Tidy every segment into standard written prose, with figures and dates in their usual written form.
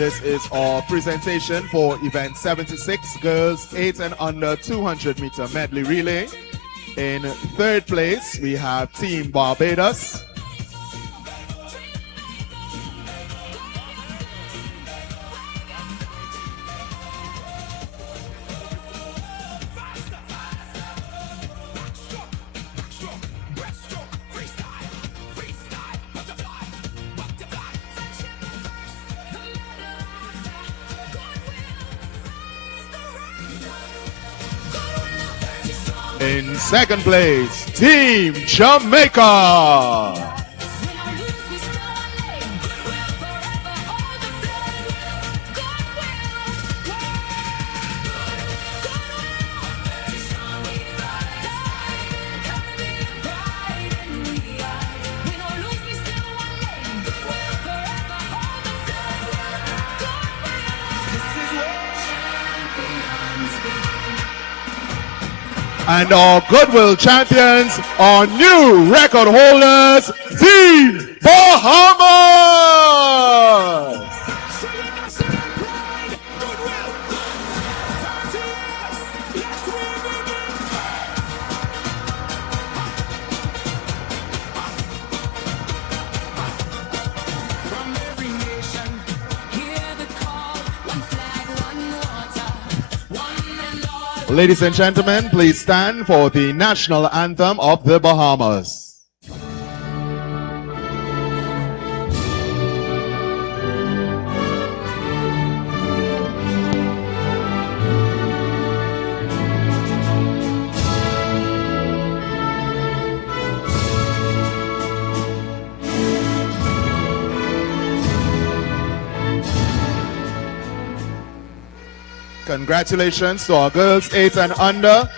This is our presentation for event 76, girls 8 and under 200 meter medley relay. In third place, we have Team Barbados. In second place, Team Jamaica. And our Goodwill champions, our new record holders, Team Bahamas! Ladies and gentlemen, please stand for the national anthem of the Bahamas. Congratulations to our girls 8 and under.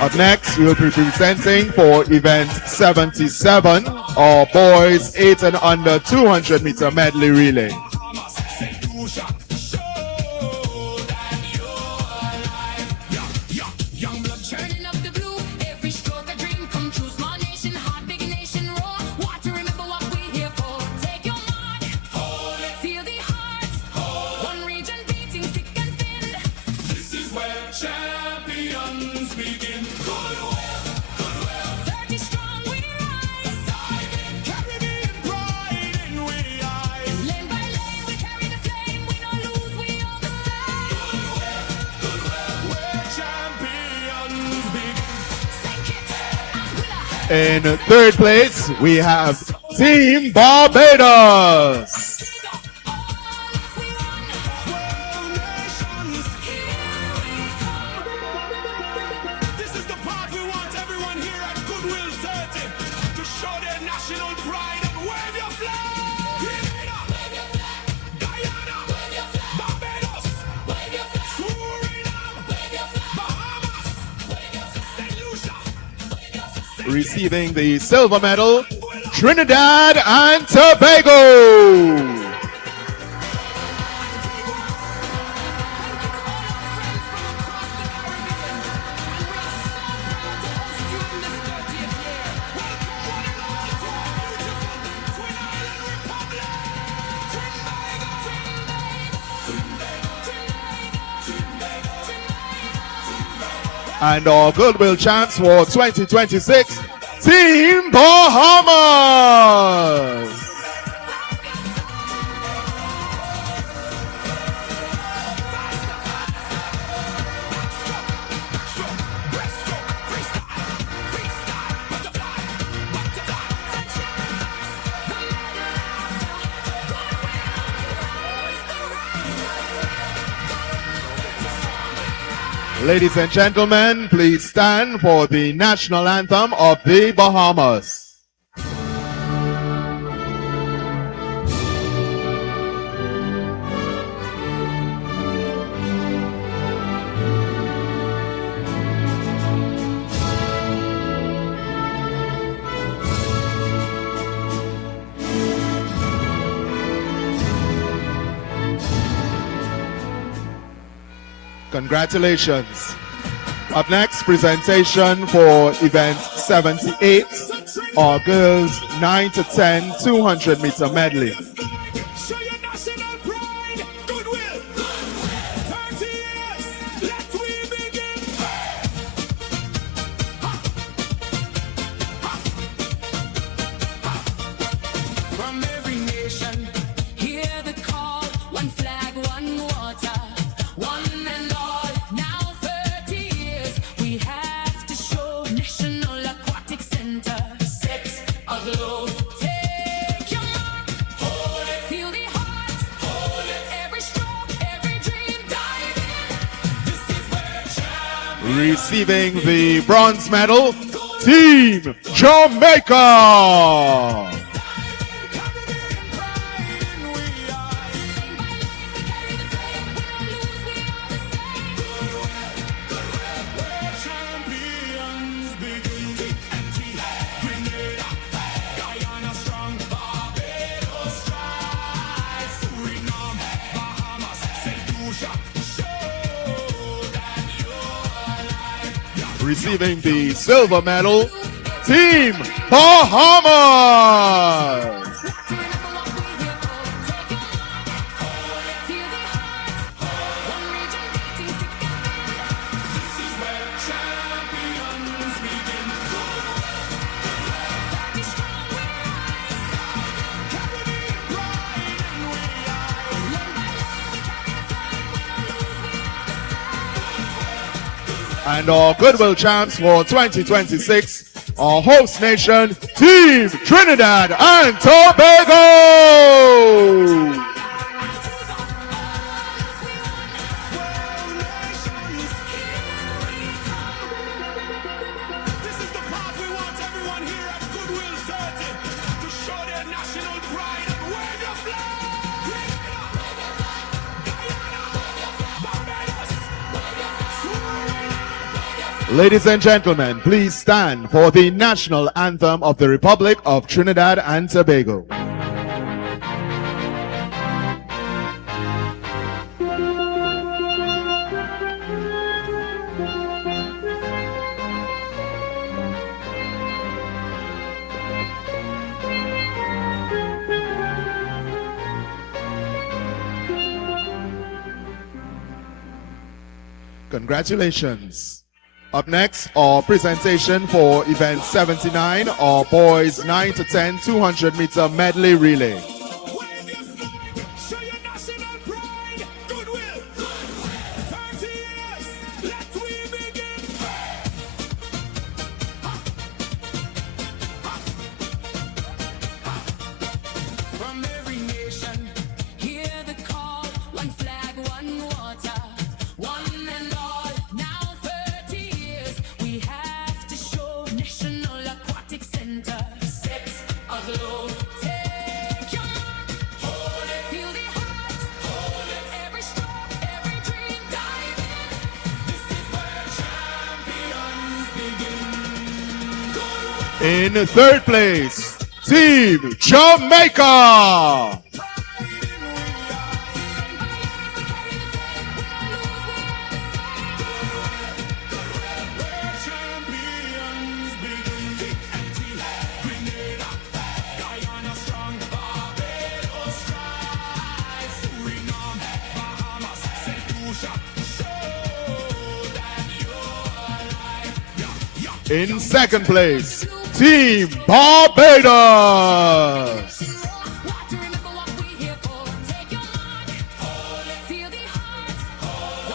Up next, we will be presenting for event 77, our boys 8 and under 200 meter medley relay. In third place, we have Team Barbados. This is the part we want everyone here at Goodwill Swimming to show their national pride and wave your flag. Trinidad, wave your flag. Guyana, wave your flag. Barbados, wave your flag. Suriname, wave your flag. Bahamas, wave your flag. St. Lucia, wave your flag. Receiving the silver medal, Trinidad and Tobago. And our Goodwill champs for 2026, Team Bahamas! Ladies and gentlemen, please stand for the national anthem of the Bahamas. Congratulations. Up next, presentation for event 78, our girls 9 to 10 200 meter medley. Show your national pride. Goodwill. 30 years. Let we begin. From every nation, hear the call. One flag, one water, one and all. Now 30 years, we have to show National Aquatic Centre. Set aglow. Take your mark. Hold it. Feel the heart. Hold it. Every stroke, every dream. Dive in. This is where champions. Receiving the bronze medal, Team Jamaica. Champions begin. Trinidad, Guyana strong, Barbados strive, Suriname, Bahamas, St. Lucia, show that you're alive. Receiving the silver medal, Team Bahamas. This is where champions begin. Caribbean pride and we And our Goodwill champs for 2026, our host nation, Team Trinidad and Tobago. This is the part we want everyone here at Goodwill Certain to show their national pride and wave your flag. Guyana, Barbados, Suriname. Ladies and gentlemen, please stand for the national anthem of the Republic of Trinidad and Tobago. Congratulations. Up next, our presentation for event 79, our boys 9 to 10 200 meter medley relay. Wave your flag, show your national pride. Goodwill. 30 years, let we begin. From every nation, hear the call. One flag, one water, one and all. Now 30 years, we have to show National Aquatic Centre. Set aglow. Take your mark. Hold it. Feel the heart. Hold it. Every stroke, every dream. Dive in. This is where champions begin. In third place, Team Jamaica. Champions begin. Trinidad, Guyana strong, Barbados strive, Suriname, Bahamas, St. Lucia, show that you're alive. In second place, Team Barbados. Want to remember what we're here for. Take your mark. Hold it. Feel the heart.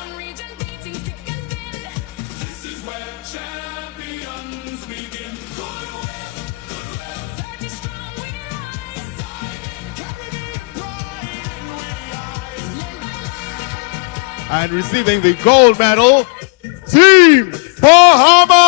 One region beating thick and thin. This is where champions begin. Goodwill. 30 strong we rise. Caribbean pride and we rise. Led by light. And receiving the gold medal, Team Bahamas.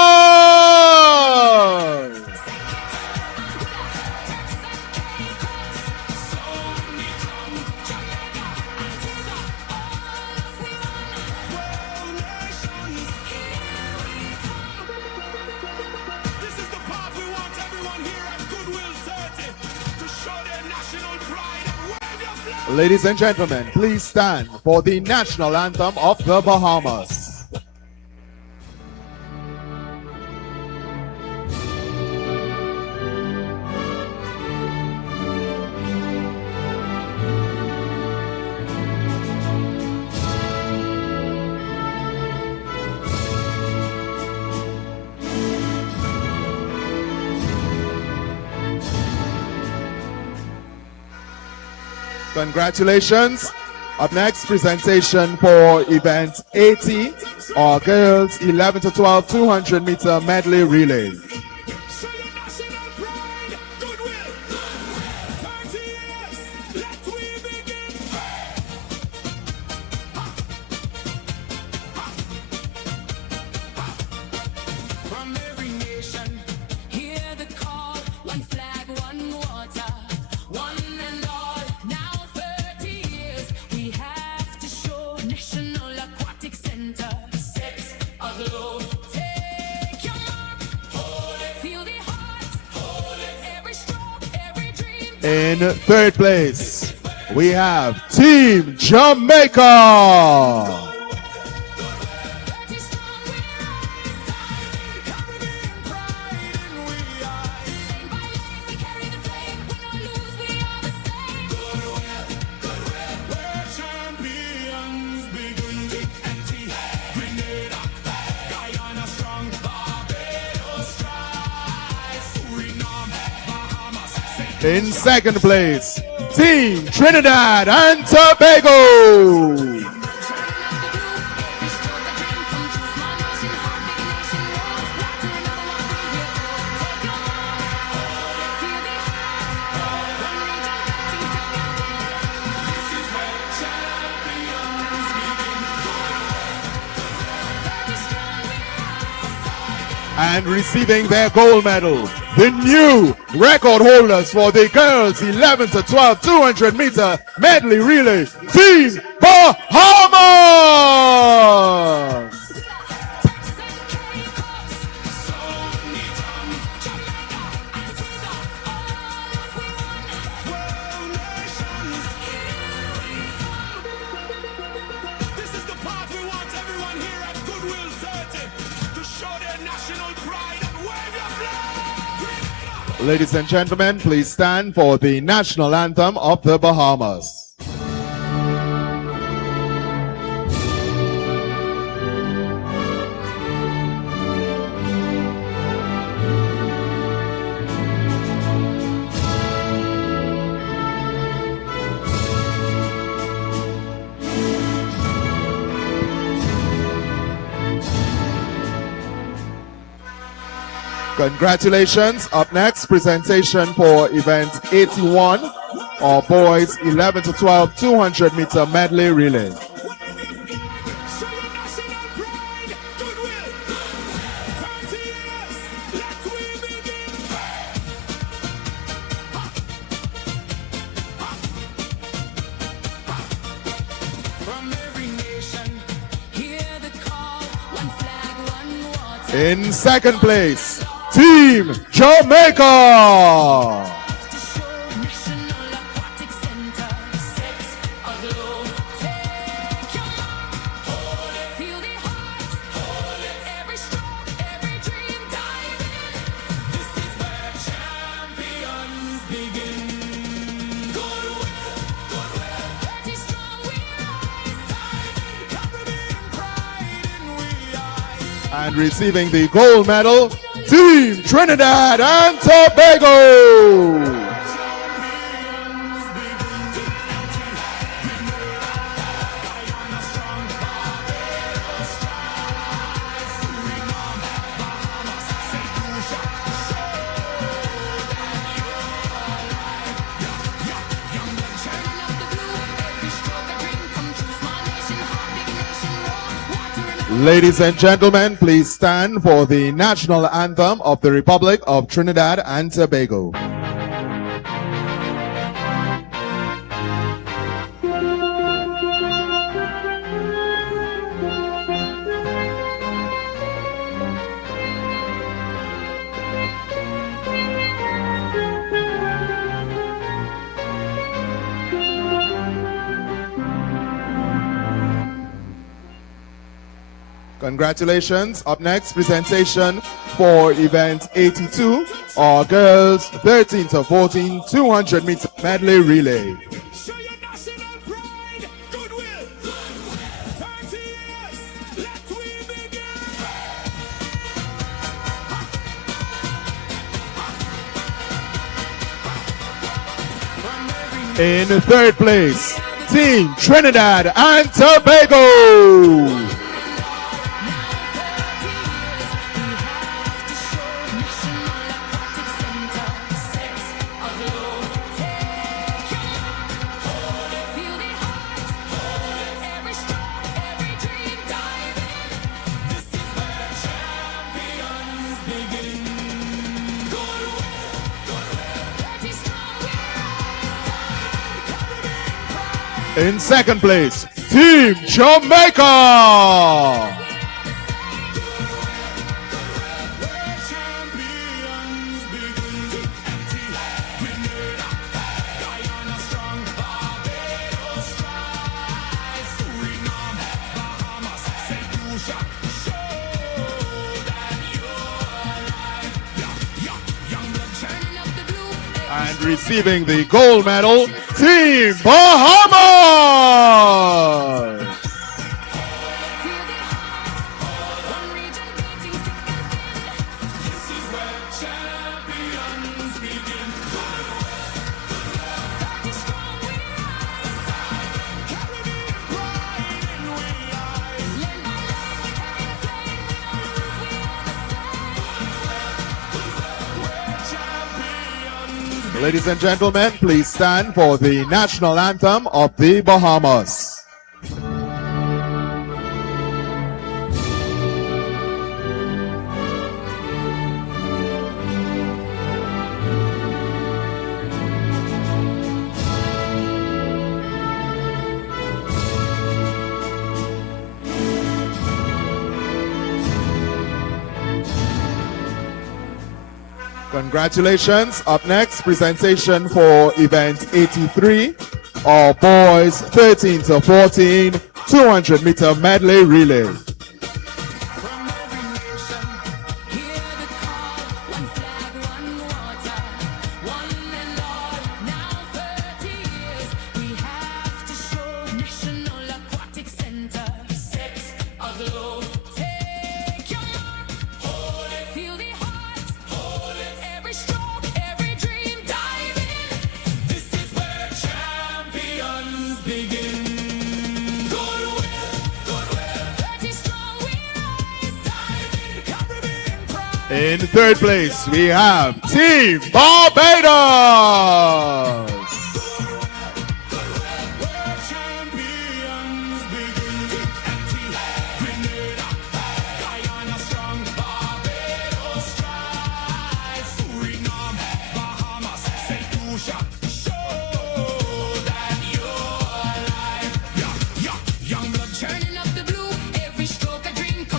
This is the part we want everyone here at Goodwill Certain to show their national pride and wave your flag. Ladies and gentlemen, please stand for the national anthem of the Bahamas. Congratulations. Up next, presentation for event 80, our girls 11 to 12 200 meter medley relay. Show your national pride, goodwill. 30 years, let we begin. From every nation, hear the call. One flag, one water, one and all. Now 30 years, we have to show National Aquatic Centre. Set aglow, take your mark. Hold it, feel the heart. Hold it, every stroke, every dream. In third place, we have Team Jamaica. 30 strong, we rise, diving, Caribbean pride, and we are. Lane by lane, we carry the flame. Win or lose, we are the same. Goodwill, goodwill. We're champions, begin the empty. Grenada, Guyana strong, Barbados strive. Suriname, Bahamas, St. In second place, Team Trinidad and Tobago. And receiving their gold medal, the new record holders for the girls 11 to 12 200 meter medley relay, Team Bahamas. This is the part we want everyone here at Goodwill Swimming to show their national pride and wave your flag. Ladies and gentlemen, please stand for the national anthem of the Bahamas. Congratulations. Up next, presentation for event 81, our boys 11 to 12 200 meter medley relay. Show your national pride, goodwill. 30 years, let we begin. From every nation, hear the call. One flag, one water. In second place, Team Jamaica. To show National Aquatic Centre. Set aglow, take your mark. Hold it, feel the heart. Hold it, every stroke, every dream. Dive in. This is where champions begin. Goodwill, goodwill. 30 strong, we rise. Diving, Caribbean pride, and we are. And receiving the gold medal, Team Trinidad and Tobago. Ladies and gentlemen, please stand for the national anthem of the Republic of Trinidad and Tobago. Congratulations. Up next, presentation for event 82, our girls 13 to 14 200 meter medley relay. Show your national pride, goodwill. 30 years, let we begin. From every In third place, Team Trinidad and Tobago. In second place, Team Jamaica. And receiving the gold medal, Team Bahamas. Ladies and gentlemen, please stand for the national anthem of the Bahamas. Congratulations. Up next, presentation for event 83, our boys 13 to 14, 200-meter medley relay. In third place, we have Team Barbados.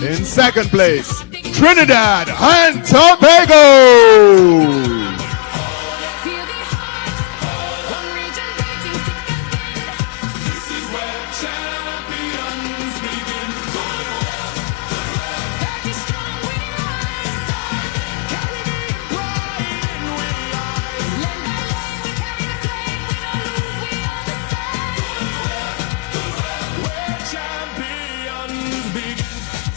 In second place, Trinidad and Tobago.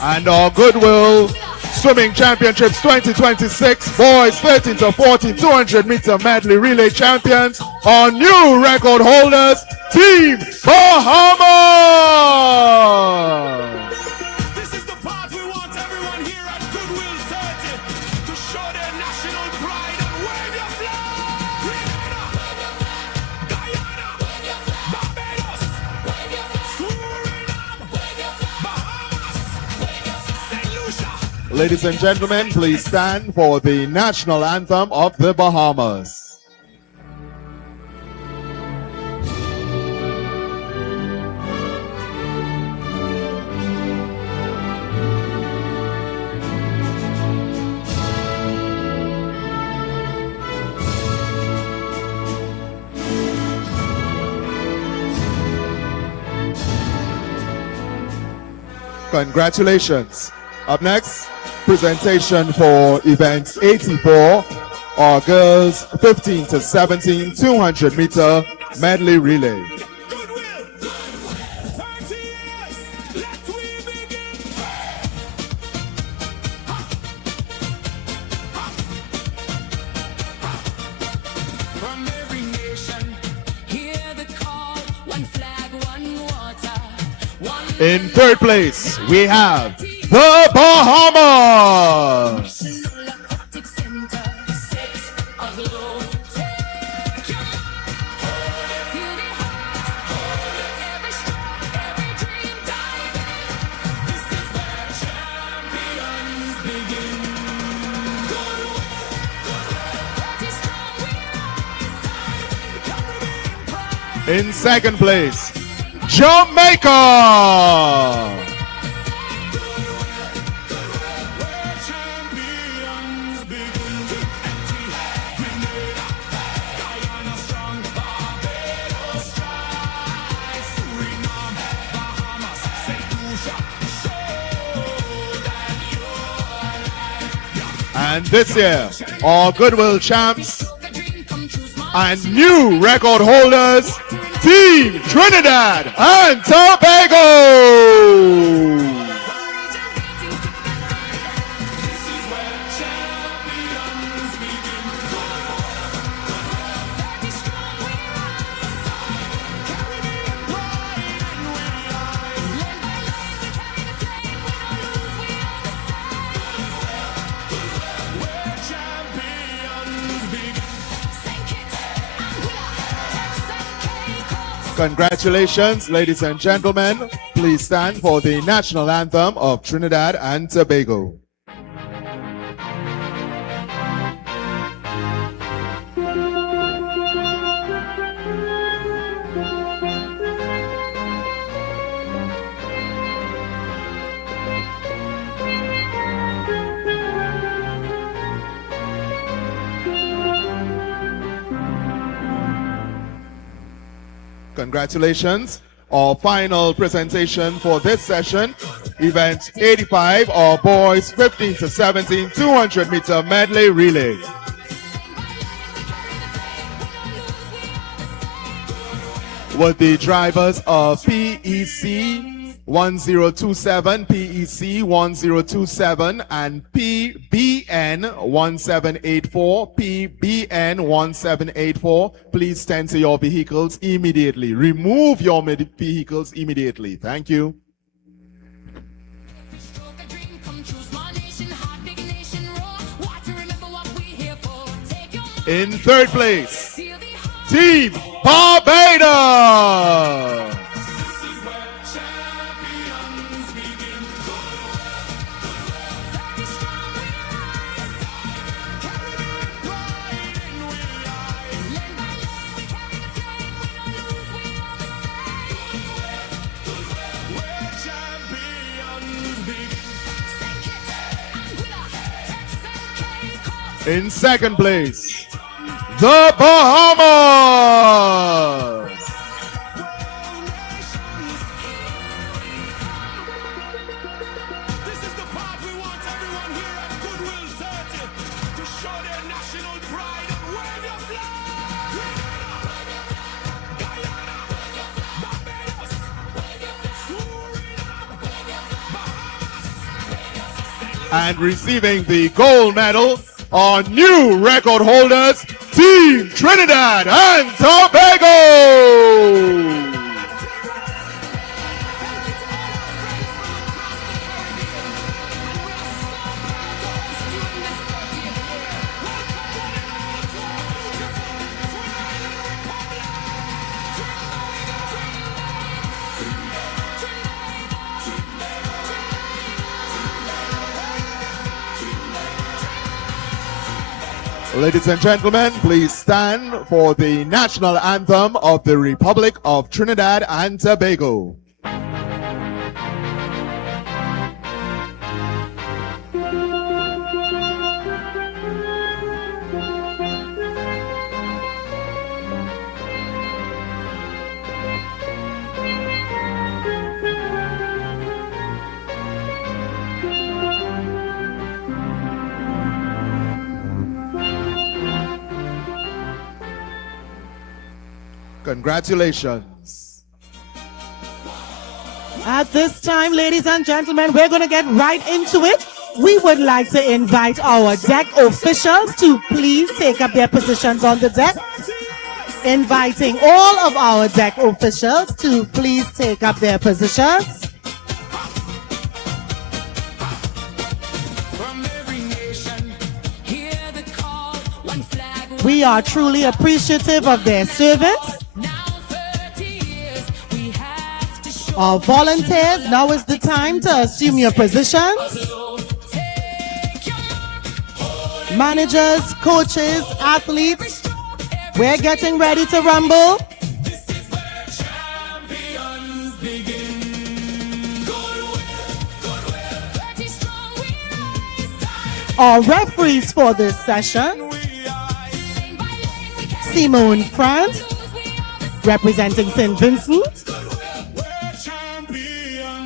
And our Goodwill Swimming Championships 2026, boys 13 to 14, 200-meter medley relay champions, our new record holders, Team Bahamas! This is the part we want everyone here at Goodwill 30 to show their national pride and wave your flag! Guyana, Barbados, Suriname, Bahamas, St. Lucia. Ladies and gentlemen, please stand for the national anthem of the Bahamas. Congratulations. Up next, presentation for event 84, our girls 15 to 17, 200-meter medley relay. Goodwill, 30 years, let we begin. From every nation, hear In third place, we have the Bahamas. National Aquatic Centre, set aglow. Take your feel the heart, every stroke, every dream dive in. This is where champions begin. Pretty strong, we rise, Caribbean pride. In second place, Jamaica. Where champions begin. Trinidad, Guyana strong, Barbados strive, Suriname, Bahamas, St. Lucia, show that you're alive. And this year, our Goodwill champs Broke a dream come true, small and new record holders, Team Trinidad and Tobago. This is where champions begin. Pretty strong, we rise. Caribbean pride and we rise. Lane by lane, we carry the flame. We don't lose, we own the same. Where champions begin. St. Kitts, Anguilla, Turks and Caicos. Congratulations, ladies and gentlemen. Please stand for the national anthem of Trinidad and Tobago. Congratulations. Our final presentation for this session, event 85, our boys 15 to 17, 200 meter medley relay. With the drivers of PEC 1027, PEC 1027, and PBN 1784, PBN 1784. Please tend to your vehicles immediately. Remove your vehicles immediately. Thank you. Stroke a dream come true, small nation, heart, big nation, roar. Want to remember what we here for. Take your mind, In third place, feel the heart. Team Barbados. This is where champions begin. Pretty strong, we rise. Caribbean pride and we rise. Lane by lane, we carry the flame. We don't lose, we own the same. Where champions begin. St. Kitts, Anguilla, Turks and Caicos. In second place, the Bahamas. This is the part we want everyone here at Goodwill Swimming to show their national pride and wave your flag. Guyana, Barbados, Suriname, Bahamas. And receiving the gold medal are new record holders, Team Trinidad and Tobago. Ladies and gentlemen, please stand for the national anthem of the Republic of Trinidad and Tobago. Congratulations. At this time, ladies and gentlemen, we're going to get right into it. We would like to invite our deck officials to please take up their positions on the deck. Inviting all of our deck officials to please take up their positions. We are truly appreciative of their service. Our volunteers, now is the time to assume your positions. Managers, coaches, athletes, we're getting ready to rumble. Our referees for this session: Simone France, representing St. Vincent;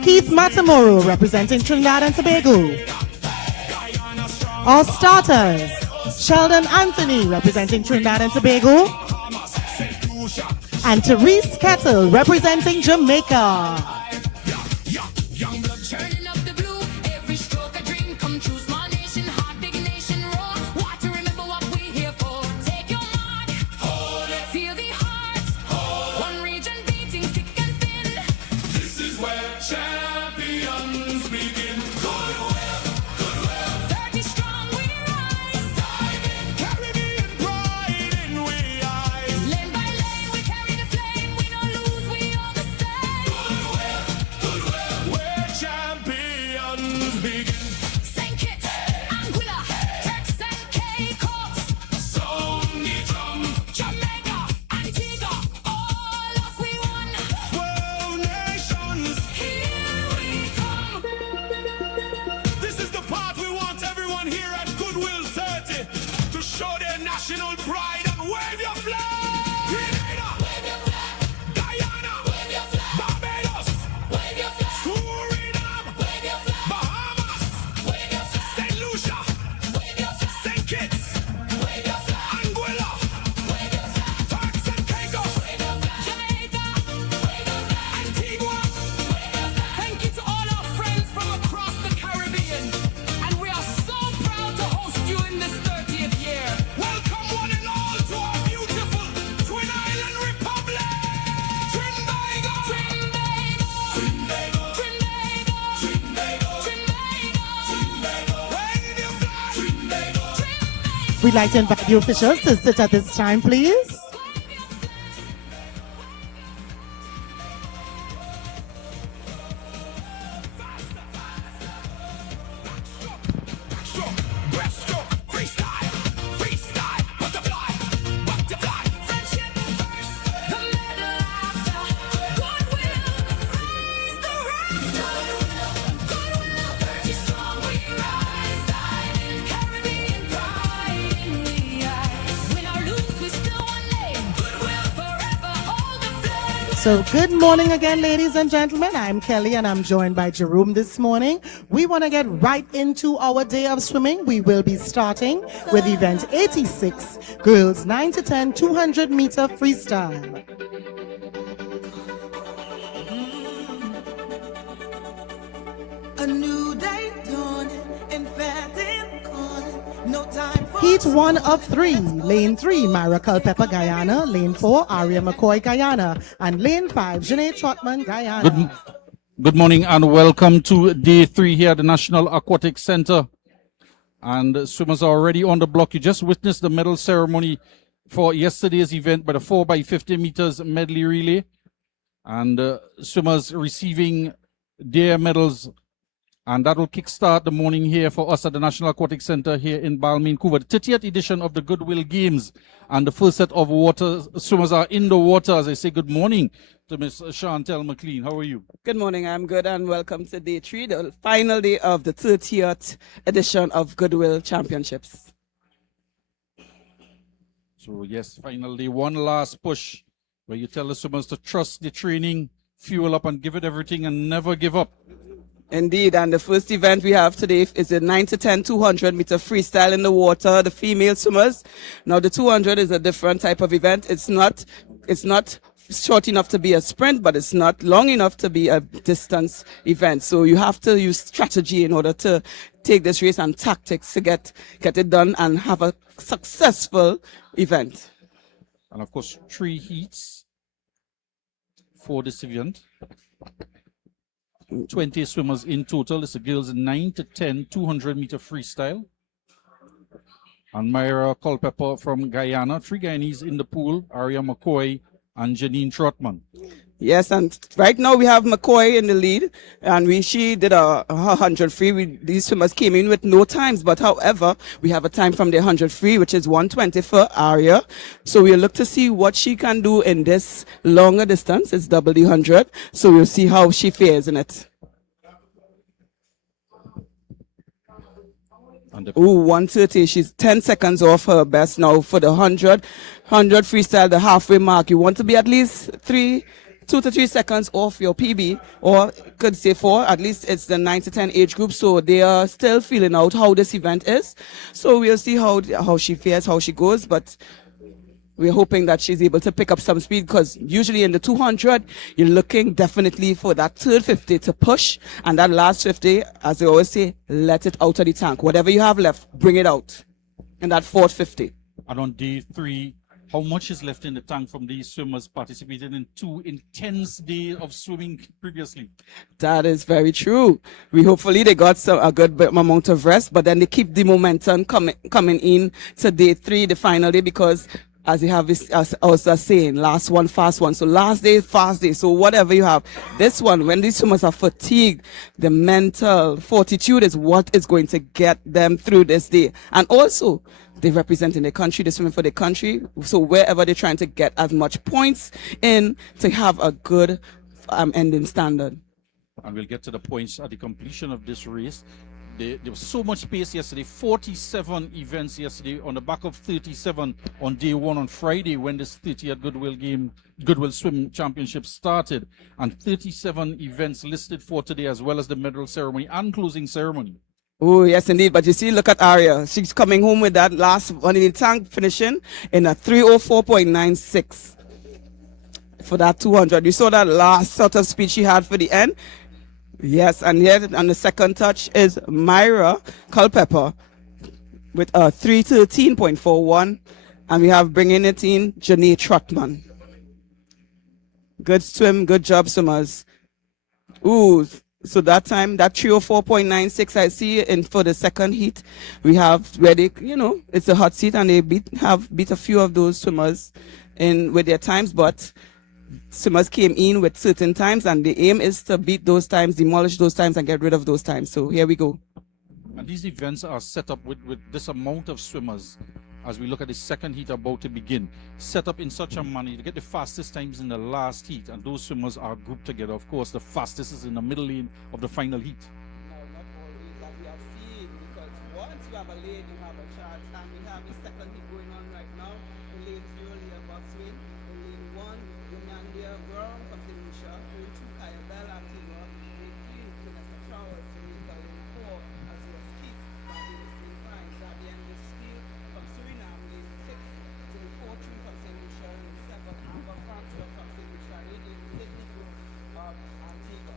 Keith Matamoro, representing Trinidad and Tobago. Our starters: Sheldon Anthony, representing Trinidad and Tobago, and Therese Kettle, representing Jamaica. National pride and wave your flag! Trinidad! Wave your flag! Guyana! Wave your flag! Barbados! Wave your flag! Suriname! Wave your flag! Bahamas! Wave your flag! St. Lucia! Wave your flag! St. Kitts! Wave your flag! Anguilla! Wave your flag! Turks and Caicos! Wave your flag! Jamaica! Wave your flag! Antigua! Wave your flag! Thank you to all our friends from across the Caribbean, and we are so proud to host you in this 30th year. Welcome one and all to our beautiful Twin Island Republic! Trinbago! Trinbago! Trinbago! Trinbago! Trinbago! Wave your flag! Trinbago! We'd like to invite the officials to sit at this time, please. Backstroke, breaststroke, freestyle, freestyle, butterfly, butterfly, friendship first, the medal after, goodwill, raise the rafter, goodwill, 30 strong we rise, diamond, Caribbean pride in the eyes, win or lose we still one name, goodwill forever hold the flame. So good morning again, ladies and gentlemen. I'm Kelly and I'm joined by Jerome this morning. We want to get right into our day of swimming. We will be starting with event 86, girls 9 to 10, 200 meter freestyle. A new day dawning, and fat and calling. No time for Heat 1 of 3, lane 3, Myra Culpepper, Guyana, lane 4, Aria McCoy, Guyana, and lane 5, Janae Trotman, Guyana. Good morning and welcome to day 3 here at the National Aquatic Centre. And swimmers are already on the block. You just witnessed the medal ceremony for yesterday's event by the 4x50 meters medley relay. And swimmers receiving their medals. And that will kickstart the morning here for us at the National Aquatic Centre here in Balmain, Cuba. The 30th edition of the Goodwill Games. And the first set of water swimmers are in the water. As I say, good morning to Miss Chantel McLean. How are you? Good morning, I'm good, and welcome to day 3, the final day of the 30th edition of Goodwill Championships. So yes, finally, one last push where you tell the swimmers to trust the training, fuel up and give it everything and never give up. Indeed, and the first event we have today is the 9 to 10 200 meter freestyle in the water, the female swimmers. Now the 200 is a different type of event. It's not short enough to be a sprint, but it's not long enough to be a distance event. So you have to use strategy in order to take this race and tactics to get it done and have a successful event. And of course, 3 heats for this event. 20 swimmers in total. It's the girls 9 to 10 200-meter freestyle. And Myra Culpepper from Guyana. 3 Guyanese in the pool. Aria McCoy and Janine Trotman. Yes, and right now we have McCoy in the lead, and she did a 100 free. These swimmers came in with no times, but however, we have a time from the 100 free, which is 120 for Aria. So we'll look to see what she can do in this longer distance. It's double the 100, so we'll see how she fares in it. Ooh, 130. She's 10 seconds off her best now for the 100 freestyle, the halfway mark. You want to be at least 2 to 3 seconds off your PB, or could say 4. At least it's the 9 to 10 age group, so they are still feeling out how this event is. So we'll see how she fares, how she goes, but we're hoping that she's able to pick up some speed, because usually in the 200, you're looking definitely for that third 50 to push, and that last 50, as they always say, let it out of the tank. Whatever you have left, bring it out in that fourth 50. And on day 3, how much is left in the tank from these swimmers participating in 2 intense days of swimming previously? That is very true. Hopefully they got a good amount of rest, but then they keep the momentum coming in to day 3, the final day, because as you have this, as I was saying, last one, fast one. So last day, fast day. So whatever you have. This one, when these swimmers are fatigued, the mental fortitude is what is going to get them through this day. And also, they represent in their country, they're swimming for their country. So wherever they're trying to get as much points in to have a good ending standard. And we'll get to the points at the completion of this race. There was so much pace yesterday, 47 events yesterday on the back of 37 on day 1 on Friday when this 30th Goodwill Swimming Championships started, and 37 events listed for today, as well as the medal ceremony and closing ceremony. Oh, yes, indeed. But you see, look at Aria. She's coming home with that last one in the tank, finishing in a 3:04.96 for that 200. You saw that last sort of speed she had for the end. Yes, and here on the second touch is Myra Culpepper with a 3:13.41, and we have bringing it in Janine Trotman. Good swim, good job, swimmers. Ooh, so that time, that 3:04.96, I see in for the second heat, we have where they, it's a hot seat, and they have beat a few of those swimmers in with their times, but swimmers came in with certain times, and the aim is to beat those times, demolish those times, and get rid of those times. So here we go. And these events are set up with this amount of swimmers, as we look at the second heat about to begin, set up in such a manner to get the fastest times in the last heat, and those swimmers are grouped together. Of course, the fastest is in the middle lane of the final heat. No, not always that we have seen, because once you have a lane, you have a chance, and we have the second heat going on right now. In lane 0, Leah Boxwin. In lane 1, Nadia Brown from St. Lucia. Lane 2, Kaya Bell, Antigua. Lane 3, Vanessa Charles. Jamaica. Lane 4, Azura Skeet. Barbados. Lane 5, Zabienne Steele from Suriname. Lane 6, Jane Fortune from St. Lucia. Lane 7, Amber Francois from St. Lucia. Lane 8, Sydney Group of Antigua.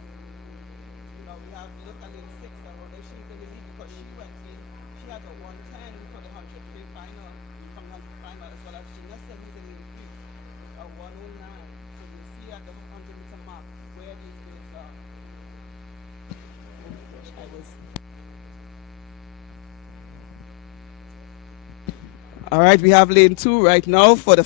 Now we have to look at lane 6, and although she's in the lead because she went in, she has a 110 for the 100 free final, from 100 final, as well as Janessa, who's in lane 3, a 109. So you see at the 100-meter mark where these girls are. All right, we have lane 2 right now for the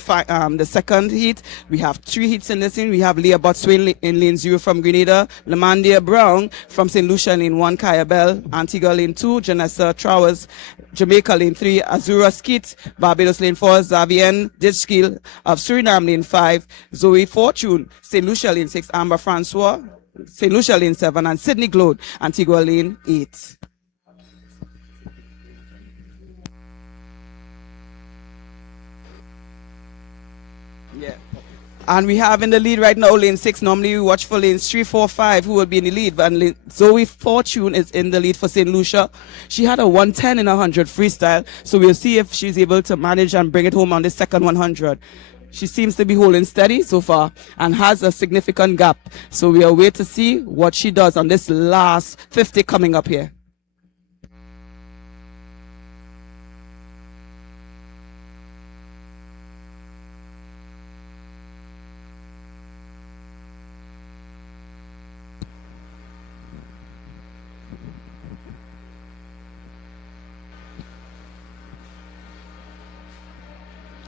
second heat. We have 3 heats in this lane. We have Leah Botswain in lane 0 from Grenada, Lamandia Brown from St. Lucia lane 1, Kaya Bell, Antigua lane 2, Janessa Trowers, Jamaica lane 3, Azura Skeet, Barbados lane 4, Zavienne Ditchkill of Suriname lane 5, Zoe Fortune, St. Lucia lane 6, Amber Francois, St. Lucia lane 7, and Sydney Glode, Antigua lane 8. Yeah. And we have in the lead right now lane 6. Normally we watch for lanes 3, 4, 5 who will be in the lead. But Zoe Fortune is in the lead for St. Lucia. She had a 110 in 100 freestyle. So we'll see if she's able to manage and bring it home on the second 100. She seems to be holding steady so far and has a significant gap. So we'll wait to see what she does on this last 50 coming up here.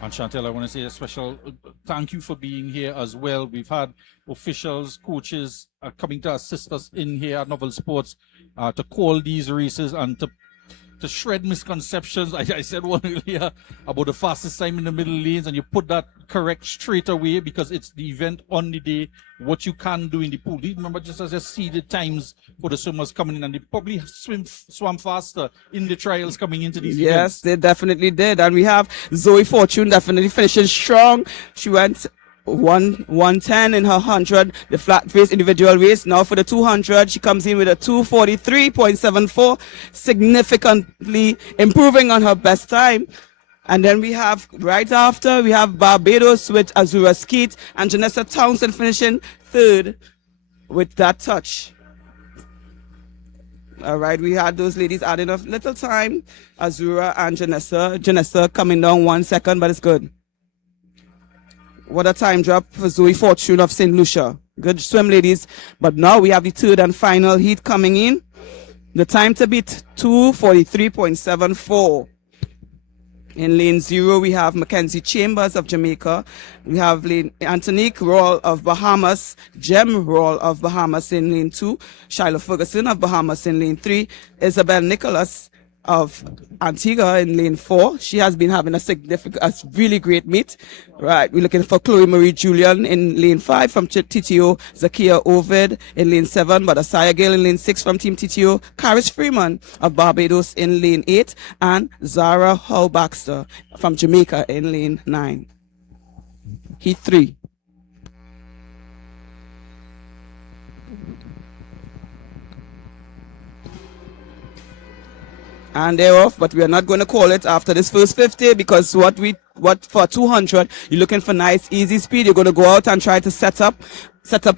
And Chantel, I want to say a special thank you for being here as well. We've had officials, coaches coming to assist us in here at Novel Sports to call these races and to shred misconceptions. I said one earlier about the fastest time in the middle lanes, and you put that correct straight away because it's the event on the day, what you can do in the pool. Do you remember just as I see the times for the swimmers coming in, and they probably swam faster in the trials coming into these events? Yes, they definitely did. And we have Zoe Fortune definitely finishing strong. She went 110 in her 100, the flat race individual race. Now for the 200, she comes in with a 2:43.74, significantly improving on her best time. And then we have, right after, we have Barbados with Azura Skeet and Janessa Townsend finishing third with that touch. All right, we had those ladies adding a little time. Azura and Janessa. Janessa coming down 1 second, but it's good. What a time drop for Zoe Fortune of St. Lucia. Good swim, ladies. But now we have the third and final heat coming in. The time to beat 2:43.74. In lane 0, we have Mackenzie Chambers of Jamaica. We have lane Antonique Rawle of Bahamas, Jem Rawle of Bahamas in lane 2, Shiloh Ferguson of Bahamas in lane 3, Isabel Nicholas of Antigua in lane 4. She has been having a really great meet. Right, we're looking for Chloe Marie Julian in lane 5 from TTO, Zakia Ovid in lane 7, but Asaya Gale in lane 6 from Team TTO, Karis Freeman of Barbados in lane 8, and Zara Hull Baxter from Jamaica in lane 9. Heat 3. And they're off, but we are not going to call it after this first 50 because what for 200, you're looking for nice, easy speed. You're going to go out and try to set up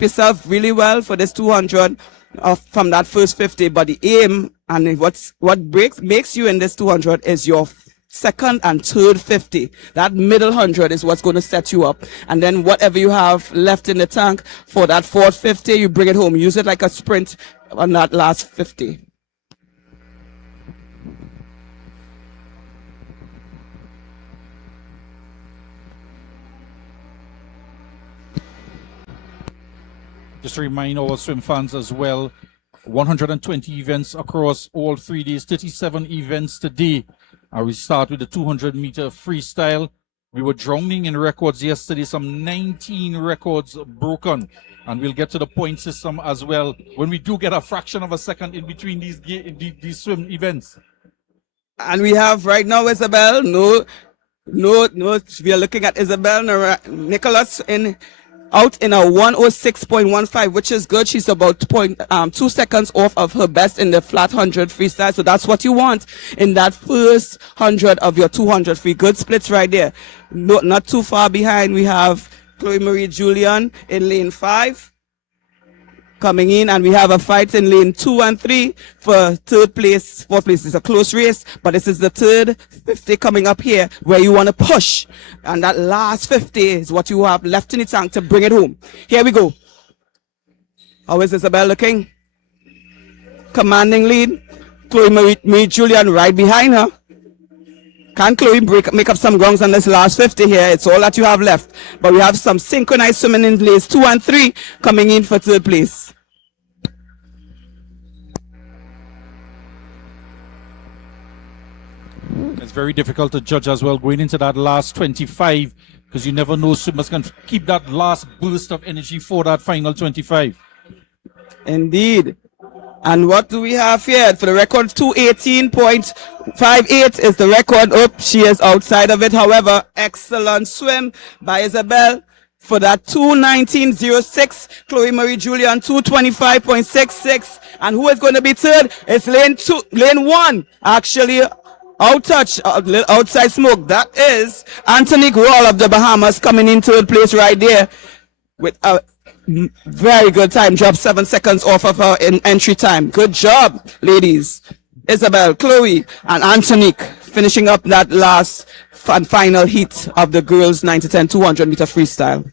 yourself really well for this 200 from that first 50. But the aim and what makes you in this 200 is your second and third 50. That middle 100 is what's going to set you up. And then whatever you have left in the tank for that fourth 50, you bring it home. Use it like a sprint on that last 50. Just to remind our swim fans as well, 120 events across all 3 days, 37 events today. We start with the 200-meter freestyle. We were drowning in records yesterday, some 19 records broken. And we'll get to the point system as well when we do get a fraction of a second in between these swim events. And we have right now Isabel. No, we are looking at Isabel Nicholas out in a 1:06.15, which is good. She's about 2 seconds off of her best in the flat 100 freestyle. So that's what you want in that first 100 of your 200 free. Good splits right there. No, not too far behind. We have Chloe Marie Julian in lane 5 coming in, and we have a fight in lane 2 and 3 for third place. Fourth place is a close race, but this is the third 50 coming up here where you want to push, and that last 50 is what you have left in the tank to bring it home. Here we go. How is Isabel looking? Commanding lead. Chloe Marie Julian right behind her. Can Chloe make up some grounds on this last 50 here? It's all that you have left. But we have some synchronized swimming in lanes 2 and 3 coming in for third place. It's very difficult to judge as well going into that last 25 because you never know swimmers can keep that last burst of energy for that final 25. Indeed. And what do we have here? For the record, 2:18.58 is the record. Oh, she is outside of it. However, excellent swim by Isabel for that 2:19.06. Chloe Marie Julian, 2:25.66. And who is going to be third? It's lane 1. Actually, outside smoke. That is Antonique Rawle of the Bahamas coming in third place right there with a very good time drop, 7 seconds off of her in entry time. Good job, ladies. Isabel, Chloe, and Antonique finishing up that last and final heat of the girls 9 to 10 200-meter freestyle.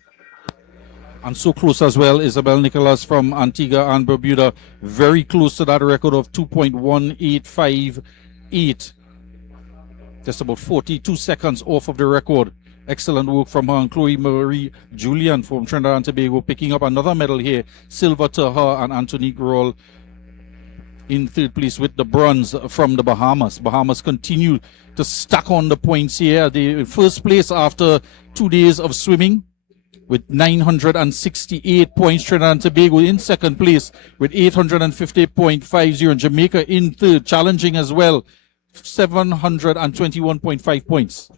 And so close as well, Isabel Nicholas from Antigua and Barbuda, very close to that record of 2.1858. Just about 42 seconds off of the record. Excellent work from her, and Chloe Marie Julian from Trinidad and Tobago picking up another medal here. Silver to her, and Antonique Roll in third place with the bronze from the Bahamas. Bahamas continue to stack on the points here. The first place after 2 days of swimming with 968 points. Trinidad and Tobago in second place with 850.50. And Jamaica in third, challenging as well, 721.5 points.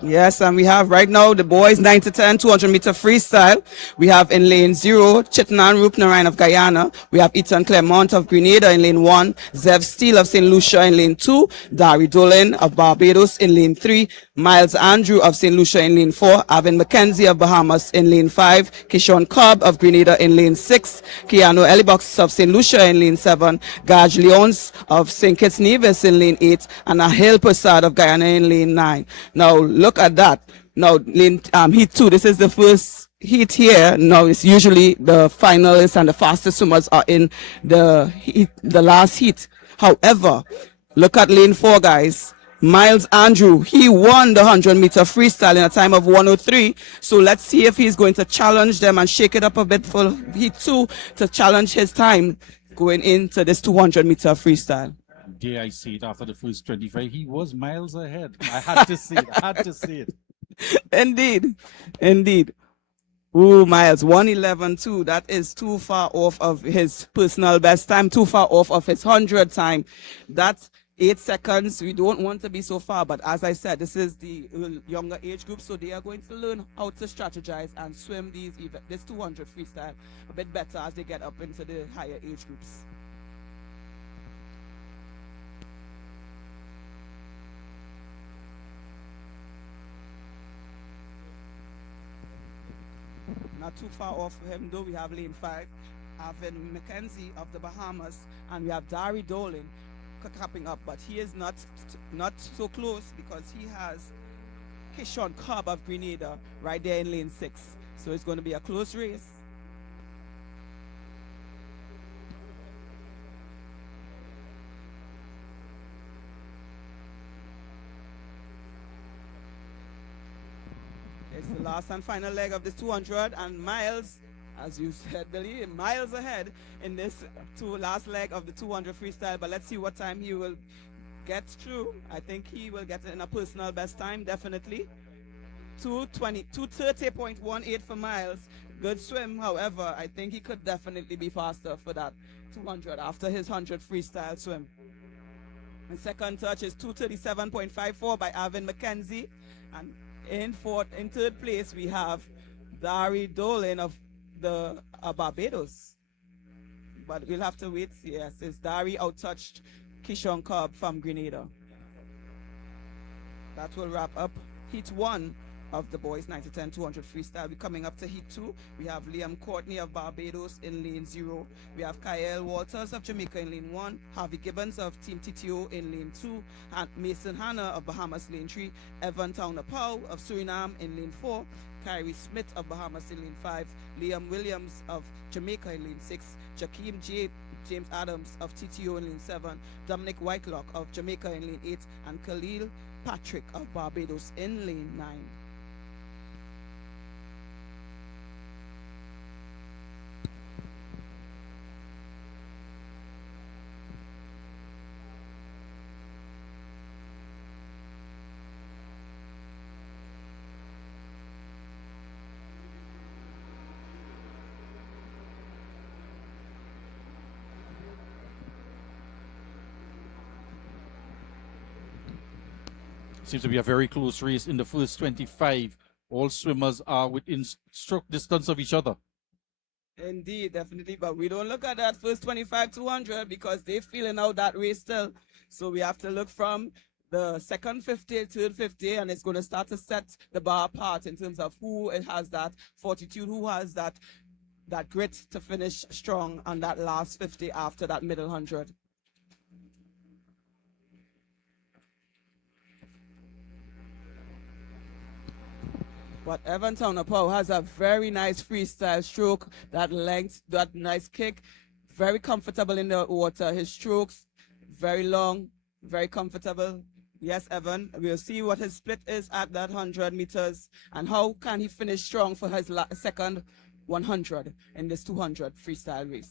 Yes, and we have right now the boys 9 to 10 200 meter freestyle. We have in lane 0 Chitnan Rupnarayan of Guyana. We have Ethan Clermont of Grenada in lane 1, Zev Steele of St. Lucia in lane 2, Dari Dolan of Barbados in lane 3, Miles Andrew of St. Lucia in lane 4, Avin McKenzie of Bahamas in lane 5, Kishon Cobb of Grenada in lane 6, Keanu Elibox of St. Lucia in lane 7, Gaj Leons of St. Kitts Nevis in lane 8, and Ahil Prasad of Guyana in lane 9. Now look at that. Now lane heat 2, this is the first heat here. Now it's usually the finalists and the fastest swimmers are in the last heat. However, look at lane 4, guys. Miles Andrew, he won the 100 meter freestyle in a time of 103. So let's see if he's going to challenge them and shake it up a bit for heat 2 to challenge his time going into this 200 meter freestyle. Dare I see it, after the first 25, he was miles ahead. I had to see it. I had to see it. Indeed. Indeed. Ooh, Miles, 1:11.2. That is too far off of his personal best time, too far off of his 100 time. That's 8 seconds. We don't want to be so far, but as I said, this is the younger age group, so they are going to learn how to strategize and swim this 200 freestyle a bit better as they get up into the higher age groups. Not too far off him though. We have lane 5, Avin McKenzie of the Bahamas, and we have Dari Dolan capping up, but he is not so close because he has Kishon Cobb of Grenada right there in lane 6. So it's going to be a close race. It's the last and final leg of this 200, and Miles, as you said, Billy, miles ahead in this last leg of the 200 freestyle. But let's see what time he will get through. I think he will get it in a personal best time, definitely. 2:30.18 for Miles. Good swim, however, I think he could definitely be faster for that 200 after his 100 freestyle swim. And second touch is 2:37.54 by Avin McKenzie. And in third place, we have Dari Dolan of the Barbados. But we'll have to wait. Yes, it's Dari outtouched Kishon Cobb from Grenada. That will wrap up heat 1 of the boys 9 to 10 200 freestyle. We're coming up to heat 2. We have Liam Courtney of Barbados in lane 0. We have Kyle Walters of Jamaica in lane 1. Harvey Gibbons of Team TTO in lane 2. And Mason Hanna of Bahamas lane 3. Evan Towner-Powell of Suriname in lane 4. Kyrie Smith of Bahamas in lane 5. Liam Williams of Jamaica in lane 6. Jakeem James Adams of TTO in lane 7. Dominic Whitelock of Jamaica in lane 8. And Khalil Patrick of Barbados in lane 9. Seems to be a very close race in the first 25. All swimmers are within stroke distance of each other. Indeed, definitely. But we don't look at that first 25 200 because they're feeling out that race still. So we have to look from the second 50, third 50, and it's going to start to set the bar apart in terms of who it has that fortitude, who has that grit to finish strong on that last 50 after that middle 100. But Evan Towner-Powell has a very nice freestyle stroke, that length, that nice kick, very comfortable in the water. His strokes, very long, very comfortable, Yes, Evan. We'll see what his split is at that 100 meters and how can he finish strong for his second 100 in this 200 freestyle race.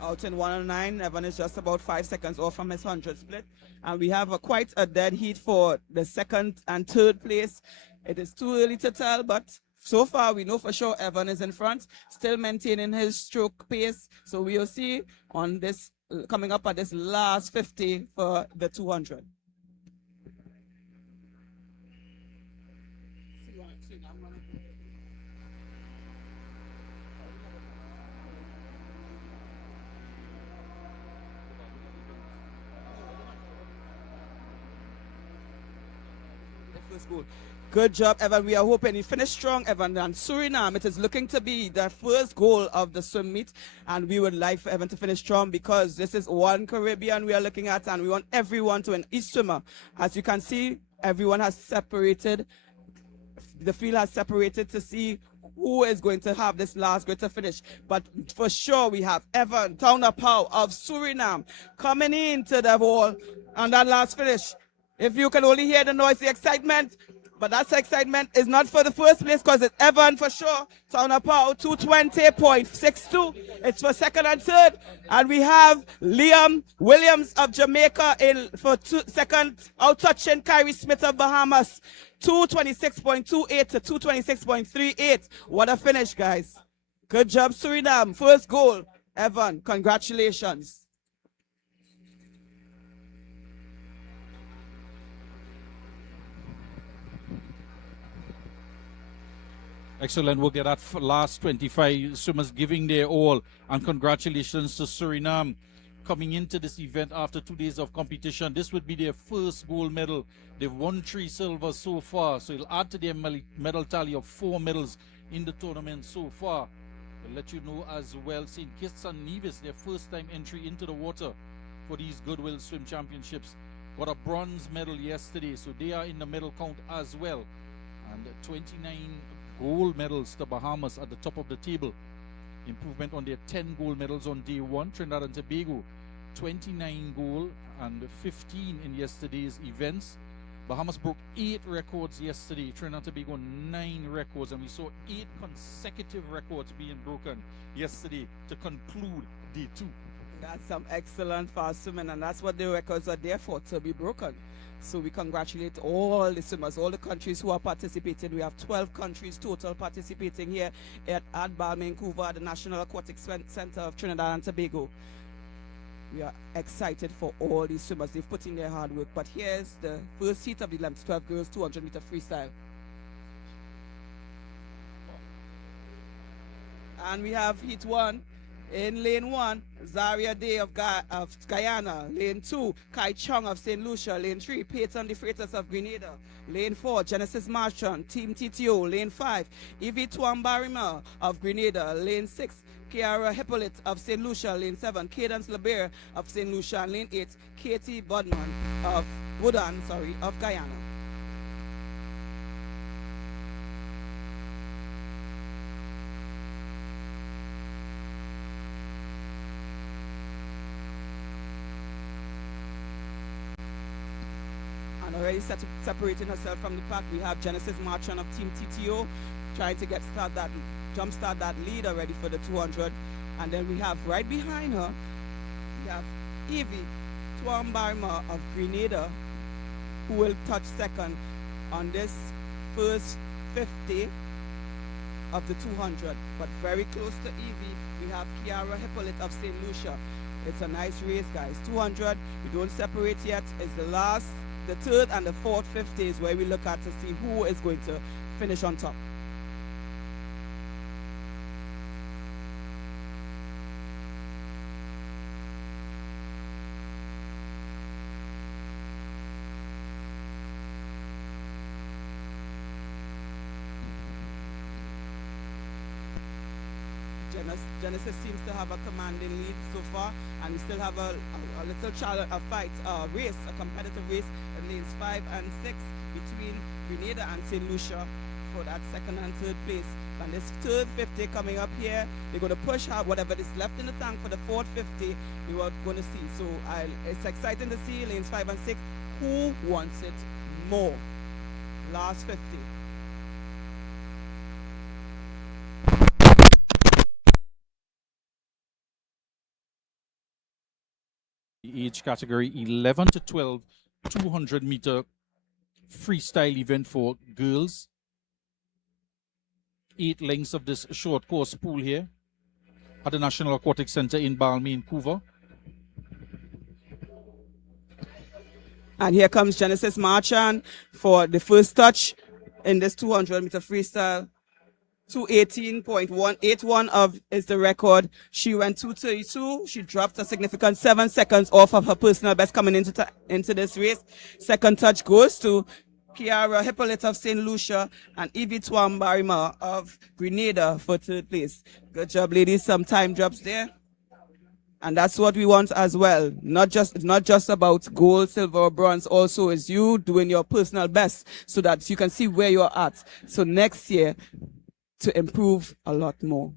Out in 109, Evan is just about 5 seconds off from his 100 split. And we have quite a dead heat for the second and third place. It is too early to tell, but so far, we know for sure Evan is in front, still maintaining his stroke pace. So we'll see on this, coming up at this last 50 for the 200. Good job, Evan. We are hoping you finish strong, Evan. And Suriname, it is looking to be the first goal of the swim meet. And we would like for Evan to finish strong because this is one Caribbean we are looking at. And we want everyone to win, each swimmer. As you can see, everyone has separated. The field has separated to see who is going to have this last greater finish. But for sure, we have Evan Townapau of Suriname coming into the wall on that last finish. If you can only hear the noise, the excitement, but that excitement is not for the first place because it's Evan for sure. Townapau 220.62. It's for second and third. And we have Liam Williams of Jamaica in for second, out touching Kyrie Smith of Bahamas. 226.28 to 226.38. What a finish, guys. Good job, Suriname. First goal. Evan, congratulations. Excellent work there. That last 25 swimmers giving their all. And congratulations to Suriname coming into this event after 2 days of competition. This would be their first gold medal. They've won 3 silvers so far. So it'll add to their medal tally of 4 medals in the tournament so far. I'll let you know as well, St. Kitts and Nevis, their first time entry into the water for these Goodwill Swim Championships. Got a bronze medal yesterday. So they are in the medal count as well. And 29 gold medals to Bahamas at the top of the table. Improvement on their 10 gold medals on day 1. Trinidad and Tobago 29 gold and 15 in yesterday's events. Bahamas broke 8 records yesterday. Trinidad and Tobago 9 records, and we saw 8 consecutive records being broken yesterday to conclude day 2. That's some excellent fast swimming, and that's what the records are there for, to be broken. So we congratulate all the swimmers, all the countries who are participating. We have 12 countries total participating here at Vancouver, at the National Aquatic Centre of Trinidad and Tobago. We are excited for all these swimmers. They've put in their hard work. But here's the first heat of the 11-12 girls 200-meter freestyle. And we have heat 1. In lane 1, Zaria Day of Guyana. Lane 2, Kai Chung of St. Lucia. Lane 3, Peyton De Freitas of Grenada. Lane 4, Genesis Marchand, Team TTO. Lane 5, Evie Tuambarima of Grenada. Lane 6, Kiara Hippolyte of St. Lucia. Lane 7, Cadence LeBear of St. Lucia. And lane 8, Katie Budman of of Guyana. Already separating herself from the pack. We have Genesis Marchand of Team TTO trying to jumpstart that lead already for the 200. And then we have right behind her, we have Evie Tuambarima of Grenada, who will touch second on this first 50 of the 200. But very close to Evie, we have Kiara Hippolyte of St. Lucia. It's a nice race, guys. 200, we don't separate yet. It's the third and the fourth 50 is where we look at to see who is going to finish on top. Genesis seems to have a commanding lead so far, and we still have a little challenge, a competitive race in lanes 5 and 6 between Grenada and St. Lucia. for that second and third place. And this third 50 coming up here, they're going to push out whatever is left in the tank for the fourth 50 we are going to see. So it's exciting to see lanes 5 and 6. Who wants it more? Last 50. Age category 11 to 12, 200-meter freestyle event for girls. 8 lengths of this short course pool here at the National Aquatic Centre in Balmain, Vancouver. And here comes Genesis Marchand for the first touch in this 200-meter freestyle. 2:18.181 is the record. She went 2:32. She dropped a significant 7 seconds off of her personal best coming into this race. Second touch goes to Kiara Hippolyte of St. Lucia and Evie Twambarima of Grenada for third place. Good job, ladies. Some time drops there. And that's what we want as well. It's not just about gold, silver, or bronze. Also is you doing your personal best so that you can see where you're at. So next year, to improve a lot more.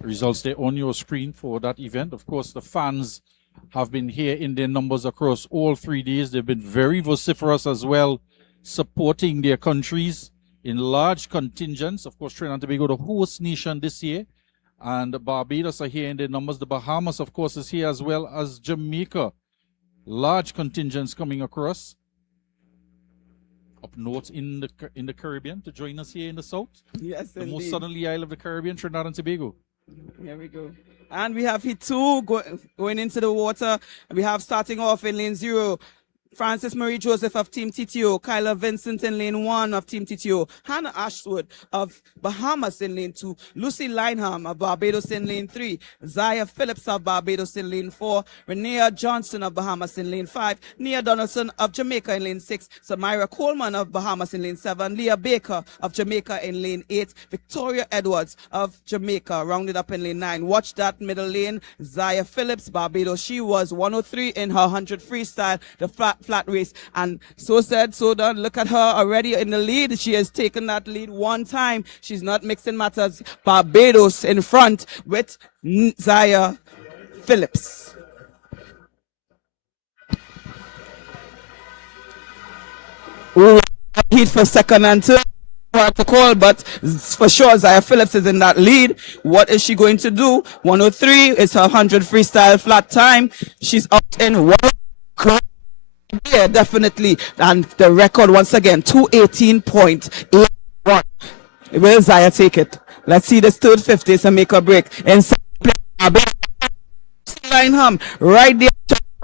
Results there on your screen for that event. Of course, the fans have been here in their numbers across all 3 days. They've been very vociferous as well, supporting their countries in large contingents. Of course, Trinidad and Tobago, the host nation this year, and Barbados are here in their numbers. The Bahamas, of course, is here as well as Jamaica. Large contingents coming across. Up north in the Caribbean to join us here in the south. Yes, the indeed. most southerly isle of the Caribbean, Trinidad and Tobago. Here we go. And we have Heat 2 going into the water. We have starting off in lane 0, Francis Marie Joseph of Team TTO, Kyla Vincent in lane 1 of Team TTO, Hannah Ashwood of Bahamas in lane 2, Lucy Lineham of Barbados in lane 3, Zaya Phillips of Barbados in lane 4, Renea Johnson of Bahamas in lane 5, Nia Donaldson of Jamaica in lane 6, Samira Coleman of Bahamas in lane 7, Leah Baker of Jamaica in lane 8, Victoria Edwards of Jamaica rounded up in lane 9. Watch that middle lane, Zaya Phillips, Barbados. She was 103 in her 100 freestyle, the flat race, and so said, so done. Look at her already in the lead. She has taken that lead one time. She's not mixing matters. Barbados in front with Zaya Phillips. Heat for second and third. Hard to call, but for sure Zaya Phillips is in that lead. What is she going to do? 103 is her 100 freestyle flat time. She's up in 1. Yeah, definitely. And the record once again, 2:18.81. Will Zaya take it? Let's see this third 50 to make a break. Inside Lineham right there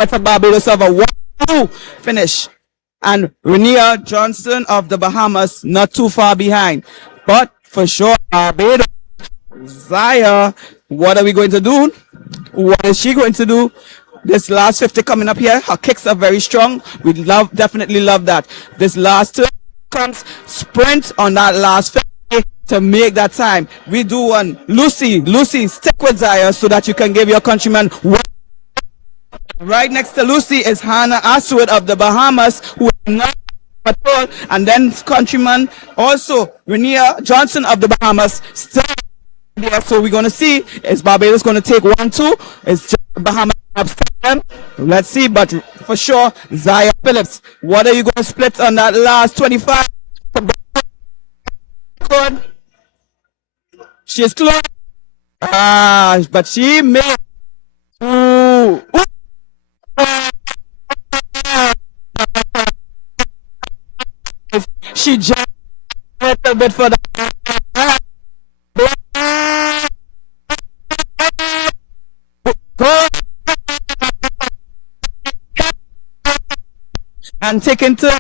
for Barbados of a 1-2 finish. And Renea Johnson of the Bahamas not too far behind. But for sure, Barbados, Zaya, what are we going to do? What is she going to do? This last 50 coming up here, her kicks are very strong. We definitely love that. This last 2 comes sprint on that last 50 to make that time. We do one. Lucy, stick with Zaya so that you can give your countrymen one. Right next to Lucy is Hannah Ashwood of the Bahamas, who is not at all. And then countryman also Renea Johnson of the Bahamas still there. So we're going to see, is Barbados going to take 1-2? Is just Bahamas upset them? Let's see, but for sure, Zaya Phillips. What are you going to split on that last 25? She's close. But she made. Ooh. She just a little bit for the. And taken to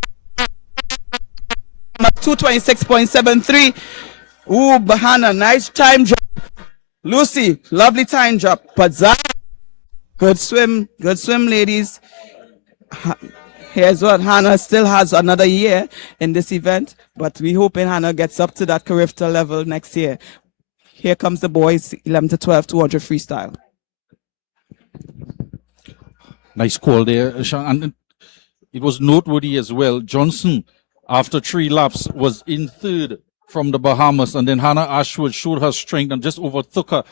226.73. Ooh, Bahana, nice time drop. Lucy, lovely time drop. But Zaya, good swim, ladies. Here's what Hannah still has another year in this event, but we hoping Hannah gets up to that Carifta level next year. Here comes the boys, 11 to 12, 200 freestyle. Nice call there, Sean. And it was noteworthy as well. Johnson, after 3 laps, was in third from the Bahamas, and then Hannah Ashwood showed her strength and just overtook her,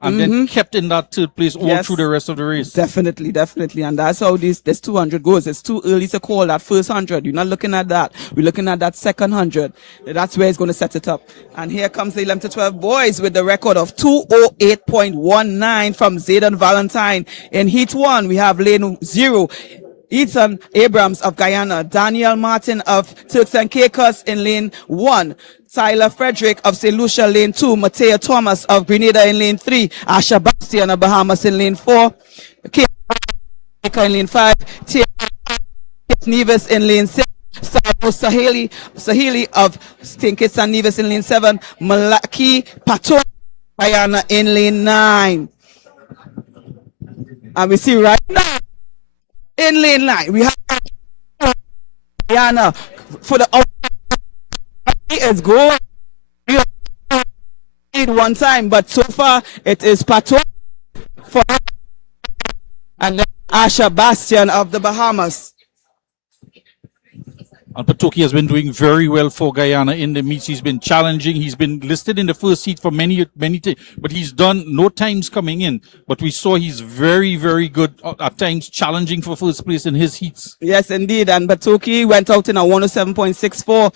and then kept in that third place all through the rest of the race. Definitely, definitely. And that's how this 200 goes. It's too early to call that first 100. You're not looking at that. We're looking at that second 100. That's where it's going to set it up. And here comes the 11 to 12 boys with the record of 2:08.19 from Zayden Valentine. In Heat 1, we have lane 0. Ethan Abrams of Guyana, Daniel Martin of Turks and Caicos in lane 1, Tyler Frederick of St. Lucia lane 2, Mateo Thomas of Grenada in lane 3, Asha Bastian of Bahamas in lane 4, Kate in lane 5, Tia Nevis in lane 6, Sahili of St. Kitts and Nevis in lane 7, Malaki Pato Guyana in lane 9. And we see right now, in lane 9, we have Guyana for the is going one time, but so far it is Pato for and then Asha Bastian of the Bahamas. And Patoki has been doing very well for Guyana in the meets. He's been challenging. He's been listed in the first heat for many times, but he's done no times coming in. But we saw he's very, very good at times challenging for first place in his heats. Yes, indeed. And Patoki went out in a 107.64,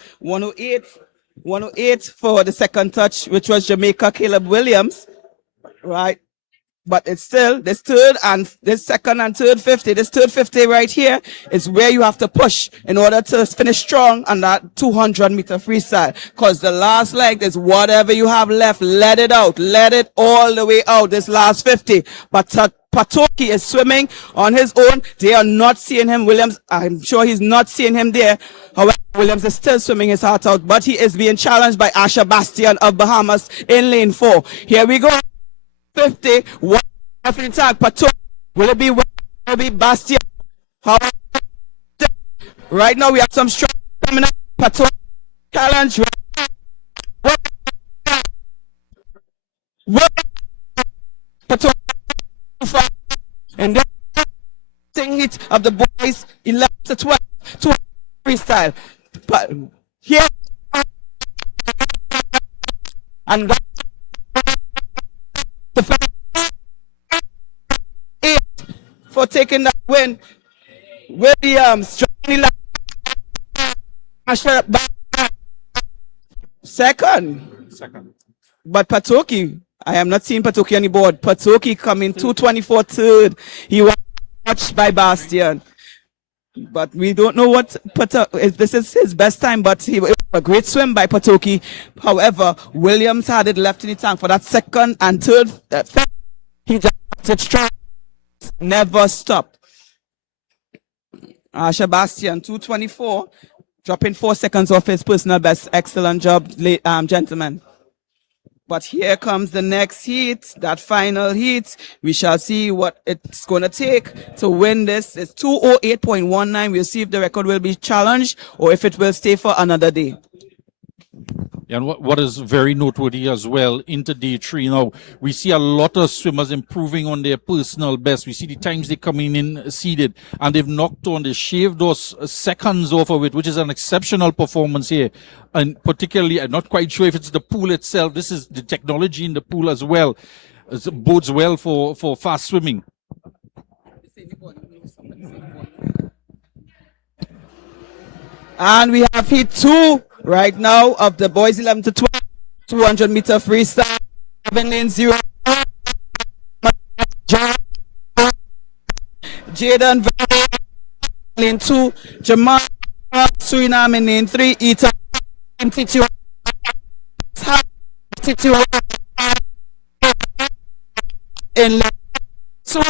108 for the second touch, which was Jamaica Caleb Williams, right? But it's still this second and third 50. This third 50 right here is where you have to push in order to finish strong on that 200-meter freestyle. Because the last leg is whatever you have left, let it out. Let it all the way out, this last 50. But Patoki is swimming on his own. They are not seeing him. Williams, I'm sure he's not seeing him there. However, Williams is still swimming his heart out. But he is being challenged by Asha Bastian of Bahamas in lane 4. Here we go. 50, one every tag, Pato, will it be Bastian? However, right now we have some strong coming up, Pato, challenge, Pato, and then thing hit of the boys, 11 to 12, 2 freestyle, but here, and for taking that win. Williams, second. But Patoki, I am not seeing Patoki on the board. Patoki coming 224 third. He was touched by Bastian. But we don't know what if this is his best time, but it was a great swim by Patoki. However, Williams had it left in the tank for that second and third. He just it strong. Never stopped. Sebastian, 224, dropping 4 seconds off his personal best. Excellent job, gentlemen. But here comes the next heat, that final heat. We shall see what it's going to take to win this. It's 2:08.19. We'll see if the record will be challenged or if it will stay for another day. And what is very noteworthy as well, into day 3 now, we see a lot of swimmers improving on their personal best. We see the times they're coming in seeded, and they've knocked on, they shaved those seconds off of it, which is an exceptional performance here. And particularly, I'm not quite sure if it's the pool itself. This is the technology in the pool as well. It bodes well for fast swimming. And we have heat 2 right now of the boys 11 to 12, 200 meter freestyle, 7 lane 0. Jaden lane 2, Jamal Suriname in lane 3, Ethan in lane 2.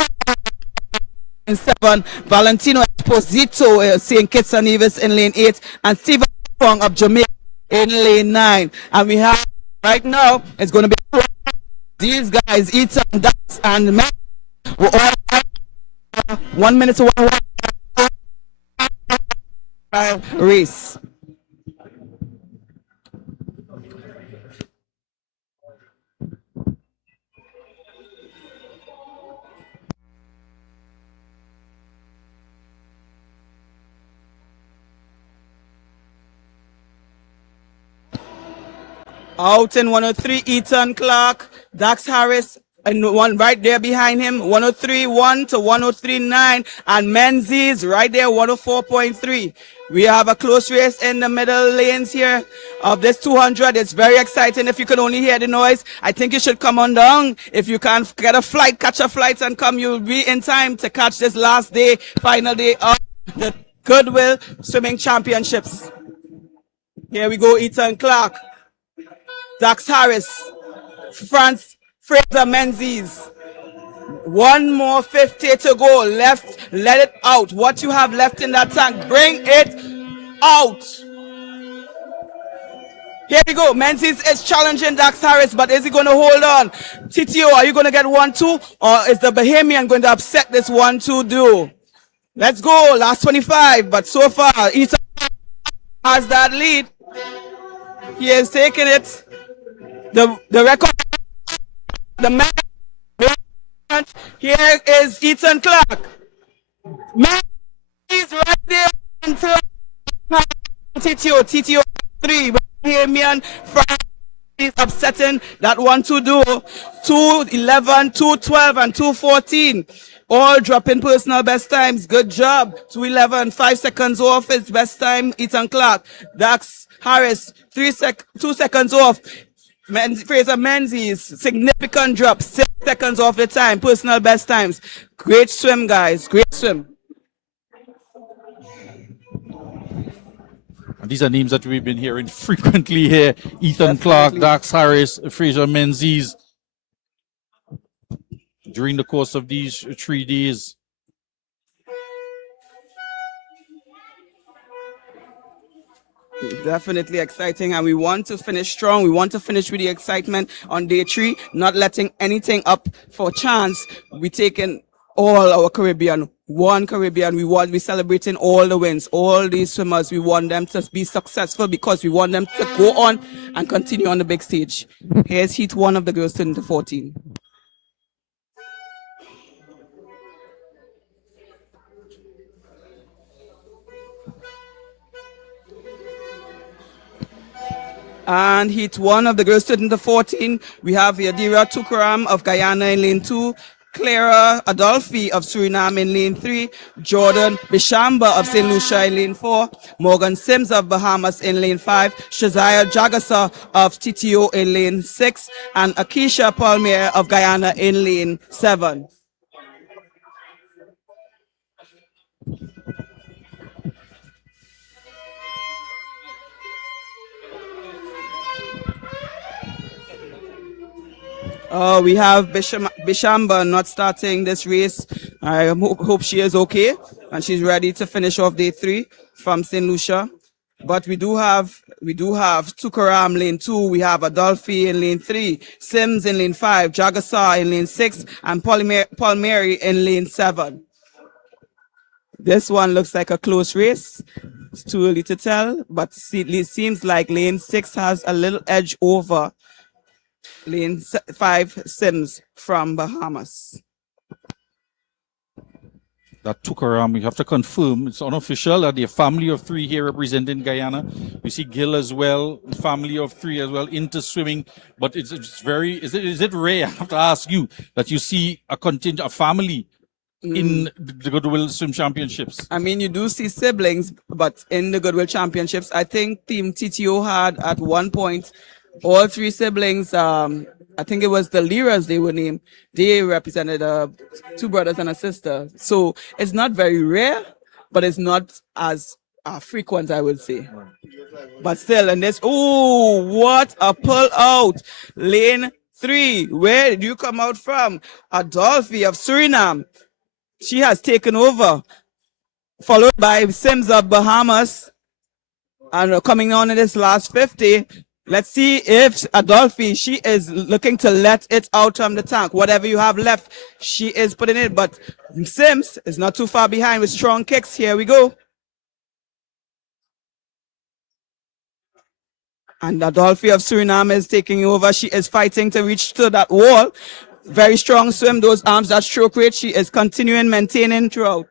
In 7, Valentino Esposito, St. Kitts and Nevis in lane 8, and Stephen Fong of Jamaica in lane 9. And we have right now, it's going to be these guys, Ethan, Dax, and Matt, we're all 1 minute to 1 race. Out in 103, Ethan Clark, Dax Harris, and one right there behind him, 103.1 to 103.9, and Menzies right there, 104.3. We have a close race in the middle lanes here of this 200. It's very exciting. If you can only hear the noise, I think you should come on down. If you can get a flight, catch a flight and come, you'll be in time to catch this last day, final day of the Goodwill Swimming Championships. Here we go, Ethan Clark, Dax Harris, Fraser Menzies. One more 50 to go. Left, let it out. What you have left in that tank, bring it out. Here we go. Menzies is challenging Dax Harris, but is he going to hold on? TTO, are you going to get 1-2? Or is the Bahamian going to upset this 1-2 duo? Let's go. Last 25, but so far, Ethan has that lead. He is taking it. The record, the man. Here is Ethan Clark. Man, he's right there until TTO 3. Bahamian is upsetting that 1-2 duo. 2:11, 2:12, and 2:14. All dropping personal best times. Good job. 2:11, 5 seconds off his best time. Ethan Clark. Dax Harris, 2 seconds off. Fraser Menzies, significant drop, 6 seconds off the time, personal best times. Great swim, guys, great swim. And these are names that we've been hearing frequently here. Ethan Clark, Dax Harris, Fraser Menzies. During the course of these 3 days. Definitely exciting, and we want to finish strong. We want to finish with the excitement on day 3, not letting anything up for chance. We taking all our Caribbean, one Caribbean. We celebrating all the wins, all these swimmers. We want them to be successful because we want them to go on and continue on the big stage. Here's heat 1 of the girls 10 to 14. And heat 1 of the girls 13 to 14, we have Yadira Tukaram of Guyana in lane 2, Clara Adolfi of Suriname in lane 3, Jordan Bishamba of St. Lucia in lane 4, Morgan Sims of Bahamas in lane 5, Shazia Jagasa of TTO in lane 6, and Akisha Palmier of Guyana in lane 7. We have Bishamba not starting this race. I hope she is okay and she's ready to finish off day 3 from St. Lucia. But we do have Tukaram lane 2, we have Adolfi in lane 3, Sims in lane 5, Jagasa in lane 6, and Palmieri in lane 7. This one looks like a close race. It's too early to tell, but it seems like lane 6 has a little edge over lane 5 Sims from Bahamas. That Tukaram, we have to confirm, it's unofficial that they're family of 3 here representing Guyana. We see Gil as well, family of 3 as well, into swimming. But it's very, is it rare, I have to ask you, that you see a family in the Goodwill Swim Championships? I mean, you do see siblings, but in the Goodwill Championships, I think Team TTO had at one point all 3 siblings. I think it was the Liras they were named. They represented 2 brothers and a sister. So it's not very rare, but it's not as frequent, I would say. But still, and this, oh, what a pull out. Lane 3, where did you come out from? Adolfi of Suriname. She has taken over, followed by Sims of Bahamas. And coming on in this last 50, let's see if Adolfi, she is looking to let it out from the tank. Whatever you have left, she is putting it. But Sims is not too far behind with strong kicks. Here we go. And Adolfi of Suriname is taking over. She is fighting to reach to that wall. Very strong swim. Those arms, that stroke rate, she is continuing, maintaining throughout.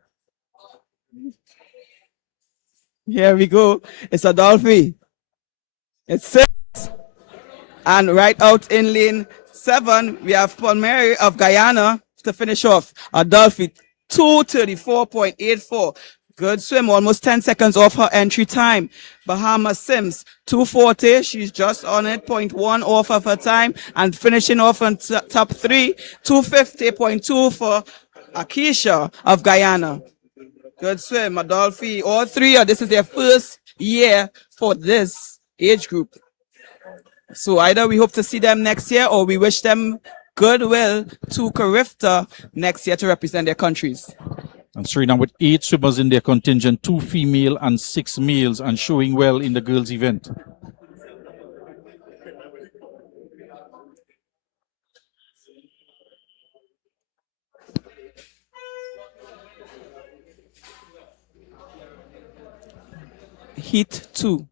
Here we go. It's Adolfi. It's Sims. And right out in lane 7, we have Palmieri of Guyana to finish off. Adolphe, 2:34.84. Good swim, almost 10 seconds off her entry time. Bahama Sims, 2:40. She's just on it, 0.1 off of her time. And finishing off on top 3, 2:50.2 for Akisha of Guyana. Good swim, Adolphe. All three, this is their first year for this age group. So either we hope to see them next year or we wish them goodwill to Carifta next year to represent their countries. And Suriname with 8 swimmers in their contingent, 2 female and 6 males, and showing well in the girls' event. Heat 2.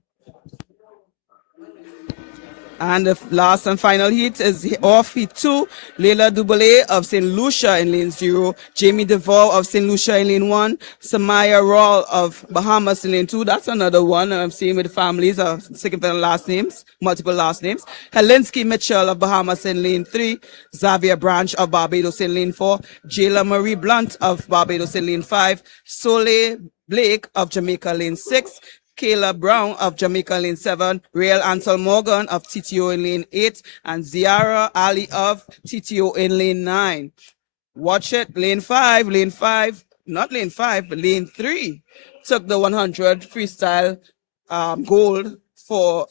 And the last and final heat is off heat 2. Leila Dubole of St. Lucia in lane 0. Jamie DeVoe of St. Lucia in lane 1. Samaya Rawl of Bahamas in lane 2. That's another one I'm seeing with the families of significant last names, multiple last names. Helinsky Mitchell of Bahamas in lane 3. Xavier Branch of Barbados in lane 4. Jayla Marie Blunt of Barbados in lane 5. Soleil Blake of Jamaica lane 6. Kayla Brown of Jamaica lane 7, Rael Ansel Morgan of TTO in lane 8, and Ziara Ali of TTO in lane 9. Watch it, lane 5, not lane 5, but lane 3 took the 100 freestyle gold for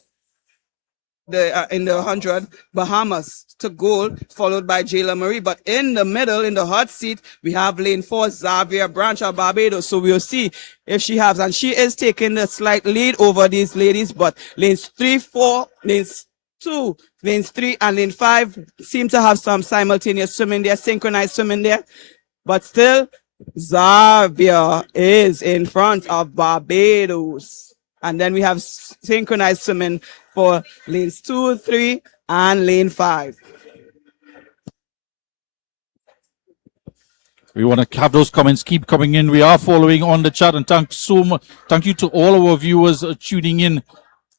the in the 100. Bahamas took gold, followed by Jayla Marie. But in the middle, in the hot seat, we have lane 4, Xavier Branch of Barbados. So we'll see if she has, and she is taking the slight lead over these ladies. But lanes 3, 4, lanes 2, lanes 3, and lane 5 seem to have some simultaneous swimming there, synchronized swimming there. But still, Xavier is in front of Barbados. And then we have synchronized swimming for lanes 2, 3, and lane 5. We want to have those comments keep coming in. We are following on the chat, and thank you to all our viewers tuning in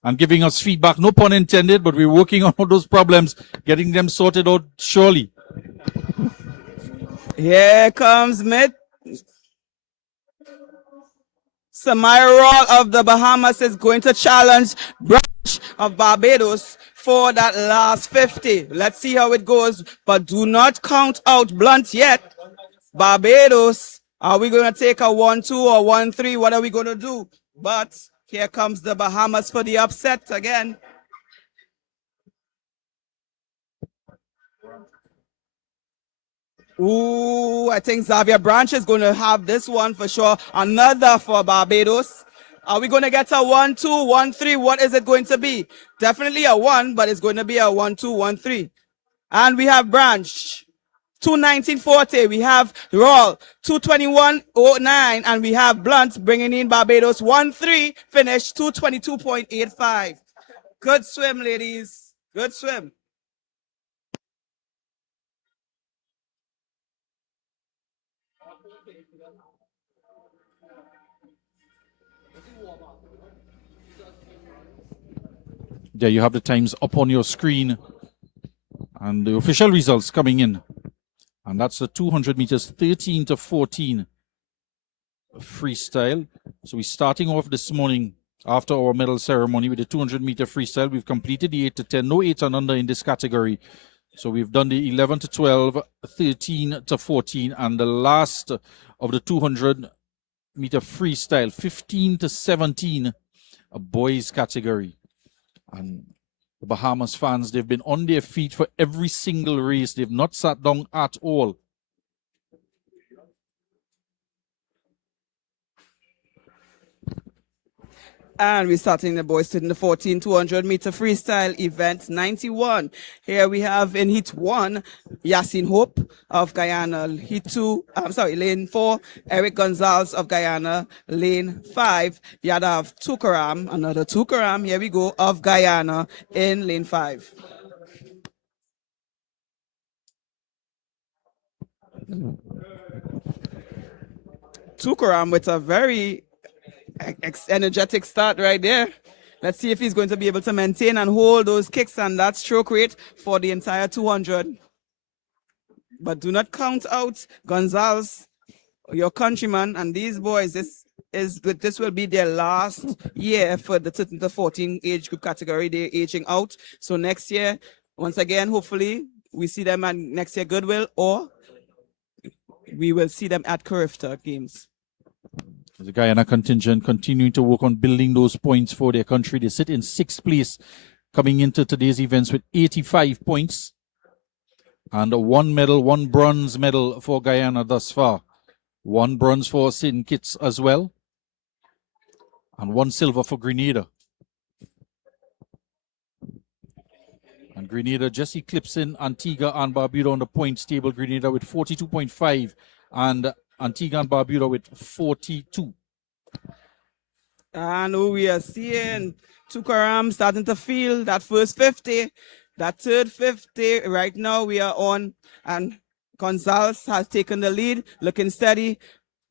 and giving us feedback. No pun intended, but we're working on all those problems, getting them sorted out surely. Here comes Mitt. Samira Rawl of the Bahamas is going to challenge Branch of Barbados for that last 50. Let's see how it goes, but do not count out Blunt yet. Barbados, are we going to take a 1-2 or 1-3? What are we going to do? But here comes the Bahamas for the upset again. Ooh, I think Xavier Branch is going to have this one for sure. Another for Barbados. Are we going to get a 1-2, 1-3? What is it going to be? Definitely a 1, but it's going to be a 1-2, 1-3. And we have Branch, 2:19.40. We have Rawl, 2:21.09. And we have Blunt bringing in Barbados, 1-3, finish, 2:22.85. Good swim, ladies. Good swim. There you have the times up on your screen and the official results coming in. And that's the 200 meters, 13-14 freestyle. So we're starting off this morning after our medal ceremony with the 200 meter freestyle. We've completed the 8-10, no 8 and under in this category. So we've done the 11-12, 13-14, and the last of the 200 meter freestyle, 15-17, a boys category. And the Bahamas fans, they've been on their feet for every single race. They've not sat down at all. And we're starting the boys in the 200 meter freestyle event 91. Here we have in heat 1, Yasin Hope of Guyana. Lane 4, Eric Gonzalez of Guyana. Lane 5, Yadav Tukaram, another Tukaram, here we go, of Guyana in lane 5. Tukaram with a very energetic start right there. Let's see if he's going to be able to maintain and hold those kicks and that stroke rate for the entire 200. But do not count out Gonzalez, your countryman, and these boys. This will be their last year for the 13 to 14 age group category. They're aging out. So next year, once again, hopefully, we see them at next year Goodwill, or we will see them at Carifta Games. The Guyana contingent continuing to work on building those points for their country. They sit in 6th place coming into today's events with 85 points. And 1 medal, 1 bronze medal for Guyana thus far. 1 bronze for St. Kitts as well. And 1 silver for Grenada. And Grenada just eclipsing Antigua and Barbuda on the points table. Grenada with 42.5 and Antigua and Barbuda with 42. And we are seeing Tukaram starting to feel that first 50, that third 50. Right now we are on, and Gonzalez has taken the lead, looking steady.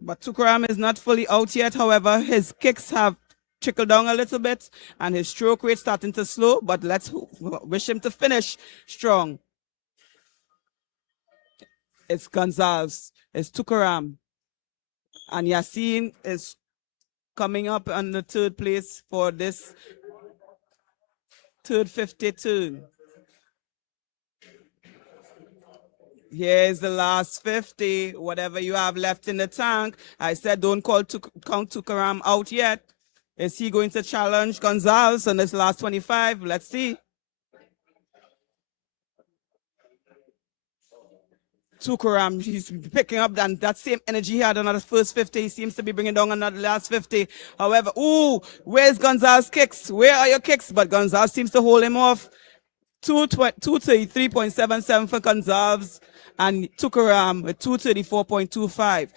But Tukaram is not fully out yet. However, his kicks have trickled down a little bit, and his stroke rate starting to slow. But let's wish him to finish strong. It's Gonzalez, it's Tukaram, and Yassine is coming up on the 3rd place for this third 50 turn. Here's the last 50. Whatever you have left in the tank. I said don't count Tukaram out yet. Is he going to challenge Gonzalez on this last 25? Let's see. Tukaram, he's picking up that same energy he had on the first 50. He seems to be bringing down on the last 50. However, where's Gonzalez's kicks? Where are your kicks? But Gonzalez seems to hold him off. 233.77 for Gonzalez, and Tukaram with 234.25.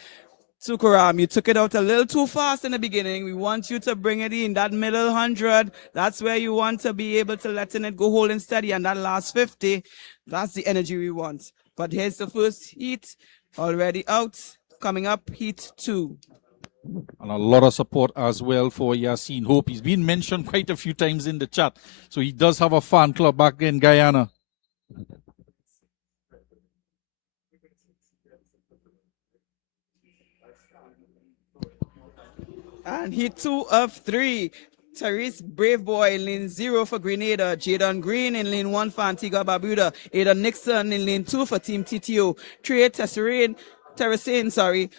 Tukaram, you took it out a little too fast in the beginning. We want you to bring it in that middle 100. That's where you want to be able to letting it go holding steady, and that last 50, that's the energy we want. But here's the first heat already out. Coming up, heat 2. And a lot of support as well for Yassine Hope. He's been mentioned quite a few times in the chat. So he does have a fan club back in Guyana. And heat 2 of 3. Therese Brave Boy in lane 0 for Grenada. Jaden Green in lane 1 for Antigua Barbuda. Aidan Nixon in lane 2 for Team TTO. Trey Terracine,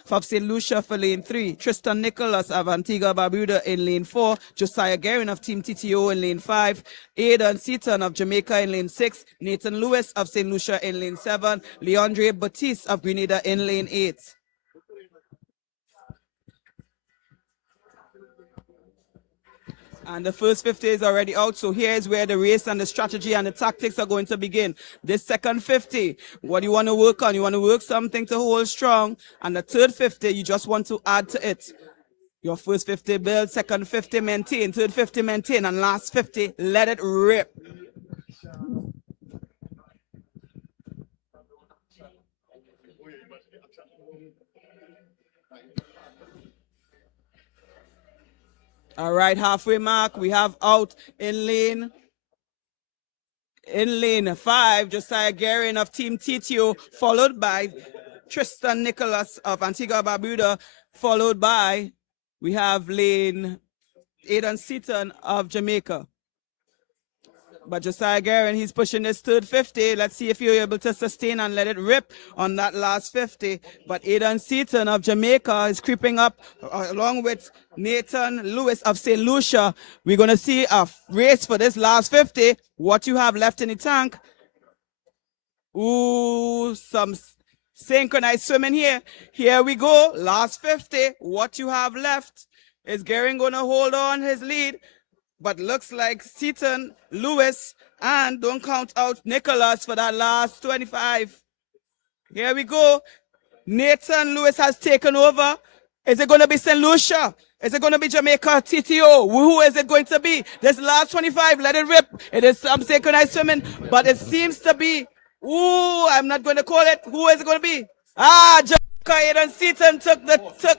for St. Lucia for lane 3. Tristan Nicholas of Antigua Barbuda in lane 4. Josiah Guerin of Team TTO in lane 5. Aidan Seaton of Jamaica in lane 6. Nathan Lewis of St. Lucia in lane 7. Leandre Batiste of Grenada in lane 8. And the first 50 is already out. So here's where the race and the strategy and the tactics are going to begin. This second 50, what do you want to work on? You want to work something to hold strong. And the third 50, you just want to add to it. Your first 50 build, second 50 maintain, third 50 maintain, and last 50, let it rip. All right, halfway mark. We have out in lane 5, Josiah Guerin of Team TTO, followed by Tristan Nicholas of Antigua Barbuda, followed by, we have lane Aidan Seaton of Jamaica. But Josiah Guerin, he's pushing this third 50. Let's see if you're able to sustain and let it rip on that last 50. But Aidan Seaton of Jamaica is creeping up along with Nathan Lewis of St. Lucia. We're going to see a race for this last 50. What you have left in the tank. Ooh, some synchronized swimming here. Here we go. Last 50. What you have left. Is Guerin going to hold on his lead? But looks like Seaton, Lewis, and don't count out Nicholas for that last 25. Here we go. Nathan Lewis has taken over. Is it going to be St. Lucia? Is it going to be Jamaica TTO? Who is it going to be? This last 25, let it rip. It is some synchronized swimming, but it seems to be, I'm not going to call it. Who is it going to be? Jamaica Jamaica, Aidan Seaton took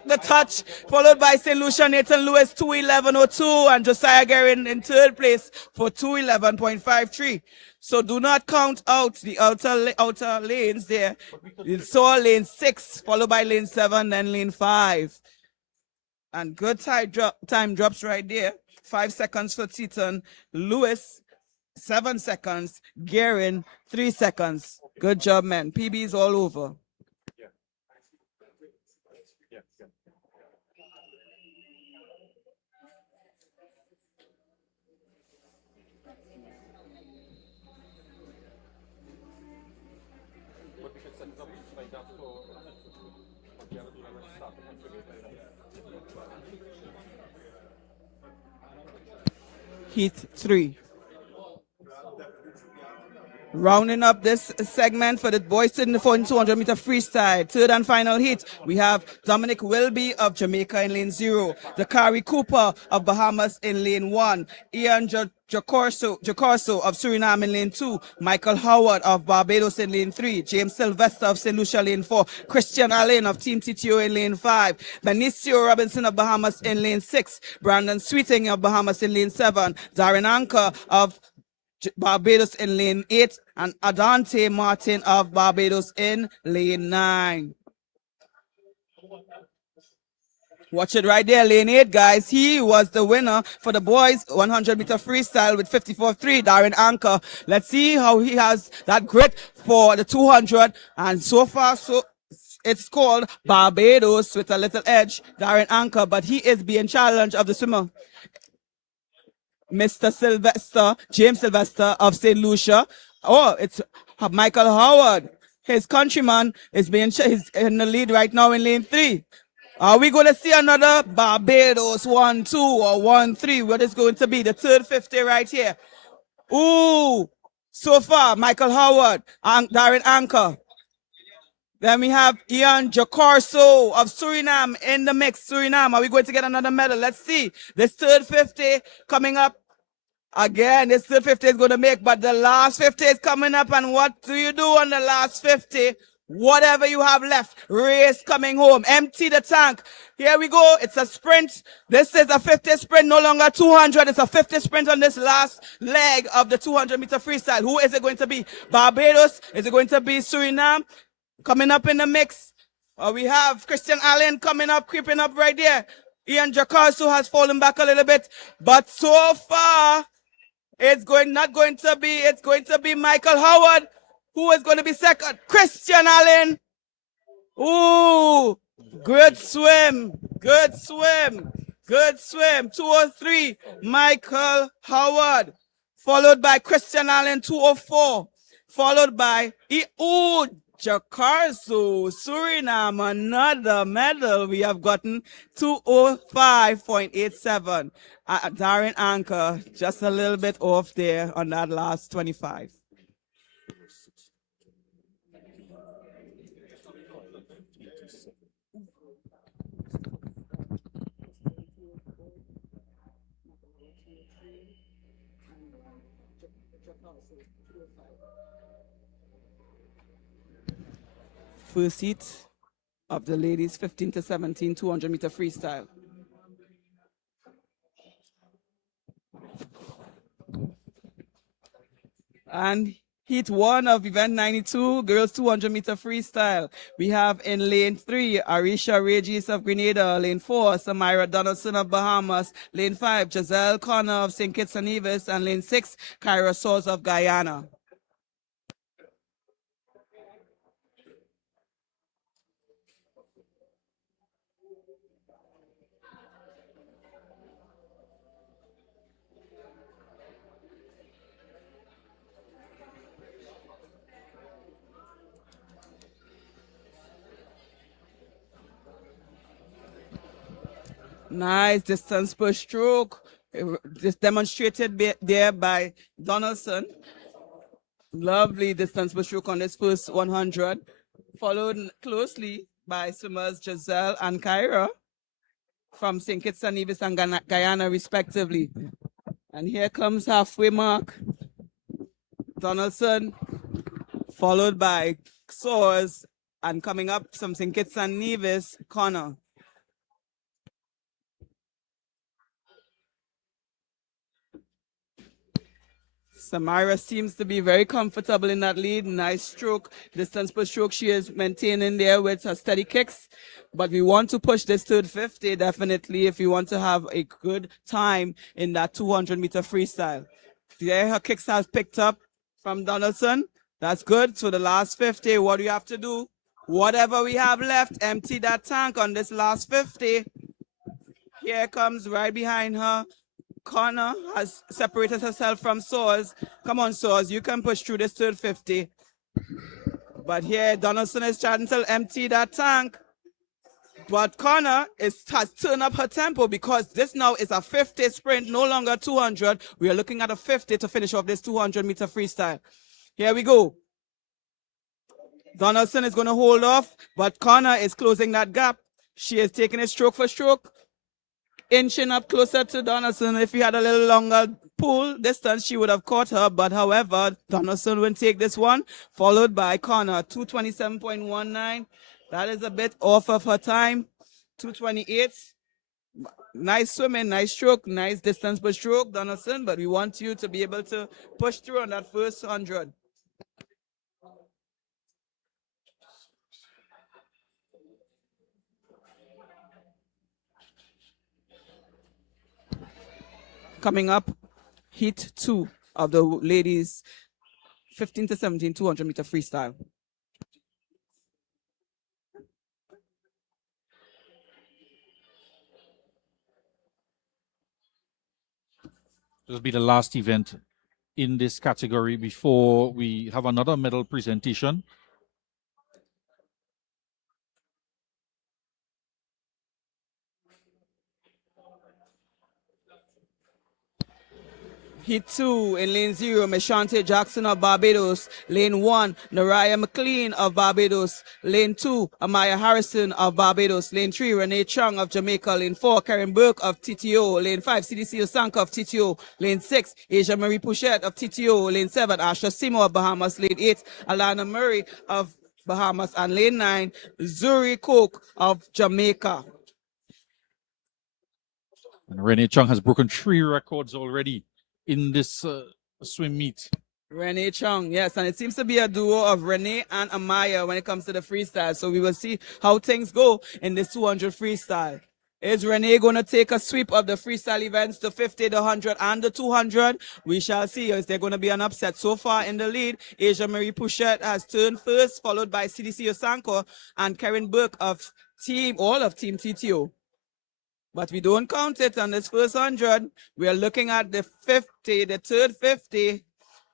the touch, followed by St. Lucia, Nathan Lewis, 2:11.02, and Josiah Guerin in third place for 2:11.53. So do not count out the outer lanes there. You saw lane 6, followed by lane 7, then lane 5. And good time drops right there. 5 seconds for Seaton. Lewis, 7 seconds. Guerin, 3 seconds. Good job, man. PB's all over. Heat 3. Rounding up this segment for the boys in the 4x200 meter freestyle. Third and final heat, we have Dominic Wilby of Jamaica in lane 0, Zakari Cooper of Bahamas in lane 1, Ian Jacorso of Suriname in lane 2, Michael Howard of Barbados in lane 3, James Sylvester of St. Lucia lane 4, Christian Allen of Team TTO in lane 5, Benicio Robinson of Bahamas in lane 6, Brandon Sweeting of Bahamas in lane 7, Darren Anker of Barbados in lane 8, and Adante Martin of Barbados in lane 9. Watch it right there, lane 8, guys. He was the winner for the boys 100 meter freestyle with 54.3, Darren Anker. Let's see how he has that grit for the 200. And so far, it's called Barbados with a little edge, Darren Anker, but he is being challenged of the swimmer, Mr. Sylvester, James Sylvester of St. Lucia. Oh, it's Michael Howard. His countryman is he's in the lead right now in lane 3. Are we going to see another Barbados 1-2 or 1-3? What is going to be the third 50 right here? Ooh, so far, Michael Howard and Darren Anker. Then we have Ian Jacorso of Suriname in the mix. Suriname, are we going to get another medal? Let's see. This third 50 coming up. Again, this third 50 is going to make, but the last 50 is coming up. And what do you do on the last 50? Whatever you have left, race coming home. Empty the tank. Here we go. It's a sprint. This is a 50 sprint, no longer 200. It's a 50 sprint on this last leg of the 200 meter freestyle. Who is it going to be? Barbados? Is it going to be Suriname? Coming up in the mix. We have Christian Allen coming up, creeping up right there. Ian Jacorso has fallen back a little bit. But so far, it's going to be Michael Howard, who is going to be second. Christian Allen. Ooh, good swim. 203, Michael Howard. Followed by Christian Allen, 204. Followed by Jacorso, Suriname, another medal. We have gotten 205.87. Darren Anker, just a little bit off there on that last 25. First heat of the ladies 15 to 17 200 meter freestyle. And heat 1 of event 92, girls 200 meter freestyle. We have in lane 3, Arisha Regis of Grenada. Lane 4, Samira Donaldson of Bahamas. Lane 5, Giselle Connor of St. Kitts and Nevis. And lane 6, Kyra Soers of Guyana. Nice distance per stroke. Just demonstrated there by Donaldson. Lovely distance per stroke on this first 100. Followed closely by swimmers Giselle and Kyra from St. Kitts and Nevis and Guyana respectively. And here comes halfway mark. Donaldson, followed by Soers And coming up, some St. Kitts and Nevis, Connor. Samira seems to be very comfortable in that lead. Nice stroke. Distance per stroke she is maintaining there with her steady kicks. But we want to push this third 50 definitely if we want to have a good time in that 200-meter freestyle. There her kicks have picked up from Donaldson. That's good. So the last 50, what do you have to do? Whatever we have left, empty that tank on this last 50. Here comes right behind her. Connor has separated herself from Soars. Come on, Soars, you can push through this third 50. But here, Donaldson is trying to empty that tank. But Connor has turned up her tempo because this now is a 50 sprint, no longer 200. We are looking at a 50 to finish off this 200-meter freestyle. Here we go. Donaldson is going to hold off, but Connor is closing that gap. She is taking it stroke for stroke, inching up closer to Donaldson. If he had a little longer pull distance, she would have caught her. But however, Donaldson will take this one, followed by Connor, 227.19. That is a bit off of her time. 228. Nice swimming, nice stroke, nice distance per stroke, Donaldson. But we want you to be able to push through on that first 100. Coming up, heat 2 of the ladies 15 to 17 200-meter freestyle. This will be the last event in this category before we have another medal presentation. Heat 2 in lane 0, Meshante Jackson of Barbados. Lane 1, Naraya McLean of Barbados. Lane 2, Amaya Harrison of Barbados. Lane 3, Renee Chung of Jamaica. Lane 4, Karen Burke of TTO. Lane 5, CDC Osanka of TTO. Lane 6, Asia Marie Pouchette of TTO. Lane 7, Asha Simo of Bahamas. Lane 8, Alana Murray of Bahamas. And lane 9, Zuri Coke of Jamaica. And Renee Chung has broken 3 records already in this swim meet. Renee Chung, yes, and it seems to be a duo of Renee and Amaya when it comes to the freestyle. So we will see how things go in this 200 freestyle. Is Renee going to take a sweep of the freestyle events to 50, the 100, and the 200? We shall see. Is there going to be an upset? So far in the lead, Asia Marie Pouchette has turned first, followed by CDC Osanko and Karen Burke of all of Team TTO. But we don't count it on this first 100. We are looking at the 50, the third 50,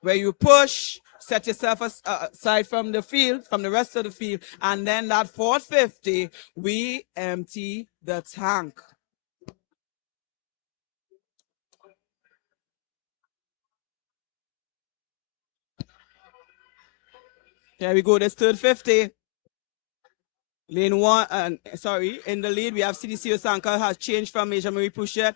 where you push, set yourself aside from the field, from the rest of the field, and then that fourth 50, we empty the tank. Here we go, this third 50. Lane 1, in the lead, we have CDC Osanka has changed from Asia Marie Pouchette.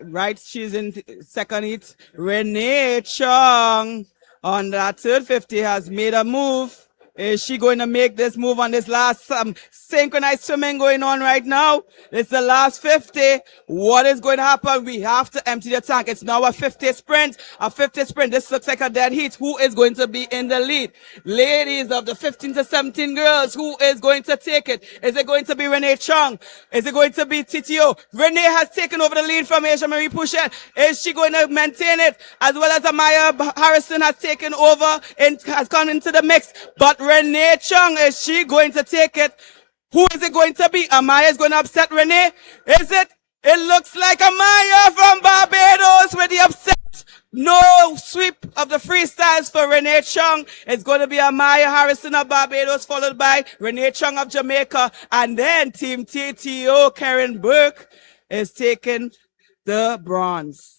Right, she's in second heat. Renee Chung on that third 50 has made a move. Is she going to make this move on this last synchronized swimming going on right now? It's the last 50. What is going to happen? We have to empty the tank. It's now a 50 sprint. A 50 sprint. This looks like a dead heat. Who is going to be in the lead? Ladies of the 15 to 17 girls, who is going to take it? Is it going to be Renee Chung? Is it going to be TTO? Renee has taken over the lead from Asia Marie Pouchette. Is she going to maintain it? As well as Amaya Harrison has taken over and has gone into the mix. But Renee Chung, is she going to take it? Who is it going to be? Amaya is going to upset Renee? Is it? It looks like Amaya from Barbados with the upset. No sweep of the freestyles for Renee Chung. It's going to be Amaya Harrison of Barbados, followed by Renee Chung of Jamaica. And then Team TTO, Karen Burke, is taking the bronze.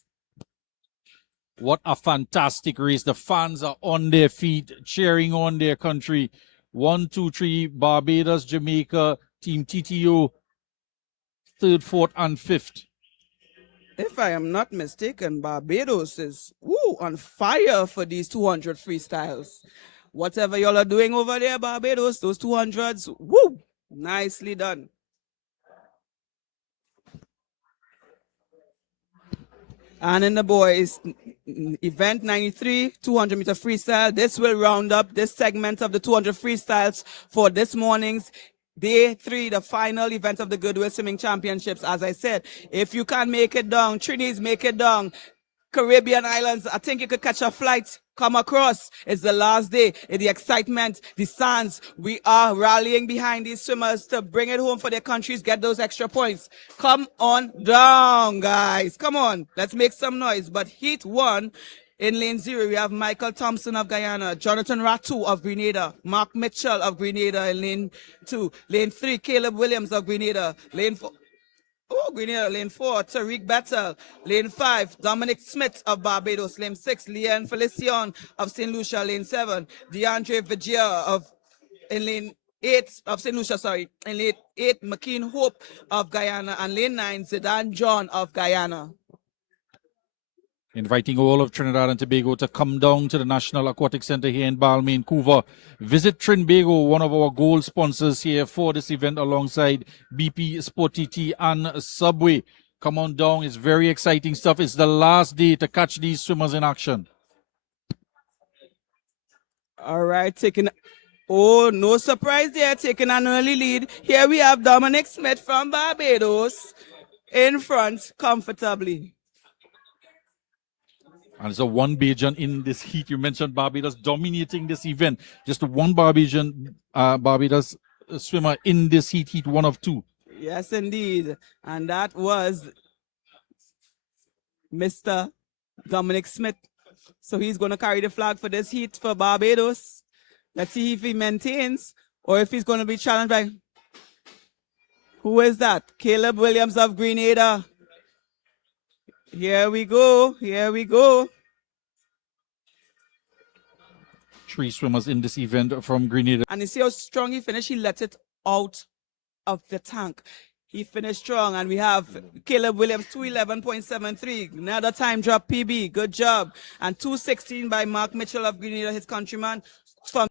What a fantastic race. The fans are on their feet, cheering on their country. 1, 2, 3, Barbados, Jamaica, Team TTO, 3rd, 4th, and 5th. If I am not mistaken, Barbados is on fire for these 200 freestyles. Whatever y'all are doing over there, Barbados, those 200s, woo, nicely done. And in the boys, event 93, 200-meter freestyle. This will round up this segment of the 200 freestyles for this morning's Day 3, the final event of the Goodwill Swimming Championships. As I said, if you can't make it down, Trinis, make it down. Caribbean islands, I think you could catch a flight, come across. It's the last day. The excitement, the sands. We are rallying behind these swimmers to bring it home for their countries, get those extra points. Come on down, guys. Come on. Let's make some noise. But Heat 1, in lane 0, we have Michael Thompson of Guyana, Jonathan Ratu of Grenada, Mark Mitchell of Grenada in lane 2. Lane 3, Caleb Williams of Grenada. Lane 4, Grenada. Lane 4, Tariq Battle. Lane 5, Dominic Smith of Barbados. Lane 6, Leanne Felicion of St. Lucia. Lane 7, DeAndre Vigia in lane 8 of St. Lucia, sorry. In lane 8, McKean Hope of Guyana. And lane 9, Zidane John of Guyana. Inviting all of Trinidad and Tobago to come down to the National Aquatic Centre here in Balmain, Vancouver. Visit Trinbago, one of our gold sponsors here for this event alongside BP, Sport TT and Subway. Come on down. It's very exciting stuff. It's the last day to catch these swimmers in action. All right, no surprise there, taking an early lead. Here we have Dominic Smith from Barbados in front comfortably. And it's a one Bajan in this heat. You mentioned Barbados dominating this event. Just one Barbados swimmer in this heat 1 of 2. Yes, indeed. And that was Mr. Dominic Smith. So he's going to carry the flag for this heat for Barbados. Let's see if he maintains or if he's going to be challenged by... Who is that? Caleb Williams of Grenada. Here we go. Here we go. 3 swimmers in this event from Grenada. And you see how strong he finished? He let it out of the tank. He finished strong. And we have Caleb Williams, 2:11.73. Another time drop PB. Good job. And 2:16 by Mark Mitchell of Grenada, his countryman. From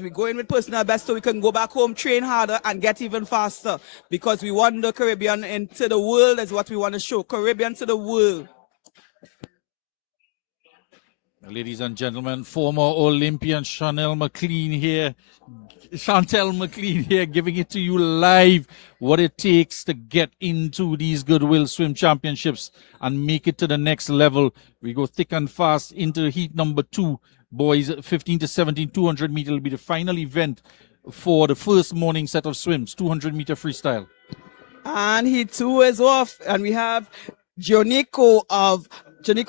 we go in with personal best so we can go back home, train harder, and get even faster. Because we want the Caribbean into the world is what we want to show. Caribbean to the world. Ladies and gentlemen, former Olympian Chantel McLean here, giving it to you live, what it takes to get into these Goodwill Swim Championships and make it to the next level. We go thick and fast into heat number 2. Boys, 15 to 17, 200 meter will be the final event for the first morning set of swims, 200 meter freestyle. And heat 2 is off, and we have Jonico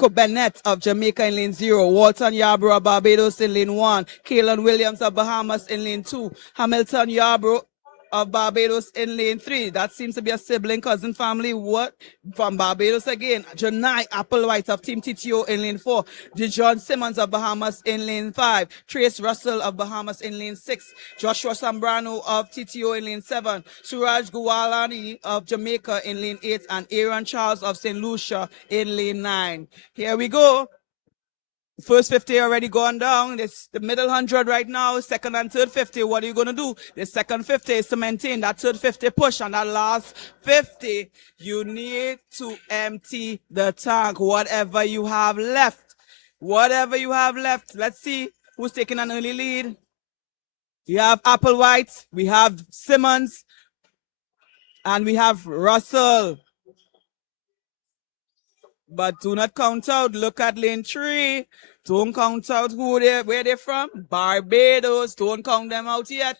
Bennett of Jamaica in lane 0, Walton Yarbrough of Barbados in lane 1, Kaelan Williams of Bahamas in lane 2, Hamilton Yarbrough of Barbados in lane 3. That seems to be a sibling cousin family. What? From Barbados again. Janai Applewhite of Team TTO in lane 4. Dijon Simmons of Bahamas in lane 5. Trace Russell of Bahamas in lane 6. Joshua Sambrano of TTO in lane 7. Suraj Guwalani of Jamaica in lane 8. And Aaron Charles of St. Lucia in lane 9. Here we go. First 50 already gone down. It's the middle 100 right now. Second and third 50. What are you going to do? The second 50 is to maintain that third 50 push. And that last 50, you need to empty the tank. Whatever you have left. Whatever you have left. Let's see who's taking an early lead. You have Applewhite. We have Simmons. And we have Russell. But do not count out. Look at lane 3. Don't count out where they're from. Barbados. Don't count them out yet.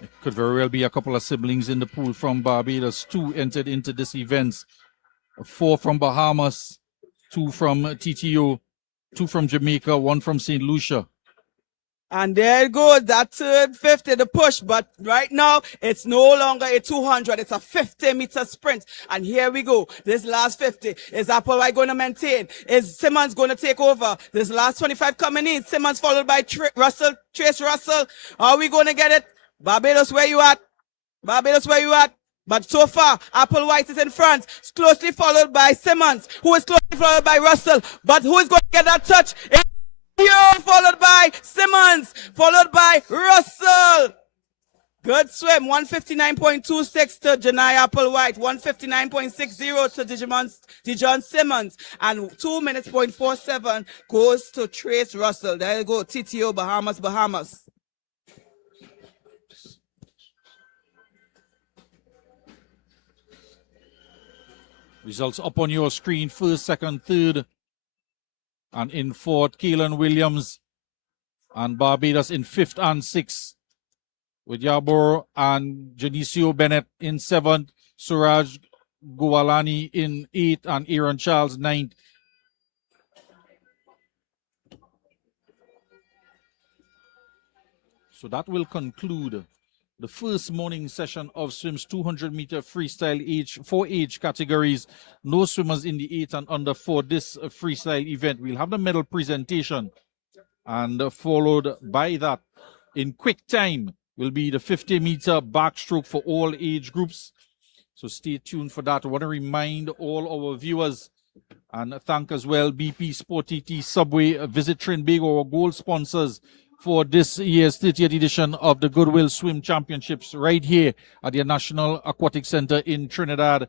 It could very well be a couple of siblings in the pool from Barbados. 2 entered into this event. 4 from Bahamas, 2 from TTO, 2 from Jamaica, 1 from St. Lucia. And there it goes, that third 50, the push. But right now, it's no longer a 200. It's a 50-meter sprint. And here we go. This last 50. Is Applewhite going to maintain? Is Simmons going to take over? This last 25 coming in. Simmons followed by Trace Russell. Are we going to get it? Barbados, where you at? Barbados, where you at? But so far, Applewhite is in front, closely followed by Simmons, who is closely followed by Russell. But who is going to get that touch? It's you, followed by Simmons, followed by Russell. Good swim, 159.26 to Janai Applewhite, 159.60 to Dijon Simmons, and 2 minutes, 0.47 goes to Trace Russell. There you go, TTO, Bahamas. Results up on your screen, first, second, third. And in fourth, Keelan Williams and Barbados in fifth and sixth, with Yabor and Janicio Bennett in seventh, Suraj Gowalani in eighth, and Aaron Charles ninth. So that will conclude the first morning session of Swims 200-meter freestyle for age categories. No swimmers in the 8 and under for this freestyle event. We'll have the medal presentation, and followed by that, in quick time, will be the 50-meter backstroke for all age groups. So stay tuned for that. I want to remind all our viewers and thank as well BP Sport TT, Subway, Visit Trinidad, our gold sponsors for this year's 30th edition of the Goodwill Swim Championships right here at the National Aquatic Centre in Trinidad.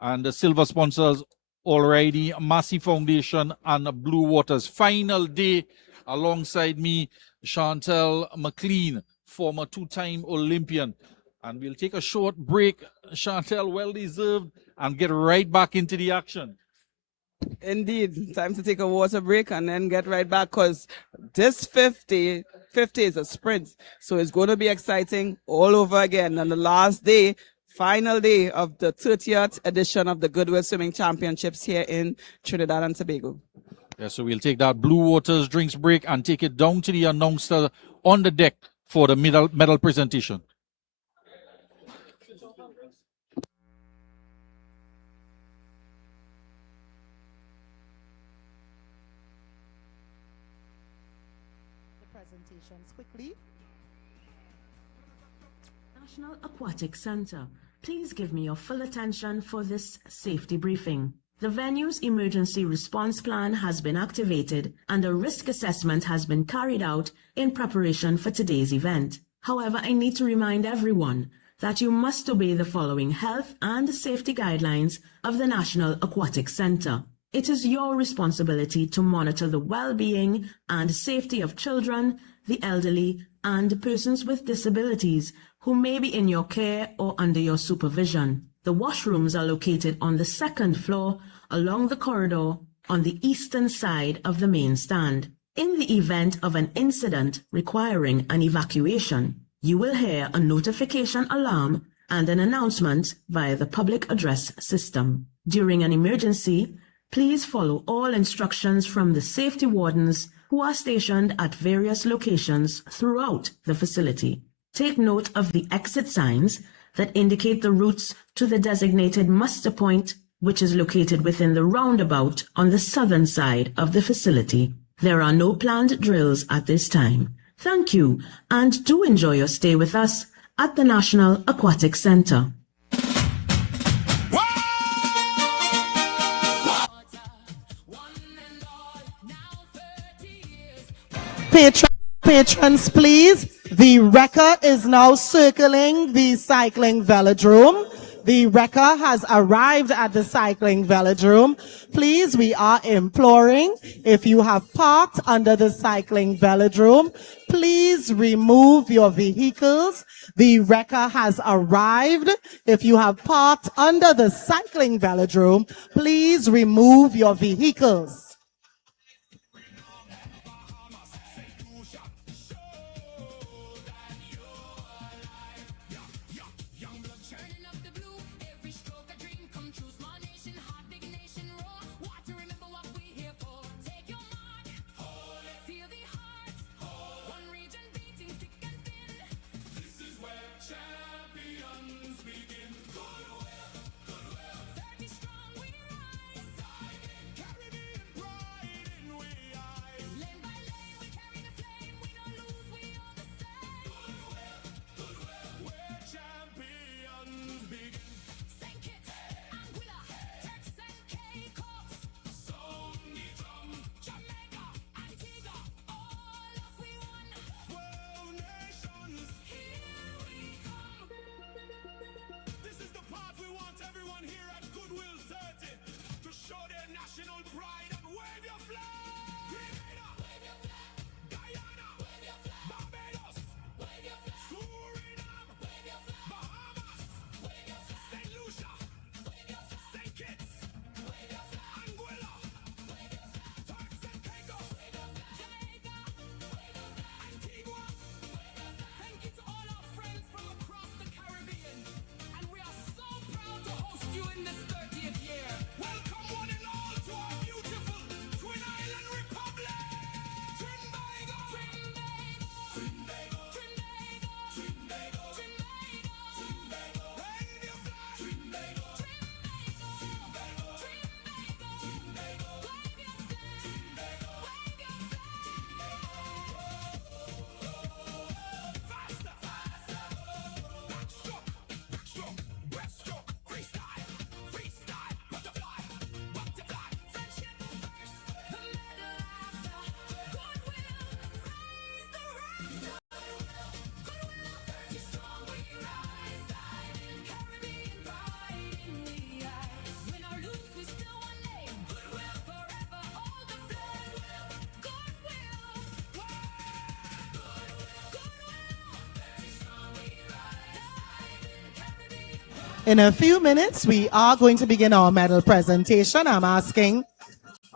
And the silver sponsors already, Massey Foundation and Blue Waters. Final day alongside me, Chantel McLean, former two-time Olympian. And we'll take a short break, Chantel, well deserved, and get right back into the action. Indeed, time to take a water break and then get right back, because this 50 is a sprint, so it's going to be exciting all over again. And the last day, final day of the 30th edition of the Goodwill Swimming Championships here in Trinidad and Tobago. Yeah, so we'll take that Blue Waters drinks break and take it down to the announcer on the deck for the medal presentation. Presentations quickly. National Aquatic Centre, please give me your full attention for this safety briefing. The venue's emergency response plan has been activated and a risk assessment has been carried out in preparation for today's event. However, I need to remind everyone that you must obey the following health and safety guidelines of the National Aquatic Centre. It is your responsibility to monitor the well-being and safety of children, the elderly, and persons with disabilities who may be in your care or under your supervision. The washrooms are located on the second floor along the corridor on the eastern side of the main stand. In the event of an incident requiring an evacuation, you will hear a notification alarm and an announcement via the public address system. During an emergency, please follow all instructions from the safety wardens who are stationed at various locations throughout the facility. Take note of the exit signs that indicate the routes to the designated muster point, which is located within the roundabout on the southern side of the facility. There are no planned drills at this time. Thank you, and do enjoy your stay with us at the National Aquatic Centre. Patrons, please. The wrecker is now circling the cycling velodrome. The wrecker has arrived at the cycling velodrome. Please, we are imploring, if you have parked under the cycling velodrome, please remove your vehicles. The wrecker has arrived. If you have parked under the cycling velodrome, please remove your vehicles. In a few minutes, we are going to begin our medal presentation. I'm asking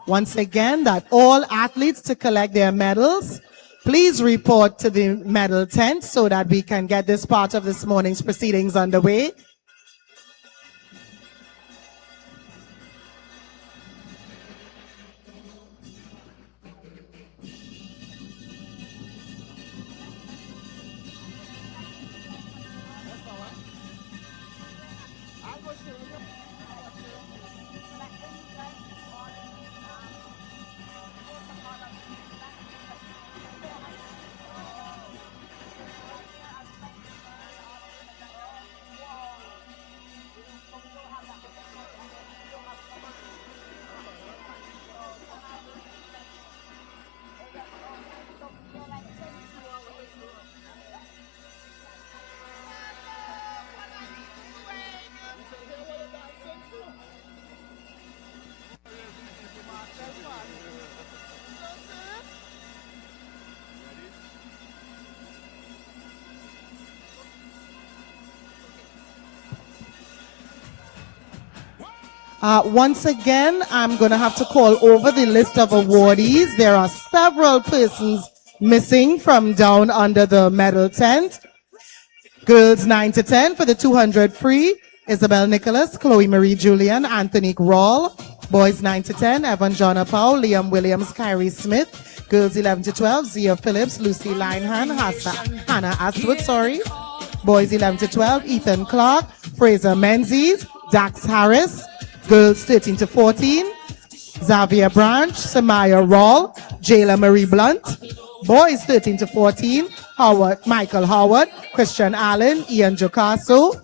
once again that all athletes to collect their medals, please report to the medal tent so that we can get this part of this morning's proceedings underway. Once again, I'm going to have to call over the list of awardees. There are several persons missing from down under the medal tent. Girls 9 to 10 for the 200 free, Isabel Nicholas, Chloe Marie Julian, Anthony Rawl. Boys 9 to 10, Evan John Powell, Liam Williams, Kyrie Smith. Girls 11 to 12, Zia Phillips, Lucy Linehan, Hannah Astwood, Boys 11 to 12, Ethan Clark, Fraser Menzies, Dax Harris. Girls 13 to 14, Xavier Branch, Samaya Rawl, Jayla Marie Blunt. Boys 13 to 14, Michael Howard, Christian Allen, Ian Jocasso.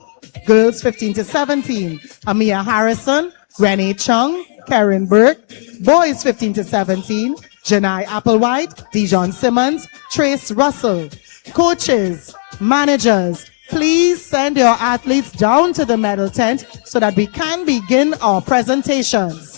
Girls 15 to 17, Amia Harrison, Renee Chung, Karen Burke. Boys 15 to 17, Janai Applewhite, Dijon Simmons, Trace Russell. Coaches, managers, please send your athletes down to the medal tent so that we can begin our presentations.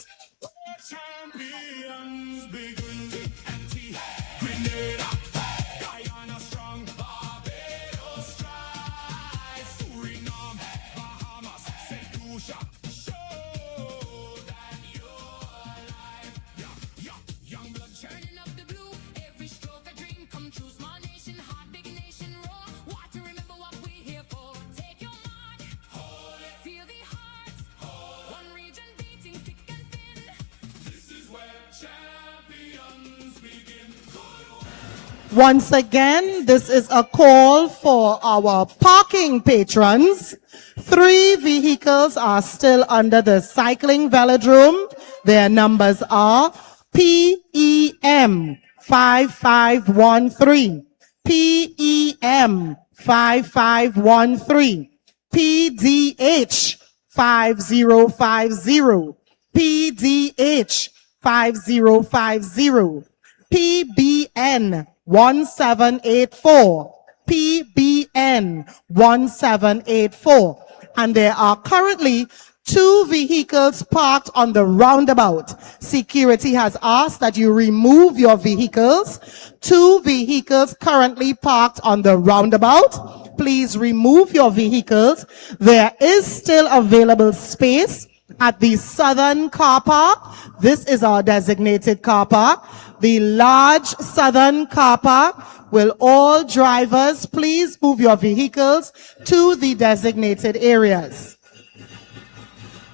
Once again, this is a call for our parking patrons. 3 vehicles are still under the cycling velodrome. Their numbers are PEM 5513, PEM 5513, PDH 5050, PDH 5050, PBN 1784, PBN 1784. And there are currently 2 vehicles parked on the roundabout. Security has asked that you remove your vehicles. 2 vehicles currently parked on the roundabout. Please remove your vehicles. There is still available space at the southern car park. This is our designated car park. The large southern car park. Will all drivers please move your vehicles to the designated areas?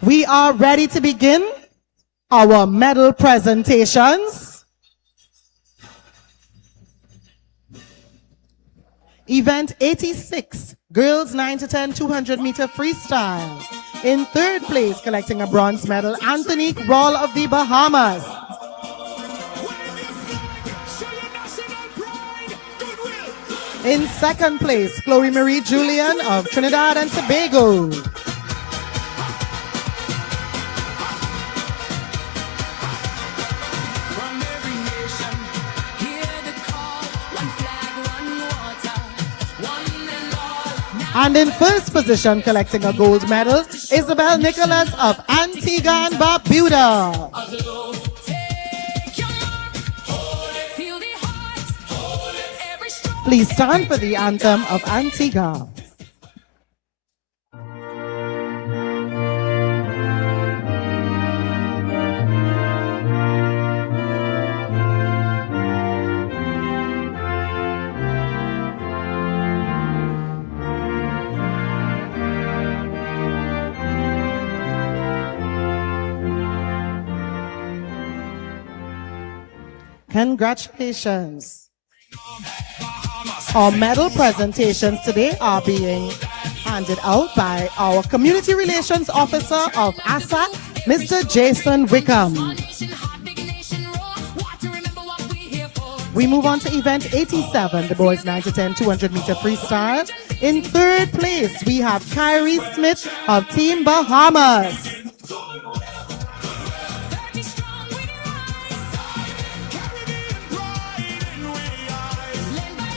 We are ready to begin our medal presentations. Event 86, girls 9 to 10 200-meter freestyle. In 3rd place, collecting a bronze medal, Anthony Rawl of the Bahamas. In 2nd place, Chloe Marie Julian of Trinidad and Tobago. And in 1st position, collecting a gold medal, Isabel Nicholas of Antigua and Barbuda. Please stand for the anthem of Antigua. Congratulations. Our medal presentations today are being handed out by our Community Relations Officer of ASATT, Mr. Jason Wickham. We move on to event 87, the boys 9 to 10 200 meter freestyle. In third place, we have Kyrie Smith of Team Bahamas.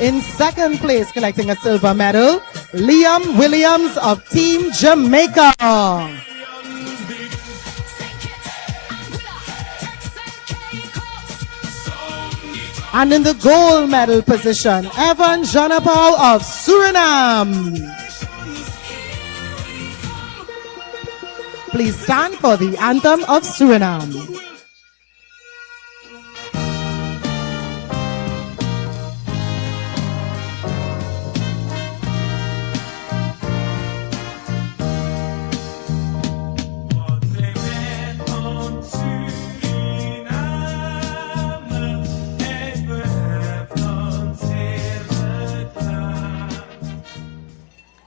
In second place, collecting a silver medal, Liam Williams of Team Jamaica. And in the gold medal position, Evan Janapau of Suriname. Please stand for the anthem of Suriname.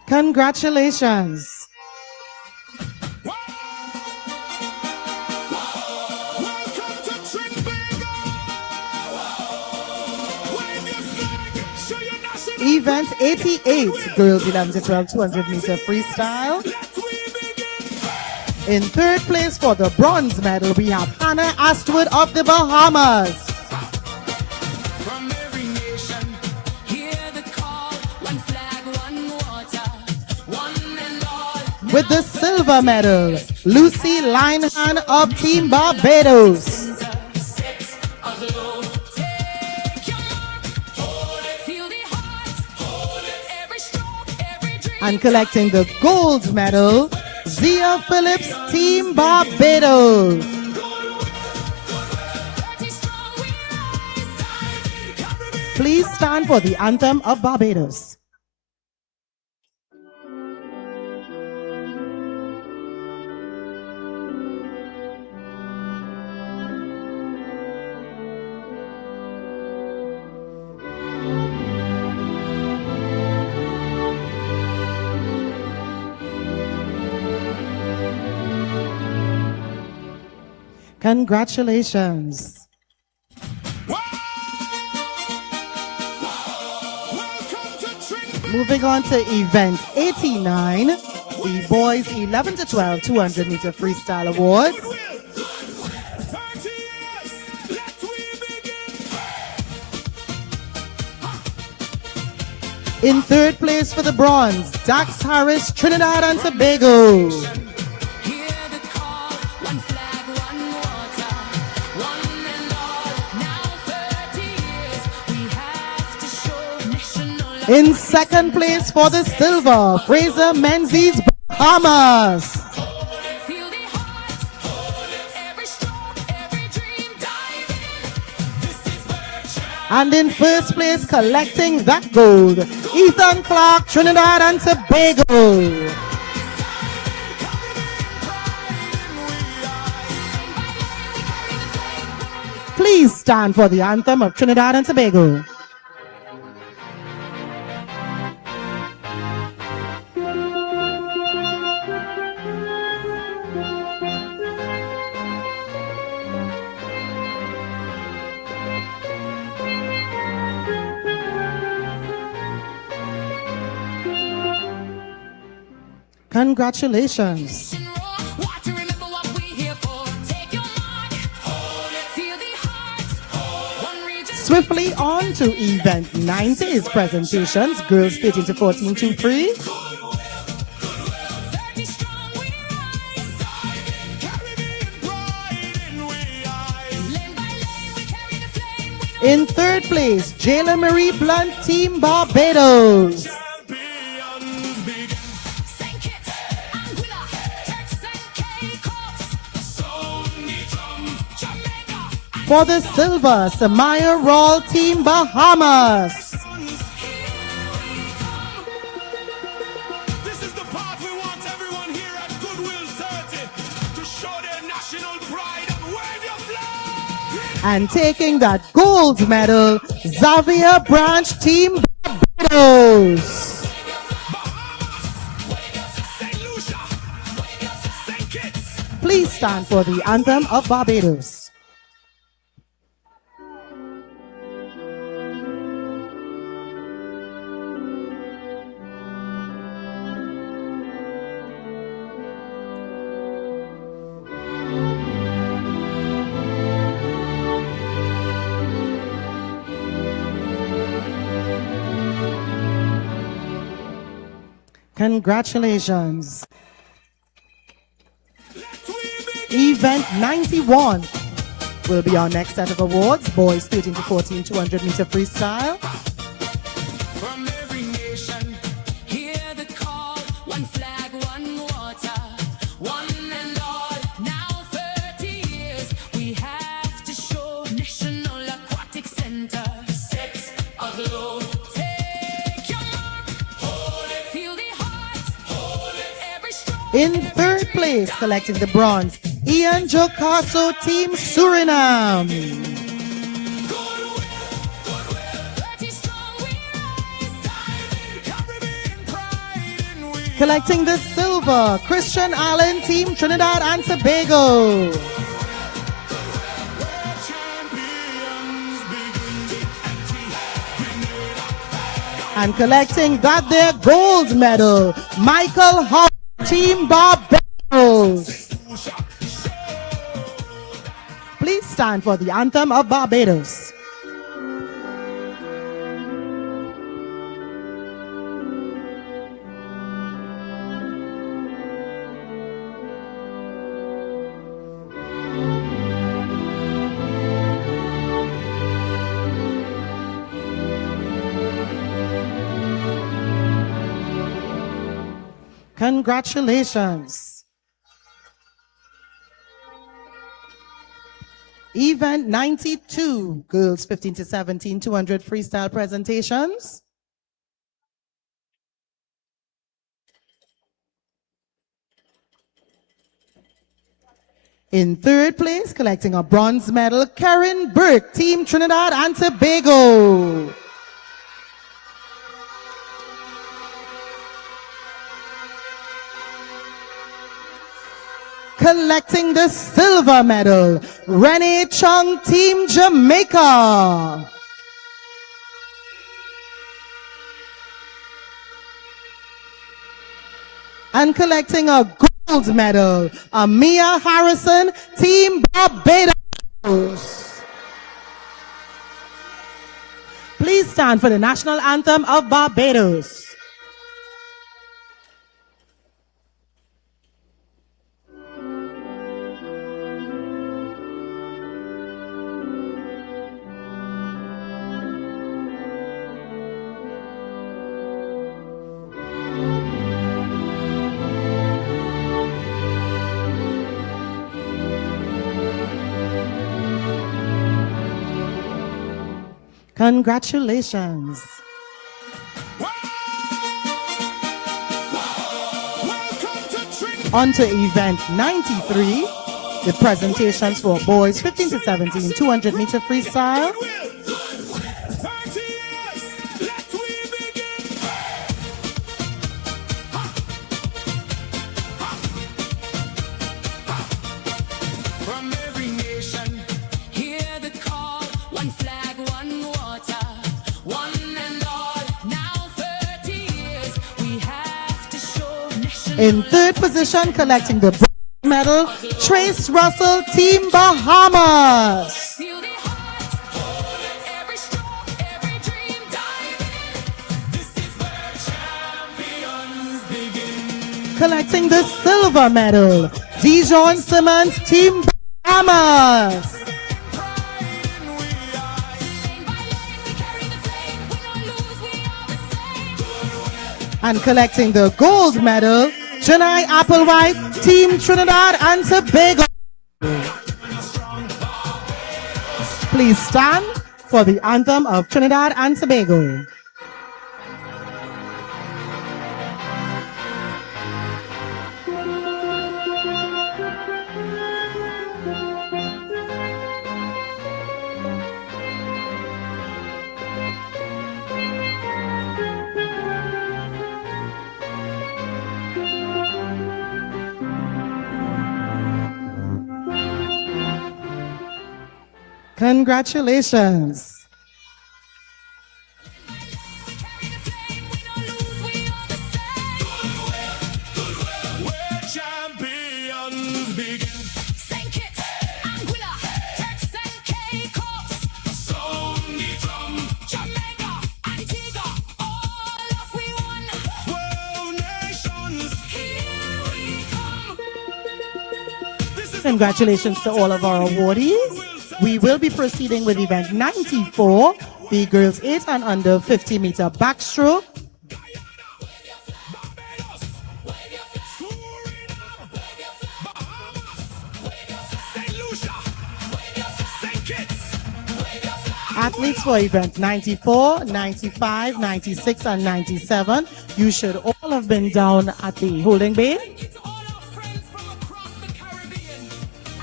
Congratulations. Welcome to Trinidad. Wave your flag. Show your national Event 88, girls 11 to 12 200 meter freestyle. Let we begin. In third place for the bronze medal, we have Hannah Astwood of the Bahamas. From every nation, hear the call. One flag, one water, one and all. With the silver medal, Lucy Linehan of Team Barbados. Feel the heart, every stroke, every dream. And collecting the gold medal, Zia Phillips, Team Barbados. Please stand for the anthem of Barbados. Congratulations. Welcome to Trinidad. Moving on to event 89, the boys 11 to 12 200 meter freestyle awards. 30 years. Let we begin. In third place for the bronze, Dax Harris, Trinidad and Tobago. Hear the call. One flag, one water, one and all. Now 30 years, we have to show national. In second place for the silver, Fraser Menzies, Bahamas. Feel the heart, every stroke, every dream. Dive in. This is virtue. And in first place, collecting that gold, Ethan Clark, Trinidad and Tobago. Please stand for the anthem of Trinidad and Tobago. Congratulations. Want to remember what we're here for. Take your mark. Feel the heart. One region. Swiftly on to event 90's presentations, girls 13 to 14 2 3. 30 strong, we rise. Caribbean pride in we eyes. Lane by lane, we carry the flame. We know In third place, Jayla Marie Blunt, Team Barbados. Champions begin. St. Kitts, Anguilla, Turks and Caicos. Sony drum. Jamaica. For the silver, Samaya Rawl, Team Bahamas. This is the part we want everyone here at Goodwill 30 to show their national pride and wave your flag. And taking that gold medal, Xavier Branch, Team Barbados. St. Lucia, St. Kitts. Please stand for the anthem of Barbados. Congratulations. Event 91 will be our next set of awards. Boys 13 to 14, 200 meter freestyle. From every nation, hear the call. One flag, one water, one and all. Now 30 years, we have to show National Aquatic Centre. Set aglow. Take your mark. Hold it. Feel the heart. Hold it. Every stroke. In third place, collecting the bronze, Ian Jocasso, Team Suriname. 30 strong, we rise. Caribbean pride and we Collecting the silver, Christian Allen, Team Trinidad and Tobago. champions begin. And collecting that there gold medal, Michael Hall, Team Barbados. Please stand for the anthem of Barbados. Congratulations. Event 92, girls 15 to 17, 200 freestyle presentations. In third place, collecting a bronze medal, Karen Burke, Team Trinidad and Tobago. Collecting the silver medal, Renee Chung, Team Jamaica. And collecting a gold medal, Amia Harrison, Team Barbados. Please stand for the national anthem of Barbados. Congratulations. welcome to Trinidad. On to event 93, with presentations for boys 15 to 17, 200 meter freestyle. 30 years, let we begin. From every nation, hear the call. One flag, one water, one and all. Now 30 years, we have to show national. In third position, collecting the bronze medal, Trace Russell, Team Bahamas. Feel the heart, hold it. Every stroke, every dream, dive in. This is where champions begin. Collecting the silver medal, Dijon Simmons, Team Bahamas. Lane by lane, we carry the flame. Win or lose, we are the same. And collecting the gold medal, Janai Applewhite, Team Trinidad and Tobago. Please stand for the anthem of Trinidad and Tobago. Congratulations. Where champions begin. Sink it, Anguilla, Turks and Caicos, Sound the drum. Jamaica, Antigua, all of we won. 12 nations. Here we come. This is Congratulations to all of our awardees. We will be proceeding with event 94, the girls 8 and under 50-meter backstroke. St. Lucia. St. Kitts. Athletes for event 94, 95, 96, and 97. You should all have been down at the holding bay. It's all our friends from across the Caribbean,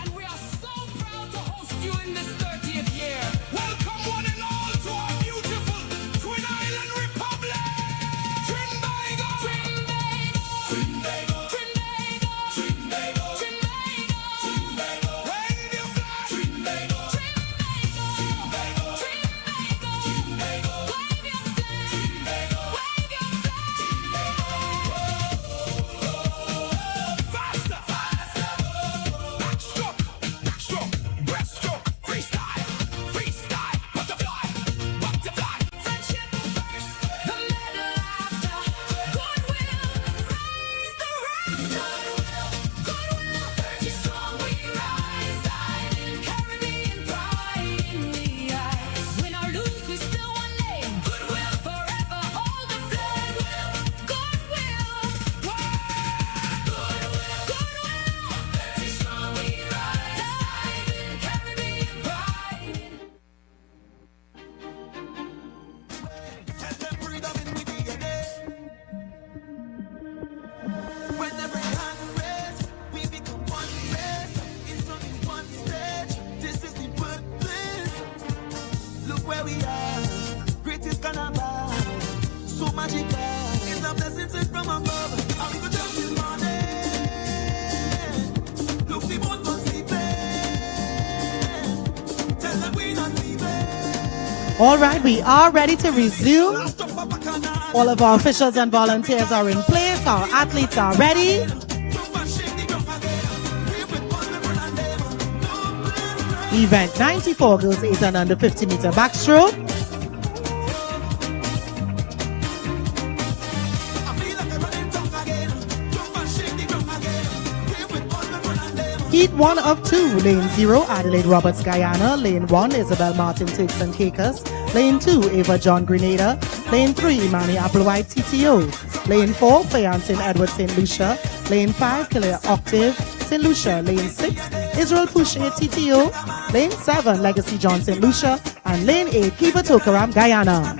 and we are so proud to host you in this 30th year. Welcome one and all to our beautiful Twin Island Republic. Trinidad. Trinbago, Trinbago. Trinbago, Trinbago. Wave your flag. Trinbago. Trinbago, Trinbago, wave your flag, wave your flag. Faster. Backstroke. Backstroke. Breaststroke. Freestyle. Freestyle. Butterfly. Butterfly. Friendship first, the medal after. Goodwill, raise the rest. Goodwill, 30 strong we rise. Diamond Caribbean pride in the eyes. Win or lose, we still one name. Goodwill, forever hold the flame. Goodwill, Goodwill, 30 strong we rise. Diamond Caribbean pride. When every hand raised, we become one race. It's only one stage. This is the birthplace. Look where we are. Greatest carnival. So magical. It's a blessing sent from above. And we go jump till morning. Look, we won't go sleeping. Tell them we not leaving. All right, we are ready to resume. Last of our bacchanal. All of our officials and volunteers are in place. Our athletes are ready. Jump and shake the ground again. We with all the run and them. No place. Event 94, girls 8 and under 50-meter backstroke. I feel like I'm running tongue again. Jump and shake the ground again. We with all the run and them. Heat 1 of 2, lane 0, Adelaide Roberts, Guyana. Lane 1, Isabel Martin, Turks and Caicos. Lane 2, Ava John Grenada. Lane 3, Imani Applewhite, TTO. Lane 4, Fayance St. Edward, St. Lucia. Lane 5, Kilia Octave, St. Lucia. Lane 6, Israel Pouchet, TTO. Lane 7, Legacy John, St. Lucia. And Lane 8, Kiva Tokaram, Guyana.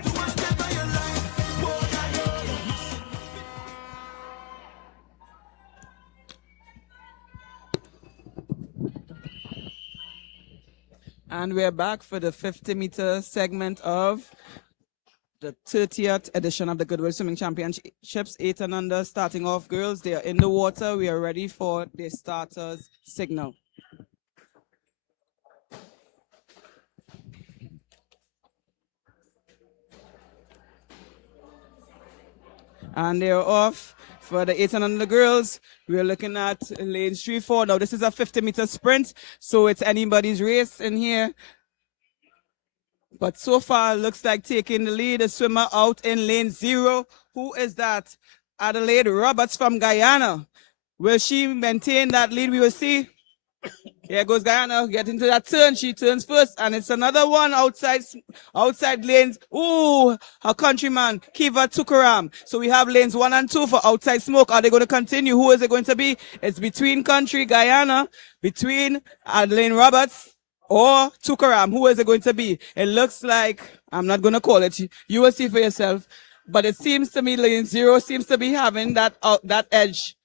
And we're back for the 50-meter segment of the 30th edition of the Goodwill Swimming Championships, 8 and under. Starting off, girls, they are in the water. We are ready for the starters signal. And they're off. For the 8 and under girls, we're looking at lanes 3, 4. Now, this is a 50-meter sprint, so it's anybody's race in here. But so far, looks like taking the lead, a swimmer out in lane 0. Who is that? Adelaide Roberts from Guyana. Will she maintain that lead? We will see. Here goes Guyana, get into that turn. She turns first, and it's another one outside lanes. Ooh, her countryman, Kiva Tukaram. So we have lanes 1 and 2 for outside smoke. Are they going to continue? Who is it going to be? It's between country Guyana, between Adelaide Roberts or Tukaram. Who is it going to be? It looks like, I'm not going to call it. You will see for yourself. But it seems to me lane 0 seems to be having that edge.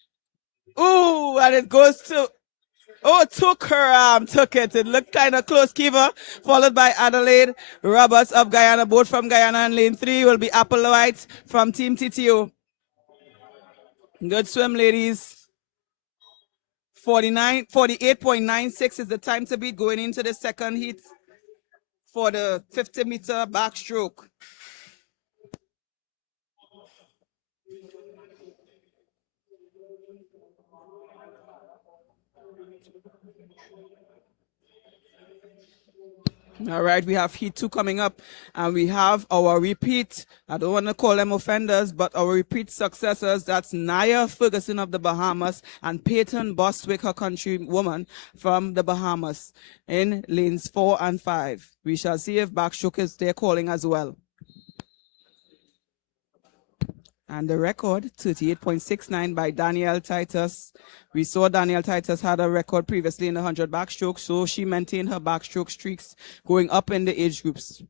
Ooh, and it goes to... Oh, took it. It looked kind of close. Kiva, followed by Adelaide Roberts of Guyana, both from Guyana. And lane 3 will be Applewhite from Team TTO. Good swim, ladies. 48.96 is the time to beat going into the second heat. for the 50-meter backstroke. All right, we have Heat 2 coming up, and we have our repeat. I don't want to call them offenders, but our repeat successors. That's Naya Ferguson of the Bahamas and Peyton Bostwick, her countrywoman from the Bahamas, in lanes 4 and 5. We shall see if backstroke is their calling as well. And the record, 38.69 by Danielle Titus. We saw Danielle Titus had a record previously in the 100 backstroke, so she maintained her backstroke streaks going up in the age groups.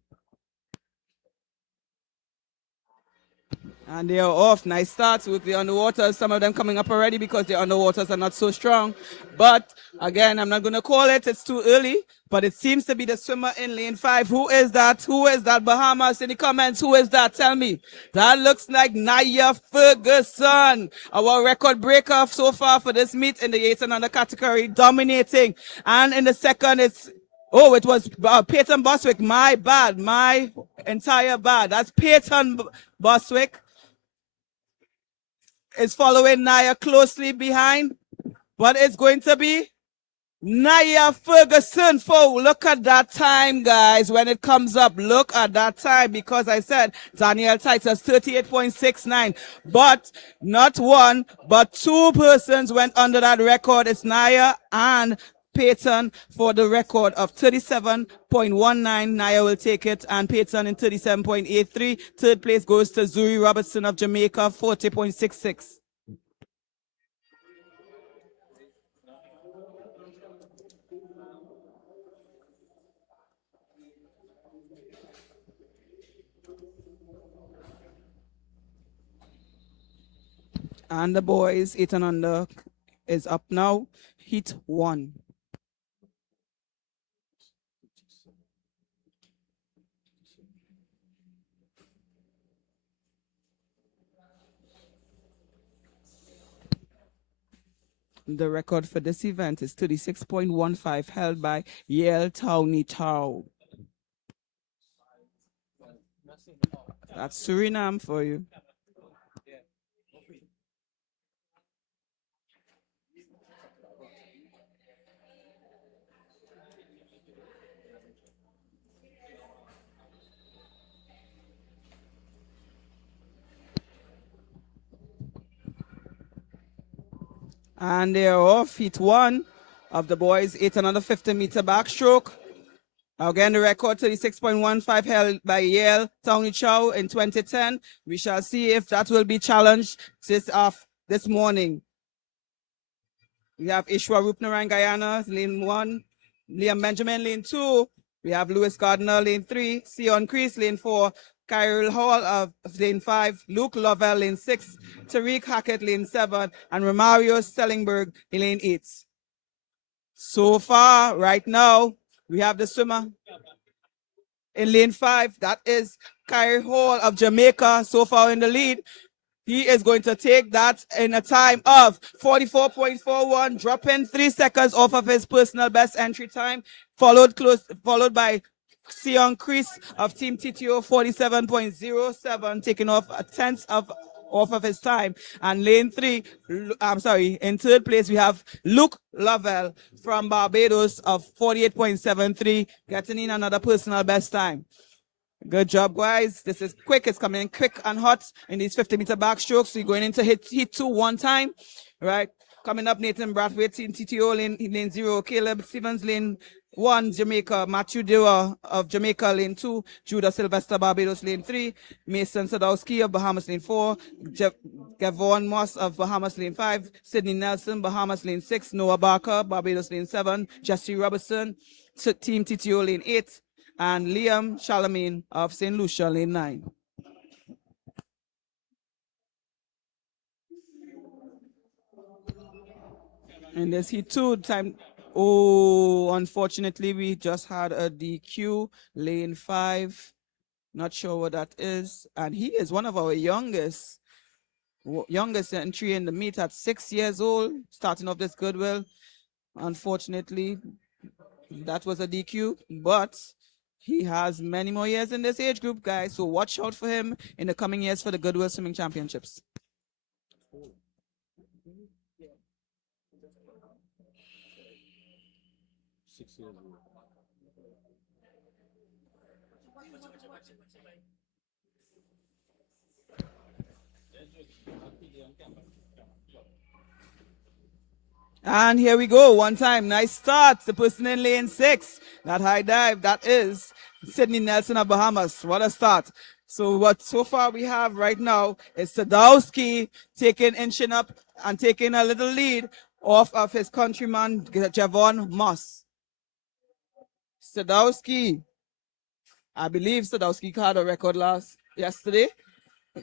And they are off. Nice starts with the underwaters. Some of them coming up already because the underwaters are not so strong. But again, I'm not going to call it. It's too early. But it seems to be the swimmer in lane 5. Who is that? Who is that? Bahamas in the comments. Who is that? Tell me. That looks like Naya Ferguson. Our record breaker so far for this meet in the 8 and under category, dominating. And in the second, it was Peyton Bostwick. My bad. My entire bad. That's Peyton Bostwick. Is following Naya closely behind, but it's going to be Naya Ferguson. Look at that time, guys. When it comes up, look at that time, because I said Danielle Titus 38.69, but not one, but two persons went under that record. It's Naya and Peyton for the record of 37.19. Naya will take it, and Peyton in 37.83. Third place goes to Zuri Robertson of Jamaica, 40.66. And the boys 8 and under is up now. Heat 1. The record for this event is 36.15, held by Yale Townie Chow. That's Suriname for you. And they are off. Heat 1 of the boys, 8 another 50-meter backstroke. Again, the record 36.15 held by Yale Townie Chow in 2010. We shall see if that will be challenged this morning. We have Ishwa Rupnaran Guyana, lane 1. Liam Benjamin, lane 2. We have Lewis Gardner, lane 3. Sion Crease, lane 4. Kyril Hall of lane 5, Luke Lovell, lane 6, Tariq Hackett, lane 7, and Romario Stellingberg, in lane 8. So far, right now, we have the swimmer in lane 5. That is Kyril Hall of Jamaica, so far in the lead. He is going to take that in a time of 44.41, dropping 3 seconds off of his personal best entry time, followed by Sion Chris of Team TTO, 47.07, taking off a tenth off of his time. And in third place, we have Luke Lovell from Barbados of 48.73, getting in another personal best time. Good job, guys. This is quick. It's coming in quick and hot in these 50-meter backstrokes. So you're going into Heat 2 one time, right? Coming up, Nathan Brathwaite, Team TTO, lane 0, Caleb Stevens, lane 1, Jamaica, Matthew Dewar of Jamaica, lane 2, Judah Sylvester, Barbados, lane 3, Mason Sadowski of Bahamas, lane 4, Gavon Moss of Bahamas, lane 5, Sydney Nelson, Bahamas, lane 6, Noah Barker, Barbados, lane 7, Jesse Robertson, Team TTO, lane 8, and Liam Charlemagne of St. Lucia, lane 9. And there's Heat 2 time. Oh, unfortunately, we just had a DQ, lane 5. Not sure what that is. And he is one of our youngest entry in the meet at 6 years old, starting off this Goodwill. Unfortunately, that was a DQ, but He has many more years in this age group, guys, so watch out for him in the coming years for the Goodwill Swimming Championships. And here we go, one time, nice start. The person in lane 6, that high dive, that is Sydney Nelson of Bahamas. What a start. So what so far we have right now is Sadowski inching up and taking a little lead off of his countryman, Javon Moss. Sadowski, I believe Sadowski had a record yesterday.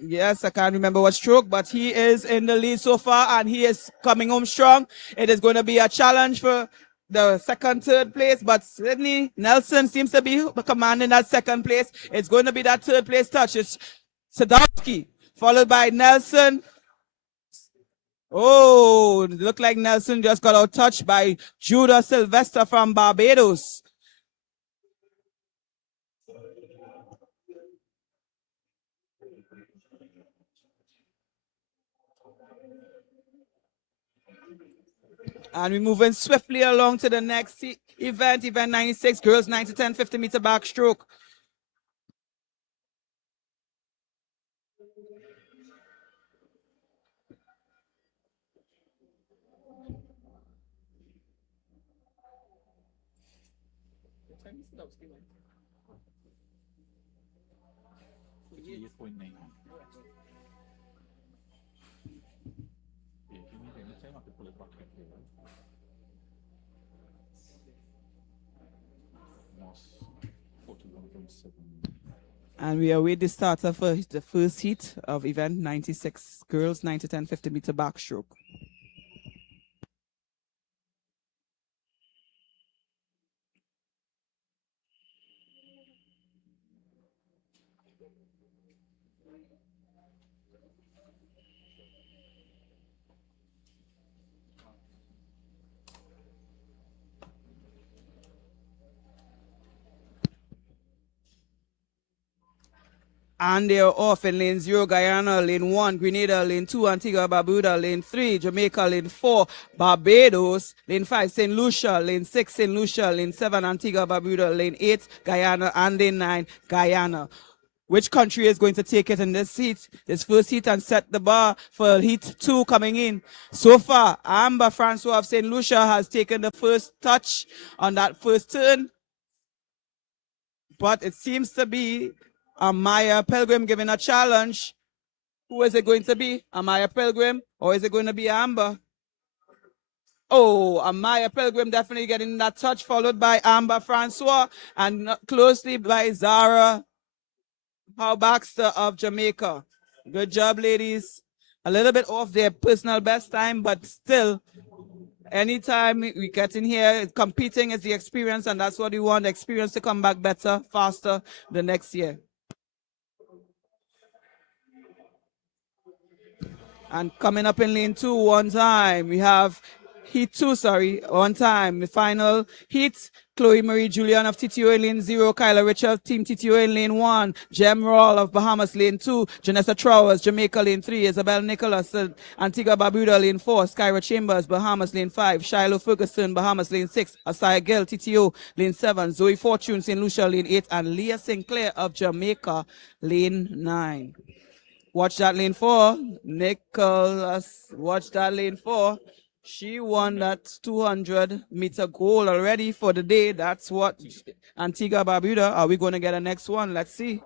Yes, I can't remember what stroke, but he is in the lead so far and he is coming home strong. It is going to be a challenge for the second, third place, but Sydney Nelson seems to be commanding that second place. It's going to be that third place touch. It's Sadowski, followed by Nelson. Oh, it looked like Nelson just got out touched by Judah Sylvester from Barbados. And we're moving swiftly along to the next event, event 96, girls 9 to 10, 50-meter backstroke. And we await the starter for the first heat of event 96, girls 9 to 10, 50-meter backstroke. And they are off in lane 0, Guyana, lane 1, Grenada, lane 2, Antigua Barbuda, lane 3, Jamaica, lane 4, Barbados, lane 5, St. Lucia, lane 6, St. Lucia, lane 7, Antigua Barbuda, lane 8, Guyana, and lane 9, Guyana. Which country is going to take it in this heat, this first heat, and set the bar for heat 2 coming in? So far, Amber Francois of St. Lucia has taken the first touch on that first turn, but it seems to be Amaya Pilgrim giving a challenge. Who is it going to be? Amaya Pilgrim, or is it going to be Amber? Oh, Amaya Pilgrim definitely getting that touch, followed by Amber Francois, and closely by Zara Baxter of Jamaica. Good job, ladies. A little bit off their personal best time, but still, anytime we get in here, competing is the experience, and that's what we want, the experience to come back better, faster the next year. And coming up in lane 2, one time, we have heat 2, one time. The final heat, Chloe Marie Julian of TTO in lane 0, Kyla Richard, Team TTO in lane 1, Jem Rawl of Bahamas lane 2, Janessa Trowers, Jamaica lane 3, Isabel Nicholas, Antigua Barbuda lane 4, Skyra Chambers, Bahamas lane 5, Shiloh Ferguson, Bahamas lane 6, Asaya Gill, TTO lane 7, Zoe Fortune, St. Lucia lane 8, and Leah Sinclair of Jamaica lane 9. Watch that lane 4. Nicholas, watch that lane 4. She won that 200-meter goal already for the day. That's what Antigua Barbuda. Are we going to get a next one? Let's see.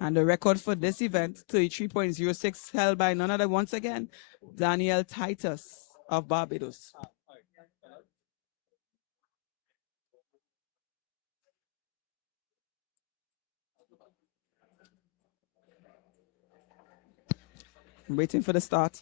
And the record for this event, 33.06, held by none other, once again, Daniel Titus of Barbados. I'm waiting for the start.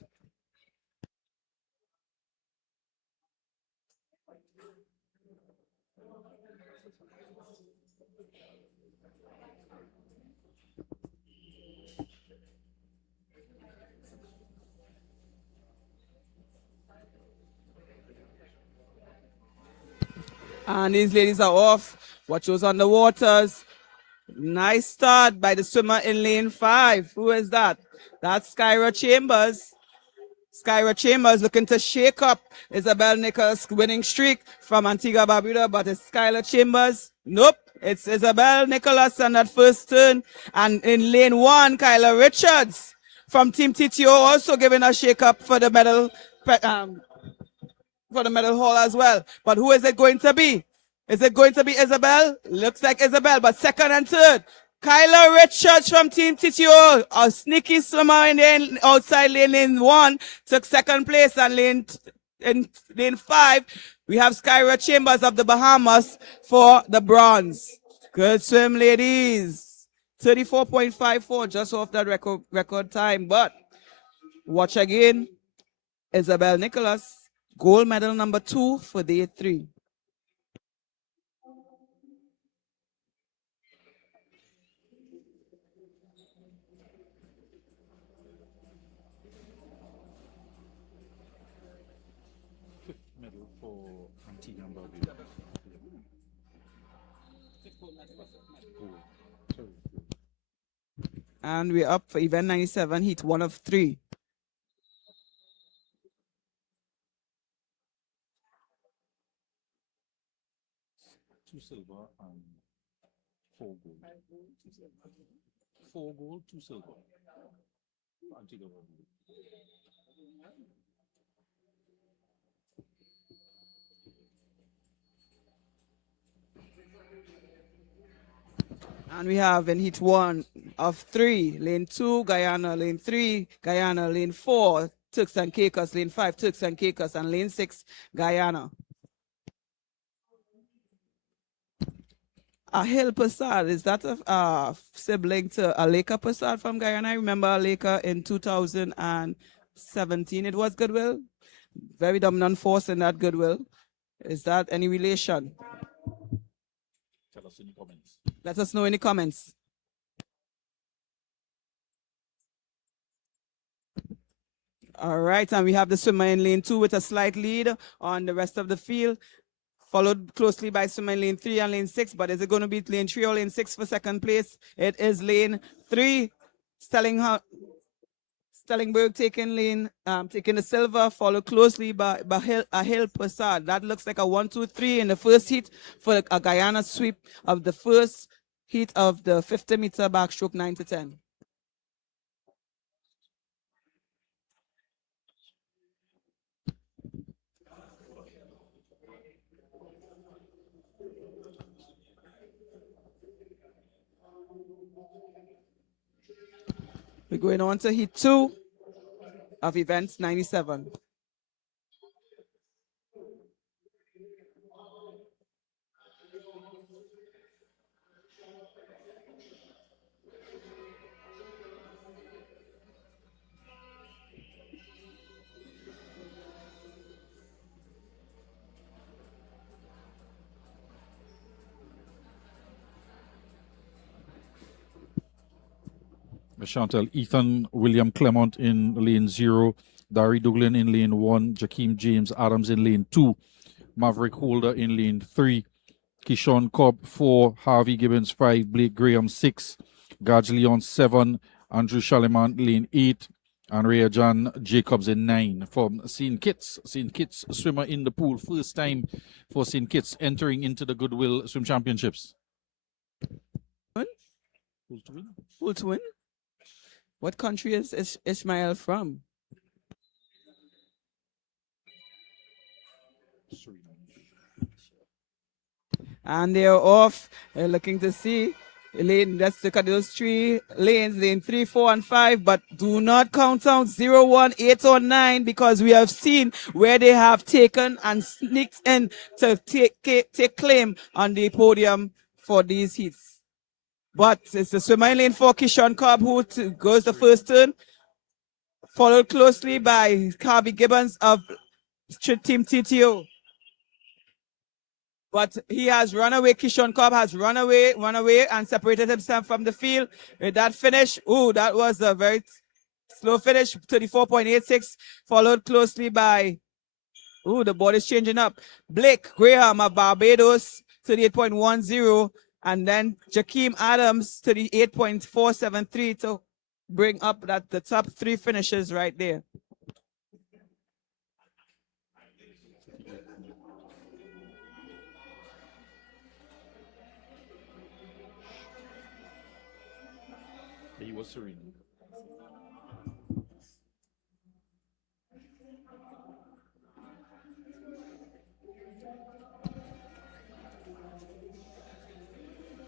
And these ladies are off. Watch those on the waters. Nice start by the swimmer in lane 5. Who is that? That's Skyra Chambers. Skyra Chambers looking to shake up Isabel Nichols' winning streak from Antigua Barbuda, but it's Skylar Chambers. Nope, it's Isabel Nicholas on that first turn. And in lane 1, Kyla Richards from Team TTO also giving a shake up for the medal haul as well. But who is it going to be? Is it going to be Isabel? Looks like Isabel, but second and third. Kyla Richards from Team TTO, a sneaky swimmer in the outside lane 1, took second place, and in lane 5, we have Skyra Chambers of the Bahamas for the bronze. Good swim, ladies. 34.54, just off that record time. But watch again, Isabel Nicholas, gold medal number 2 for day 3. Medal for Antigua and Barbuda. And we're up for event 97, heat 1 of 3. Two silver and 4 gold. 4 gold, 2 silver. Antigua and Barbuda. And we have in heat 1 of 3, lane 2, Guyana, lane 3, Guyana, lane 4, Turks and Caicos, lane 5, Turks and Caicos, and lane 6, Guyana. Ahil Passad, is that a sibling to Aleka Passad from Guyana? I remember Aleka in 2017. It was Goodwill. Very dominant force in that Goodwill. Is that any relation? Tell us in the comments. Let us know in the comments. All right, and we have the swimmer in lane 2 with a slight lead on the rest of the field, followed closely by swimmer in lane 3 and lane 6. But is it going to be lane 3 or lane 6 for second place? It is lane 3. Stellingberg taking the silver, followed closely by Ahil Passad. That looks like a 1-2-3 in the first heat for a Guyana sweep of the first heat of the 50-meter backstroke 9 to 10. We're going on to heat 2 of events 97. Chantal, Ethan William Clement in lane 0, Dari Duglin in lane 1, Jakeem James Adams in lane 2, Maverick Holder in lane 3, Kishon Cobb 4, Harvey Gibbons 5, Blake Graham 6, Gaj Leon 7, Andrew Shaliman lane 8, and Rhea John Jacobs in 9 from St. Kitts. St. Kitts swimmer in the pool, first time for St. Kitts entering into the Goodwill Swim Championships. Pool to win? Pool to win? What country is Ismail from? And they're off. They're looking to see lane. Let's look at those 3 lanes, lane 3, 4, and 5. But do not count out 0, 1, 8, or 9, because we have seen where they have taken and sneaked in to take claim on the podium for these heats. But it's the swimmer in lane 4, Kishon Cobb, who goes the first turn, followed closely by Harvey Gibbons of Team TTO. But he has run away. Kishon Cobb has run away, and separated himself from the field. With that finish, that was a very slow finish, 34.86, followed closely by Ooh, the board is changing up. Blake Graham of Barbados, 38.10. And then Jakeem Adams, 38.473 to bring up that the top three finishes right there. He was serene.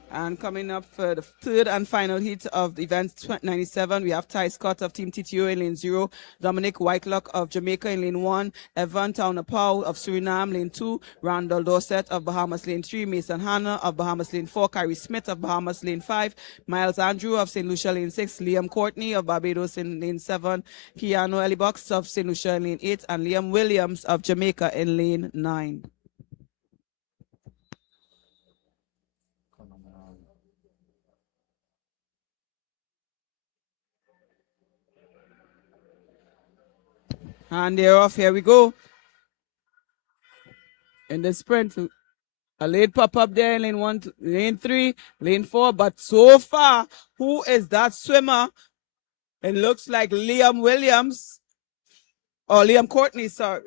And coming up for the third and final heat of the event 97, we have Ty Scott of Team TTO in lane 0, Dominic Whitelock of Jamaica in lane 1, Evan Towner-Powell of Suriname lane 2, Randall Dorset of Bahamas lane 3, Mason Hanna of Bahamas lane 4, Kyrie Smith of Bahamas lane 5, Miles Andrew of St. Lucia lane 6, Liam Courtney of Barbados in lane 7, Keanu Elibox of St. Lucia in lane 8, and Liam Williams of Jamaica in lane 9. And they're off. Here we go. In the sprint, a late pop-up there in lane 1, lane 3, lane 4. But so far, who is that swimmer? It looks like Liam Williams, or Liam Courtney, sorry,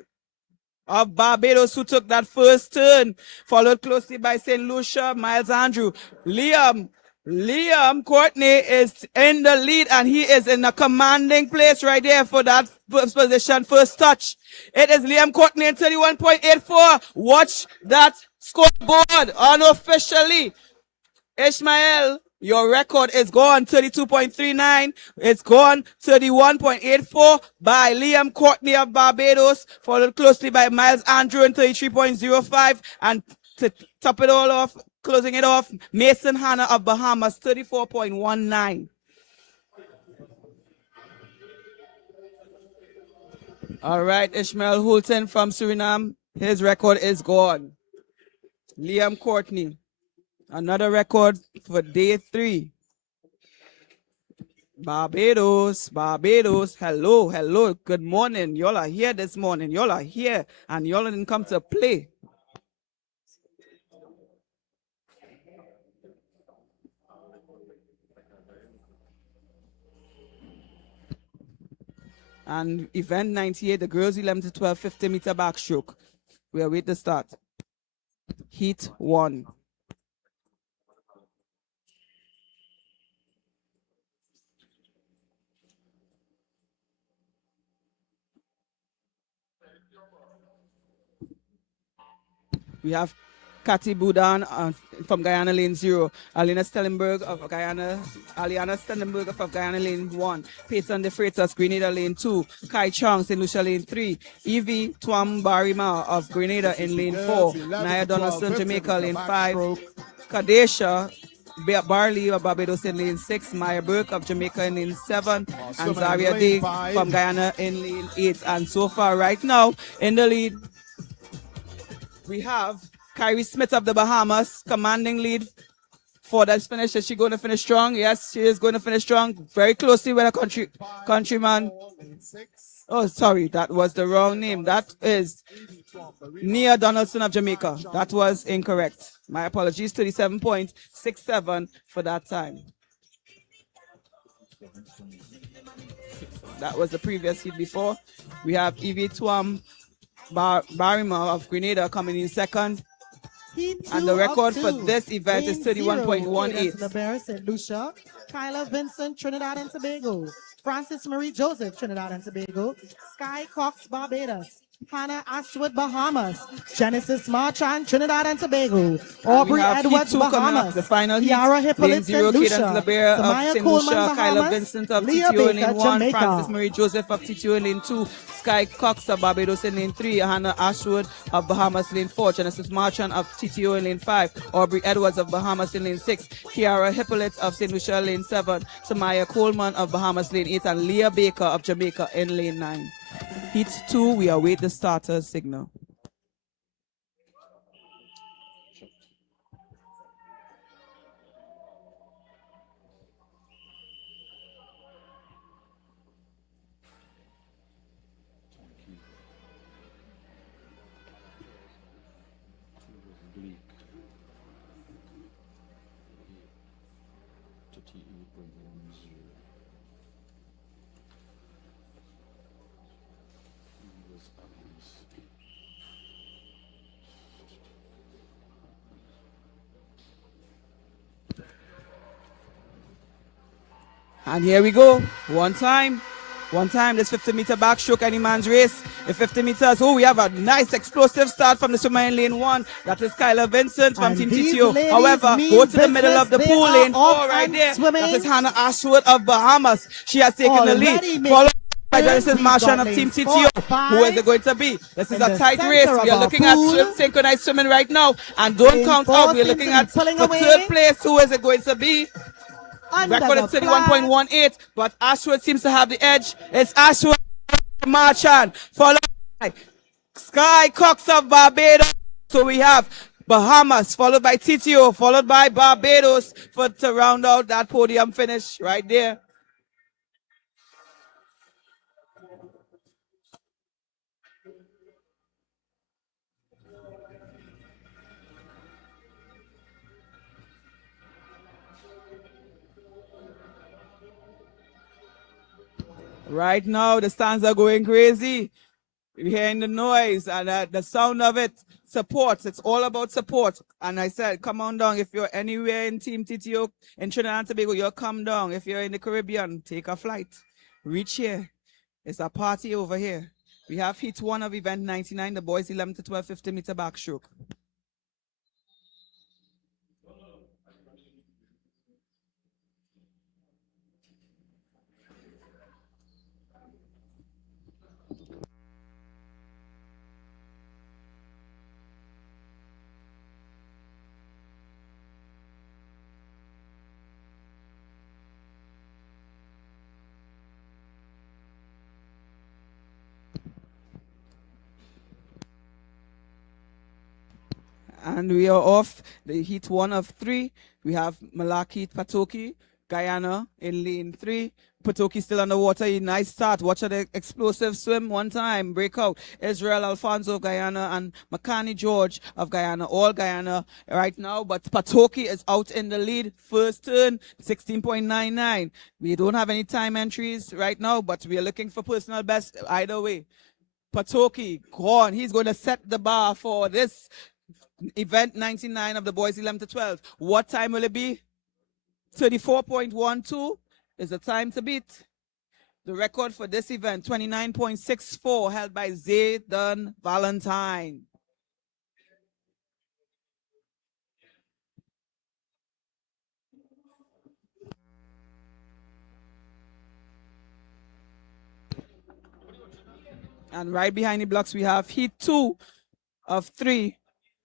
of Barbados, who took that first turn, followed closely by St. Lucia, Miles Andrew. Liam Courtney is in the lead, and he is in a commanding place right there for that first position, first touch. It is Liam Courtney in 31.84. Watch that scoreboard unofficially. Ishmael, your record is gone, 32.39. It's gone, 31.84 by Liam Courtney of Barbados, followed closely by Miles Andrew in 33.05. And to top it all off, closing it off, Mason Hanna of Bahamas, 34.19. All right, Ishmael Hulton from Suriname, his record is gone. Liam Courtney, another record for day 3. Barbados, hello, good morning. Y'all are here this morning. Y'all are here, and y'all didn't come to play. And event 98, the girls 11 to 12, 50-meter backstroke. We await the start. Heat 1. We have Kati Budan from Guyana lane 0, Aliana Stellenberg of Guyana lane 1, Peyton De Freitas, Grenada lane 2, Kai Chong, St. Lucia lane 3, Evie Tuam Barima of Grenada in lane 4, Naya Donaldson, Jamaica lane 5, Kadesha Barley of Barbados in lane 6, Maya Burke of Jamaica in lane 7, and Zaria Day from Guyana in lane 8. And so far right now in the lead, we have Kyrie Smith of the Bahamas, commanding lead for that finish. Is she going to finish strong? Yes, she is going to finish strong. Very closely with a countryman. Oh, sorry, that was the wrong name. That is Nia Donaldson of Jamaica. That was incorrect. My apologies, 37.67 for that time. That was the previous heat before. We have Evie Tuam Barima of Grenada coming in second. And the record for this event is 31.18. St. Lucia, Kyla Vincent, Trinidad and Tobago, Francis Marie Joseph, Trinidad and Tobago, Sky Cox, Barbados, Hannah Ashwood, Bahamas, Genesis Marchand, Trinidad and Tobago, Aubrey Edwards, Bahamas, the final Kiara Hippolyte, St. Lucia, Samaya St. Coleman, Lucia, Kyla Vincent of Leah TTO in Baker, lane 1, Jamaica. Francis Marie Joseph of TTO in lane 2, Sky Cox of Barbados in lane 3, Hannah Ashwood of Bahamas lane 4, Genesis Marchand of TTO in lane 5, Aubrey Edwards of Bahamas in lane 6, Kiara Hippolyte of St. Lucia lane 7, Samaya Coleman of Bahamas lane 8, and Leah Baker of Jamaica in lane 9. Heat 2, we await the starter signal. And here we go. One time, this 50-meter backstroke, any man's race. The 50 meters. Oh, we have a nice explosive start from the swimmer in lane 1. That is Kyla Vincent from And Team these TTO. ladies However, mean go to the middle business. of the They pool, are lane 4 off right and there. swimming. That is Hannah Ashworth of Bahamas. She has taken the Already lead. making Followed by We've Genesis Marshall got of Team lanes TTO. 4, 5 Who is it going to be? This is in a the tight center race. of We are our looking at pool. synchronized swimming right now. And don't Lane count 4 out. We are seems looking to be at pulling for away. third place. Who is it going to be? Under Record the is flag. 31.18, but Ashworth seems to have the edge. It's Ashworth Marchand, followed by Sky Cox of Barbados. So we have Bahamas, followed by TTO, followed by Barbados to round out that podium finish right there. Right now, the stands are going crazy. You're hearing the noise and the sound of it. Support. It's all about support. And I said, come on down. If you're anywhere in Team TTO in Trinidad and Tobago, you'll come down. If you're in the Caribbean, take a flight. Reach here. It's a party over here. We have heat 1 of event 99, the boys 11 to 12, 50-meter backstroke. And we are off the heat 1 of 3. We have Malaki Patoki, Guyana in lane 3. Patoki still underwater. Nice start. Watch the explosive swim one time. Breakout. Israel Alfonso of Guyana and Makani George of Guyana. All Guyana right now. But Patoki is out in the lead. First turn, 16.99. We don't have any time entries right now, but we are looking for personal best either way. Patoki, gone. He's going to set the bar for this event 99 of the boys 11 to 12. What time will it be? 34.12 is the time to beat. The record for this event, 29.64, held by Zayden Valentine. And right behind the blocks, we have heat 2 of 3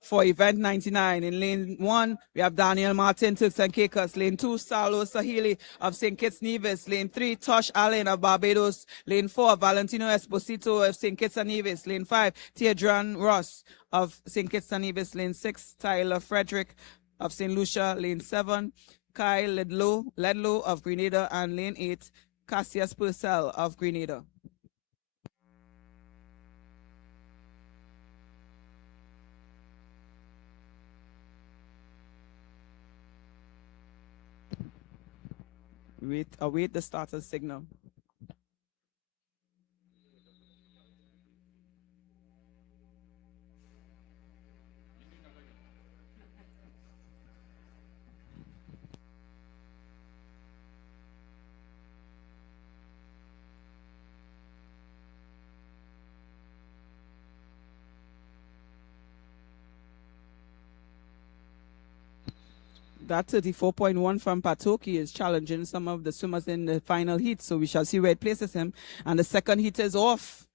for event 99. In lane 1, we have Daniel Martin, Turks and Caicos. Lane 2, Salo Sahili of St. Kitts Nevis. Lane 3, Tosh Allen of Barbados. Lane 4, Valentino Esposito of St. Kitts and Nevis. Lane 5, Teodran Ross of St. Kitts and Nevis. Lane 6, Tyler Frederick of St. Lucia. Lane 7, Kyle Ledlow of Grenada. And lane 8, Cassius Purcell of Grenada. Await the starter signal. That 34.1 from Patoki is challenging some of the swimmers in the final heat, so we shall see where it places him. And the second heat is off.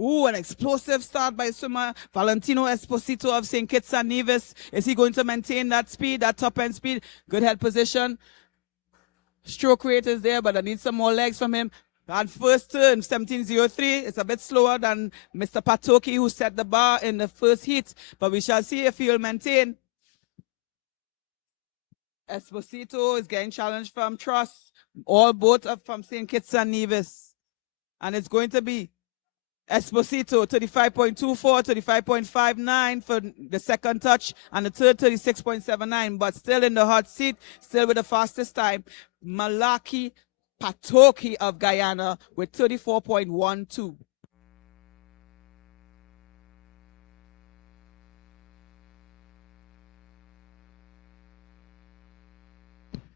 Ooh, an explosive start by swimmer Valentino Esposito of St. Kitts and Nevis. Is he going to maintain that speed, that top-end speed? Good head position. Stroke rate is there, but I need some more legs from him. And first turn, 17.03. It's a bit slower than Mr. Patoki, who set the bar in the first heat. But we shall see if he'll maintain. Esposito is getting challenged from Truss. Both are from St. Kitts and Nevis. And it's going to be Esposito, 35.24, 35.59 for the second touch, and the third 36.79, but still in the hot seat, still with the fastest time. Malaki Patoki of Guyana with 34.12.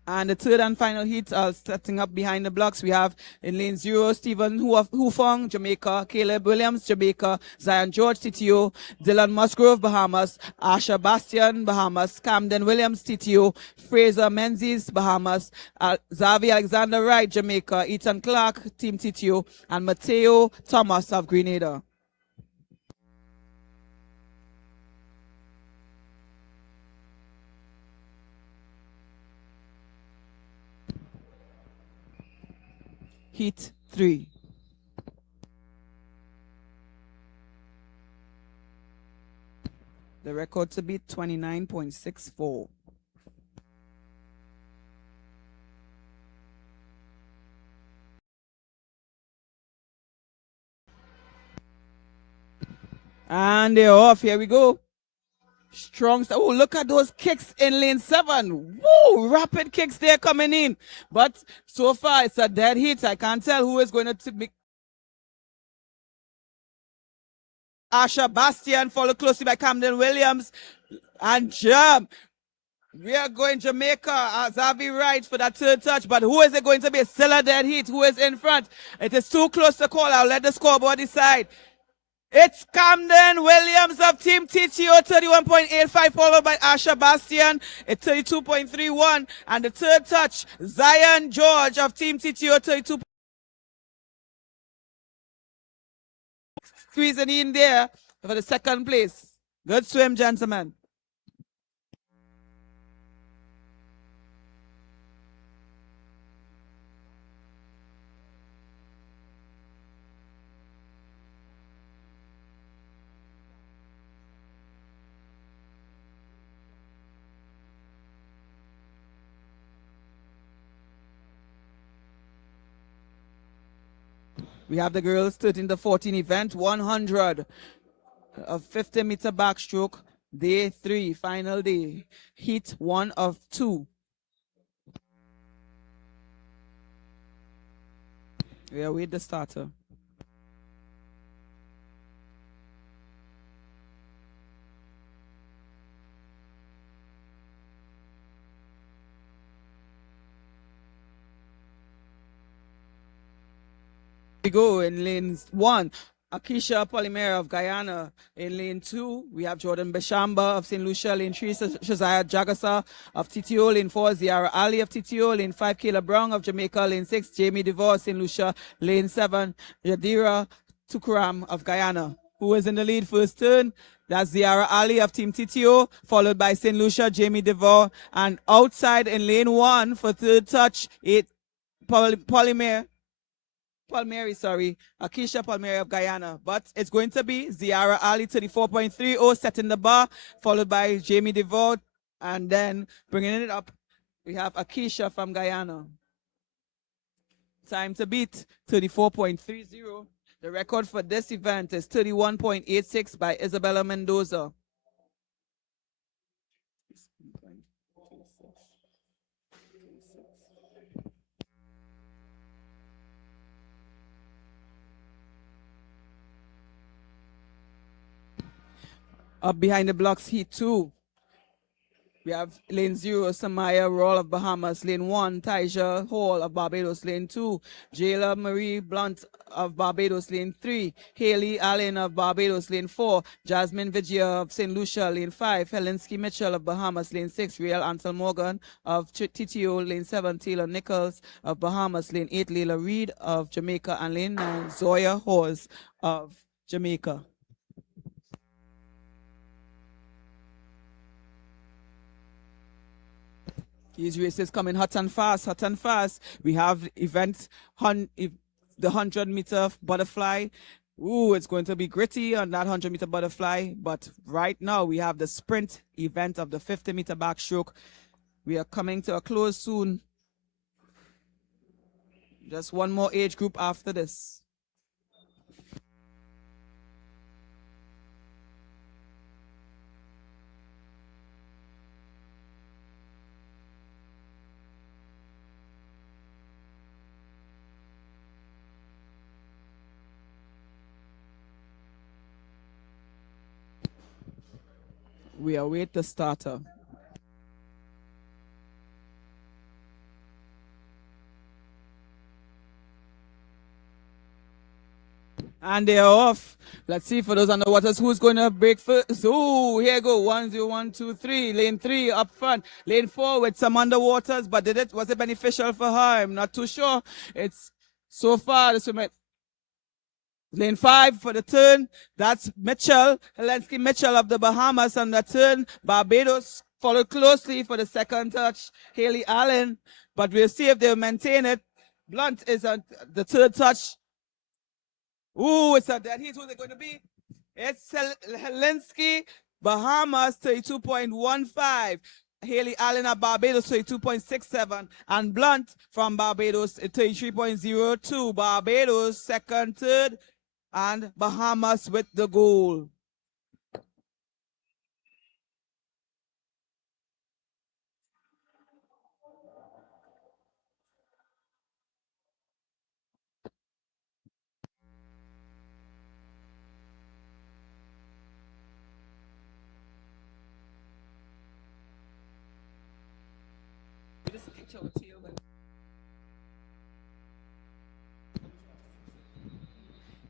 And the third and final heat are setting up behind the blocks. We have in lane 0, Stephen Hufong, Jamaica, Caleb Williams, Jamaica, Zion George, TTO, Dylan Musgrove, Bahamas, Asha Bastian, Bahamas, Camden Williams, TTO, Fraser Menzies, Bahamas, Xavi Alexander Wright, Jamaica, Ethan Clark, Team TTO, and Mateo Thomas of Grenada. Heat 3. The record to beat 29.64. And they're off. Here we go. Strong. Oh, look at those kicks in lane 7. Woo! Rapid kicks there coming in. But so far, it's a dead heat. I can't tell who is going to be. Asha Bastian, followed closely by Camden Williams. And jump. We are going Jamaica. Xavi Wright for that third touch. But who is it going to be? Still a dead heat. Who is in front? It is too close to call. I'll let the scoreboard decide. It's Camden Williams of Team TTO, 31.85, followed by Asha Bastian at 32.31. And the third touch, Zion George of Team TTO, 32. Squeezing in there for the second place. Good swim, gentlemen. We have the girls 13 to 14 event, 100 of 50-meter backstroke, day 3, final day, heat 1 of 2. We are with the starter. We go in lane 1, Akisha Polymera of Guyana. In lane 2, we have Jordan Beshamba of St. Lucia. Lane 3, Shazaya Jagasa of TTO. Lane 4, Ziara Ali of TTO. Lane 5, Kayla Brown of Jamaica. Lane 6, Jamie DeVore, St. Lucia. Lane 7, Yadira Tukuram of Guyana. Who is in the lead first turn? That's Ziara Ali of Team TTO, followed by St. Lucia, Jamie DeVore. And outside in lane 1 for third touch, Akisha Palmieri of Guyana. But it's going to be Ziara Ali, 34.30, setting the bar, followed by Jamie DeVore. And then bringing it up, we have Akisha from Guyana. Time to beat, 34.30. The record for this event is 31.86 by Isabella Mendoza. Up behind the blocks, heat 2. We have lane 0, Samaya Roll of Bahamas. Lane 1, Taija Hall of Barbados. Lane 2, Jayla Marie Blunt of Barbados. Lane 3, Haley Allen of Barbados. Lane 4, Jasmine Vigia of St. Lucia. Lane 5, Helensky Mitchell of Bahamas. Lane 6, Real Ansel Morgan of TTO. Lane 7, Taylor Nichols of Bahamas. Lane 8, Leila Reed of Jamaica. And lane 9, Zoya Hawes of Jamaica. These races coming hot and fast, hot and fast. We have events, the 100-meter butterfly. Ooh, it's going to be gritty on that 100-meter butterfly. But right now, we have the sprint event of the 50-meter backstroke. We are coming to a close soon. Just one more age group after this. We await the starter. And they are off. Let's see for those underwaters who's going to break first. Oh, here go. 1, 0, 1, 2, 3. Lane 3 up front. Lane 4 with some underwaters, but was it beneficial for her? I'm not too sure. It's so far the swimmer. Lane 5 for the turn. That's Mitchell, Helensky Mitchell of the Bahamas on the turn. Barbados followed closely for the second touch. Haley Allen, but we'll see if they'll maintain it. Blunt is on the third touch. Ooh, it's a dead heat. Who's it going to be? It's Helensky, Bahamas, 32.15. Haley Allen of Barbados, 32.67. And Blunt from Barbados, 33.02. Barbados, second, third. And Bahamas with the goal.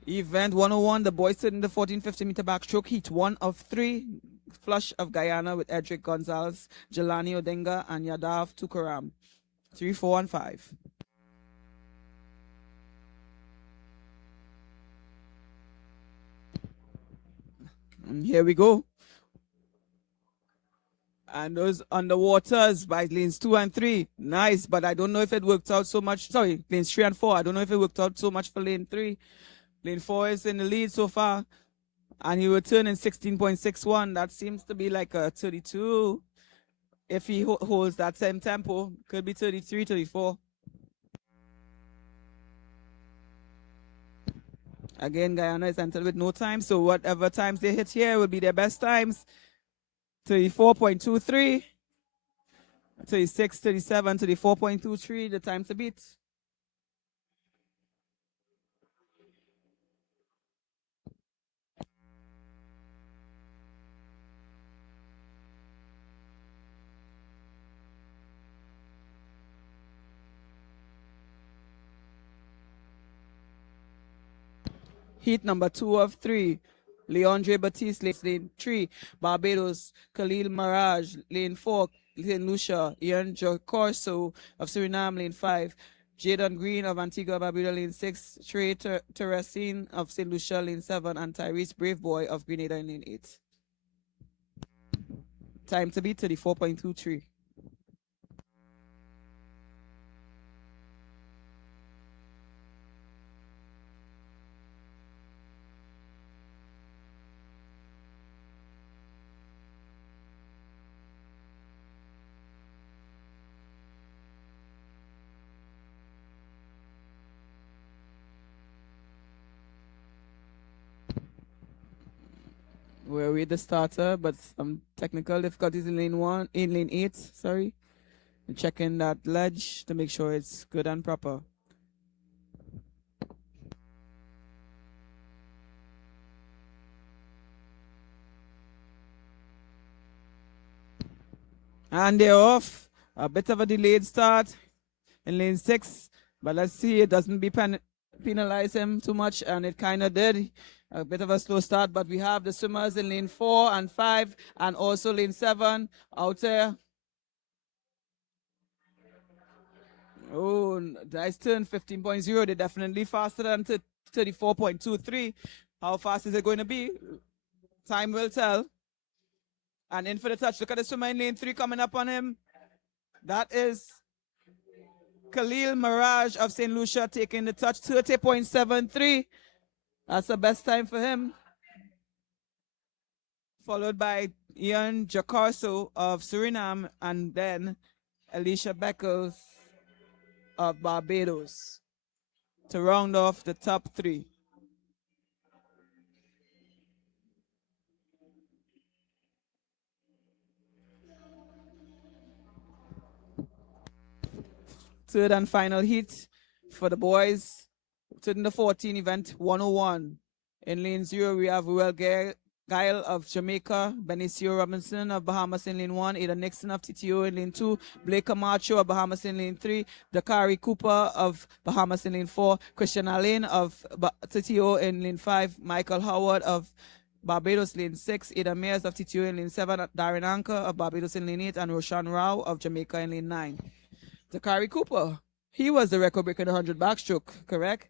Event 101, the boys stood in the 1450 meter backstroke heat 1 of 3. Flush of Guyana with Edric Gonzalez, Jelani Odenga, and Yadav Tukaram. 3, 4, and 5. And here we go. And those underwaters by lanes 2 and 3. Nice, but I don't know if it worked out so much. Sorry, lanes 3 and 4. I don't know if it worked out so much for lane 3. Lane 4 is in the lead so far. And he will turn in 16.61. That seems to be like a 32. If he holds that same tempo, could be 33, 34. Again, Guyana is entered with no time. So whatever times they hit here will be their best times. 34.23. 36, 37, 34.23. The time to beat. Heat number 2 of 3. Leandre Batiste, lane 3. Barbados, Khalil Mirage, lane 4. Lane Lucia, Ian Corso of Suriname, lane 5. Jaden Green of Antigua Barbuda, lane 6. Trey Terracine of St. Lucia, lane 7. And Tyrese Braveboy of Grenada in lane 8. Time to beat 34.23. We're with the starter, but some technical difficulties in lane 8, sorry. We're checking that ledge to make sure it's good and proper. And they're off. A bit of a delayed start in lane 6, but let's see, it doesn't penalize him too much, and it kind of did. A bit of a slow start, but we have the swimmers in lane 4 and 5 and also lane 7 out there. Oh, nice turn, 15.0. They're definitely faster than 34.23. How fast is it going to be? Time will tell. And in for the touch. Look at the swimmer in lane 3 coming up on him. That is Khalil Mirage of St. Lucia taking the touch, 30.73. That's the best time for him. Followed by Ian Jacarso of Suriname and then Alicia Beckles of Barbados to round off the top 3. Third and final heat for the boys. Third in the 14 event 101. In lane 0, we have Ruel Guile of Jamaica, Benicio Robinson of Bahamas in lane 1, Ada Nixon of TTO in lane 2, Blake Camacho of Bahamas in lane 3, Dakari Cooper of Bahamas in lane 4, Christian Alain of TTO in lane 5, Michael Howard of Barbados lane 6, Ada Mears of TTO in lane 7, Darren Anker of Barbados in lane 8, and Roshan Rao of Jamaica in lane 9. Dakari Cooper, he was the record breaker in the 100 backstroke, correct?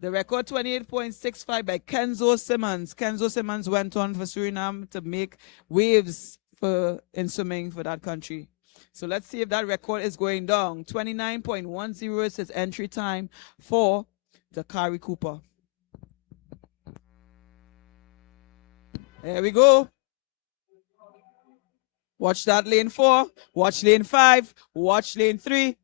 The record 28.65 by Kenzo Simmons. Kenzo Simmons went on for Suriname to make waves in swimming for that country. So let's see if that record is going down. 29.10 is his entry time for Dakari Cooper. There we go. Watch that lane 4. Watch lane 5. Watch lane 3.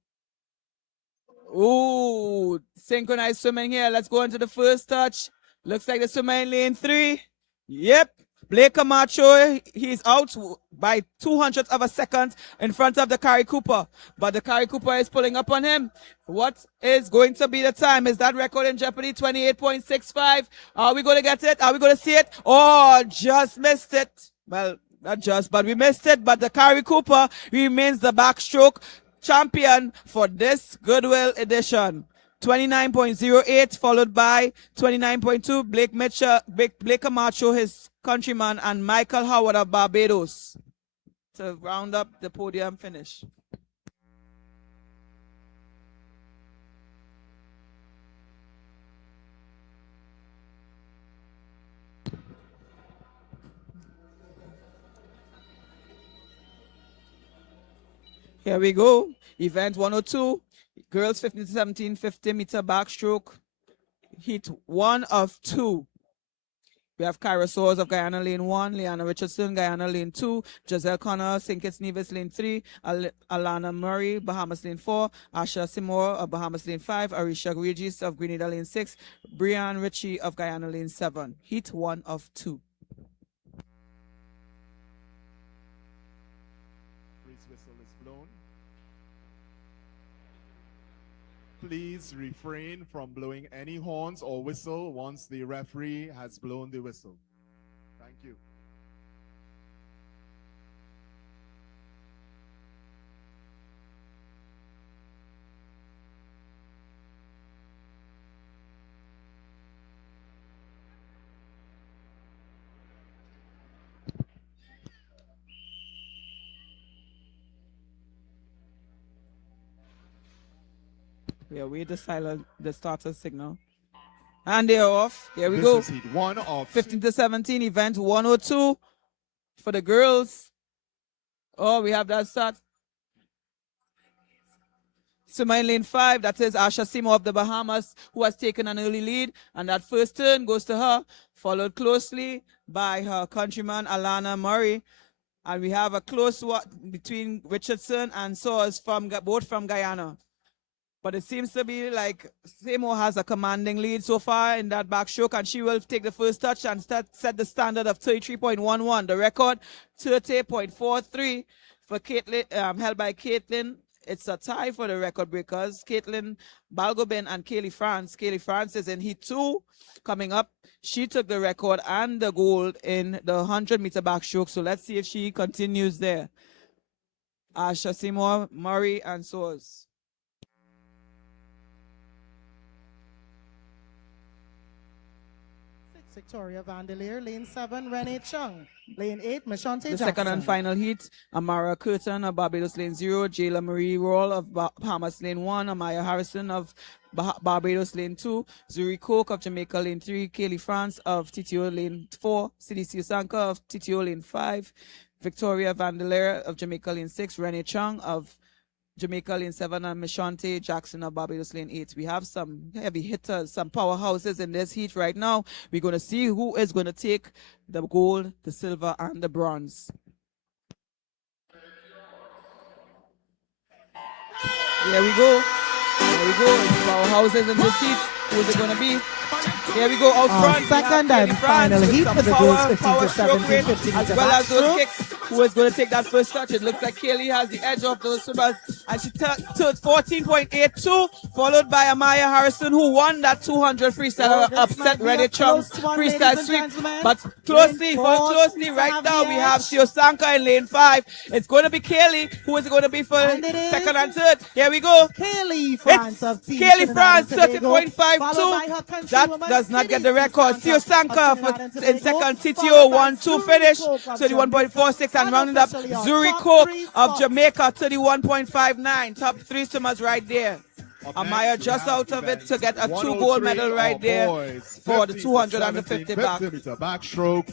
Ooh, synchronized swimming here. Let's go into the first touch. Looks like the swimmer in lane 3. Yep. Blake Camacho, he's out by 200ths of a second in front of Dakari Cooper. But Dakari Cooper is pulling up on him. What is going to be the time? Is that record in jeopardy? 28.65. Are we going to get it? Are we going to see it? Oh, just missed it. Well, not just, but we missed it. But Dakari Cooper remains the backstroke champion for this Goodwill edition. 29.08 followed by 29.2 Blake Camacho, his countryman, and Michael Howard of Barbados to round up the podium finish. Here we go. Event 102. Girls 15 to 17, 50-meter backstroke. Heat 1 of 2. We have Kyra Soares of Guyana lane 1, Leanna Richardson, Guyana lane 2, Giselle Connor, St. Kitts Nevis lane 3, Alana Murray, Bahamas lane 4, Asha Seymour of Bahamas lane 5, Arisha Regis of Grenada lane 6, Brian Ritchie of Guyana lane 7. Heat 1 of 2. Please refrain from blowing any horns or whistle once the referee has blown the whistle. Thank you. Yeah, we the starter signal. And they're off. Here we This go. is heat 1 of 15 to 17, event 102 for the girls. Oh, we have that start. Swimmer in lane 5, that is Asha Seymour of the Bahamas, who has taken an early lead. And that first turn goes to her, followed closely by her countryman, Alana Murray. And we have a close one between Richardson and Soares, both from Guyana. But it seems to be like Seymour has a commanding lead so far in that backstroke, and she will take the first touch and set the standard of 33.11. The record, 30.43 for Caitlin, held by Caitlin. It's a tie for the record breakers. Caitlin Balgobin and Kaylee France. Kaylee France is in heat 2 coming up. She took the record and the gold in the 100-meter backstroke. So let's see if she continues there. Asha Seymour, Murray, and Soares. Victoria Vandelier, lane 7, Renee Chung. Lane 8, Mashante The Jackson. second and final heat, Amara Curtin of Barbados lane 0, Jayla Marie Roll of Bahamas lane 1, Amaya Harrison of Barbados lane 2, Zuri Coke of Jamaica lane 3, Kaylee France of TTO lane 4, CDC Sanka of TTO lane 5, Victoria Vandelier of Jamaica lane 6, Renee Chung of Jamaica lane 7, and Mashante Jackson of Barbados lane 8. We have some heavy hitters, some powerhouses in this heat right now. We're going to see who is going to take the gold, the silver, and the bronze. Here we go. There we go. Powerhouses in this heat. Who's it going to be? Here we go out front. Second and final heat for the girls 15 to 17, 50 as well as those kicks. who is going to take that first touch. It looks like Kaylee has the edge of those swimmers, and she took 14.82, followed by Amaya Harrison, who won that 200 freestyle this upset might be a Ready Trump close one, freestyle ladies and sweep. gentlemen. But closely, Lane follow four closely seems to right have now. the We have edge. Siosanka in lane 5. It's going to be Kaylee, who is going to be for And it is second and third. Here we go. Kaylee France It's of Team Kaylee Trinidad France, and Tobago, followed by 30.52. her country That woman, does not get the Sydney record. Siosanka of Siosanka Trinidad and in Tobago, second, TTO followed by 1-2 Zuri finish, Coke of 31.46, and rounding up unofficially our Zuri top Coke three of spots. Jamaica, 31.59. Top 3 swimmers right there. Up Amaya next, we just have out of it events to get a 2 gold 103 medal right of there boys, for the 50 to 200 and the 17, 50 back. 50 meter backstroke.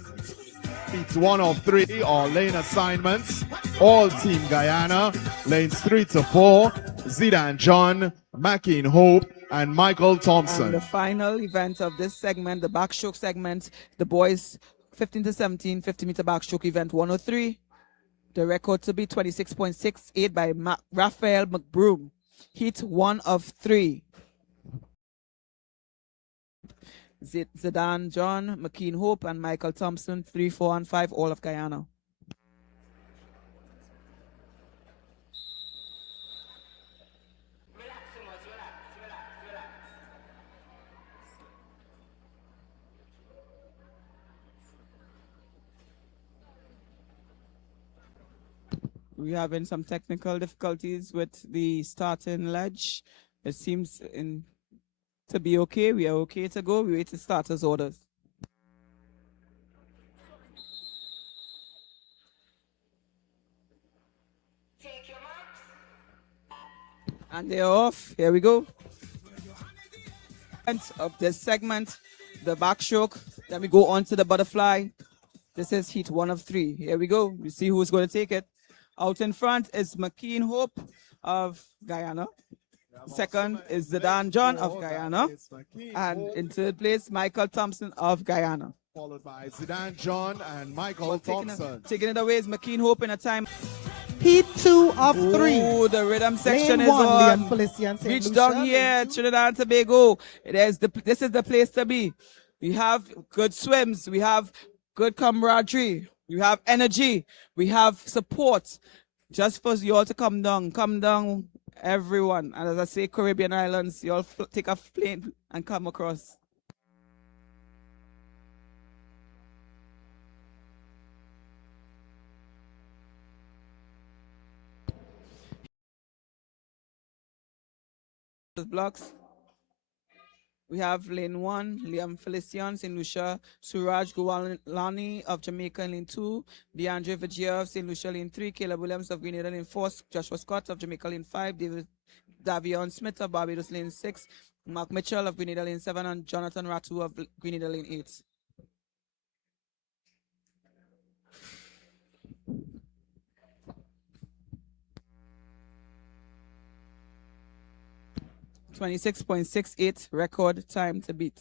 It's 1 of 3 or lane assignments. All Team Guyana. Lanes 3 to 4. Zidane John, Mackin Hope, and Michael Thompson. And the final event of this segment, the backstroke segment, the boys 15 to 17, 50 meter backstroke event 103. The record to be 26.68 by Raphael McBroom. Heat 1 of 3. Zidane John, McKean Hope, and Michael Thompson, 3, 4, and 5, all of Guyana. We're having some technical difficulties with the starting ledge. It seems to be okay. We are okay to go. We wait to starters orders. And they're off. Here we go. End of this segment, the backstroke. Then we go on to the butterfly. This is heat 1 of 3. Here we go. We see who's going to take it. Out in front is McKean Hope of Guyana. Second is Zidane John of Guyana. And in third place, Michael Thompson of Guyana. Followed by Zidane John and Michael Thompson. Taking it away is McKean Hope in a time. Heat 2 of 3. Ooh, the rhythm section Lane is 1, on. Leon Felician St. Reach Lucia. down here, Lane 2. Trinidad and Tobago. This is the place to be. We have good swims. We have good camaraderie. We have energy. We have support. Just for you all to come down, everyone. And as I say, Caribbean islands, you all take a plane and come across. Blocks. We have lane 1, Liam Felician, St. Lucia, Suraj Gowalani of Jamaica in lane 2, DeAndre Vigia of St. Lucia lane 3, Caleb Williams of Grenada lane 4, Joshua Scott of Jamaica lane 5, Davion Smith of Barbados lane 6, Mark Mitchell of Grenada lane 7, and Jonathan Ratu of Grenada lane 8. .68 record time to beat.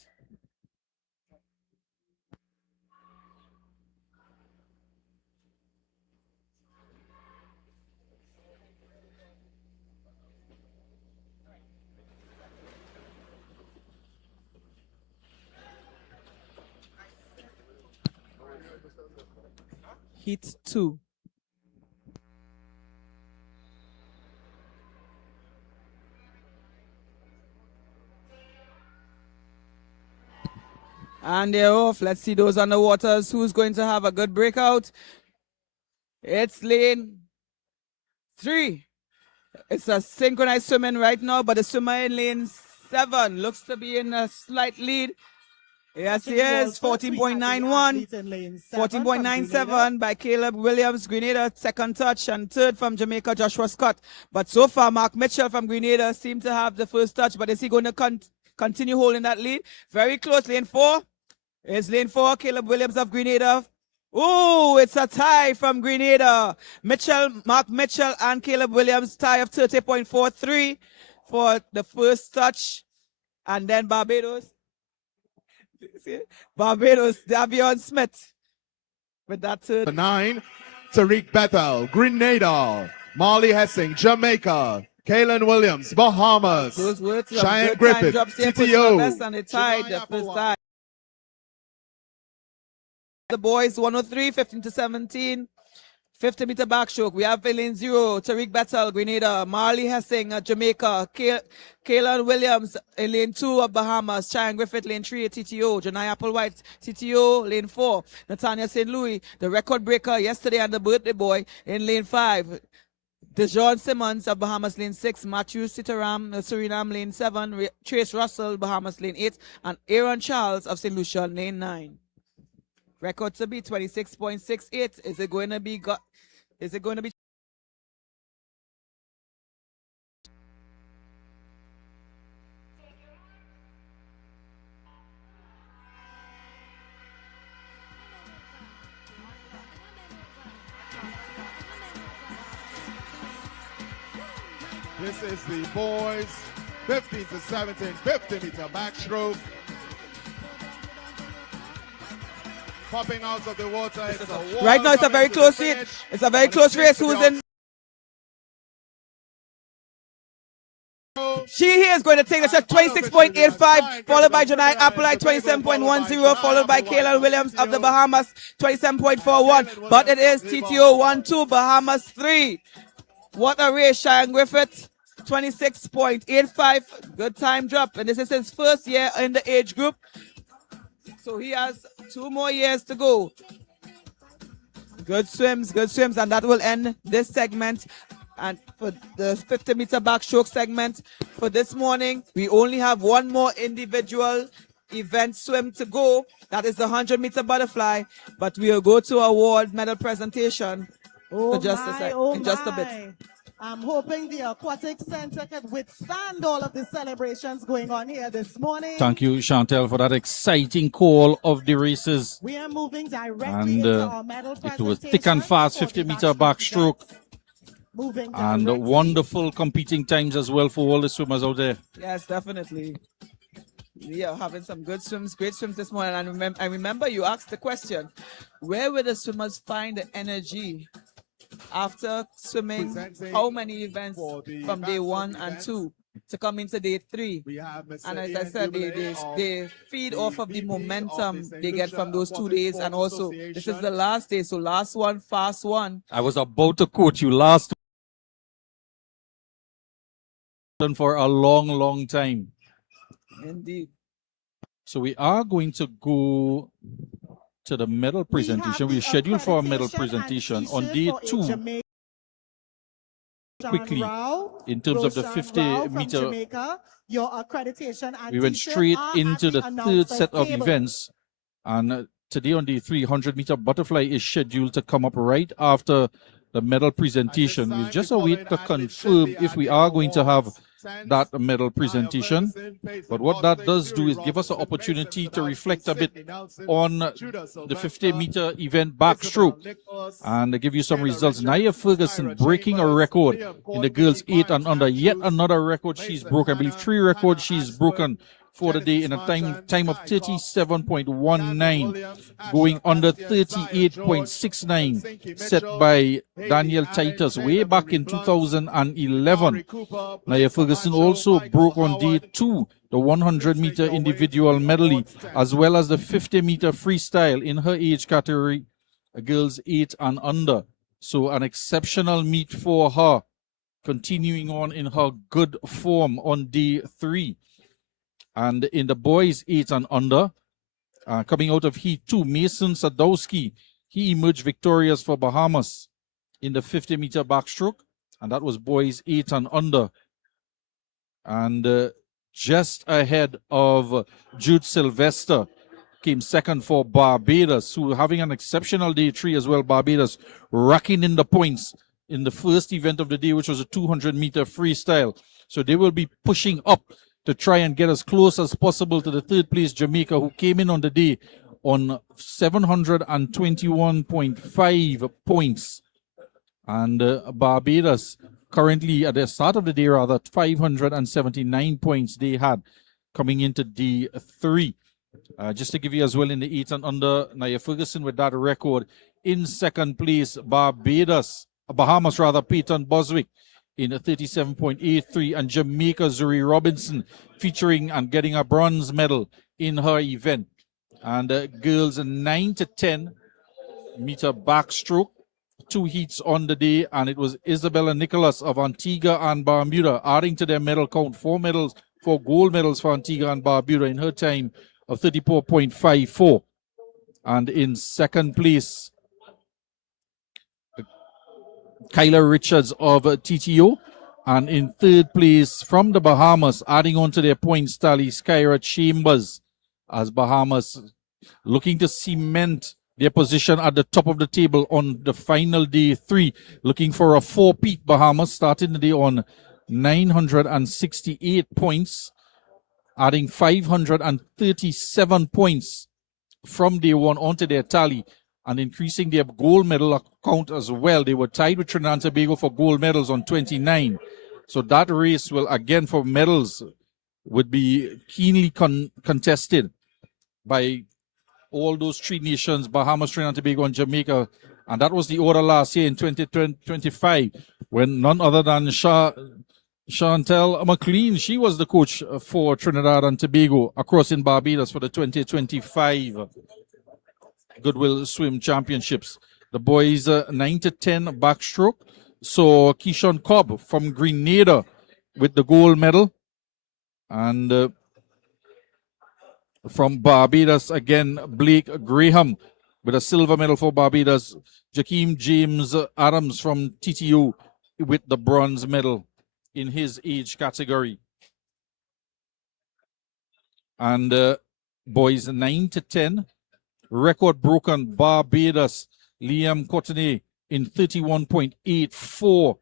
Heat 2. And they're off. Let's see those underwaters. Who's going to have a good breakout? It's lane 3. It's a synchronized swimming right now, but the swimmer in lane 7 looks to be in a slight lead. Yes, he is. 14.91. 14.97 by Caleb Williams, Grenada, second touch, and third from Jamaica, Joshua Scott. But so far, Mark Mitchell from Grenada seemed to have the first touch, but is he going to continue holding that lead? Very close, lane 4. It's lane 4, Caleb Williams of Grenada. Oh, it's a tie from Grenada. Mark Mitchell and Caleb Williams tie of 30.43 for the first touch. And then Barbados, Davion Smith with that third. 9, Tariq Bethel, Grenada. Marley Hessing, Jamaica. Kaylin Williams, Bahamas. Those words of Cheyenne good Griffith, time drops there, TTO. best, and they tied the first tie. The boys 103, 15 to 17. 50 meter backstroke. We have in lane 0, Tariq Battle, Grenada, Marley Hessing, Jamaica, Kaelan Williams in lane 2 of Bahamas, Cheyenne Griffith, lane 3 at TTO, Janai Applewhite, TTO, lane 4, Natanya St. Louis, the record breaker yesterday and the birthday boy in lane 5. Dejon Simmons of Bahamas, lane 6. Matthew Sitaram, Suriname, lane 7. Trace Russell, Bahamas, lane 8. And Aaron Charles of St. Lucia, lane 9. Record to be 26.68. Is it going to be? Is it going to be? This is the boys 15 to 17, 50 meter backstroke. Popping out of the water. Right now, it's a very close race. It's a very close race. Who's in? She here is going to take the shot 26.85, followed by Janai Applewhite 27.10, followed by Kaelan Williams of the Bahamas 27.41. But it is TTO 1-2, Bahamas 3. What a race, Cheyenne Griffith 26.85. Good time drop. And this is his first year in the age group. So he has 2 more years to go. Good swims, and that will end this segment. And for the 50 meter backstroke segment for this morning, we only have one more individual event swim to go. That is the 100 meter butterfly. But we will go to award medal presentation for just in just a bit. I'm hoping the Aquatic Centre can withstand all of the celebrations going on here this morning. Thank you, Chantel, for that exciting call of the races. We are moving directly into our medal presentation. It was thick and fast, 50 meter backstroke. And wonderful competing times as well for all the swimmers out there. Yes, definitely. We are having some good swims, great swims this morning. And I remember you asked the question, where will the swimmers find the energy after swimming how many events from day 1 and 2 to come into day 3? And as I said, they feed off of the momentum they get from those 2 days. And also, this is the last day, so last one, fast one. I was about to quote you last for a long time. Indeed. So we are going to go to the medal presentation. We're scheduled for a medal presentation on day 2. Quickly, in terms of the 50 meter, we went straight into the 3rd set of events. And today on the 300 meter butterfly is scheduled to come up right after the medal presentation. We just await to confirm if we are going to have that medal presentation. But what that does do is give us an opportunity to reflect a bit on the 50 meter event backstroke and give you some results. Nia Ferguson breaking a record in the girls 8 and under. Yet another record she's broken. I believe 3 records she's broken for the day in a time of 37.19, going under 38.69, set by Daniel Titus way back in 2011. Nia Ferguson also broke on day 2 the 100 meter individual medley, as well as the 50 meter freestyle in her age category, girls 8 and under. So an exceptional meet for her, continuing on in her good form on day 3. And in the boys 8 and under, coming out of Heat 2, Mason Sadowski, he emerged victorious for Bahamas in the 50 meter backstroke, and that was boys 8 and under. And just ahead of Jude Sylvester came second for Barbados, who having an exceptional day 3 as well. Barbados racking in the points in the first event of the day, which was a 200 meter freestyle. So they will be pushing up to try and get as close as possible to the 3rd place Jamaica, who came in on the day on 721.5 points. And Barbados currently at the start of the day, rather, 579 points they had coming into day 3. Just to give you as well in the 8 and under, Nia Ferguson with that record. In 2nd place, Bahamas, Peyton Boswick in a 37.83, and Jamaica Zuri Robinson featuring and getting a bronze medal in her event. And girls 9 to 10 meter backstroke, two heats on the day, and it was Isabella Nicholas of Antigua and Barbuda adding to their medal count, 4 gold medals for Antigua and Barbuda in her time of 34.54. And in second place, Kyla Richards of TTO. And in third place from the Bahamas, adding on to their points tally, Skyra Chambers, as Bahamas looking to cement their position at the top of the table on the final day 3, looking for a 4-peat. Bahamas starting the day on 968 points, adding 537 points from day 1 onto their tally and increasing their gold medal count as well. They were tied with Trinidad and Tobago for gold medals on 29. So that race will, again, for medals, would be keenly contested by all those 3 nations, Bahamas, Trinidad and Tobago, and Jamaica. And that was the order last year in 2025, when none other than Chantel McLean, she was the coach for Trinidad and Tobago across in Barbados for the 2025 Goodwill Swim Championships. The boys 9 to 10 backstroke. So Keishon Cobb from Grenada with the gold medal. And from Barbados, again, Blake Graham with a silver medal for Barbados. Jakeem James Adams from TTO with the bronze medal in his age category. And boys 9 to 10, record broken, Barbados, Liam Courtenay in 31.84.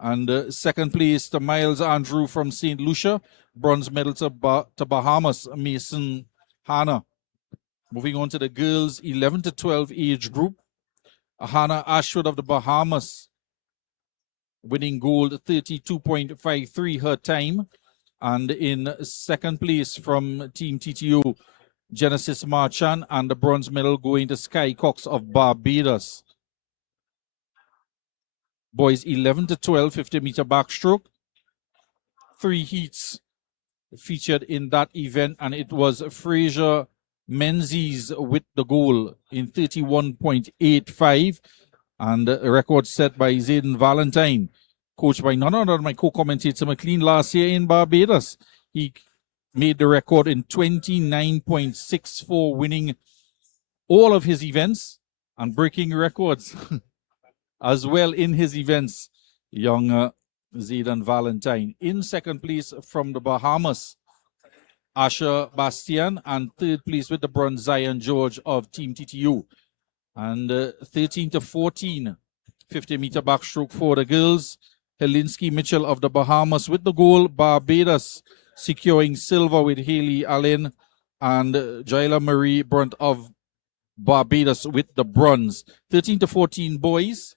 And second place to Miles Andrew from St. Lucia. Bronze medal to Bahamas, Mason Hanna. Moving on to the girls 11 to 12 age group. Hannah Ashwood of the Bahamas winning gold, 32.53 her time. And in second place from Team TTO, Genesis Marchand, and the bronze medal going to Sky Cox of Barbados. Boys 11 to 12, 50-meter backstroke. 3 heats featured in that event, and it was Fraser Menzies with the goal in 31.85, and a record set by Zayden Valentine, coached by none other than my co-commentator McLean last year in Barbados. He made the record in 29.64, winning all of his events and breaking records as well in his events. Young Zayden Valentine. In second place from the Bahamas, Asha Bastian, and third place with the bronze, Zion George of Team TTU. And 13 to 14, 50-meter backstroke for the girls. Helinski Mitchell of the Bahamas with the gold. Barbados securing silver with Haley Allen, and Jaila Marie Brunt of Barbados with the bronze. 13 to 14 boys.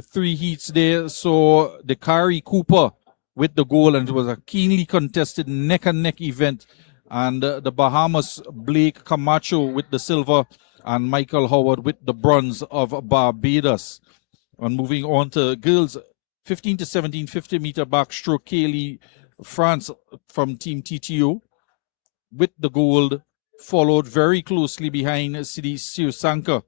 3 heats there. So the Kari Cooper with the goal, and it was a keenly contested neck-and-neck event. And the Bahamas, Blake Camacho with the silver, and Michael Howard with the bronze of Barbados. And moving on to girls 15 to 17, 50-meter backstroke, Kaylee France from Team TTO with the gold, followed very closely behind Sidi Siusanka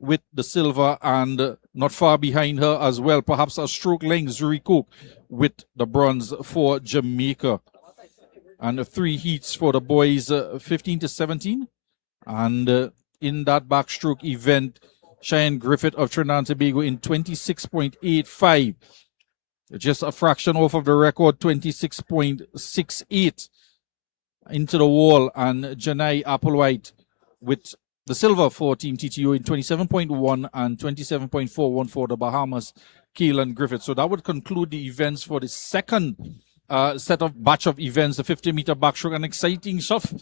with the silver, and not far behind her as well, perhaps a stroke length, Zuri Cook with the bronze for Jamaica. And 3 heats for the boys 15 to 17. And in that backstroke event, Cheyenne Griffith of Trinidad and Tobago in 26.85. Just a fraction off of the record, 26.68 into the wall. And Janai Applewhite with the silver for Team TTO in 27.1 and 27.41 for the Bahamas, Keelan Griffith. So that would conclude the events for the second batch of events, the 50-meter backstroke. An exciting stuff,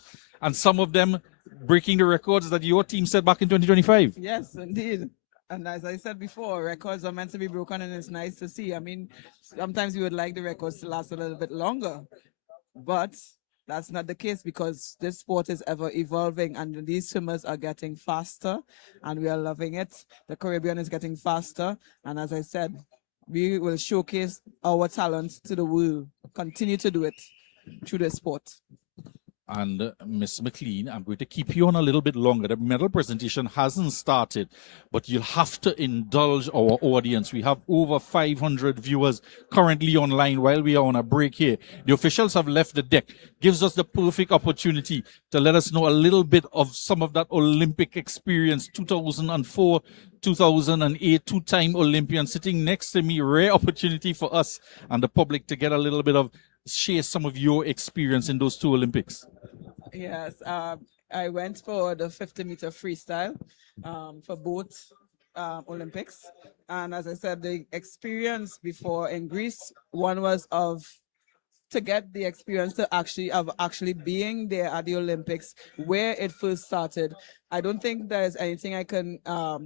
and some of them breaking the records that your team set back in 2025. Yes, indeed. And as I said before, records are meant to be broken, and it's nice to see. I mean, sometimes we would like the records to last a little bit longer, but that's not the case, because this sport is ever evolving, and these swimmers are getting faster, and we are loving it. The Caribbean is getting faster, and as I said, we will showcase our talent to the world. Continue to do it through the sport. And Miss McLean, I'm going to keep you on a little bit longer. The medal presentation hasn't started, but you'll have to indulge our audience. We have over 500 viewers currently online while we are on a break here. The officials have left the deck. Gives us the perfect opportunity to let us know a little bit of some of that Olympic experience. 2004, 2008, two-time Olympian sitting next to me. Rare opportunity for us and the public to get a little bit of share some of your experience in those two Olympics. Yes, I went for the 50-meter freestyle for both Olympics. And as I said, the experience before in Greece, one was to get the experience to actually being there at the Olympics where it first started. I don't think there's anything I can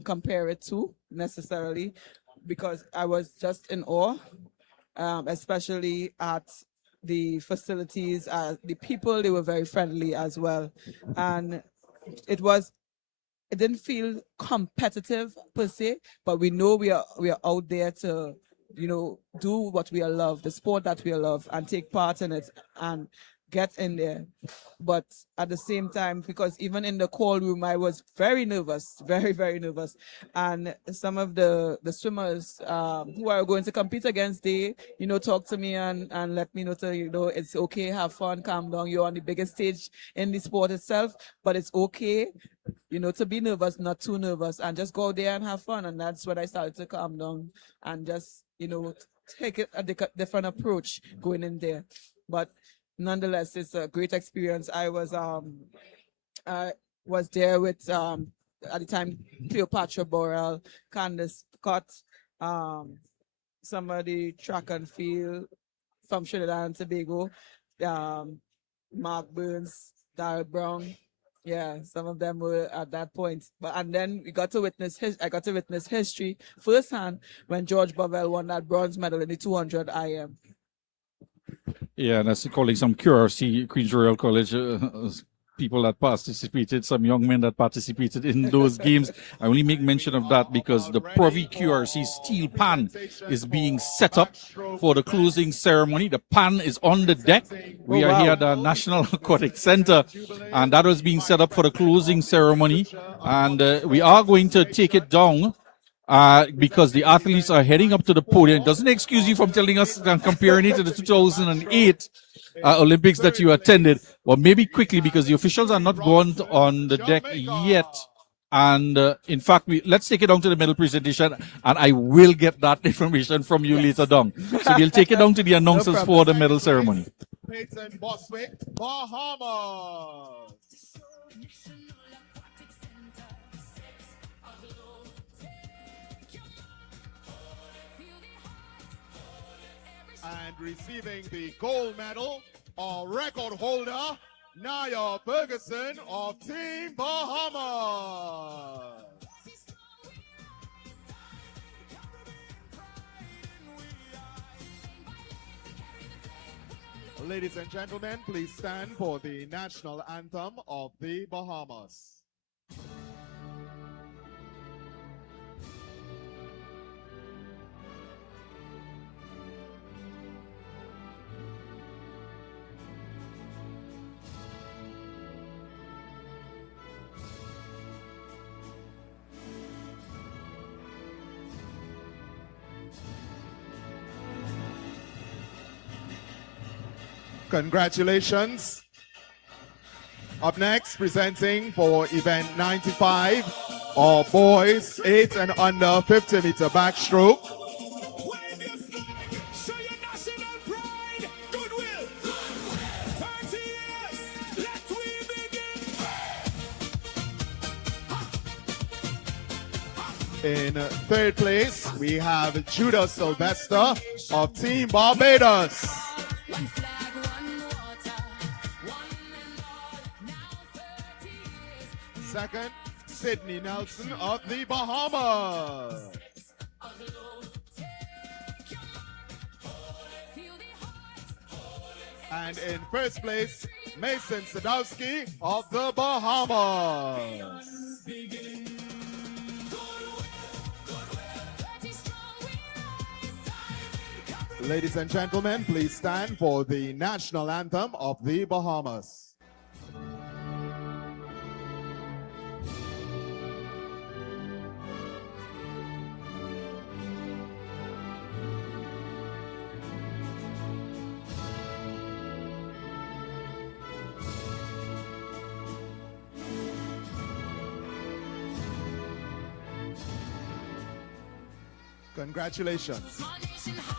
compare it to necessarily, because I was just in awe, especially at the facilities, the people, they were very friendly as well. And it didn't feel competitive per se, but we know we are out there to, do what we love, the sport that we love, and take part in it and get in there. But at the same time, because even in the call room, I was very nervous, very, very nervous. And some of the swimmers who are going to compete against, they, talk to me and let me know it's okay, have fun, calm down. You're on the biggest stage in the sport itself, but it's okay, to be nervous, not too nervous, and just go there and have fun. And that's when I started to calm down and just, take it a different approach going in there. But nonetheless, it's a great experience. I was there with at the time Cleopatra Borrell, Candace Scott, somebody track and field from Trinidad and Tobago, Mark Burns, Darrell Brown. Yeah, some of them were at that point. And then I got to witness history firsthand when George Bovell won that bronze medal in the 200 IM. Yeah, and that's calling some QRC, Queen's Royal College, people that participated, some young men that participated in those games. I only make mention of that because the Provi QRC steel pan is being set up for the closing ceremony. The pan is on the deck. We are here at the National Aquatic Centre, and that was being set up for the closing ceremony. And we are going to take it down because the athletes are heading up to the podium. It doesn't excuse you from telling us and comparing it to the 2008 Olympics that you attended. Well, maybe quickly, because the officials are not gone on the deck yet. And in fact, let's take it down to the medal presentation, and I will get that information from you later down. So we'll take it down to the announcers for the medal ceremony. Peyton Boswick, Bahamas. And receiving the gold medal, our record holder, Naya Ferguson of Team Bahamas. Ladies and gentlemen, please stand for the national anthem of the Bahamas. Congratulations. Up next, presenting for event 95, our boys 8 and under 50-meter backstroke. Wave your flag, show your national pride. Goodwill. 30 years, let we begin. In third place, we have Judah Sylvester of Team Barbados. One flag, one water, one and all. Now 30 years. Second, Sydney Nelson of the Bahamas. And in first place, Mason Sadowski of the Bahamas. Ladies and gentlemen, please stand for the national anthem of the Bahamas. Congratulations.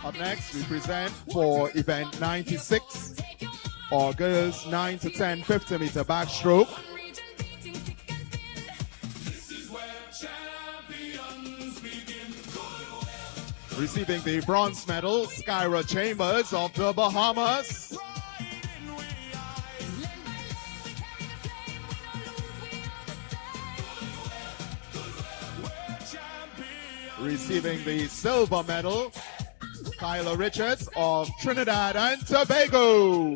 Up next, we present for event 96, or girls 9 to 10 50-meter backstroke. Receiving the bronze medal, Skyra Chambers of the Bahamas. Receiving the silver medal, Kyla Richards of Trinidad and Tobago.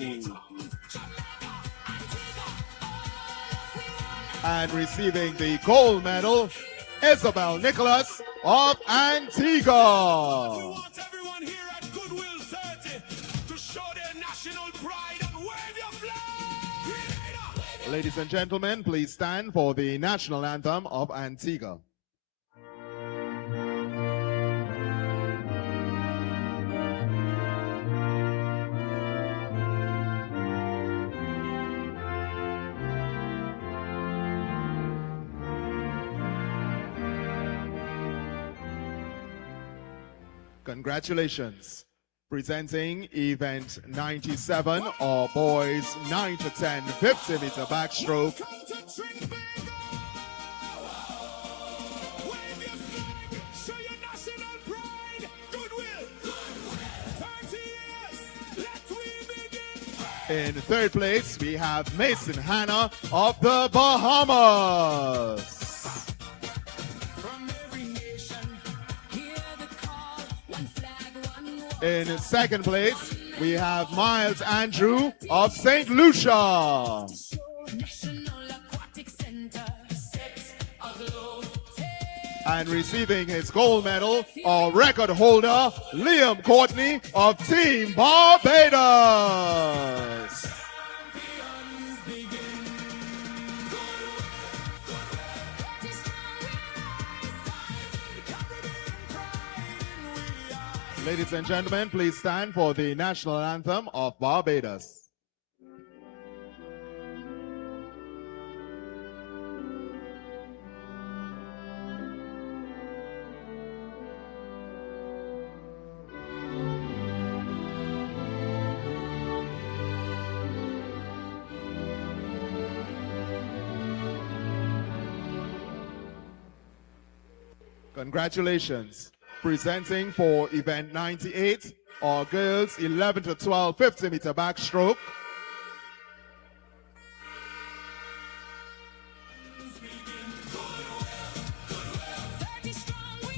And receiving the gold medal, Isabel Nicholas of Antigua. We want everyone here at Goodwill 30 to show their national pride and wave your flag. Ladies and gentlemen, please stand for the national anthem of Antigua. Congratulations. Presenting event 97, or boys 9 to 10 50-meter backstroke. Wave your flag, show your national pride. Goodwill, 30 years, let we begin. In third place, we have Mason Hanna of the Bahamas. From every nation, hear the call. One flag, one water. In second place, we have Miles Andrew of St. Lucia. National Aquatic Centre sets a globe. And receiving his gold medal, our record holder, Liam Courtney of Team Barbados. Ladies and gentlemen, please stand for the national anthem of Barbados. Congratulations. Presenting for event 98, our girls 11 to 12 50-meter backstroke.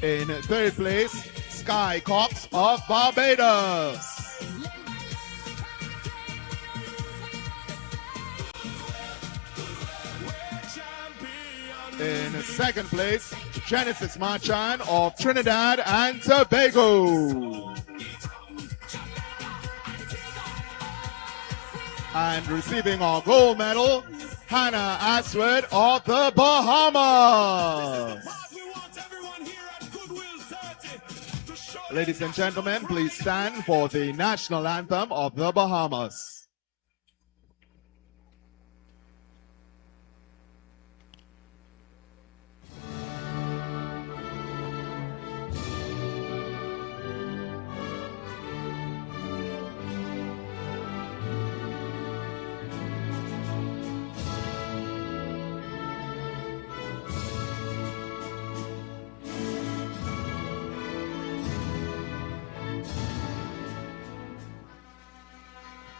In third place, Sky Cox of Barbados. In second place, Genesis Marchand of Trinidad and Tobago. And receiving our gold medal, Hannah Aswad of the Bahamas. We want everyone here at Goodwill 30 to show Ladies and gentlemen, please stand for the national anthem of the Bahamas.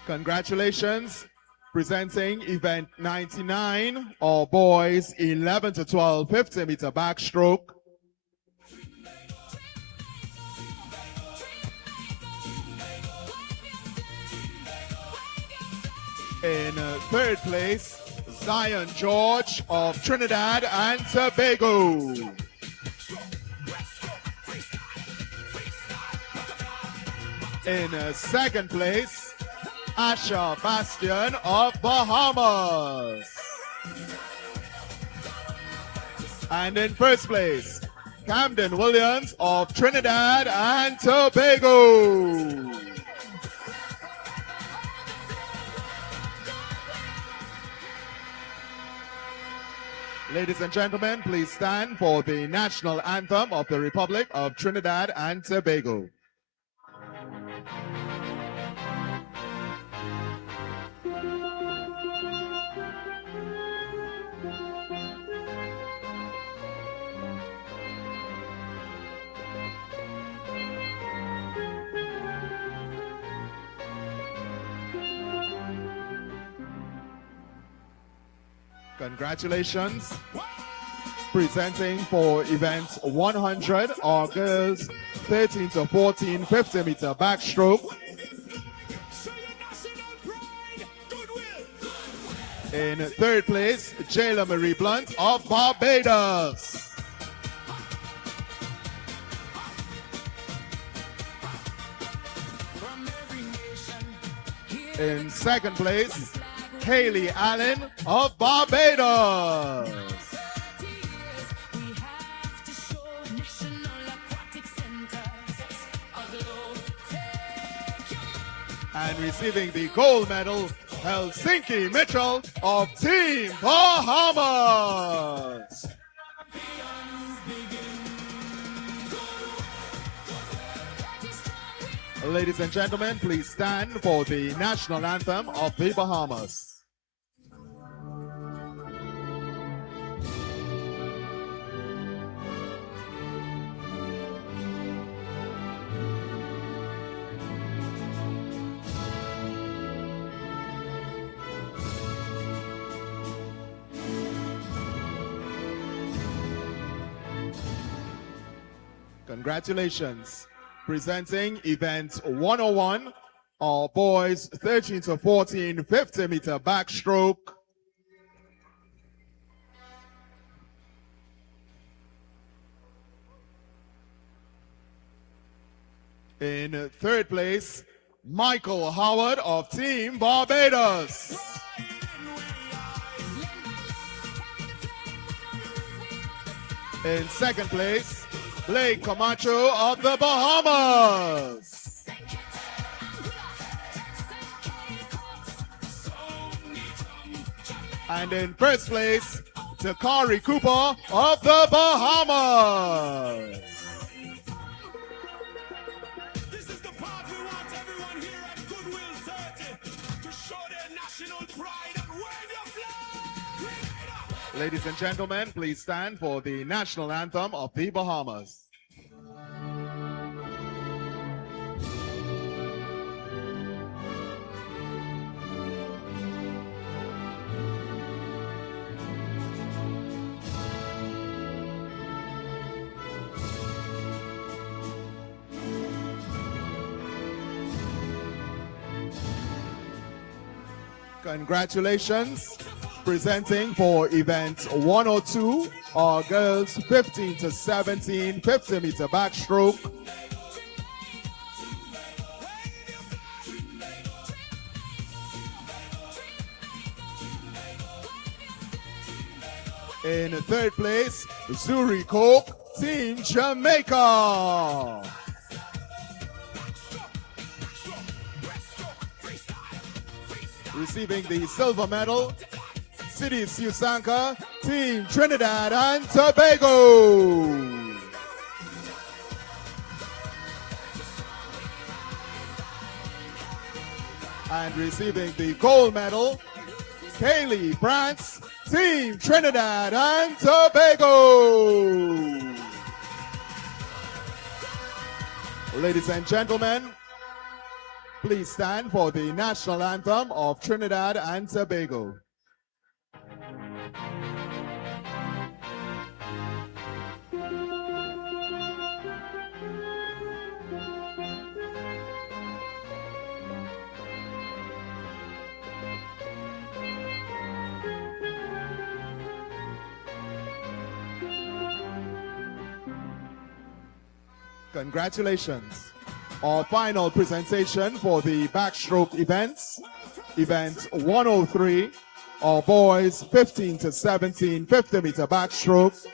Congratulations. Presenting event 99, all boys 11 to 12 50-meter backstroke. In third place, Zion George of Trinidad and Tobago. In second place, Asha Bastian of Bahamas. And in first place, Camden Williams of Trinidad and Tobago. Ladies and gentlemen, please stand for the national anthem of the Republic of Trinidad and Tobago. Congratulations. Presenting for event 100, our girls 13 to 14 50-meter backstroke. Show your national pride. Goodwill. In third place, Jayla Marie Blunt of Barbados. In second place, Haley Allen of Barbados. 30 years, we have to show National Aquatic Centre a glow. Take your And receiving the gold medal, Helsinki Mitchell of Team Bahamas. Ladies and gentlemen, please stand for the national anthem of the Bahamas. Congratulations. Presenting event 101, our boys 13 to 14 50-meter backstroke. In third place, Michael Howard of Team Barbados. In second place, Blake Camacho of the Bahamas. And in first place, Takari Cooper of the Bahamas. This is the part we want everyone here at Goodwill 30 to show their national pride and wave your flag. Ladies and gentlemen, please stand for the national anthem of the Bahamas. Congratulations. Presenting for event 102, our girls 15 to 17 50-meter backstroke. In third place, Zuri Coke, Team Jamaica. Receiving the silver medal, City Susanka, Team Trinidad and Tobago. And receiving the gold medal, Kaylee France, Team Trinidad and Tobago. Ladies and gentlemen, please stand for the national anthem of Trinidad and Tobago. Congratulations. Our final presentation for the backstroke events. Event 103, our boys 15 to 17 50-meter backstroke.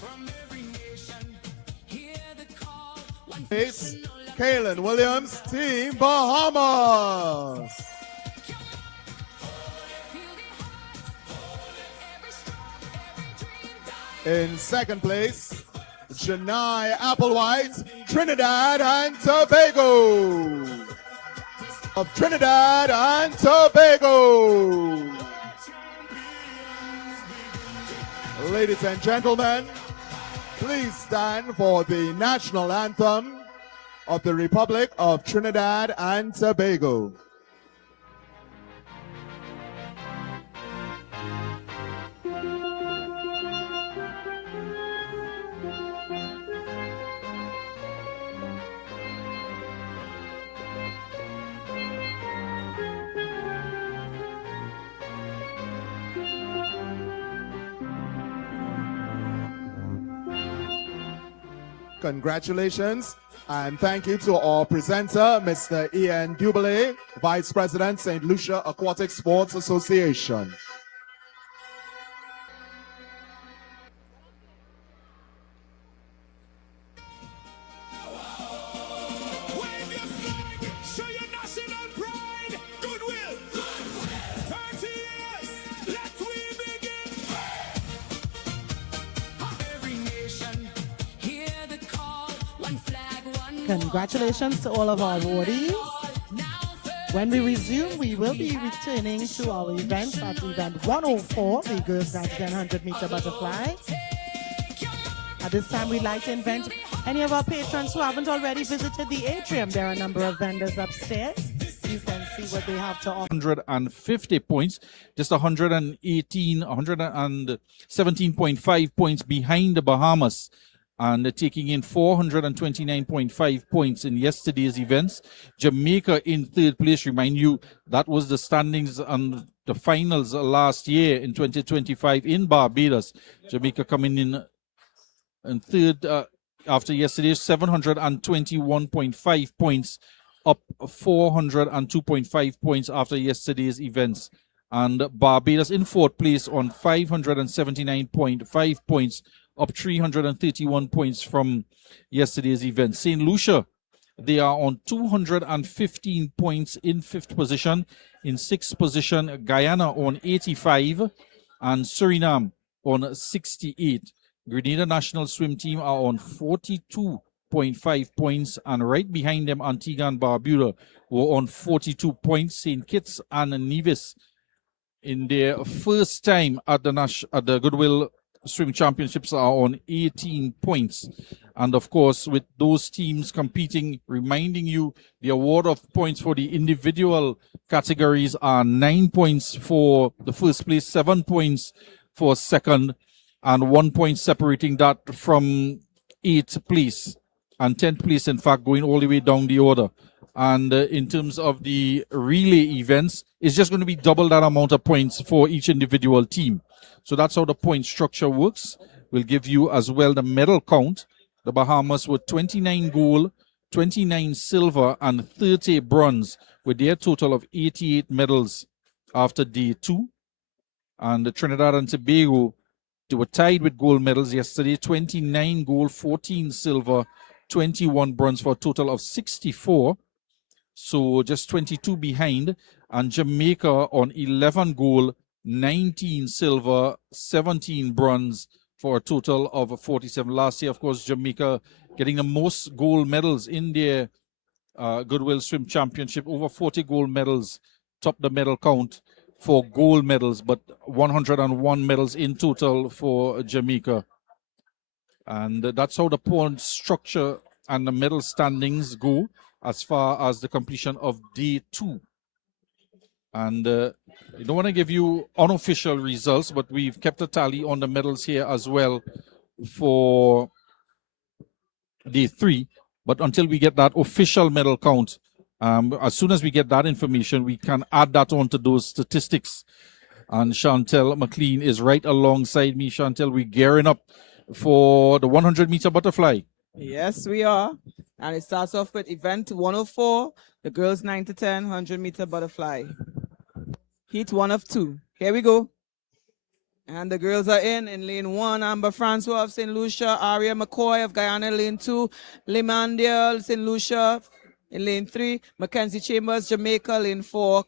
From every nation, Place, Kaylin Williams, Team Bahamas. In second place, Janai Applewhite, Trinidad and Tobago. Of Trinidad and Tobago. Ladies and gentlemen, please stand for the national anthem of the Republic of Trinidad and Tobago. Congratulations and thank you to our presenter, Mr. Ian Dubele, Vice President, St. Lucia Aquatic Sports Association. Wave your flag, show your national pride. Goodwill. 30 years, let we begin. Every nation, hear the call. One flag, one Congratulations to all of our awardees. now When we resume, we will be returning to our events at event 104, the girls 900 meter butterfly. At this time, we'd like to invite any of our patrons who haven't already visited the atrium. There are a number of vendors upstairs. You can see what they have to offer. 150 points, just 117.5 points behind the Bahamas, and taking in 429.5 points in yesterday's events. Jamaica in third place. Remind you, that was the standings and the finals last year in 2025 in Barbados. Jamaica coming in third after yesterday's 721.5 points, up 402.5 points after yesterday's events. And Barbados in fourth place on 579.5 points, up 331 points from yesterday's event. St. Lucia, they are on 215 points in fifth position. In sixth position, Guyana on 85 and Suriname on 68. Grenada National Swim Team are on 42.5 points, and right behind them, Antigua and Barbuda were on 42 points. St. Kitts and Nevis, in their first time at the Goodwill Swim Championships, are on 18 points. And of course, with those teams competing, reminding you the award of points for the individual categories are 9 points for the first place, 7 points for second, and 1 point separating that from 8th place and 10th place, in fact, going all the way down the order. And in terms of the relay events, it's just going to be double that amount of points for each individual team. So that's how the point structure works. We'll give you as well the medal count. The Bahamas with 29 gold, 29 silver, and 30 bronze, with their total of 88 medals after day 2. And the Trinidad and Tobago, they were tied with gold medals yesterday, 29 gold, 14 silver, 21 bronze, for a total of 64. So just 22 behind. And Jamaica on 11 gold, 19 silver, 17 bronze, for a total of 47. Last year, of course, Jamaica getting the most gold medals in their Goodwill Swim Championship, over 40 gold medals, top the medal count for gold medals, but 101 medals in total for Jamaica. And that's how the point structure and the medal standings go as far as the completion of day 2. And I don't want to give you unofficial results, but we've kept a tally on the medals here as well for day 3. But until we get that official medal count, as soon as we get that information, we can add that onto those statistics. And Chantel McLean is right alongside me. Chantel, we're gearing up for the 100-meter butterfly. Yes, we are. And it starts off with event 104, the girls 9 to 10, 100-meter butterfly. Heat 1 of 2. Here we go. And the girls are in lane 1, Amber Francois of St. Lucia, Aria McCoy of Guyana, lane 2, Limandia, St. Lucia, in lane 3, Mackenzie Chambers, Jamaica, lane 4,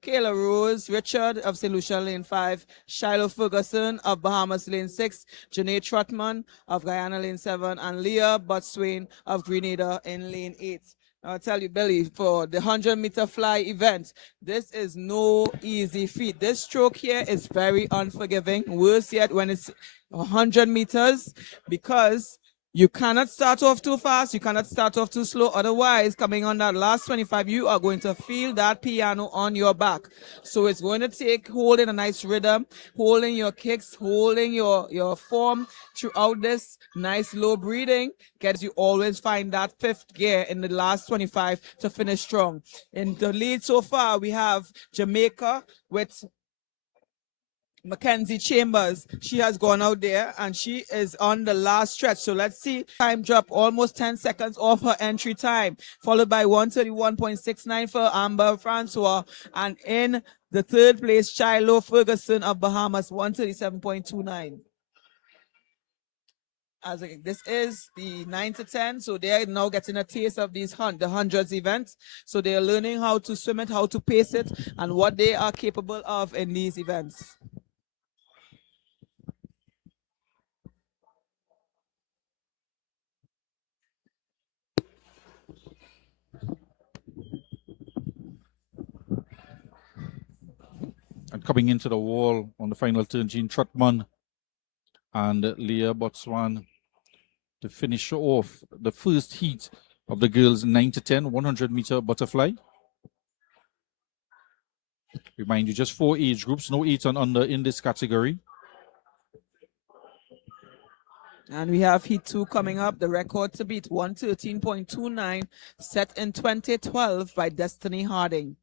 Kayla Rose Richard of St. Lucia, lane 5, Shiloh Ferguson of Bahamas, lane 6, Janae Trotman of Guyana, lane 7, and Leah Botswain of Grenada in lane 8. I'll tell you, Billy, for the 100-meter fly event, this is no easy feat. This stroke here is very unforgiving. Worse yet when it's 100 meters, because you cannot start off too fast. You cannot start off too slow. Otherwise, coming on that last 25, you are going to feel that piano on your back. So it's going to take holding a nice rhythm, holding your kicks, holding your form throughout this nice low breathing. Gets you always find that 5th gear in the last 25 to finish strong. In the lead so far, we have Jamaica with Mackenzie Chambers. She has gone out there and she is on the last stretch. So let's see. Time drop almost 10 seconds off her entry time, followed by 131.69 for Amber Francois. And in the 3rd place, Shiloh Ferguson of Bahamas, 137.29. As this is the 9 to 10, so they're now getting a taste of these the hundreds events. So they're learning how to swim it, how to pace it, and what they are capable of in these events. And coming into the wall on the final turn, Jean Trotman and Leah Botswan to finish off the first heat of the girls 9 to 10 100-meter butterfly. Remind you, just 4 age groups, no 8 and under in this category. And we have Heat 2 coming up. The record to beat, 113.29, set in 2012 by Destiny Harding.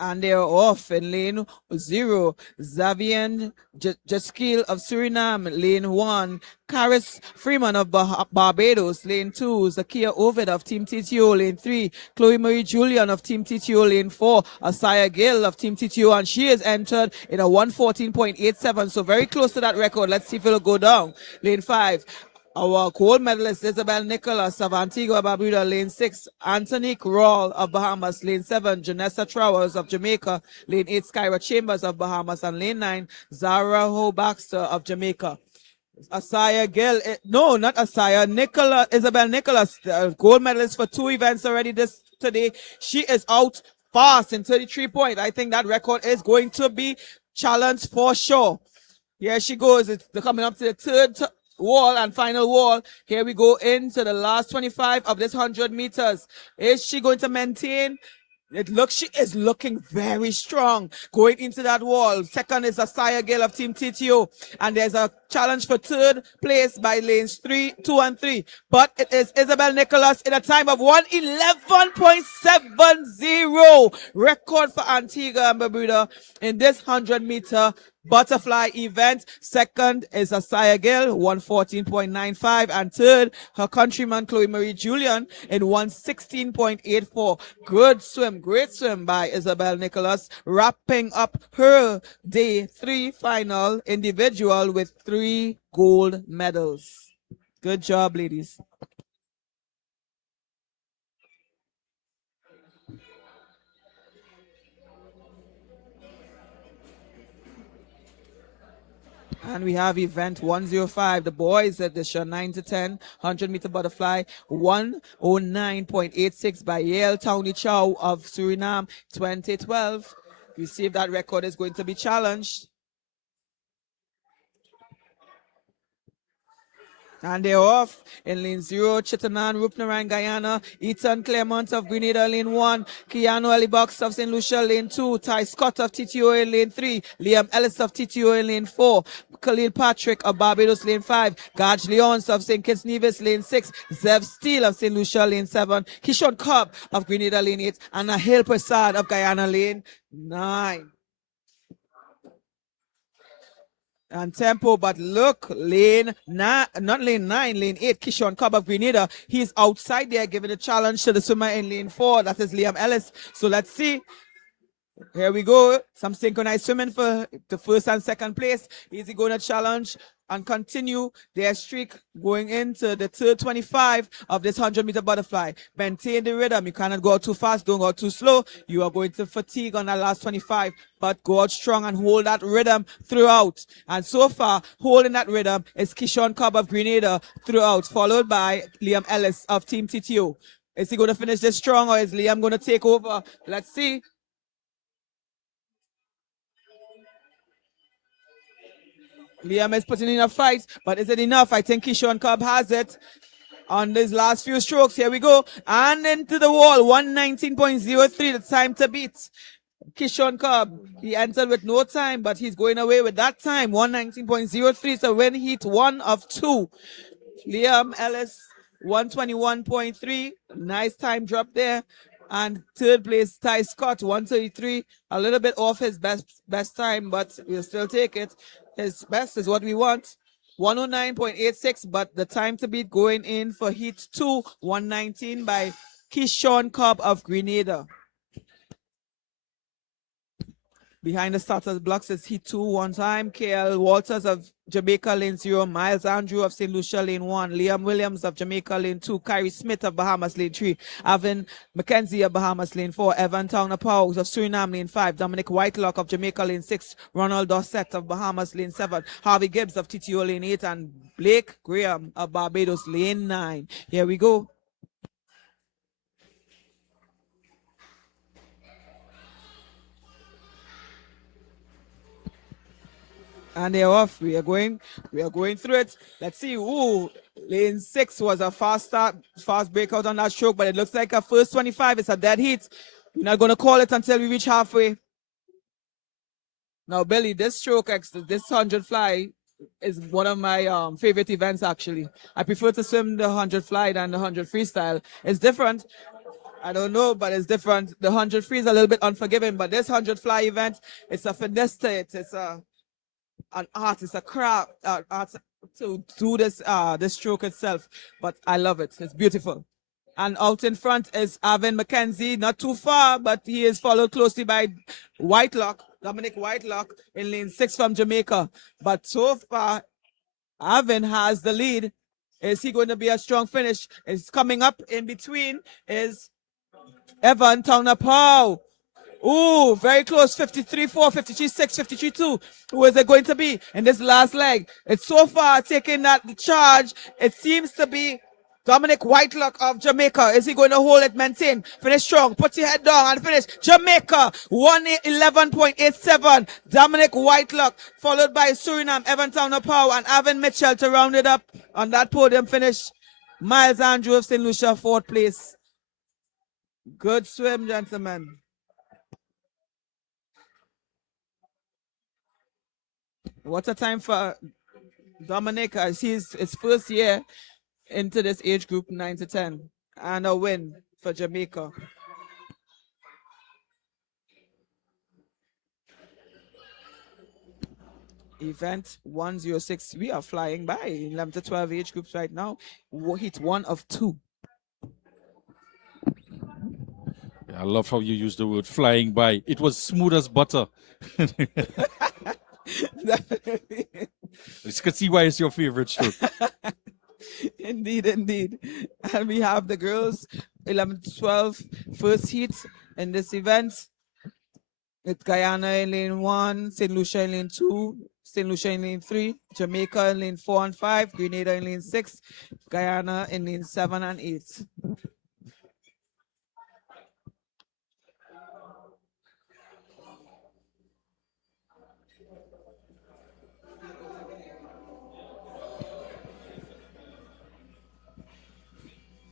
And they are off in lane 0. Xavier Jaskil of Suriname, lane 1. Karis Freeman of Barbados, lane 2. Zakia Ovid of Team TTO, lane 3. Chloe Marie Julian of Team TTO, lane 4. Asaya Gill of Team TTO, and she is entered in a 114.87, so very close to that record. Let's see if it'll go down. Lane 5. Our gold medalist, Isabel Nicholas of Antigua Barbuda, lane 6. Anthony Rawl of Bahamas, lane 7. Janessa Trowers of Jamaica, lane 8. Skyra Chambers of Bahamas, and lane 9. Zara Ho Baxter of Jamaica. Asaya Gill, no, not Asaya, Isabel Nicholas, gold medalist for 2 events already today. She is out fast in 33 points. I think that record is going to be challenged for sure. Here she goes. It's coming up to the 3rd wall and final wall. Here we go into the last 25 of this 100 meters. Is she going to maintain? She is looking very strong going into that wall. Second is Asaya Gill of Team TTO. And there's a challenge for 3rd place by lanes 2 and 3. But it is Isabel Nicholas in a time of 1:11.70. Record for Antigua and Barbuda in this 100-meter butterfly event. Second is Asaya Gill, 114.95, and 3rd, her countryman Chloe Marie Julian in 116.84. Good swim, great swim by Isabel Nicholas, wrapping up her day 3 final individual with 3 gold medals. Good job, ladies. And we have event 105, the boys edition, 9 to 10, 100-meter butterfly, 109.86 by Yale Townie Chow of Suriname, 2012. We see if that record is going to be challenged. And they're off in lane 0, Chittanan, Rupnaran, Guyana, Ethan Claremont of Grenada, lane 1, Keanu Alibox of St. Lucia, lane 2, Ty Scott of TTO in lane 3, Liam Ellis of TTO in lane 4, Khalil Patrick of Barbados, lane 5, Gaj Leons of St. Kitts Nevis, lane 6, Zev Steele of St. Lucia, lane 7, Kishon Cobb of Grenada, lane 8, and Nahil Prasad of Guyana, lane 9. And tempo, but look, lane 9, not lane 9, lane 8, Kishon Cobb of Grenada. He's outside there giving a challenge to the swimmer in lane 4. That is Liam Ellis. So let's see. Here we go. Some synchronized swimming for the first and second place. Easy going to challenge and continue their streak going into the third 25 of this 100-meter butterfly. Maintain the rhythm. You cannot go out too fast. Don't go out too slow. You are going to fatigue on that last 25, but go out strong and hold that rhythm throughout. And so far, holding that rhythm is Keyshawn Cobb of Grenada throughout, followed by Liam Ellis of Team TTO. Is he going to finish this strong, or is Liam going to take over? Let's see. Liam is putting in a fight, but is it enough? I think Keyshawn Cobb has it on these last few strokes. Here we go. And into the wall. 119.03, the time to beat. Keyshawn Cobb, he entered with no time, but he's going away with that time. 119.03, so win heat 1 of 2. Liam Ellis, 121.3. Nice time drop there. And third place, Ty Scott, 133. A little bit off his best time, but we'll still take it. His best is what we want. 109.86, but the time to beat going in for heat 2, 119 by Keyshawn Cobb of Grenada. Behind the starters blocks is heat 2 one time. KL Walters of Jamaica lane 0. Miles Andrew of St. Lucia lane 1. Liam Williams of Jamaica lane 2. Kyrie Smith of Bahamas lane 3. Avin McKenzie of Bahamas lane 4. Evan Towner Powell of Suriname lane 5. Dominic Whitelock of Jamaica lane 6. Ronald Dorset of Bahamas lane 7. Harvey Gibbs of TTO lane 8. And Blake Graham of Barbados lane 9. Here we go. And they're off. We are going through it. Let's see. Ooh, lane 6 was a fast breakout on that stroke, but it looks like a first 25. It's a dead heat. We're not going to call it until we reach halfway. Now, Billy, this stroke, this 100 fly is one of my favorite events, actually. I prefer to swim the 100 fly than the 100 freestyle. It's different. I don't know, but it's different. The 100 free is a little bit unforgiving, but this 100 fly event, it's a finesse to it. It's an art, it's a craft, art to do this stroke itself, but I love it. It's beautiful. And out in front is Avin McKenzie, not too far, but he is followed closely by Dominic Whitelock in lane 6 from Jamaica. But so far, Avin has the lead. Is he going to be a strong finish? It's coming up in between is Evan Towner Powell. Ooh, very close. 53-4, 53-6, 53-2. Who is it going to be in this last leg? It's so far taking that charge. It seems to be Dominic Whitelock of Jamaica. Is he going to hold it, maintain, finish strong, put your head down and finish? Jamaica, 111.87. Dominic Whitelock, followed by Suriname, Evan Towner Powell and Avin Mitchell to round it up on that podium finish. Miles Andrew of St. Lucia, 4th place. Good swim, gentlemen. What a time for Dominic as he's his first year into this age group 9 to 10, and a win for Jamaica. Event 106. We are flying by 11 to 12 age groups right now. Heat 1 of 2. I love how you use the word flying by. It was smooth as butter. Definitely. You can see why it's your favorite stroke. Indeed, indeed. And we have the girls 11 to 12 first heat in this event. It's Guyana in lane 1, St. Lucia in lane 2, St. Lucia in lane 3, Jamaica in lane 4 and 5, Grenada in lane 6, Guyana in lane 7 and 8.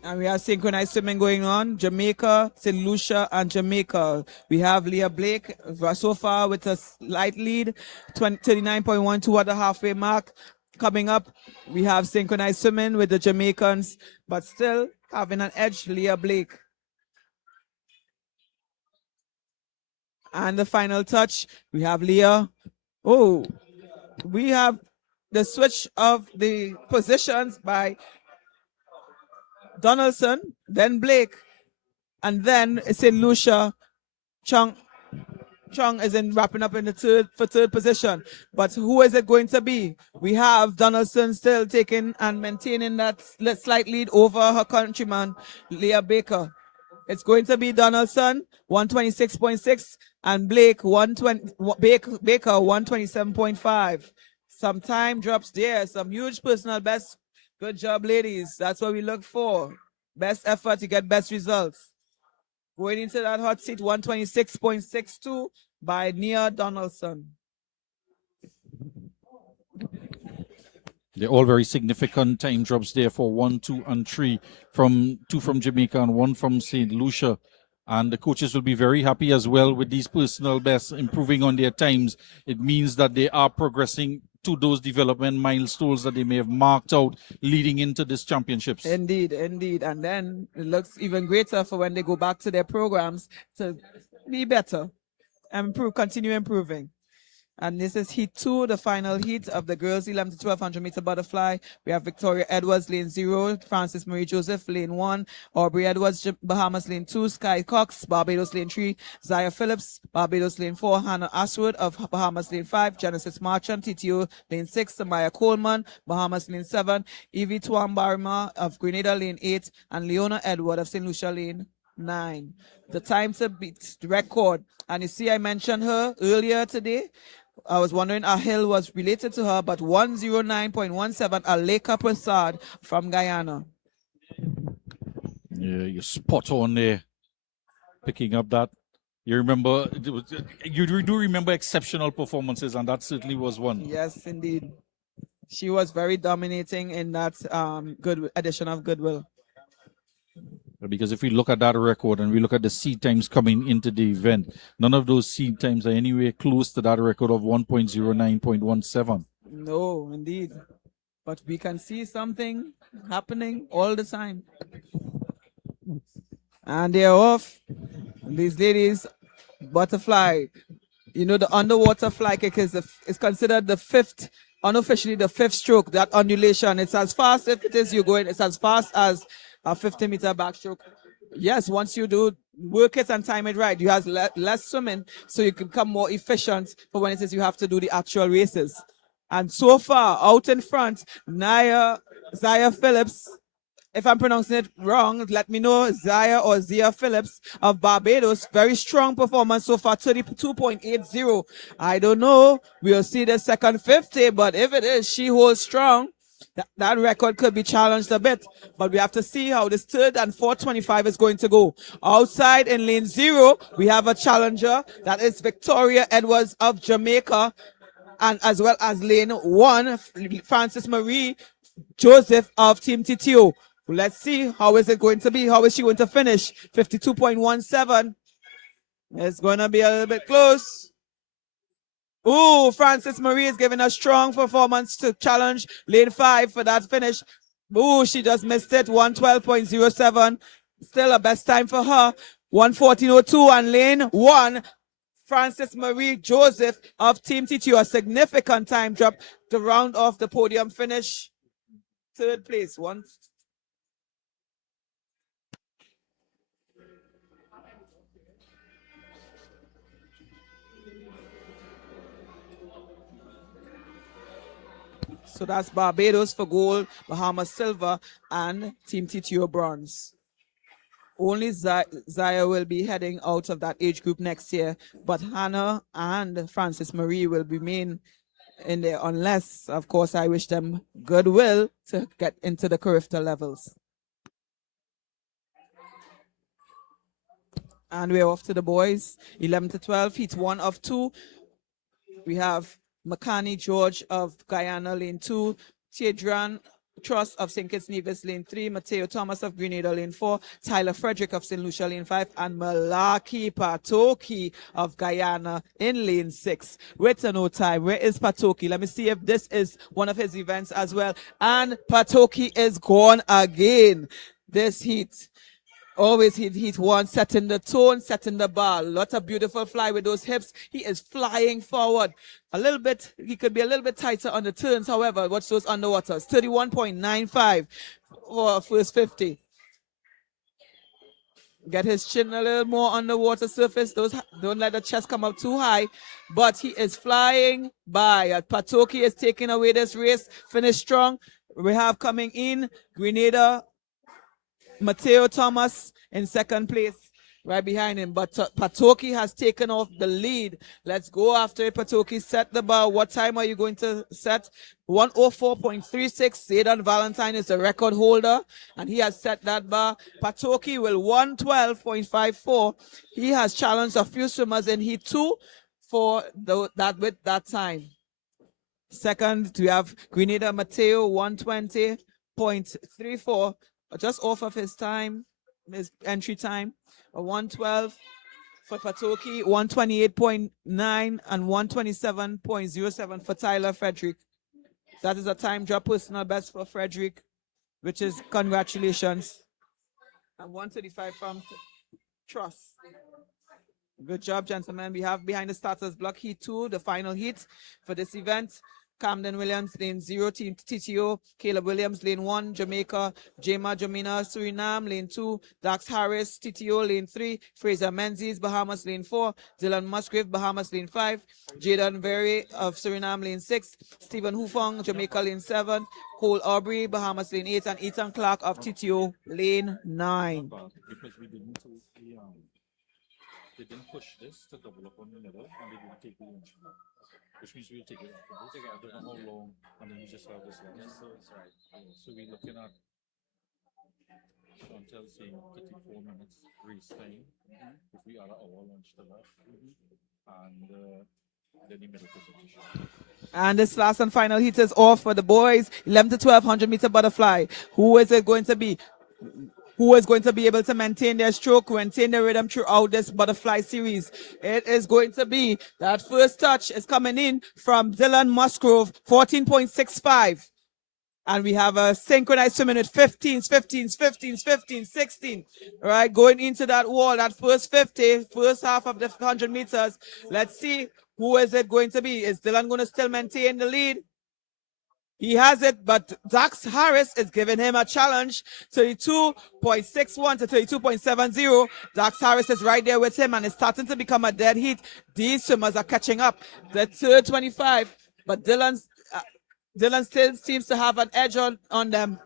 And we have synchronized swimming going on. Jamaica, St. Lucia, and Jamaica. We have Leah Blake so far with a slight lead, 39.12 at the halfway mark. Coming up, we have synchronized swimming with the Jamaicans, but still having an edge, Leah Blake. And the final touch, we have Leah. Oh, we have the switch of the positions by Donaldson, then Blake, and then St. Lucia, Chung. Chung is in wrapping up in the third position. But who is it going to be? We have Donaldson still taking and maintaining that slight lead over her countryman, Leah Baker. It's going to be Donaldson, 126.6, and Blake, 120, Baker, 127.5. Some time drops there, some huge personal best. Good job, ladies. That's what we look for. Best effort, you get best results. Going into that hot seat, 126.62 by Nia Donaldson. They're all very significant time drops there for 1, 2, and 3 from 2 from Jamaica and 1 from St. Lucia. And the coaches will be very happy as well with these personal bests improving on their times. It means that they are progressing to those development milestones that they may have marked out leading into these championships. Indeed, indeed. And then it looks even greater for when they go back to their programs to be better and improve, continue improving. And this is heat 2, the final heat of the girls 11 to 1200 meter butterfly. We have Victoria Edwards, lane 0, Frances Marie Joseph, lane 1, Aubrey Edwards, Bahamas, lane 2, Sky Cox, Barbados, lane 3, Zaya Phillips, Barbados, lane 4, Hannah Ashwood of Bahamas, lane 5, Genesis Marchand, TTO, lane 6, Samaya Coleman, Bahamas, lane 7, Evie Tuambarima of Grenada, lane 8, and Leona Edward of St. Lucia, lane 9. The time to beat the record. And you see, I mentioned her earlier today. I was wondering a hill was related to her, but 109.17, Aleka Prasad from Guyana. Yeah, you're spot on there. Picking up that. You remember, you do remember exceptional performances, and that certainly was one. Yes, indeed. She was very dominating in that good edition of Goodwill. Because if we look at that record and we look at the seed times coming into the event, none of those seed times are anywhere close to that record of 1.09.17. No, indeed. But we can see something happening all the time. And they're off. These ladies, butterfly. You know, the underwater fly kick is considered the fifth, unofficially the fifth stroke, that undulation. It's as fast, if it is you're going, it's as fast as a 50-meter backstroke. Yes, once you do work it and time it right, you have less swimming, so you can become more efficient for when it is you have to do the actual races. And so far, out in front, Zaya Phillips, if I'm pronouncing it wrong, let me know, Zaya or Zia Phillips of Barbados. Very strong performance so far, 32.80. I don't know. We'll see the second 50, but if it is, she holds strong. That record could be challenged a bit, but we have to see how this third and fourth 25 is going to go. Outside in lane 0, we have a challenger. That is Victoria Edwards of Jamaica, and as well as lane 1, Frances Marie Joseph of Team TTO. Let's see, how is it going to be? How is she going to finish? 52.17. It's going to be a little bit close. Ooh, Frances Marie is giving a strong performance to challenge lane 5 for that finish. Ooh, she just missed it, 112.07. Still a best time for her, 114.02. And lane 1, Frances Marie Joseph of Team TTO, a significant time drop to round off the podium finish. Third place, So that's Barbados for gold, Bahamas silver, and Team TTO bronze. Only Zaya will be heading out of that age group next year, but Hannah and Frances Marie will remain in there unless, of course, I wish them goodwill to get into the Carifta levels. And we're off to the boys, 11 to 12, heat 1 of 2. We have Makani George of Guyana, lane 2, Tiedran Truss of St. Kitts Nevis, lane 3, Mateo Thomas of Grenada, lane 4, Tyler Frederick of St. Lucia, lane 5, and Malaki Patoki of Guyana in lane 6. With no time, where is Patoki? Let me see if this is one of his events as well. And Patoki is gone again. This heat. Always heat 1, setting the tone, setting the bar. Lots of beautiful fly with those hips. He is flying forward. A little bit, he could be a little bit tighter on the turns. However, watch those underwaters. 31.95 for first 50. Get his chin a little more on the water surface. Don't let the chest come up too high. But he is flying by. Patoki is taking away this race. Finish strong. We have coming in Grenada, Mateo Thomas in second place. Right behind him, but Patoki has taken off the lead. Let's go after it. Patoki, set the bar. What time are you going to set? 104.36. Zayden Valentine is the record holder, and he has set that bar. Patoki will 112.54. He has challenged a few swimmers in Heat 2 for that time. Second, we have Grenada Mateo, 120.34, just off of his time, his entry time. 112 for Patoki, 128.9 and 127.07 for Tyler Frederick. That is a time drop personal best for Frederick, which is congratulations. And 135 from Truss. Good job, gentlemen. We have behind the starters block Heat 2, the final heat for this event. Camden Williams, lane 0, Team TTO. Caleb Williams, lane 1, Jamaica. Jema Jamina, Suriname, lane 2. Dax Harris, TTO, lane 3. Fraser Menzies, Bahamas, lane 4. Dylan Musgrave, Bahamas, lane 5. Jaden Very of Suriname, lane 6. Stephen Hufong, Jamaica, lane 7. Cole Aubrey, Bahamas, lane 8. And Ethan Clark of TTO, lane 9. Because we didn't they didn't push this to double up on the middle, and they didn't take the inch, which means we'll take it after this. I don't know how long, and then we just have this one. Yes, so it's right. So we're looking at Chantel saying 34 minutes race time if we add our lunch to that, and then the middle presentation. And this last and final heat is off for the boys. 11 to 1200 meter butterfly. Who is it going to be? Who is going to be able to maintain their stroke, maintain their rhythm throughout this butterfly series? It is going to be that first touch is coming in from Dylan Musgrove, 14.65. And we have a synchronized swimming at 15s, 15s, 15s, 15s, 16. All right, going into that wall, that first 50, first half of the 100 meters. Let's see who is it going to be. Is Dylan going to still maintain the lead? He has it, but Dax Harris is giving him a challenge, 32.61 to 32.70. Dax Harris is right there with him, and it's starting to become a dead heat. These swimmers are catching up. The third 25, but Dylan still seems to have an edge on them.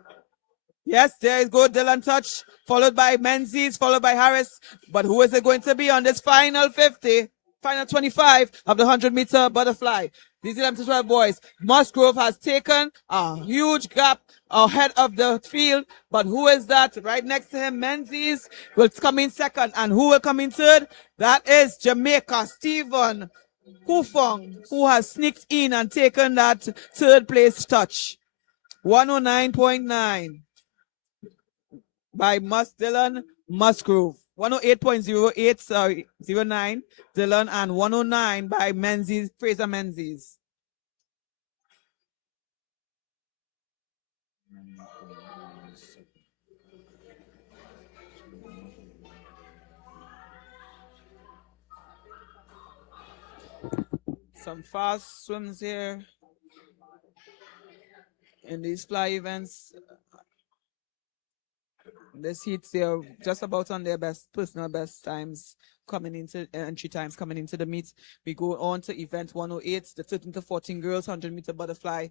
Yes, there is good Dylan touch, followed by Menzies, followed by Harris. But who is it going to be on this final 50, final 25 of the 100-meter butterfly? These 11 to 12 boys. Musgrove has taken a huge gap ahead of the field. But who is that? Right next to him, Menzies will come in second. And who will come in third? That is Jamaica, Stephen Hufong, who has sneaked in and taken that third place touch. 109.9 by Dylan Musgrove. 108.08, sorry, 09, Dylan, and 109 by Menzies, Fraser Menzies. Some fast swims here in these fly events. This heat, they're just about on their best, personal best times coming into entry times coming into the meet. We go on to event 108, the 13 to 14 girls 100-meter butterfly.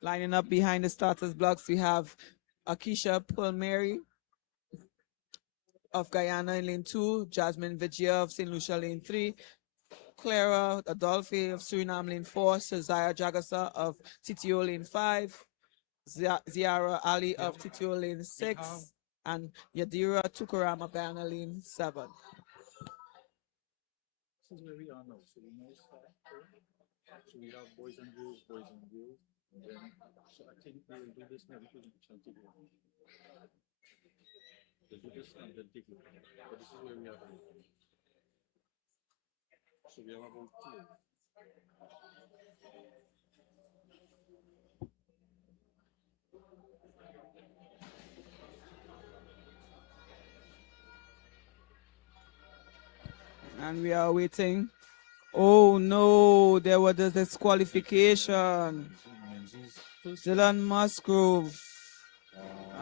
Lining up behind the starters blocks, we have Akisha Palmieri of Guyana in lane 2, Jasmine Vigia of St. Lucia lane 3, Clara Adolphe of Suriname lane 4, Shazia Jagasa of TTO lane 5, Ziara Ali of TTO lane 6, and Yadira Tukaram of Guyana lane 7. This is where we are now. So we know start. So we have boys and girls, and then so I think they will do this now because we can take it. They do this and then take it. But this is where we are. So we have about 2. And we are waiting. Oh no, there was a disqualification. Dylan Musgrove.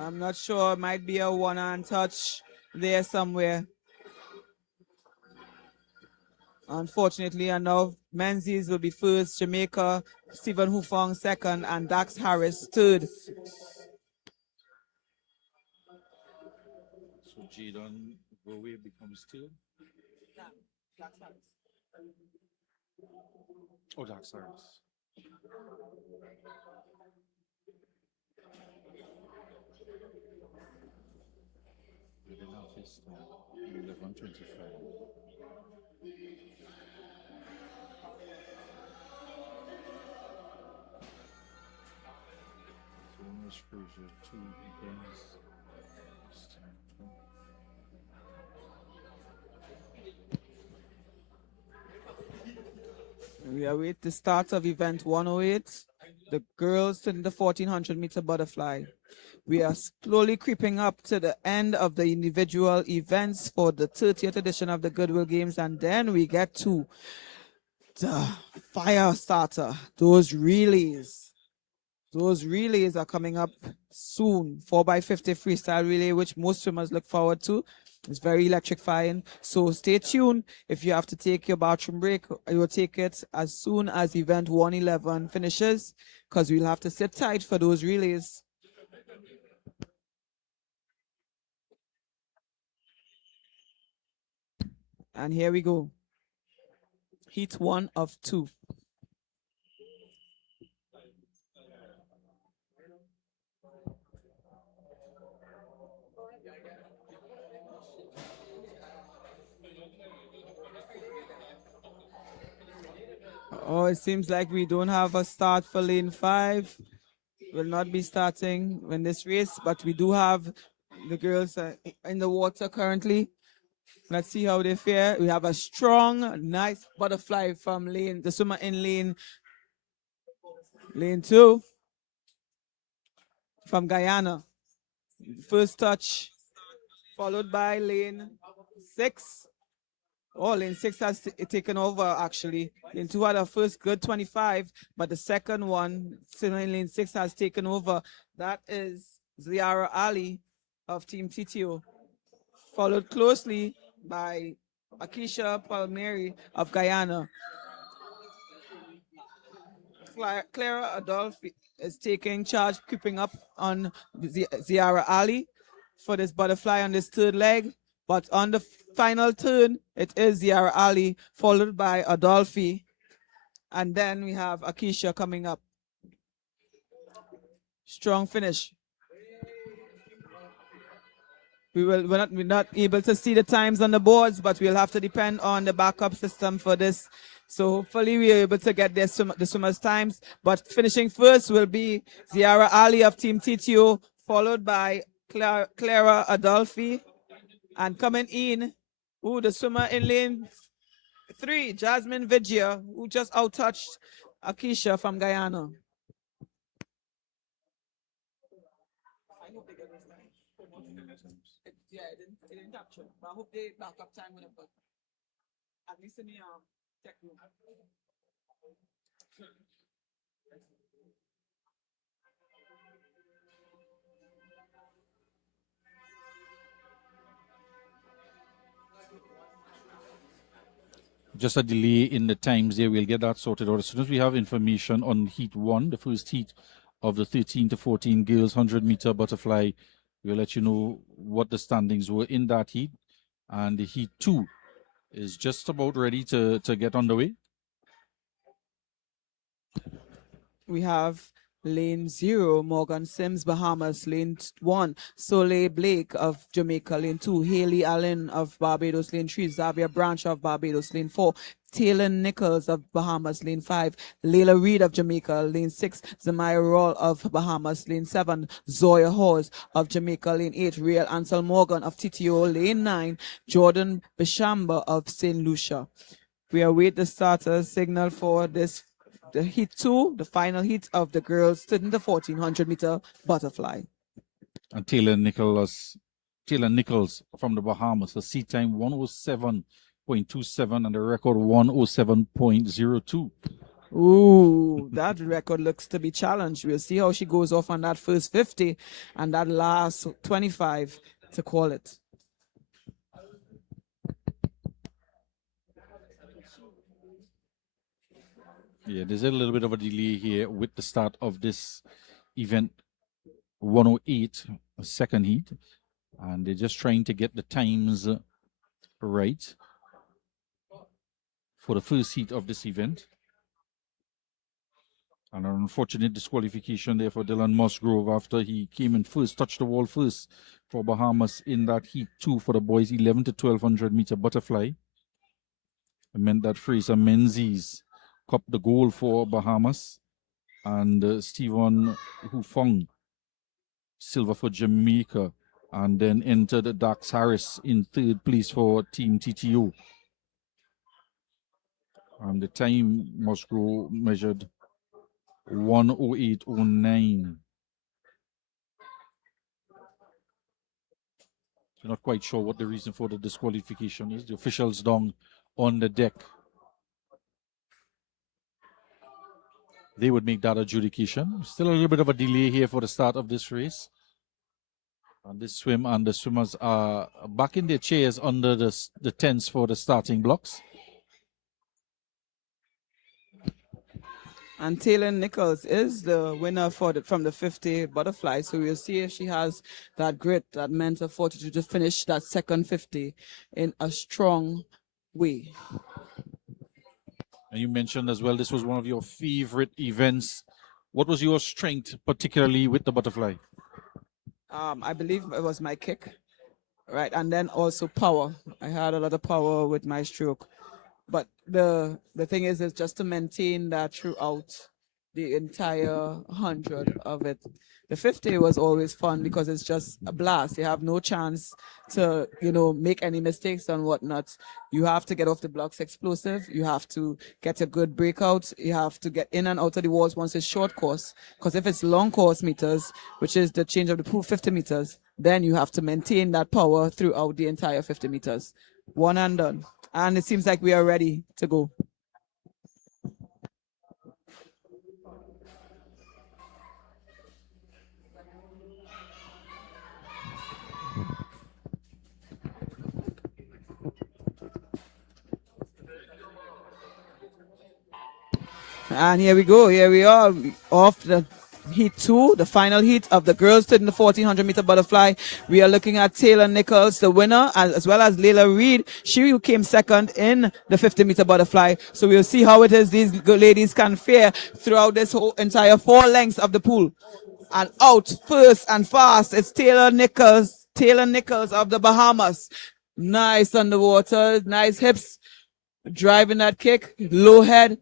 I'm not sure, it might be a one-hand touch. there somewhere. Unfortunately, and now Menzies will be first, Jamaica, Stephen Hufong second, and Dax Harris third. So Jadon Gowe becomes third. Oh, Dax Harris. Within half his time, 11:25. So much pressure, 2 games. We await the start of event 108, the girls in the 1400-meter butterfly. We are slowly creeping up to the end of the individual events for the 30th edition of the Goodwill Games, and then we get to the fire starter, those relays. Those relays are coming up soon. 4x50 freestyle relay, which most swimmers look forward to. It's very electrifying. So stay tuned. If you have to take your bathroom break, you will take it as soon as event 111 finishes, because we'll have to sit tight for those relays. And here we go. Heat 1 of 2. Oh, it seems like we don't have a start for lane 5. Will not be starting in this race, but we do have the girls in the water currently. Let's see how they fare. We have a strong, nice butterfly from the swimmer in lane 2 from Guyana. First touch, followed by lane 6. Oh, lane 6 has taken over, actually. Lane 2 had a first good 25, but the second one, still in lane 6, has taken over. That is Ziara Ali of Team TTO, followed closely by Akisha Palmieri of Guyana. Clara Adolphe is taking charge, creeping up on Ziara Ali for this butterfly on this third leg. But on the final turn, it is Ziara Ali, followed by Adolphe. And then we have Akisha coming up. Strong finish. We're not able to see the times on the boards, but we'll have to depend on the backup system for this. So hopefully we are able to get the swimmers' times. But finishing first will be Ziara Ali of Team TTO, followed by Clara Adolphe. And coming in, the swimmer in lane 3, Jasmine Vigia, who just outtouched Akisha from Guyana. Yeah, it didn't capture, but I hope they back up time with it, but at least in the tech room. Just a delay in the times there. We'll get that sorted out as soon as we have information on Heat 1, the first heat of the 13 to 14 girls 100-meter butterfly. We'll let you know what the standings were in that heat. And the Heat 2 is just about ready to get underway. We have lane 0, Morgan Sims, Bahamas. Lane 1, Soleil Blake of Jamaica. Lane 2, Haley Allen of Barbados. Lane 3, Xavier Branch of Barbados. Lane 4, Taylor Nichols of Bahamas. Lane 5, Layla Reed of Jamaica. Lane 6, Zamaya Roll of Bahamas. Lane 7, Zoya Hawes of Jamaica. Lane 8, Real Ansel Morgan of TTO. Lane 9, Jordan Bishamba of St. Lucia. We await the starter signal for the Heat 2, the final heat of the girls in the 1400-meter butterfly. And Taylor Nichols from the Bahamas, the seat time 107.27 and the record 107.02. Ooh, that record looks to be challenged. We'll see how she goes off on that first 50 and that last 25 to call it. Yeah, there's a little bit of a delay here with the start of this event. 108, second heat. And they're just trying to get the times right for the first heat of this event. And an unfortunate disqualification there for Dylan Musgrove after he came in first, touched the wall first for Bahamas in that heat 2 for the boys 11 to 1200 meter butterfly. It meant that Fraser Menzies copped the goal for Bahamas, and Stephen Hufong silver for Jamaica, and then entered Dax Harris in third place for Team TTO. And the time Musgrove measured 1:08:09. So not quite sure what the reason for the disqualification is. The officials down on the deck, they would make that adjudication. Still a little bit of a delay here for the start of this race. And this swim, and the swimmers are back in their chairs under the tents for the starting blocks. And Taylor Nichols is the winner from the 50 butterfly. So we'll see if she has that grit, that mental fortitude to finish that second 50 in a strong way. And you mentioned as well, this was one of your favorite events. What was your strength, particularly with the butterfly? I believe it was my kick, right? And then also power. I had a lot of power with my stroke. But the thing is just to maintain that throughout the entire 100 of it. The 50 was always fun because it's just a blast. You have no chance to, make any mistakes and whatnot. You have to get off the blocks explosive. You have to get a good breakout. You have to get in and out of the walls once it's short course. Because if it's long course meters, which is the change of the pool 50 meters, then you have to maintain that power throughout the entire 50 meters. One and done. And it seems like we are ready to go. And here we go. Here we are off the heat 2, the final heat of the girls in the 1400 meter butterfly. We are looking at Taylor Nichols, the winner, as well as Layla Reed. She came second in the 50 meter butterfly. So we'll see how it is these good ladies can fare throughout this whole entire 4 lengths of the pool. And out first and fast, it's Taylor Nichols of the Bahamas. Nice underwater, nice hips, driving that kick, low head.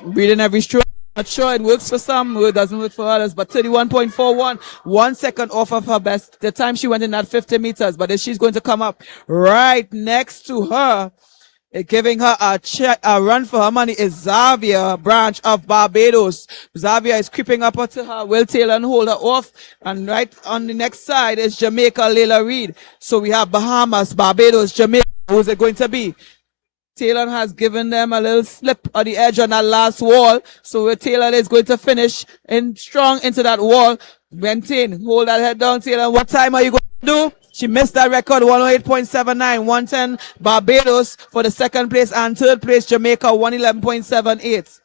Breathing every stroke. Not sure it works for some, it doesn't work for others, but 31.41, 1 second off of her best, the time she went in at 50 meters, but if she's going to come up right next to her, giving her a run for her money is Xavier Branch of Barbados. Xavier is creeping up to her. Will Taylor hold her off? And right on the next side is Jamaica, Layla Reed. So we have Bahamas, Barbados, Jamaica. Who's it going to be? Taylor has given them a little slip on the edge on that last wall. So Taylor is going to finish in strong into that wall. Maintain. Hold that head down, Taylor. What time are you going to do? She missed that record, 108.79. 110 Barbados for the second place, and third place Jamaica, 111.78.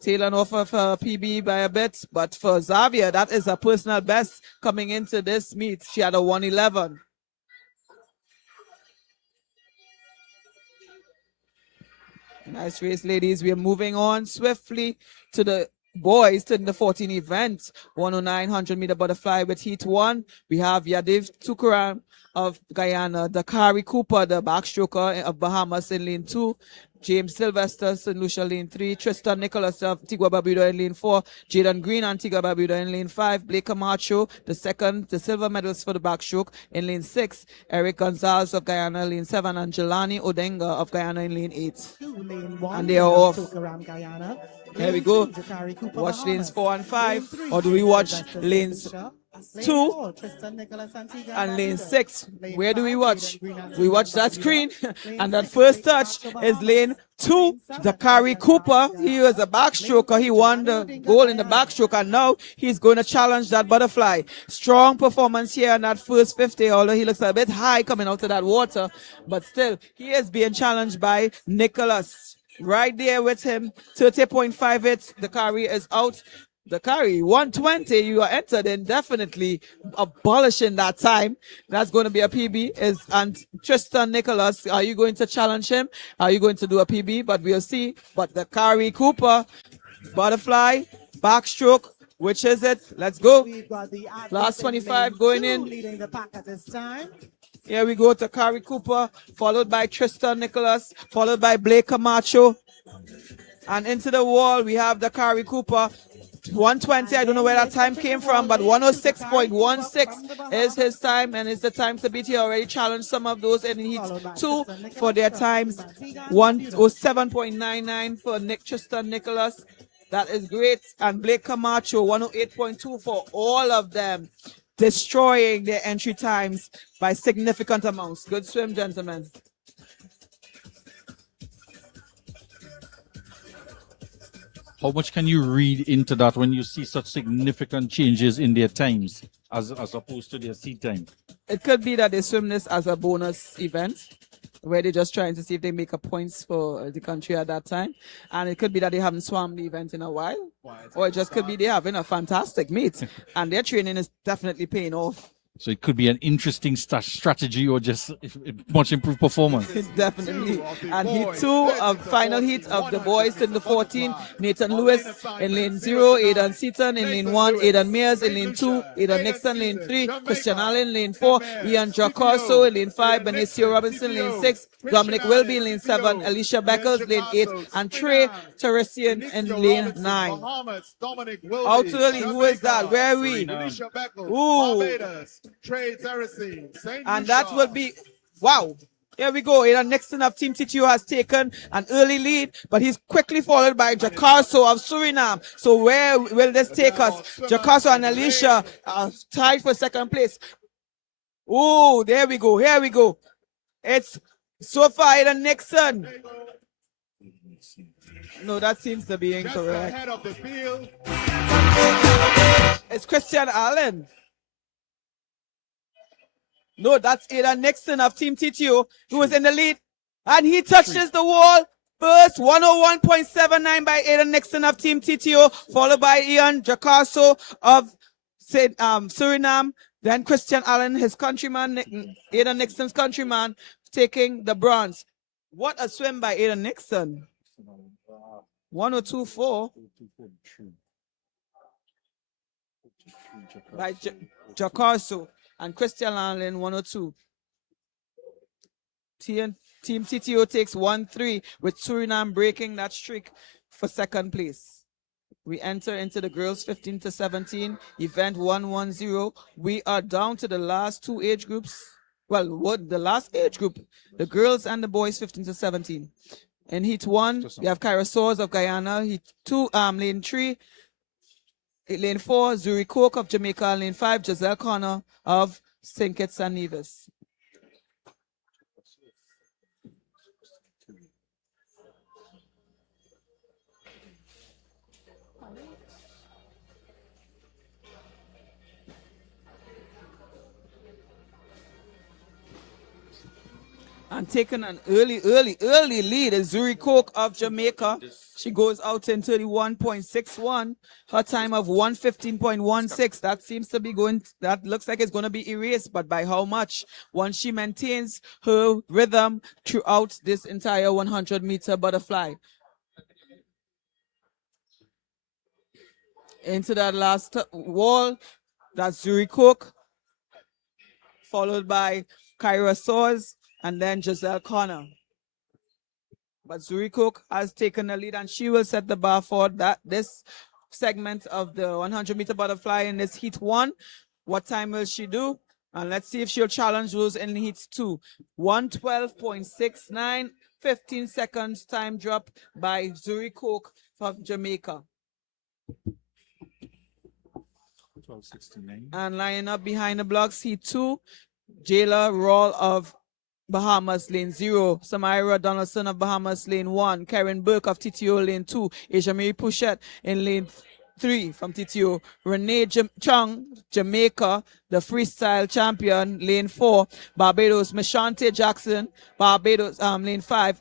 Taylor off of her PB by a bit, but for Xavier, that is a personal best coming into this meet. She had a 111. Nice race, ladies. We are moving on swiftly to the boys in the 14 event. 109 meter butterfly with heat 1. We have Yadiv Tukuram of Guyana, Dakari Cooper, the backstroker of Bahamas in lane 2. James Sylvester, St. Lucia lane 3, Tristan Nicholas of Antigua Barbuda in lane 4, Jaden Green, Antigua Barbuda in lane 5, Blake Camacho, the silver medals for the backstroke in lane 6, Eric Gonzalez of Guyana lane 7, and Jelani Odenga of Guyana in lane 8. Lane 1, and they are off. Guyana. Here we go. Dakari Cooper, Watch lanes Bahamas. 4 and 5, Lane 3, or do we watch Sylvester, lanes St. Lucia. Lane 2, 4, Tristan Nicholas Antigua and lane Barbuda. 6. Lane Where do we 5, watch? Aiden Green and We watch that Barbuda. screen, Lane and that 6, first Lake touch Macho is Bahamas. lane 2. Lane 7, Dakari Christian Cooper, Barnes, he was a backstroker. He won the goal in the backstroke, and now he's going to challenge that butterfly. Strong performance here in that first 50, although he looks a bit high coming out of that water, but still, he is being challenged by Nicholas. Right there with him, 30.58. Dakari is out. Dakari, 120, you are entered in, definitely abolishing that time. That's going to be a PB. And Tristan Nicholas, are you going to challenge him? Are you going to do a PB? But we'll see. But Dakari Cooper, butterfly, backstroke, which is it? Let's go. We've got the Last athletes 25 lane going 2 in. leading the pack at this time. Here we go to Kari Cooper, followed by Tristan Nicholas, followed by Blake Camacho. And into the wall, we have the Kari Cooper. 120, I don't know where that time came from, but 106.16 is his time, and it's the time to beat. He already challenged some of those in Heat 2 for their times. 107.99 for Tristan Nicholas. That is great. And Blake Camacho, 108.2 for all of them, destroying their entry times by significant amounts. Good swim, gentlemen. How much can you read into that when you see such significant changes in their times as opposed to their seat time? It could be that they swim this as a bonus event, where they're just trying to see if they make a points for the country at that time. And it could be that they haven't swum the event in a while. Or it just could be they're having a fantastic meet. And their training is definitely paying off. So it could be an interesting strategy or just much improved performance. Definitely. And heat 2 of final heat of the boys in the 14. Nathan Lewis in lane 0, Aidan Seaton in lane 1, Aidan Mears in lane 2, Aidan Nixon lane 3, Christian Allen lane 4, Ian Jacorso in lane 5, Benicio Robinson lane 6, Dominic Wilby in lane 7, Alicia Beckles lane 8, and Trey Teresian in lane 9. Out early, who is that? Where are we? Ooh. And that will be, wow. Here we go. Aidan Nixon of Team TTU has taken an early lead, but he's quickly followed by Jacarso of Suriname. So where will this take us? Jacarso and Alicia are tied for second place. Oh, there we go. Here we go. It's so far Aidan Nixon. No, that seems to be incorrect. It's Christian Allen. No, that's Aidan Nixon of Team TTO, who was in the lead. And he touches the wall. First, 101.79 by Aidan Nixon of Team TTO, followed by Ian Jacarso of Suriname. Then Christian Allen, his countryman, Aidan Nixon's countryman, taking the bronze. What a swim by Aidan Nixon. 102.4 by Jacarso. And Christian Allen 102. Team TTO takes 1-3 with Suriname breaking that streak for second place. We enter into the girls 15 to 17 event 110. We are down to the last two age groups. Well, what the last age group, the girls and the boys 15 to 17. In heat 1, we have Kyra Soares of Guyana. Heat 2, lane 3. Lane 4, Zuri Coke of Jamaica. Lane 5, Giselle Connor of St. Kitts and Nevis. And taking an early lead is Zuri Coke of Jamaica. She goes out in 31.61. Her time of 115.16. That seems to be going, that looks like it's going to be erased, but by how much? Once she maintains her rhythm throughout this entire 100-meter butterfly. Into that last wall, that's Zuri Coke, followed by Kyra Soares, and then Giselle Connor. But Zuri Cook has taken the lead, and she will set the bar for this segment of the 100-meter butterfly in this heat 1. What time will she do? And let's see if she'll challenge those in heat 2. 112.69, 15 seconds time drop by Zuri Cook from Jamaica. 12:69. And lining up behind the blocks, Heat 2, Jayla Rawl of Bahamas, lane 0. Samira Donaldson of Bahamas, lane 1. Karen Burke of TTO, lane 2. Asia Marie Pouchette in lane 3 from TTO. Renee Chung, Jamaica, the freestyle champion, lane 4. Barbados, Mashante Jackson, Barbados, lane 5.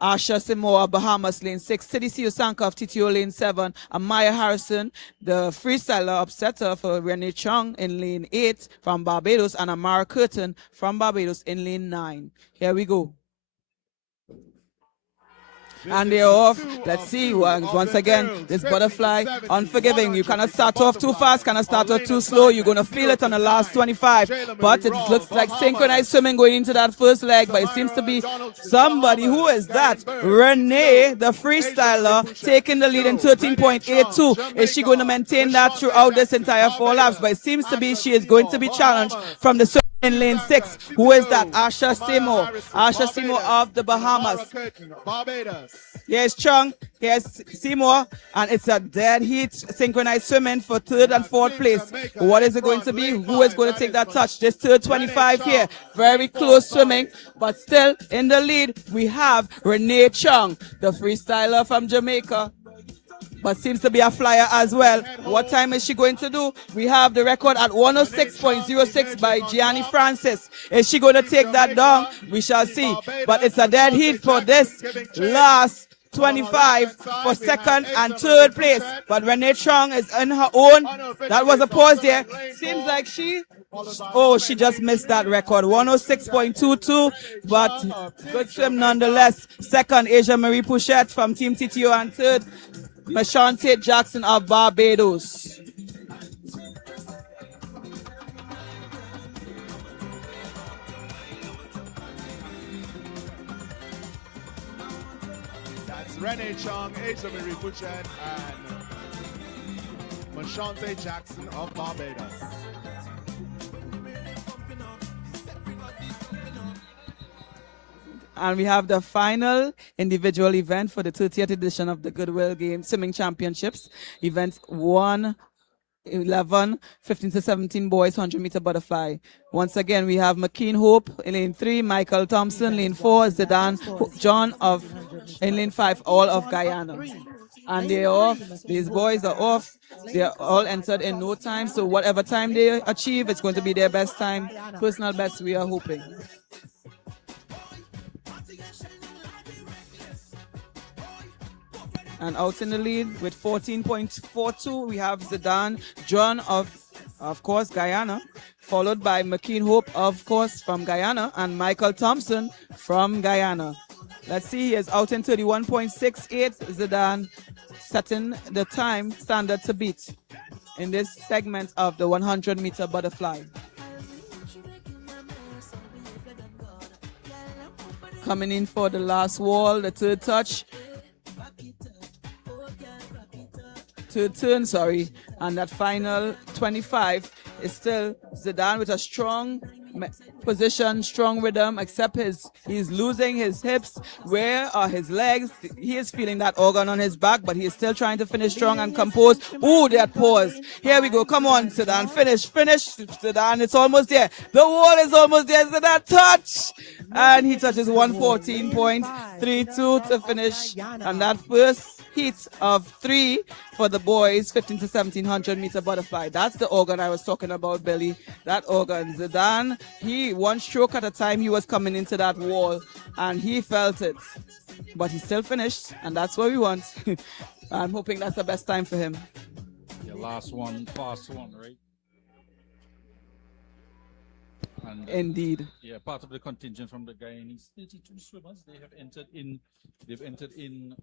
Asha Simoa, Bahamas, lane 6. Tidisi Osanka of TTO, lane 7. Amaya Harrison, the freestyler upsetter for Renee Chung in lane 8 from Barbados. And Amara Curtin from Barbados in lane 9. Here we go. And they're off. Let's see. Once again, this butterfly, unforgiving. You cannot start off too fast, cannot start off too slow. You're going to feel it on the last 25. But it looks like synchronized swimming going into that first leg. But it seems to be somebody. Who is that? Renee, the freestyler, taking the lead in 13.82. Is she going to maintain that throughout this entire 4 laps? But it seems to be she is going to be challenged from the in lane 6. Who is that? Asha Seymour. Asha Seymour of the Bahamas. Here's Chung. Here's Seymour. And it's a dead heat. Synchronized swimming for 3rd and 4th place. What is it going to be? Who is going to take that touch? This third 25 here. Very close swimming. But still in the lead, we have Renee Chung, the freestyler from Jamaica. But seems to be a flyer as well. What time is she going to do? We have the record at 106.06 by Gianni Francis. Is she going to take that down? We shall see. But it's a dead heat for this last 25 for 2nd and 3rd place. But Renee Chung is in her own. That was a pause there. Seems like she just missed that record. 106.22. But good swim nonetheless. 2nd, Asia Marie Pouchette from Team TTO. And 3rd, Mashante Jackson of Barbados. That's Renee Chung, Asia Marie Pouchette, and Mashante Jackson of Barbados. And we have the final individual event for the 30th edition of the Goodwill Swimming Championships. Event 111, 15 to 17 boys, 100-meter butterfly. Once again, we have McKean Hope in lane 3, Michael Thompson, lane 4, Zidane John in lane 5, all of Guyana. And they're off. These boys are off. They're all entered in no time. So whatever time they achieve, it's going to be their best time. Personal best, we are hoping. And out in the lead with 14.42, we have Zidane John of course, Guyana, followed by McKean Hope, of course, from Guyana, and Michael Thompson from Guyana. Let's see, he is out in 31.68. Zidane setting the time standard to beat in this segment of the 100-meter butterfly. Coming in for the last wall, the third touch. Third turn, sorry. And that final 25 is still Zidane with a strong position, strong rhythm, except he's losing his hips. Where are his legs? He is feeling that organ on his back, but he is still trying to finish strong and composed. Ooh, that pause. Here we go. Come on, Zidane. Finish. Zidane, it's almost there. The wall is almost there. Zidane, touch. And he touches 114.32 to finish. And that first heat of 3 for the boys, 15 to 1700-meter butterfly. That's the organ I was talking about, Billy. That organ. Zidane, one stroke at a time, he was coming into that wall, and he felt it. But he still finished, and that's what we want. I'm hoping that's the best time for him. Yeah, last one, fast one, right? And, Indeed. Yeah, part of the contingent from the Guyanese 32 swimmers, they've entered in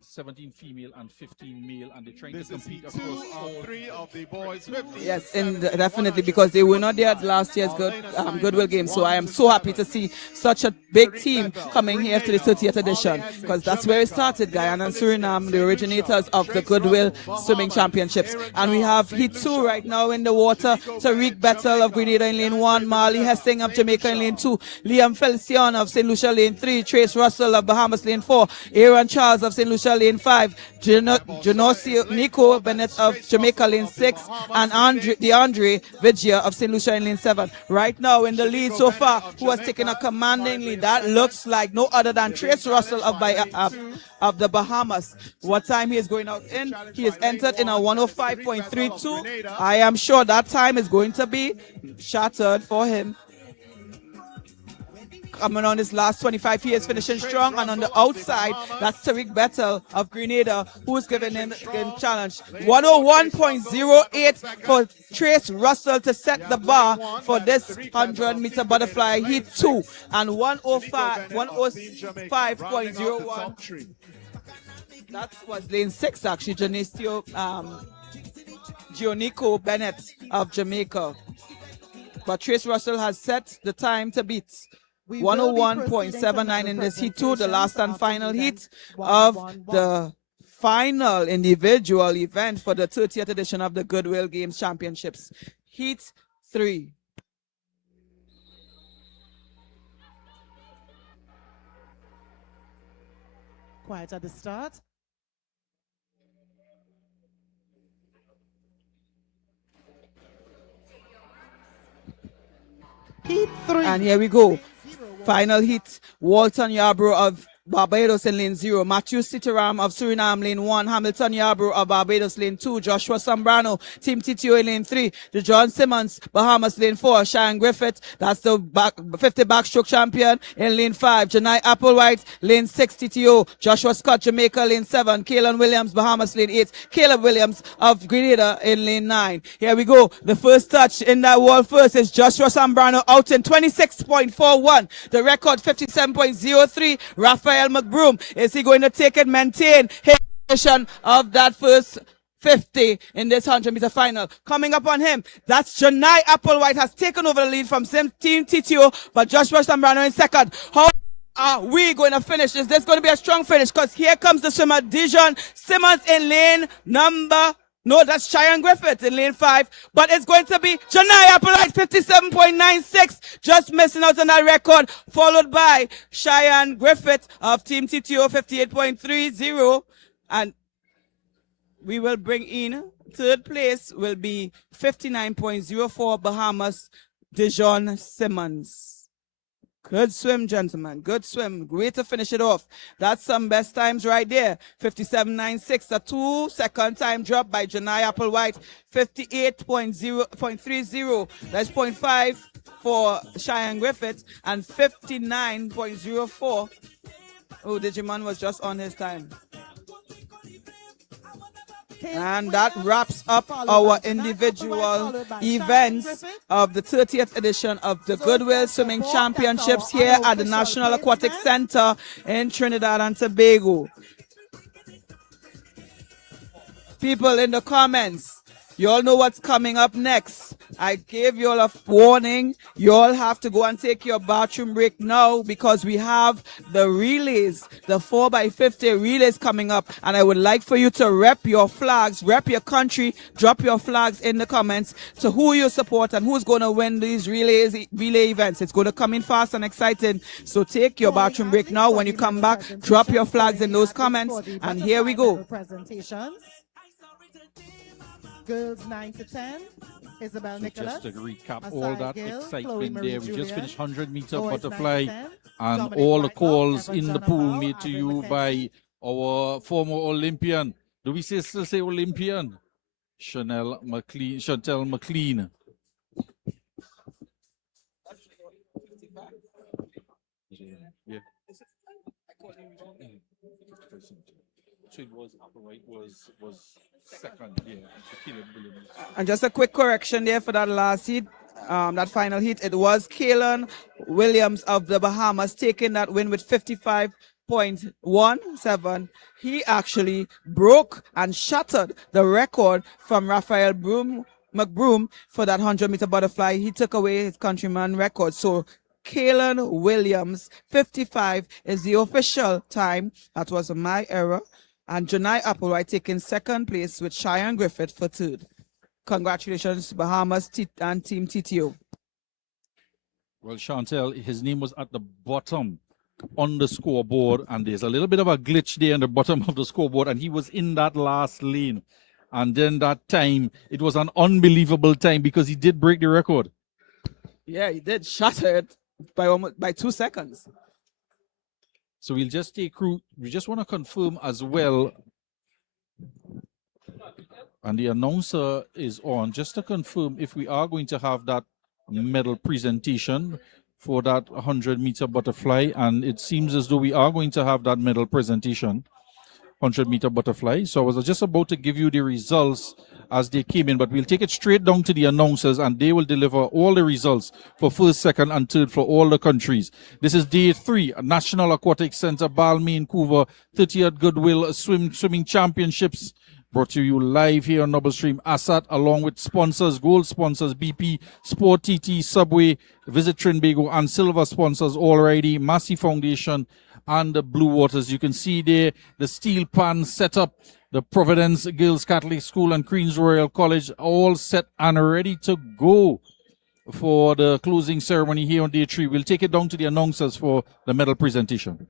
17 female and 15 male, and they're trying to compete across all 3 of the boys. 15, yes, and definitely, because they were not there at last year's Goodwill Games. So I am so happy to see such a big team coming here to the 30th edition, because that's where it started. Guyana and Suriname, the originators of the Goodwill Swimming Championships. And we have Heat 2 right now in the water. Tariq Bettel of Grenada in lane 1, Marley Hessing of Jamaica in lane 2, Liam Felicion of St. Lucia lane 3, Trace Russell of Bahamas lane 4, Aaron Charles of St. Lucia, lane 5. Genosio Nico Bennett of Jamaica, lane 6. And DeAndre Vigia of St. Lucia in lane 7. Right now in the lead so far, who has taken a commanding lead. That looks like no other than Trace Russell of the Bahamas. What time he is going out in? He is entered in a 105.32. I am sure that time is going to be shattered for him. Coming on his last 25, he is finishing strong. And on the outside, that's Tariq Bettel of Grenada, who's giving him the challenge. 101.08 for Trace Russell to set the bar for this 100-meter butterfly heat 2. And 105.01. That was lane 6, actually. Gionico Bennett of Jamaica. But Trace Russell has set the time to beat. 101.79 in this heat 2, the last and final heat of the final individual event for the 30th edition of the Goodwill Games Championships. Heat 3. Quiet at the start. Heat 3. And here we go. Final heat. Walton Yarbrough of Barbados in lane 0. Matthew Sitaram of Suriname, lane 1. Hamilton Yarbrough of Barbados, lane 2. Joshua Sambrano, Team TTO in lane 3. John Simmons, Bahamas, lane 4. Cheyenne Griffith, that's the 50 backstroke champion, in lane 5. Janai Applewhite, lane 6, TTO. Joshua Scott, Jamaica, lane 7. Kaylan Williams, Bahamas, lane 8. Caleb Williams of Grenada in lane 9. Here we go. The first touch in that wall first is Joshua Sambrano out in 26.41. The record 57.03. Raphael McBroom, is he going to take it, maintain his position of that first 50 in this 100-meter final? Coming up on him, that's Janai Applewhite, has taken over the lead from Team TTO, but Joshua Sambrano in second. How are we going to finish? Is this going to be a strong finish? Because here comes the swimmer, Dijon Simmons in lane number... No, that's Cheyenne Griffith in lane 5. But it's going to be Janai Applewhite, 57.96. Just missing out on that record. Followed by Cheyenne Griffith of Team TTO, 58.30. And we will bring in third place will be 59.04 Bahamas, Dijon Simmons. Good swim, gentlemen. Good swim. Great to finish it off. That's some best times right there. 57.96. A 2-second time drop by Janai Applewhite. 58.30. That's 0.5 for Cheyenne Griffith. And 59.04. Oh, Digimon was just on his time. And that wraps up our individual events of the 30th edition of the Goodwill Swimming Championships here at the National Aquatic Centre in Trinidad and Tobago. People in the comments, you all know what's coming up next. I gave you all a warning. You all have to go and take your bathroom break now because we have the relays, the 4x50 relays coming up. And I would like for you to rep your flags, rep your country, drop your flags in the comments to who you support and who's going to win these relay events. It's going to come in fast and exciting. So take your bathroom break now. When you come back, drop your flags in those comments. And here we go. Girls 9 to 10. Isabel Nicholas. Just to recap Asai all that Gill, excitement Chloe Marie there. We just Julian, finished 100-meter boys 9 to butterfly 10, and Dominic all the Whitelock, calls Evan in the pool Jonapau, made to Adam you McKenzie. by our former Olympian. Do we still say Olympian? Chantel McLean. Yeah. So it was upright was second, yeah. And just a quick correction there for that last heat, that final heat. It was Kaylan Williams of the Bahamas taking that win with 55.17. He actually broke and shattered the record from Raphael McBroom for that 100-meter butterfly. He took away his countryman record. So Kaylan Williams, 55 is the official time. That was my error. And Janai Applewhite taking second place with Cheyenne Griffith for third. Congratulations, Bahamas and Team TTO. Well, Chantel, his name was at the bottom on the scoreboard, and there's a little bit of a glitch there in the bottom of the scoreboard, and he was in that last lane. And then that time, it was an unbelievable time because he did break the record. Yeah, he did shatter it by 2 seconds. So we'll just take crew. We just want to confirm as well. And the announcer is on just to confirm if we are going to have that medal presentation for that 100-meter butterfly. And it seems as though we are going to have that medal presentation, 100-meter butterfly. So I was just about to give you the results as they came in, but we'll take it straight down to the announcers and they will deliver all the results for first, second, and third for all the countries. This is day 3, National Aquatic Centre, Balmain, Vancouver, 30th Goodwill Swimming Championships. Brought to you live here on Noble Stream, ASATT, along with sponsors, gold sponsors, BP, Sport TT, Subway, Visit Trinidad, and silver sponsors already, Massey Foundation, and the Blue Waters. You can see there the steel pan setup, the Providence Girls Catholic School and Queen's Royal College, all set and ready to go for the closing ceremony here on day 3. We'll take it down to the announcers for the medal presentation.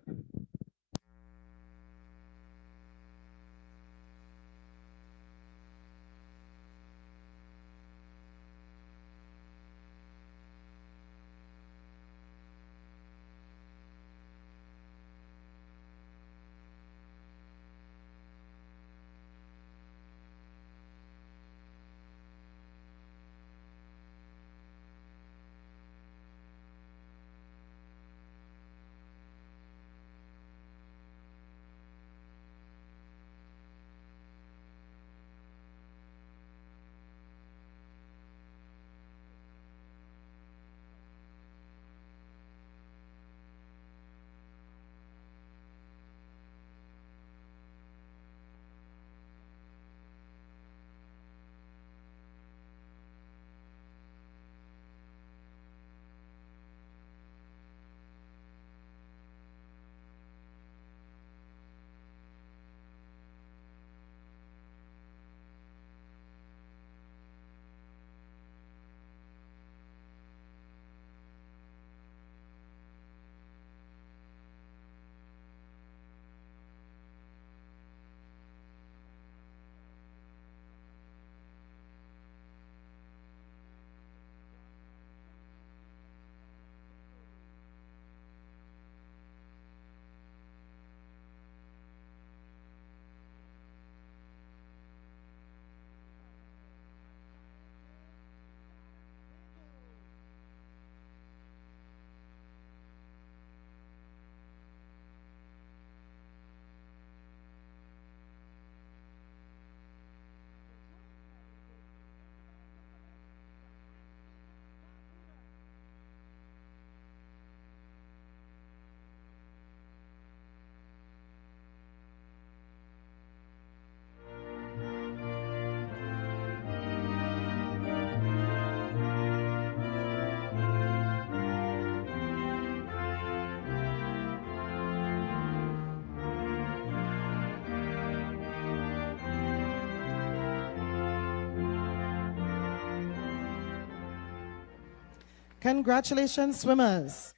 Congratulations, swimmers.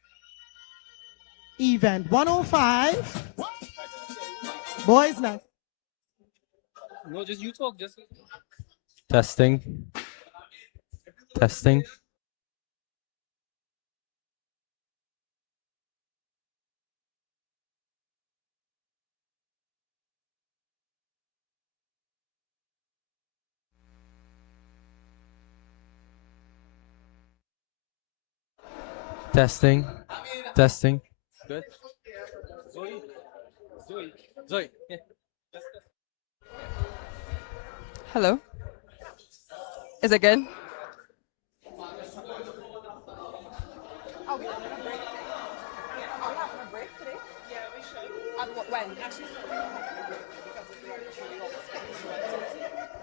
Event 105. Boys night. No, just you talk. Just Testing. Testing. Testing. Testing. good. Zoe. Yeah. Hello. Is it good?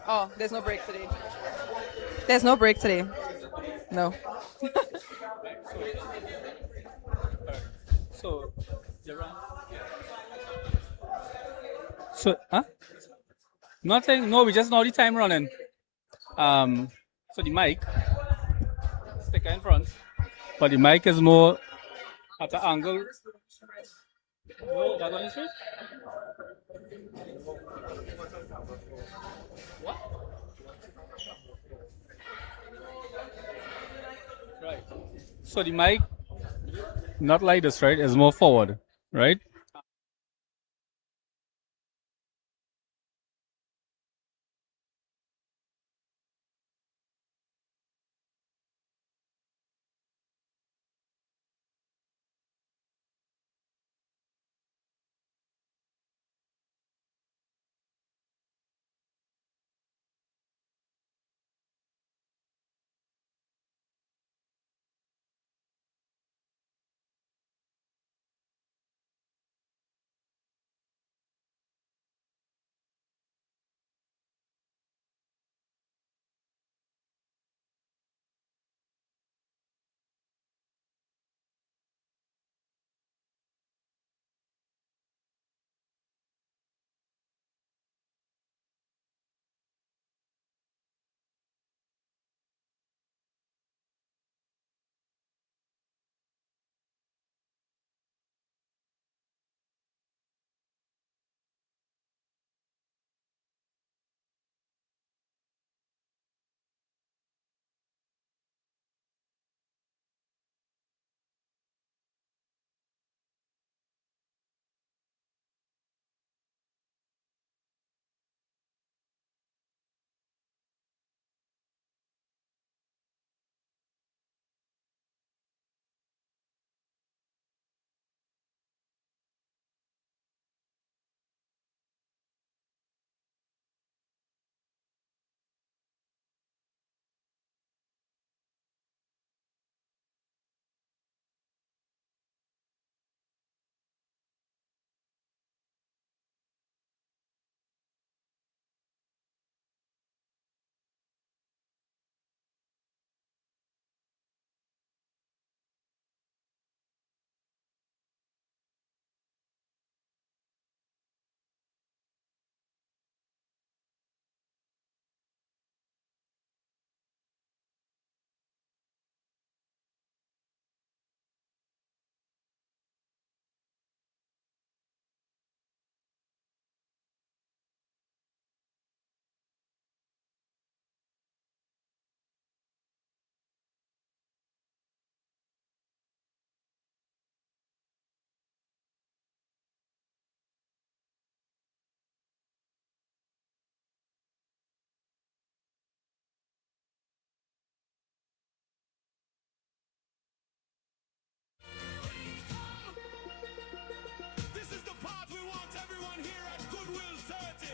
Oh, there's no break today. There's no break today. No. So, huh? Nothing. No, we just know the time running. So the mic sticker in front, but the mic is more at the angle No, that one is straight. What? Right. So the mic, not like this, right? It's more forward, right? This is the part we want everyone here at Goodwill 30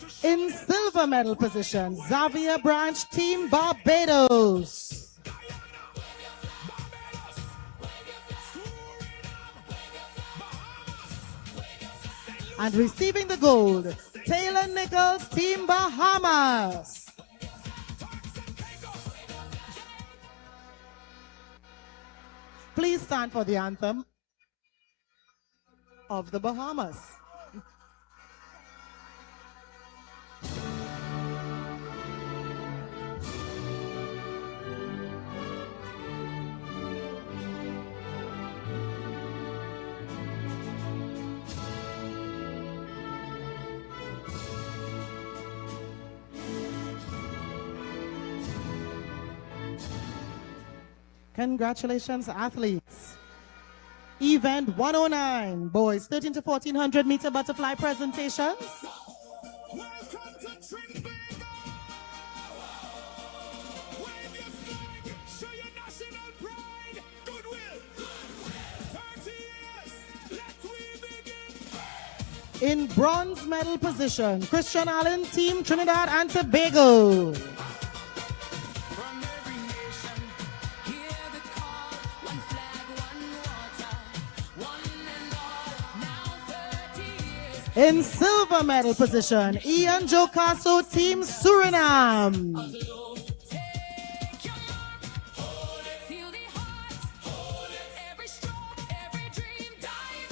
to show In silver medal position, Xavier Branch, Team Barbados. And receiving the gold, Taylor Nichols, Team Bahamas. Please stand for the anthem of the Bahamas. Congratulations, athletes. Event 109, boys 13 to 1400 meter butterfly presentations. welcome to Trinidad. Wave your flag, show your national pride. Goodwill. 30 years, let we begin. In bronze medal position, Christian Allen, Team Trinidad and Tobago. From every nation, hear the call. One flag, one water, one and all. Now 30 years. In silver medal position, Ian Jocasso, Team Suriname. Take your mark, hold it, feel the heart, hold it, every stroke, every dream, dive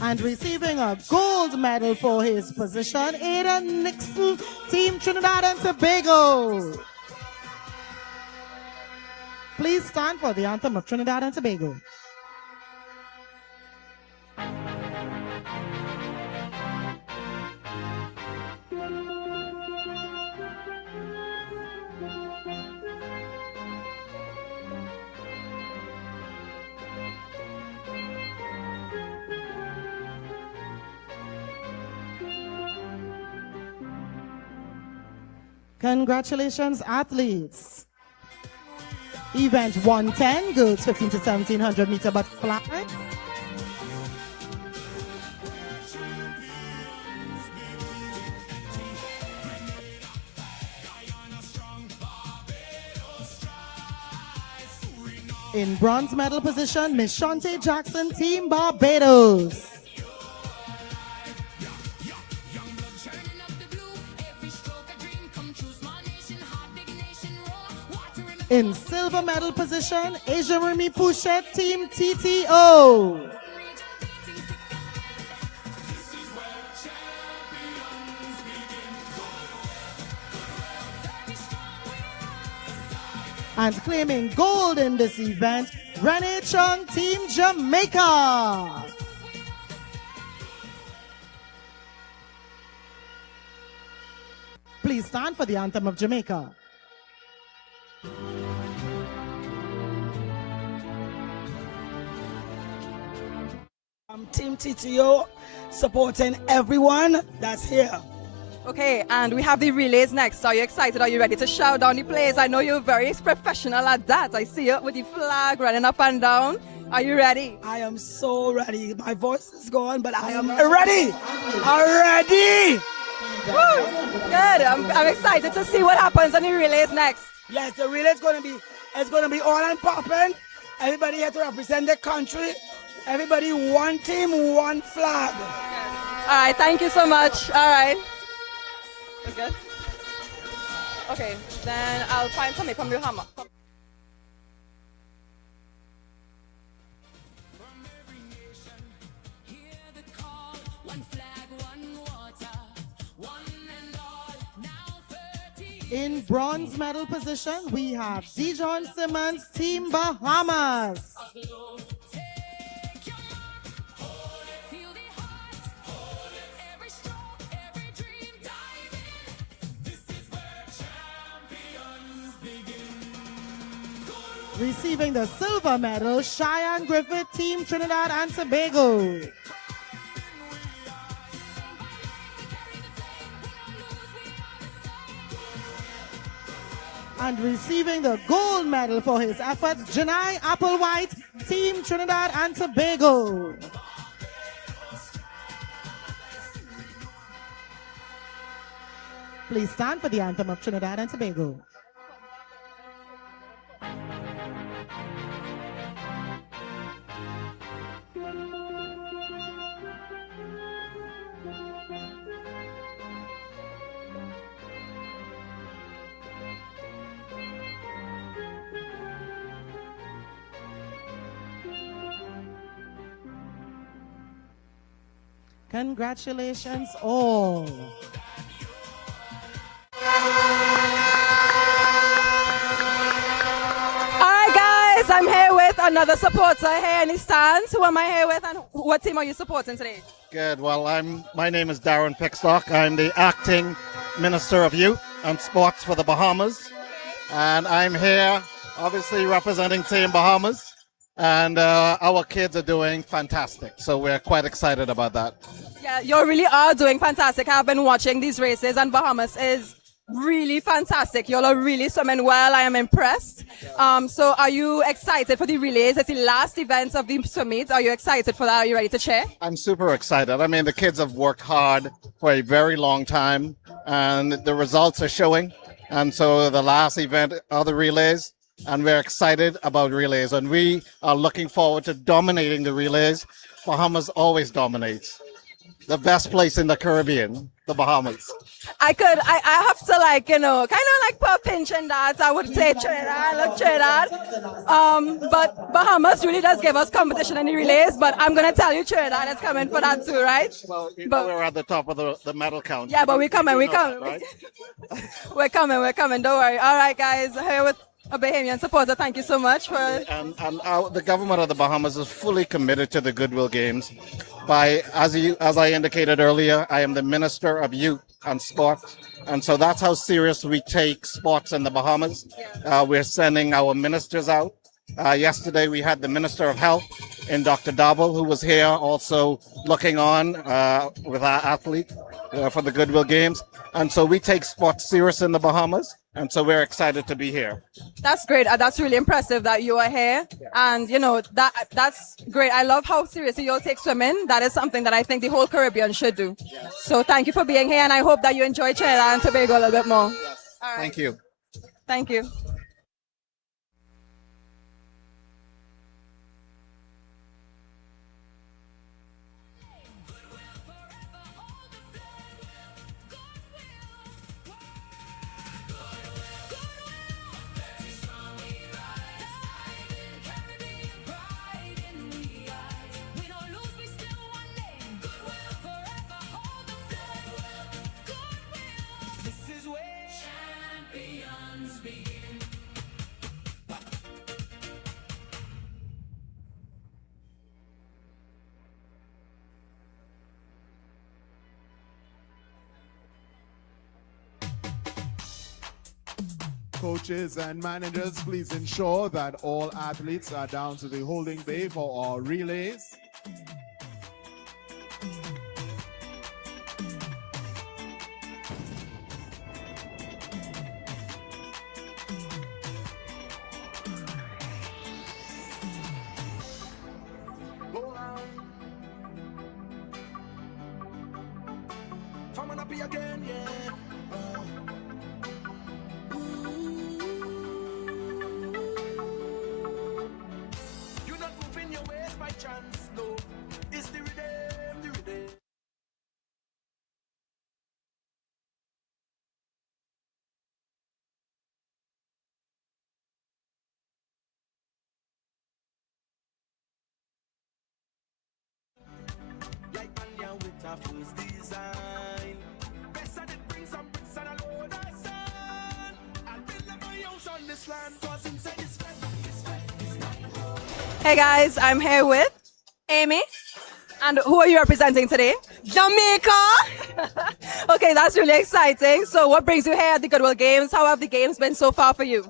in. And receiving a gold medal for his position, Aidan Nixon, Team Trinidad and Tobago. Please stand for the anthem of Trinidad and Tobago. Congratulations, athletes. Event 110, girls 15 to 1700 meter butterfly. In bronze medal position, Miss Shante Jackson, Team Barbados. In silver medal position, Asia Remy Pouchet, Team TTO. And claiming gold in this event, Renee Chung, Team Jamaica. Please stand for the anthem of Jamaica. Team TTO supporting everyone that's here. Okay, and we have the relays next. Are you excited? Are you ready to shout down the plays? I know you're very professional at that. I see you with the flag running up and down. Are you ready? I am so ready. My voice is gone, but I am ready. I'm ready. Woo! Good. I'm excited to see what happens on the relays next. Yes, the relay is going to be all and popping. Everybody here to represent the country. Everybody, one team, one flag. All right, thank you so much. All right. That's good. Okay, then I'll find somebody from your hammer. In bronze medal position, we have Dijon Simmons, Team Bahamas. Receiving the silver medal, Cheyenne Griffith, Team Trinidad and Tobago. And receiving the gold medal for his efforts, Janai Applewhite, Team Trinidad and Tobago. Please stand for the anthem of Trinidad and Tobago. Congratulations all. Guys, I'm here with another supporter here in the stands. Who am I here with and what team are you supporting today? Good. Well, my name is Darren Pickstock. I'm the acting Minister of Youth and Sports for the Bahamas. And I'm here obviously representing Team Bahamas. And our kids are doing fantastic. So we're quite excited about that. Yeah, you really are doing fantastic. I've been watching these races and Bahamas is really fantastic. Y'all are really swimming well. I am impressed. So are you excited for the relays? It's the last event of the summit. Are you excited for that? Are you ready to cheer? I'm super excited. I mean, the kids have worked hard for a very long time and the results are showing. And so the last event are the relays and we're excited about relays and we are looking forward to dominating the relays. Bahamas always dominates. The best place in the Caribbean, the Bahamas. I have to like, you know, kind of like put a pinch in that. I would say Trinidad, look Trinidad. But Bahamas really does give us competition in the relays, but I'm going to tell you Trinidad is coming for that too, right? Well, but we're at the top of the medal count. Yeah, but we're coming. Right? We're coming, don't worry. All right, guys, here with a Bahamian supporter, thank you so much for... And the government of the Bahamas is fully committed to the Goodwill Games. As I indicated earlier, I am the Minister of Youth and Sport, and so that's how serious we take sports in the Bahamas. We're sending our ministers out. Yesterday we had the Minister of Health in Dr. Dabble, who was here also looking on with our athlete. for the Goodwill Games. And so we take sport serious in the Bahamas. And so we're excited to be here. That's great. That's really impressive that you are here. And, you know, that's great. I love how seriously you all take swimming. That is something that I think the whole Caribbean should do. So thank you for being here. And I hope that you enjoy Trinidad and Tobago a little bit more. All right. Thank you. Thank you. This is where champions begin. Coaches and managers, please ensure that all athletes are down to the holding bay for our relays. Farming up here again, yeah. You're not moving your ways by chance, no. It's the rhythm, the rhythm. Like Anya with our first design. Best of it brings some bricks and a load of sand. And build up my house on this land, cause inside this fat, this fat, this fat. Hey guys, I'm here with Amy. And who are you representing today? Jamaica! Okay, that's really exciting. So what brings you here at the Goodwill Games? How have the games been so far for you?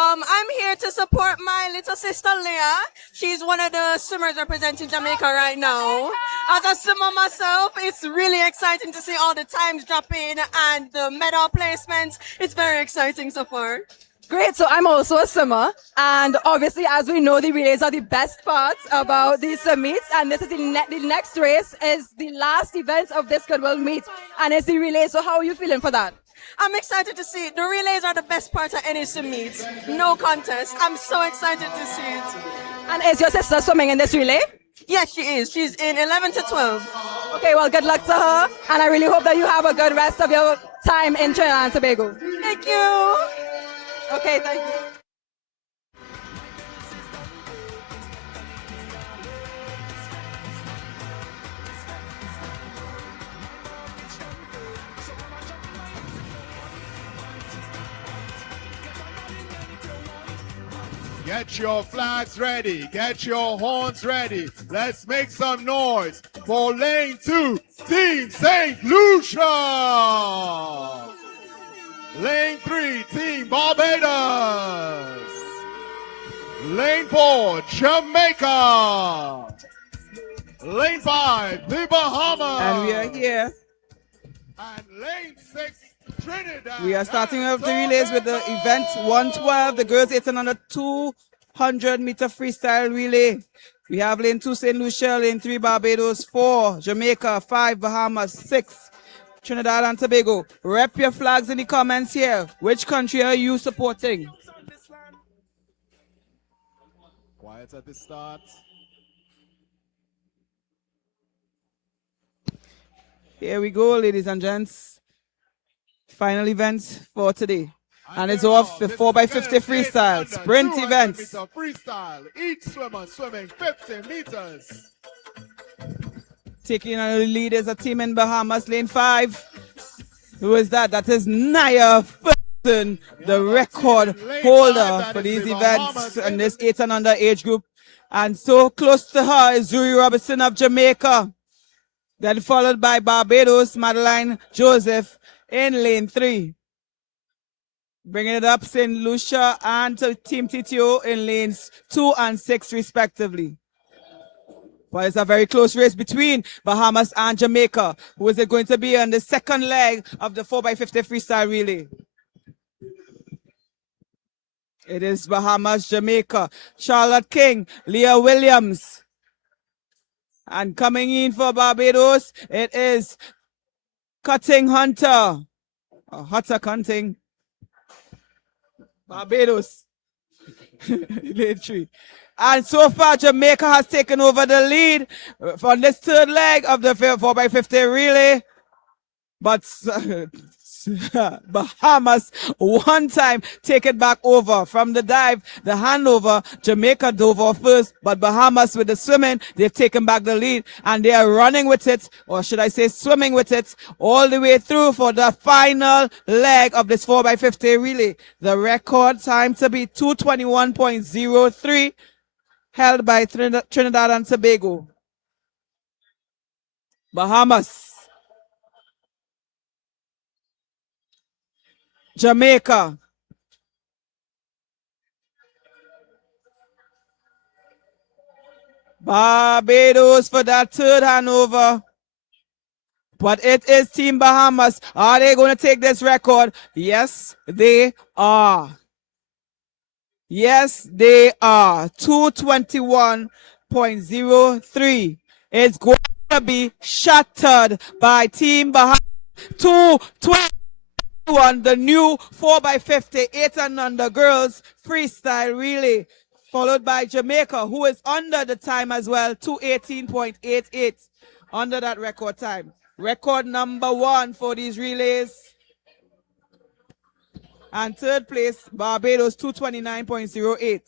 I'm here to support my little sister Leah. She's one of the swimmers representing Jamaica right now. As a swimmer myself, it's really exciting to see all the times dropping and the medal placements. It's very exciting so far. Great, so I'm also a swimmer, and obviously, as we know, the relays are the best parts about these meets, and this is the next race is the last event of this Goodwill meet, and it's the relay. So how are you feeling for that? I'm excited to see it. The relays are the best part of any swim meet. No contest. I'm so excited to see it. And is your sister swimming in this relay? Yes, she is. She's in 11 to 12. Okay, well, good luck to her, and I really hope that you have a good rest of your time in Trinidad and Tobago. Thank you. Okay, thank you. Get your flags ready. Get your horns ready. Let's make some noise for lane 2, Team St. Lucia. Lane 3, Team Barbados. Lane 4, Jamaica. Lane 5, the Bahamas. And we are here. And lane 6, Trinidad. We are starting off the relays with the event 112, the girls 800 200-meter freestyle relay. We have lane 2, St. Lucia, lane 3, Barbados, 4, Jamaica, 5, Bahamas, 6, Trinidad and Tobago. Rep your flags in the comments here. Which country are you supporting? Quiet at the start. Here we go, ladies and gents. Final event for today. And it's off the 4x50 freestyle sprint events. Freestyle. Each swimmer swimming 50 meters. Taking on the lead is a team in Bahamas, lane 5. Who is that? That is Naya Fulton, the record holder for these events in this 8 and under age group. And so close to her is Zuri Robertson of Jamaica. Then followed by Barbados, Madeline Joseph in lane 3. Bringing it up, St. Lucia and Team TTO in lanes 2 and 6 respectively. But it's a very close race between Bahamas and Jamaica. Who is it going to be on the second leg of the 4x50 freestyle relay? It is Bahamas, Jamaica. Charlotte King, Leah Williams. And coming in for Barbados, it is Cutting Hunter. Hunter Cutting. Barbados. Lane 3. And so far, Jamaica has taken over the lead from this third leg of the 4x50 relay. But Bahamas one time take it back over from the dive, the handover. Jamaica dove off first, but Bahamas with the swimming, they've taken back the lead and they are running with it, or should I say swimming with it, all the way through for the final leg of this 4x50 relay. The record time to be 2:21.03, held by Trinidad and Tobago. Bahamas, Jamaica, Barbados for that third handover. But it is Team Bahamas. Are they going to take this record? Yes, they are. Yes, they are. 2:21.03 is going to be shattered by Team Bahamas. 2:21, the new 4x50 8 and under girls freestyle relay, followed by Jamaica, who is under the time as well, 2:18.88, under that record time. Record number 1 for these relays. And third place, Barbados, 2:29.08.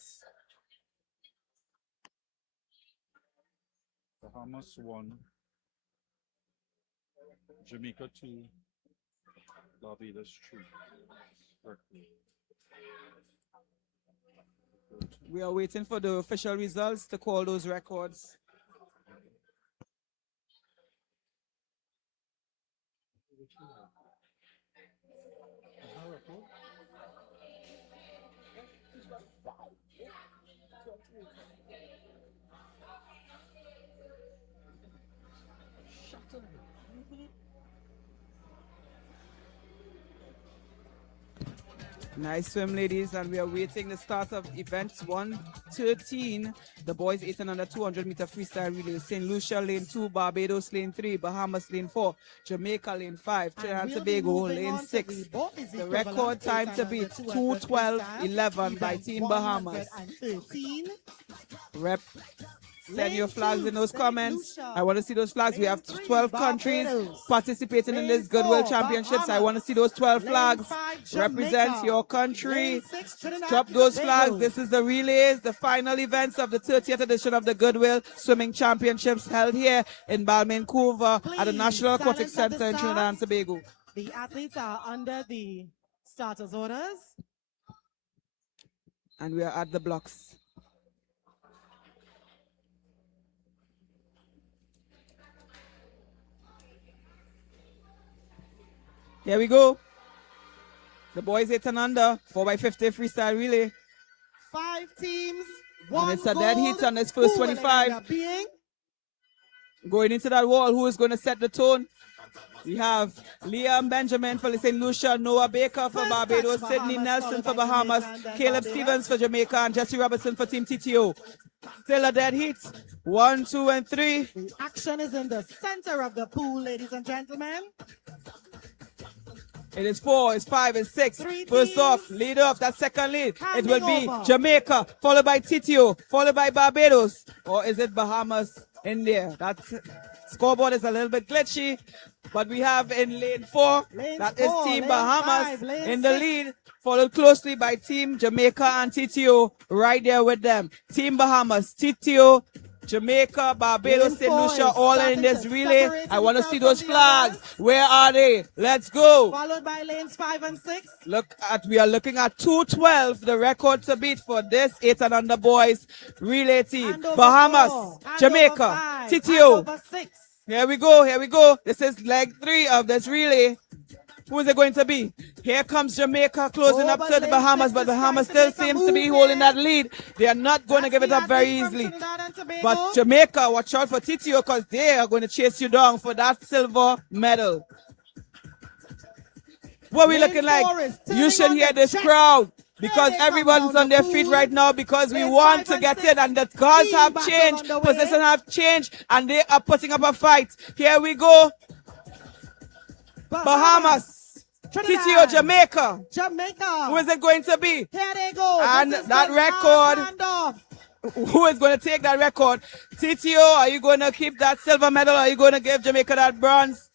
Bahamas 1, Jamaica 2, Barbados 3. We are waiting for the official results to call those records. Nice swim, ladies, and we are waiting the start of event 113, the boys 8 and under 200 meter freestyle relay. St. Lucia lane 2, Barbados lane 3, Bahamas lane 4, Jamaica lane 5, Trinidad and Tobago lane 6. The record time to beat 2:12.11 by Team Bahamas. Rep, send your flags in those comments. I want to see those flags. We have 12 countries participating in this Goodwill Championships. I want to see those 12 flags. Represent your country. Drop those flags. This is the relays, the final events of the 30th edition of the Goodwill Swimming Championships, held here in Balmain-Couva at the National Aquatic Centre in Trinidad and Tobago. The athletes are under the starters' orders. And we are at the blocks. Here we go. The boys 8 and under, 4x50 freestyle relay. 5 teams, And it's a dead heat on this first 25. Going into that wall, who is going to set the tone? We have Liam Benjamin for St. Lucia, Noah Baker for Barbados, Sydney Nelson for Bahamas, Caleb Stevens for Jamaica, and Jesse Robertson for Team TTO. Still a dead heat. 1, 2, and 3. The action is in the center of the pool, ladies and gentlemen. It is 4, it's 5, and 6. First off, lead off, that second lead. It will be Jamaica, followed by TTO, followed by Barbados. Or is it Bahamas in there? That scoreboard is a little bit glitchy. But we have in lane 4, that is Team Bahamas in the lead, followed closely by Team Jamaica and TTO right there with them. Team Bahamas, TTO, Jamaica, Barbados, St. Lucia, all in this relay. I want to see those flags. Where are they? Let's go. Followed by lanes 5 and 6. We are looking at 2:12, the record to beat for this 8 and under boys relay team. Bahamas, Jamaica, TTO. Here we go, here we go. This is leg 3 of this relay. Who is it going to be? Here comes Jamaica closing Oh, up but to the lane Bahamas, six but is Bahamas trying to still make a seems to be move holding here. that lead. They are not going to give it up very easily. Trinidad and Tobago. But Jamaica, watch out for TTO because they are going to chase you down for that silver medal. What we Lane looking like? four is You turning should on hear the this jet. crowd because Here they come everyone's down on the their feet pool. right now because we Lane want 5 to and get 6, in and the cars team have battle changed, on the way. position have changed, and they are putting up a fight. Here we go. Bahamas. Trinidad. TTO Jamaica. Jamaica. Who is it going to be? Here they go. And This is that the record, last handoff. who is going to take that record? TTO, are you going to keep that silver medal or are you going to give Jamaica that bronze?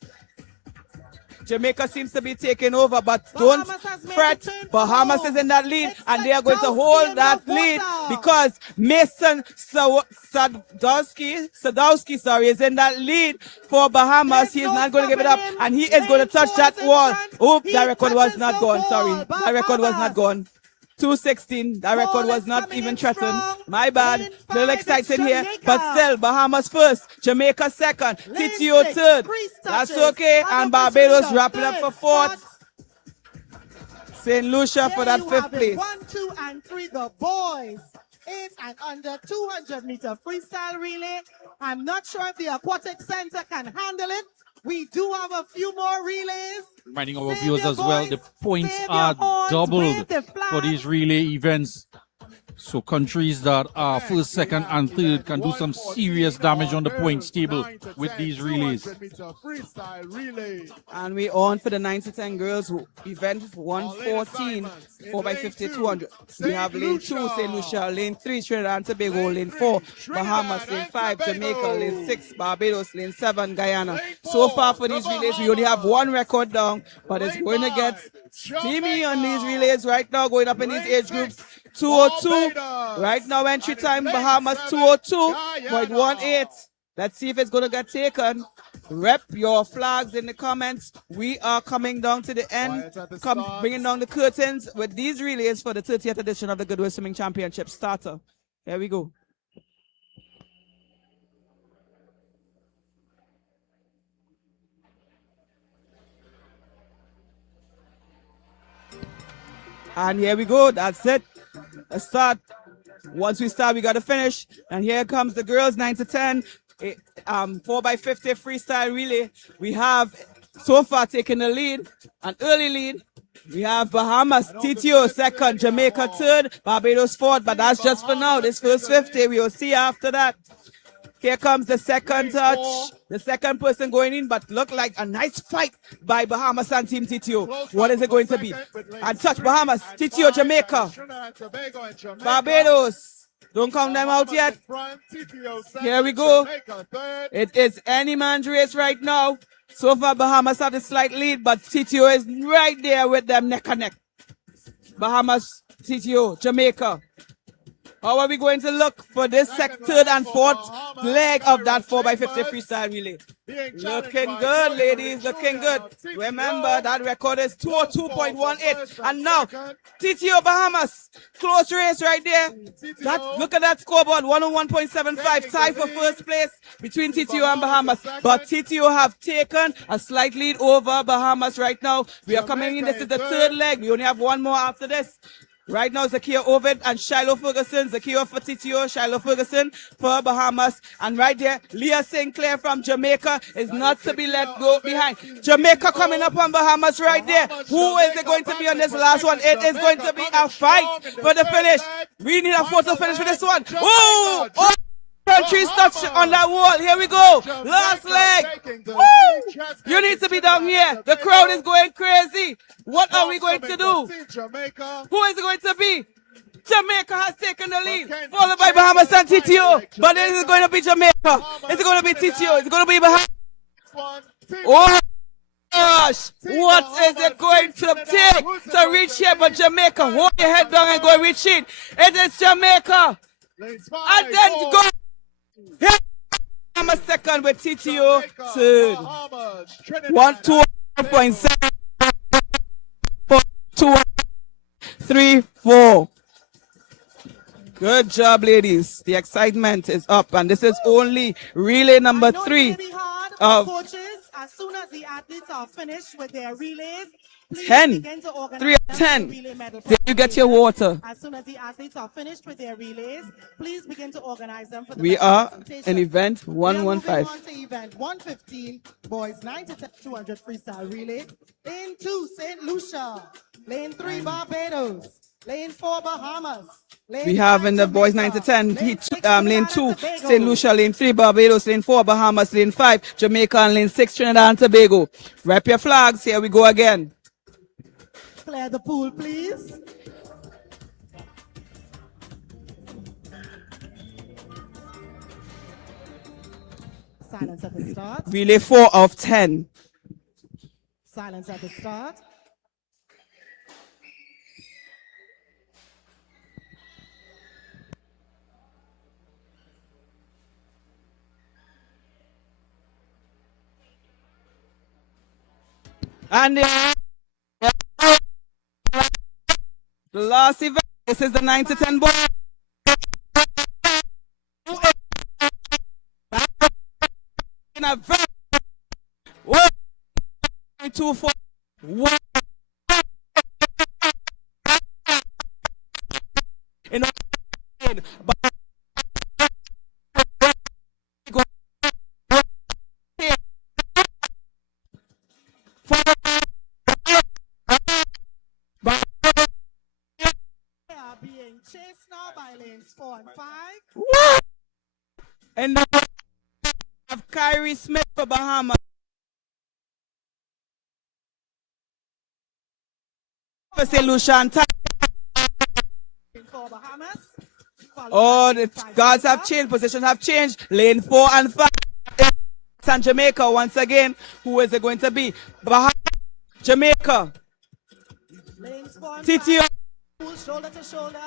Jamaica seems to be taking over, but don't fret. Bahamas is in that lead, and they are going to hold that lead because Mason Sadowski, is in that lead for Bahamas. He is not going to give it up, and he is going to touch that wall. Oh, that record was not gone. Sorry, that record was not gone. 2:16. That record was not even threatened. My bad. Little exciting here, but still, Bahamas first, Jamaica second, TTO third. That's okay. And Barbados wrapping up for fourth. St. Lucia for that fifth place. 1, 2, and 3. The boys. 8 and under 200-meter freestyle relay. I'm not sure if the Aquatic Centre can handle it. We do have a few more relays. Reminding our viewers as well, the points are doubled for these relay events. So countries that are first, second, and third can do some serious damage on the points table with these relays. And we on for the 9 to 10 girls event 114, 4x50, 200. We have lane 2, St. Lucia, lane 3, Trinidad and Tobago, lane 4, Bahamas, lane 5, Jamaica, lane 6, Barbados, lane 7, Guyana. So far for these relays, we only have one record down, but it's going to get steamy on these relays right now, going up in these age groups. 202. Right now, entry time, Bahamas 202.18. Let's see if it's going to get taken. Rep your flags in the comments. We are coming down to the end, bringing down the curtains with these relays for the 30th edition of the GOODWILL Swimming Championships starter. Here we go. And here we go. That's it. Let's start. Once we start, we got to finish. And here comes the girls, 9 to 10, 4x50 freestyle relay. We have so far taken the lead, an early lead. We have Bahamas, TTO second, Jamaica third, Barbados fourth, but that's just for now. This first 50, we will see after that. Here comes the second touch, the second person going in, but look like a nice fight by Bahamas and Team TTO. What is it going to be? And touch Bahamas, TTO, Jamaica, Barbados. Don't count them out yet. Here we go. It is any man's race right now. So far, Bahamas have the slight lead, but TTO is right there with them neck and neck. Bahamas, TTO, Jamaica. How are we going to look for this third and fourth leg of that 4x50 freestyle relay? Looking good, ladies, looking good. Remember, that record is 202.18. And now, TTO Bahamas, close race right there. Look at that scoreboard, 101.75, tie for first place between TTO and Bahamas. But TTO have taken a slight lead over Bahamas right now. We are coming in, this is the third leg. We only have one more after this. Right now, Zakia Ovid and Shiloh Ferguson. Zakia for TTO, Shiloh Ferguson for Bahamas. And right there, Leah Sinclair from Jamaica is not to be let go behind. Jamaica coming up on Bahamas right there. Who is it going to be on this last one? It is going to be a fight for the finish. We need a photo finish for this one. Oh! Countries touch on that wall. Here we go. Last leg. Woo! You need to be down here. The crowd is going crazy. What are we going to do? Who is it going to be? Jamaica has taken the lead, followed by Bahamas and TTO. But is it going to be Jamaica? Is it going to be TTO? Is it going to be Bahamas? Oh gosh, what is it going to take to reach here? But Jamaica, hold your head down and go reach it. It is Jamaica. And then go. I'm a second with TTO third. 1-2.7 2 3 4. Good job, ladies. The excitement is up, and this is only relay number 3 of Coaches, as soon as the athletes are finished with their relays, please 10. begin to organize 3 of them 10. for relay medal There you get your water. As soon as the athletes are finished with their relays, please begin to organize them for the We medal are presentation. in event We are moving 115. on to event 115, boys 9 to 10, 200 freestyle relay. Lane 2, St. Lucia. Lane 3, Barbados. Lane 4, Bahamas. Lane We have 5, in the boys Jamaica. 9 to 10, Lane 6, lane Trinidad 2, and Tobago. St. Lucia, lane 3, Barbados, lane 4, Bahamas, lane 5, Jamaica, and lane 6, Trinidad and Tobago. Wrap your flags. Here we go again. Clear the pool, please. Silence at the start. Relay 4 of 10. Silence at the start. And the last event, this is the 9 to 10 boys. In a very 1, 2, 4, 1. In a They are being chased now by lanes 4 and 5. And now we have Kyrie Smith for Bahamas. For St. Lucia and For Bahamas. oh, the guards have changed, positions have changed. Lane 4 and 5. And Jamaica once again. Who is it going to be? Bahamas, Jamaica, Lanes 4 and TTO, 5. Pool shoulder to shoulder.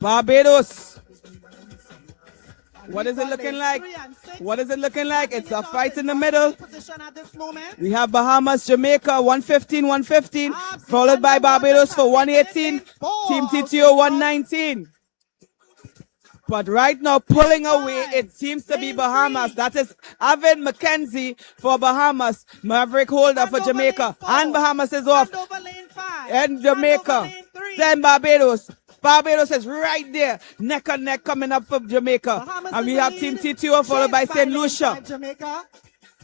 Barbados. And What we've is it got looking lanes like? 3 and 6. What is it looking like? It's a It fight is in the on middle. position at this moment. We have Bahamas, Jamaica, 115, 115, Abs followed by underwater Barbados for tackle. 118, Lane 4. Team TTO 119. But right now, pulling away, it seems to be Bahamas. That is Avin McKenzie for Bahamas, Maverick Holder for Jamaica, and Bahamas is off. Hand over lane 5. And Jamaica, Hand over lane 3. then Barbados. Barbados is right there, neck and neck coming up for Jamaica. Bahamas And we in the have lead. Team TTO followed by Chased St. lane Lucia. 5, Jamaica.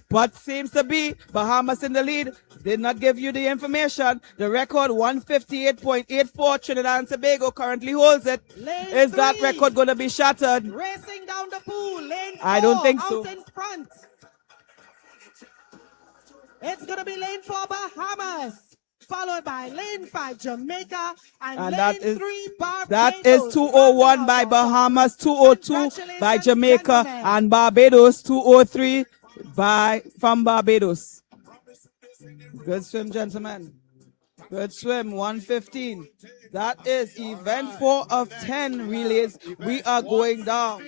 But seems to be Bahamas in the lead. Did not give you the information. The record 158.84 Trinidad and Tobago currently holds it. Lane Is that 3. record going to be shattered? Racing down the pool. Lane 4. I don't think so. Out in front. It's going to be lane 4 Bahamas. Followed by lane 5 Jamaica. And And lane that is 3 Barbados. That is 201 by Bahamas, 202 by Jamaica, and Barbados 203 from Barbados. Good swim, gentlemen. Good swim, 115. That is event 4 of 10 relays. We are going down.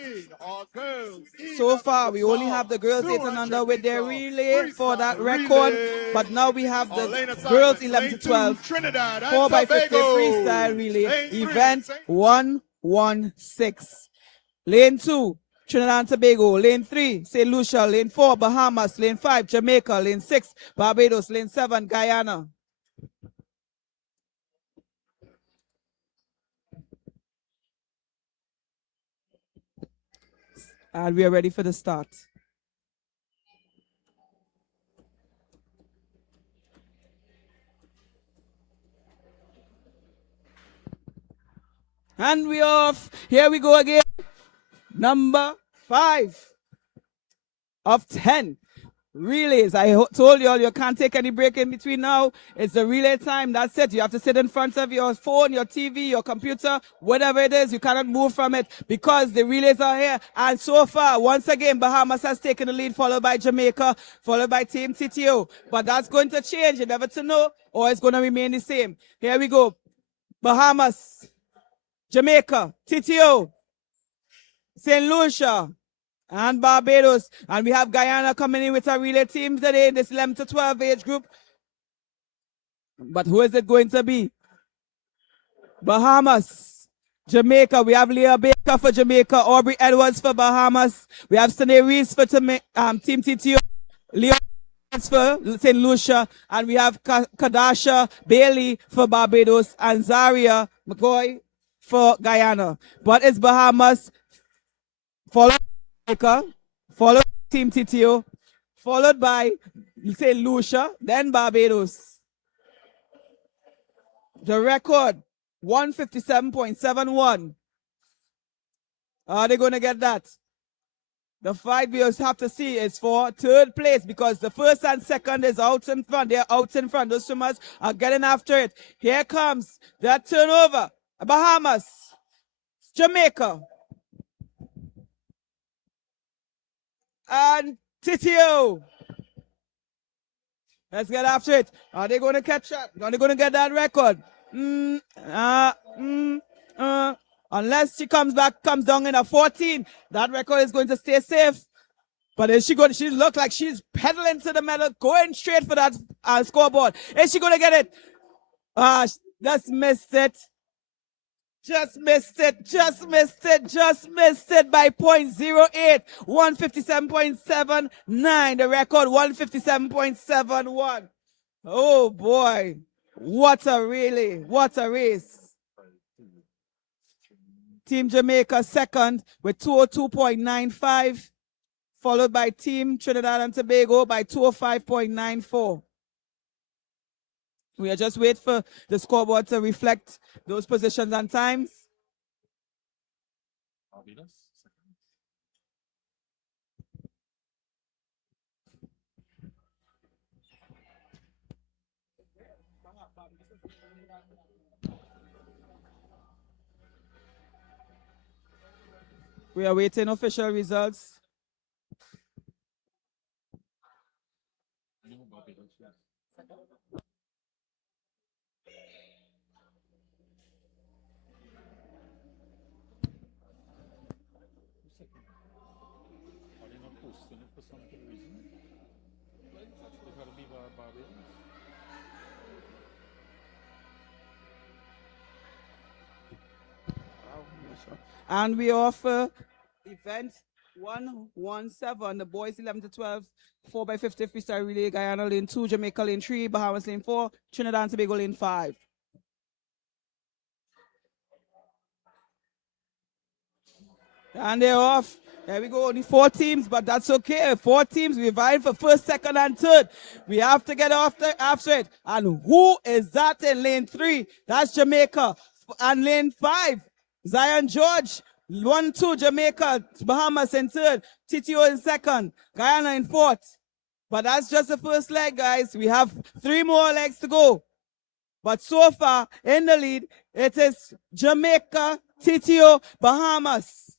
So far, we only have the girls 8 and under with their relay for that record. But now we have the girls 11 to 12, 4x50 freestyle relay, event 116. Lane 2, Trinidad and Tobago. Lane 3, St. Lucia. Lane 4, Bahamas. Lane 5, Jamaica. Lane 6, Barbados. Lane 7, Guyana. And we are ready for the start. And we off. Here we go again. Number 5 of 10 relays. I told you all you can't take any break in between now. It's the relay time. That's it. You have to sit in front of your phone, your TV, your computer, whatever it is. You cannot move from it because the relays are here. And so far, once again, Bahamas has taken the lead, followed by Jamaica, followed by Team TTO. But that's going to change. You never to know, or it's going to remain the same. Here we go. Bahamas, Jamaica, TTO, St. Lucia, and Barbados. And we have Guyana coming in with a relay team today in this 11 to 12 age group. But who is it going to be? Bahamas, Jamaica. We have Leah Baker for Jamaica, Aubrey Edwards for Bahamas. We have Sine Reese for Team TTO. Leon for St. Lucia, and we have Kadasha Bailey for Barbados and Zaria McCoy for Guyana. But it's Bahamas, followed by Jamaica, followed by Team TTO, followed by St. Lucia, then Barbados. The record 157.71. Are they going to get that? The fight we have to see is for third place because the first and second is out in front. They're out in front. Those swimmers are getting after it. Here comes that turnover. Bahamas, Jamaica, and TTO. Let's get after it. Are they going to catch up? Are they going to get that record? Unless she comes down in a 14, that record is going to stay safe. But is she going? She look like she's pedaling to the medal, going straight for that scoreboard. Is she going to get it? Just missed it. Just missed it. Just missed it. Just missed it by 0.08. 157.79. The record 157.71. Oh boy. What a race. Team Jamaica second with 202.95, followed by Team Trinidad and Tobago by 205.94. We are just waiting for the scoreboard to reflect those positions and times. We are waiting official results. And we offer event 117, the boys 11 to 12, 4x50 freestyle relay, Guyana lane 2, Jamaica lane 3, Bahamas lane 4, Trinidad and Tobago lane 5. And they're off. There we go, only 4 teams, but that's okay. 4 teams, we're vying for first, second, and third. We have to get after it. And who is that in lane 3? That's Jamaica. And lane 5, Zion George. 1-2, Jamaica, Bahamas in third, TTO in second, Guyana in fourth. But that's just the first leg, guys. We have 3 more legs to go. But so far, in the lead, it is Jamaica, TTO, Bahamas.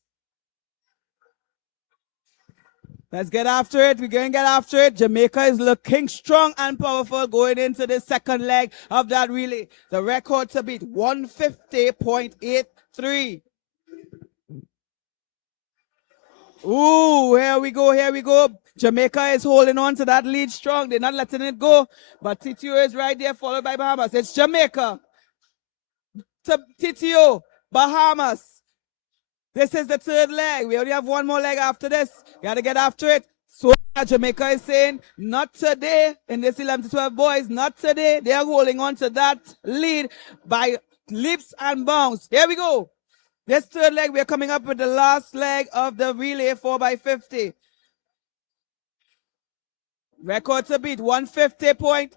Let's get after it. We're going to get after it. Jamaica is looking strong and powerful going into the second leg of that relay. The record to beat 150.83. Ooh, here we go. Jamaica is holding on to that lead strong. They're not letting it go. But TTO is right there, followed by Bahamas. It's Jamaica, TTO, Bahamas. This is the third leg. We only have 1 more leg after this. Got to get after it. So Jamaica is saying, not today in this 11 to 12 boys, not today. They are holding on to that lead by leaps and bounds. Here we go. This third leg, we're coming up with the last leg of the relay 4x50. Record to beat 150 point.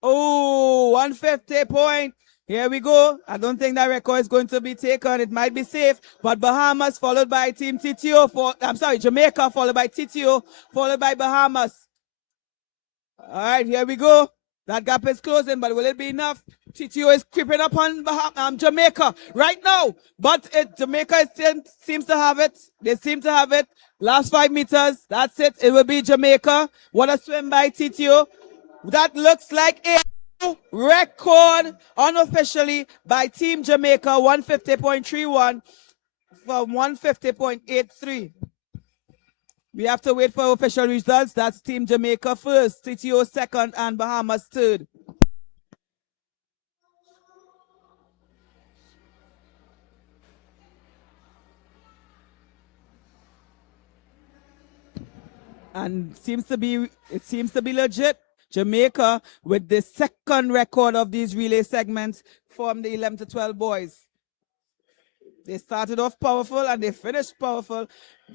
Oh, 150 point. Here we go. I don't think that record is going to be taken. It might be safe. But Bahamas followed by Team TTO. Jamaica followed by TTO, followed by Bahamas. All right, here we go. That gap is closing, but will it be enough? TTO is creeping up on Jamaica right now. But Jamaica seems to have it. They seem to have it. Last 5 meters. That's it. It will be Jamaica. What a swim by TTO. That looks like a record unofficially by Team Jamaica, 150.31 from 150.83. We have to wait for official results. That's Team Jamaica first, TTO second, and Bahamas third. And it seems to be legit. Jamaica with the second record of these relay segments from the 11 to 12 boys. They started off powerful and they finished powerful.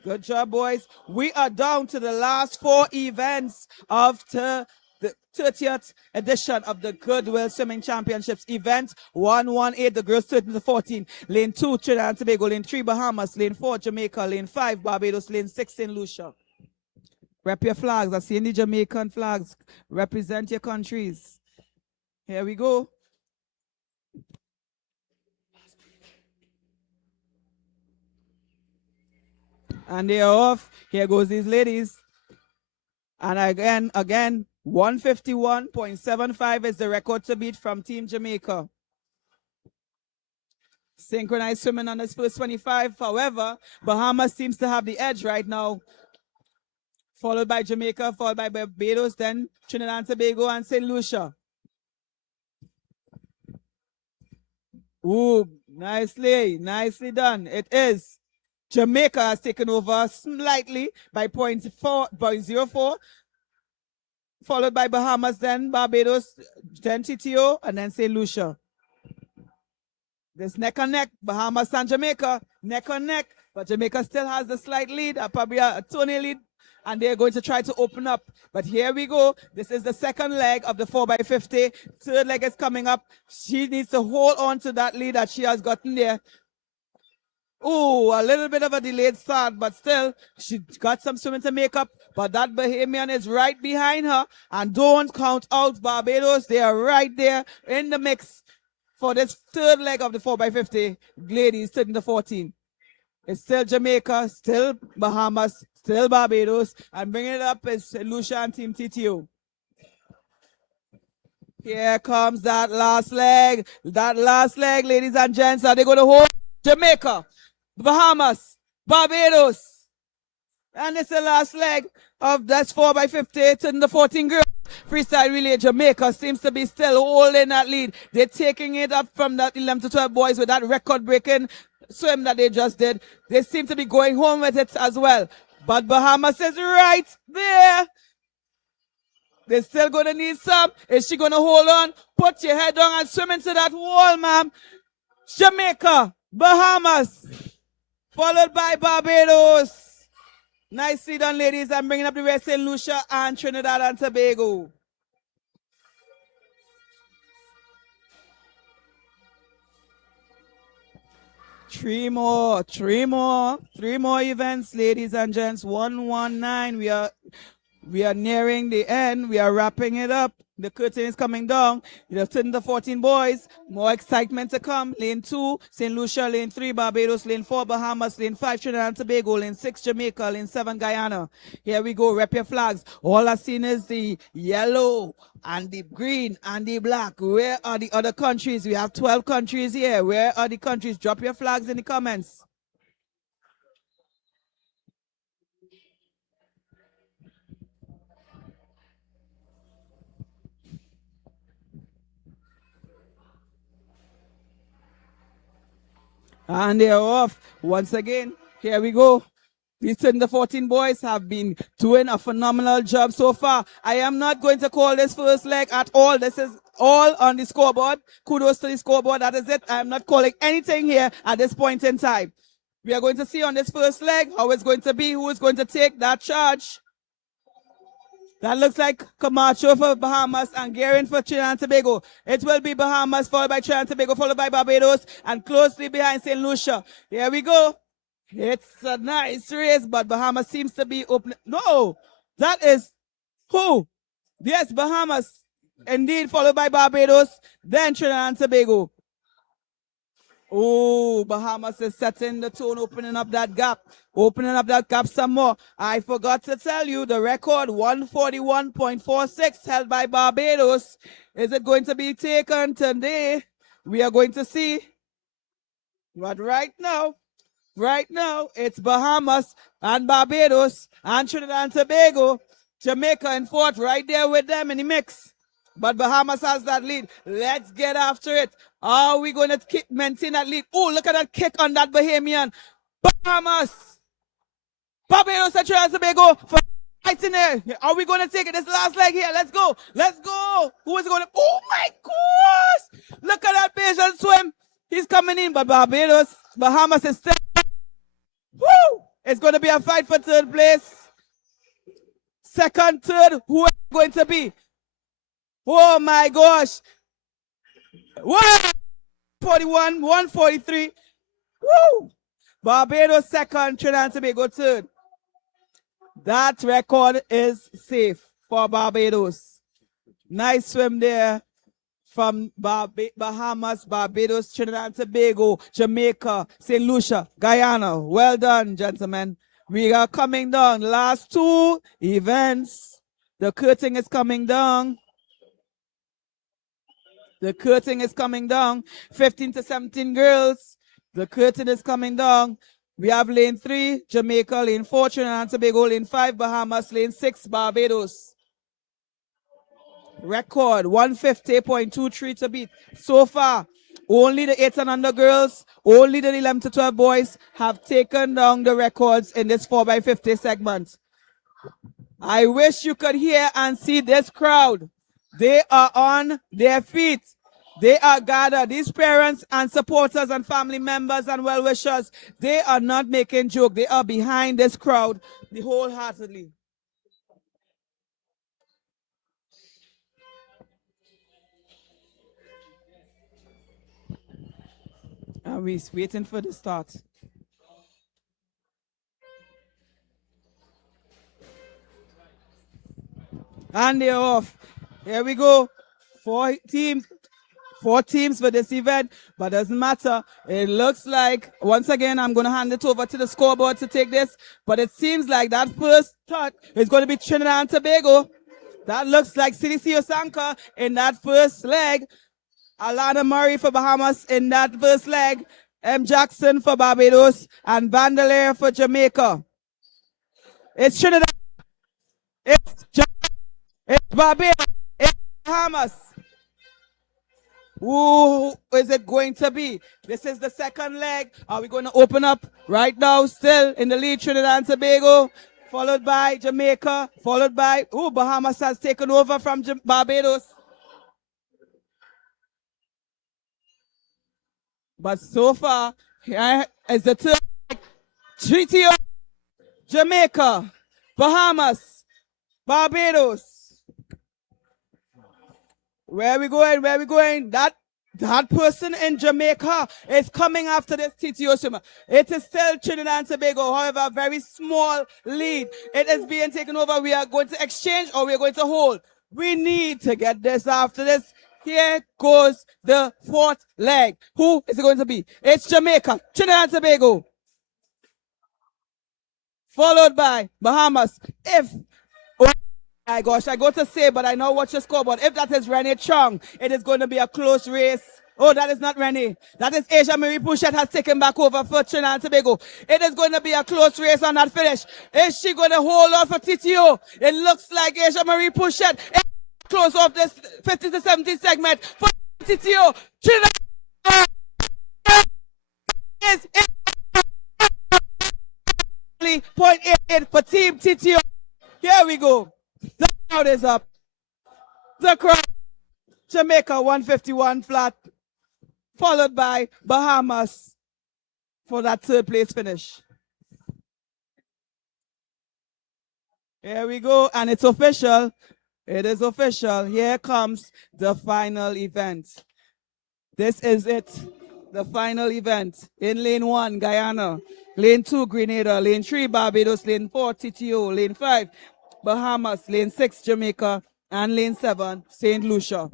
Good job, boys. We are down to the last 4 events of the 30th edition of the Goodwill Swimming Championships. Event 118, the girls 13 to 14. Lane 2, Trinidad and Tobago. Lane 3, Bahamas. Lane 4, Jamaica. Lane 5, Barbados. Lane 6, St. Lucia. Rep your flags. I see the Jamaican flags. Represent your countries. Here we go. And they are off. Here goes these ladies. And again, 151.75 is the record to beat from Team Jamaica. Synchronized swimming on this first 25. However, Bahamas seems to have the edge right now. Followed by Jamaica, followed by Barbados, then Trinidad and Tobago and St. Lucia. Ooh, nicely done. It is. Jamaica has taken over slightly by 0.04, followed by Bahamas, then Barbados, then TTO, and then St. Lucia. This neck and neck, Bahamas and Jamaica, neck and neck, but Jamaica still has the slight lead, probably a toenail lead, and they're going to try to open up. But here we go. This is the second leg of the 4x50. Third leg is coming up. She needs to hold on to that lead that she has gotten there. Ooh, a little bit of a delayed start, but still, she got some swimming to make up. But that Bahamian is right behind her. And don't count out Barbados. They are right there in the mix for this third leg of the 4x50. Ladies, 13 to 14. It's still Jamaica, still Bahamas, still Barbados. And bringing it up is St. Lucia and Team TTO. Here comes that last leg. That last leg, ladies and gents. Are they going to hold? Jamaica, Bahamas, Barbados. And it's the last leg of that's 4x50 to the 14 girls. Freestyle relay, Jamaica seems to be still holding that lead. They're taking it up from that 11 to 12 boys with that record-breaking swim that they just did. They seem to be going home with it as well. But Bahamas is right there. They're still going to need some. Is she going to hold on? Put your head down and swim into that wall, ma'am. Jamaica, Bahamas, followed by Barbados. Nicely done, ladies. I'm bringing up the rest, St. Lucia and Trinidad and Tobago. Three more events, ladies and gents. 119. We are nearing the end. We are wrapping it up. The curtain is coming down. You have 10 to 14 boys. More excitement to come. Lane 2, St. Lucia. Lane 3, Barbados. Lane 4, Bahamas. Lane 5, Trinidad and Tobago. Lane 6, Jamaica. Lane 7, Guyana. Here we go. Rep your flags. All I've seen is the yellow and the green and the black. Where are the other countries? We have 12 countries here. Where are the countries? Drop your flags in the comments. And they're off. Once again, here we go. These 10 to 14 boys have been doing a phenomenal job so far. I am not going to call this first leg at all. This is all on the scoreboard. Kudos to the scoreboard. That is it. I am not calling anything here at this point in time. We are going to see on this first leg how it's going to be, who is going to take that charge. That looks like Camacho for Bahamas and Guerin for Trinidad and Tobago. It will be Bahamas, followed by Trinidad and Tobago, followed by Barbados, and closely behind St. Lucia. Here we go. It's a nice race, but Bahamas seems to be open. No, that is who? Yes, Bahamas. Indeed, followed by Barbados, then Trinidad and Tobago. Oh, Bahamas is setting the tone, opening up that gap some more. I forgot to tell you the record 141.46 held by Barbados. Is it going to be taken today? We are going to see. But right now, it's Bahamas and Barbados and Trinidad and Tobago. Jamaica in fourth, right there with them in the mix. But Bahamas has that lead. Let's get after it. Are we going to maintain that lead? Oh, look at that kick on that Bahamian. Bahamas. Barbados and Trinidad and Tobago. Right in there. Are we going to take it? This last leg here. Let's go. Let's go. Who is going to? Oh my gosh. Look at that Bayesian swim. He's coming in, but Bahamas is still. Woo! It's going to be a fight for third place. Second, third, who is it going to be? Oh my gosh. 141, 143. Woo! Barbados second, Trinidad and Tobago third. That record is safe for Barbados. Nice swim there from Bahamas, Barbados, Trinidad and Tobago, Jamaica, St. Lucia, Guyana. Well done, gentlemen. We are coming down. Last two events. The curtain is coming down. The curtain is coming down. 15 to 17 girls. The curtain is coming down. We have lane 3, Jamaica, lane 4, Trinidad and Tobago, lane 5, Bahamas, lane 6, Barbados. Record 150.23 to beat. So far, only the 8 and under girls, only the 11 to 12 boys have taken down the records in this 4x50 segment. I wish you could hear and see this crowd. They are on their feet. They are gathered. These parents and supporters and family members and well-wishers, they are not making joke. They are behind this crowd wholeheartedly. And we're waiting for the start. And they're off. Here we go. Four teams for this event, but doesn't matter. It looks like, once again, I'm going to hand it over to the scoreboard to take this, but it seems like that first touch is going to be Trinidad and Tobago. That looks like CDC Osanka in that first leg. Alana Murray for Bahamas in that first leg. M. Jackson for Barbados and Bandelier for Jamaica. It's Trinidad. It's Barbados. It's Bahamas. Who is it going to be? This is the second leg. Are we going to open up right now? Still in the lead, Trinidad and Tobago, followed by Jamaica, followed by, Bahamas has taken over from Barbados. But so far, here is the third leg. GTO, Jamaica, Bahamas, Barbados. Where are we going? Where are we going? That person in Jamaica is coming after this TTO swimmer. It is still Trinidad and Tobago, however, a very small lead. It is being taken over. We are going to exchange or we are going to hold. We need to get this after this. Here goes the fourth leg. Who is it going to be? It's Jamaica, Trinidad and Tobago. Followed by Bahamas. My gosh, I go to say, but I know what your scoreboard. If that is Renee Chung, it is going to be a close race. Oh, that is not Renee. That is Asia Marie Pouchette has taken back over for Trinidad and Tobago. It is going to be a close race on that finish. Is she going to hold on for TTO? It looks like Asia Marie Pouchette is close off this 50 to 70 segment for TTO. Trinidad is 0.88 for Team TTO. Here we go. The crowd is up. The crowd. Jamaica 151 flat. Followed by Bahamas for that third place finish. Here we go. And it's official. It is official. Here comes the final event. This is it. The final event. In lane 1, Guyana. Lane 2, Grenada. Lane 3, Barbados. Lane 4, TTO. Lane 5, Bahamas, lane 6, Jamaica, and lane 7, St. Lucia.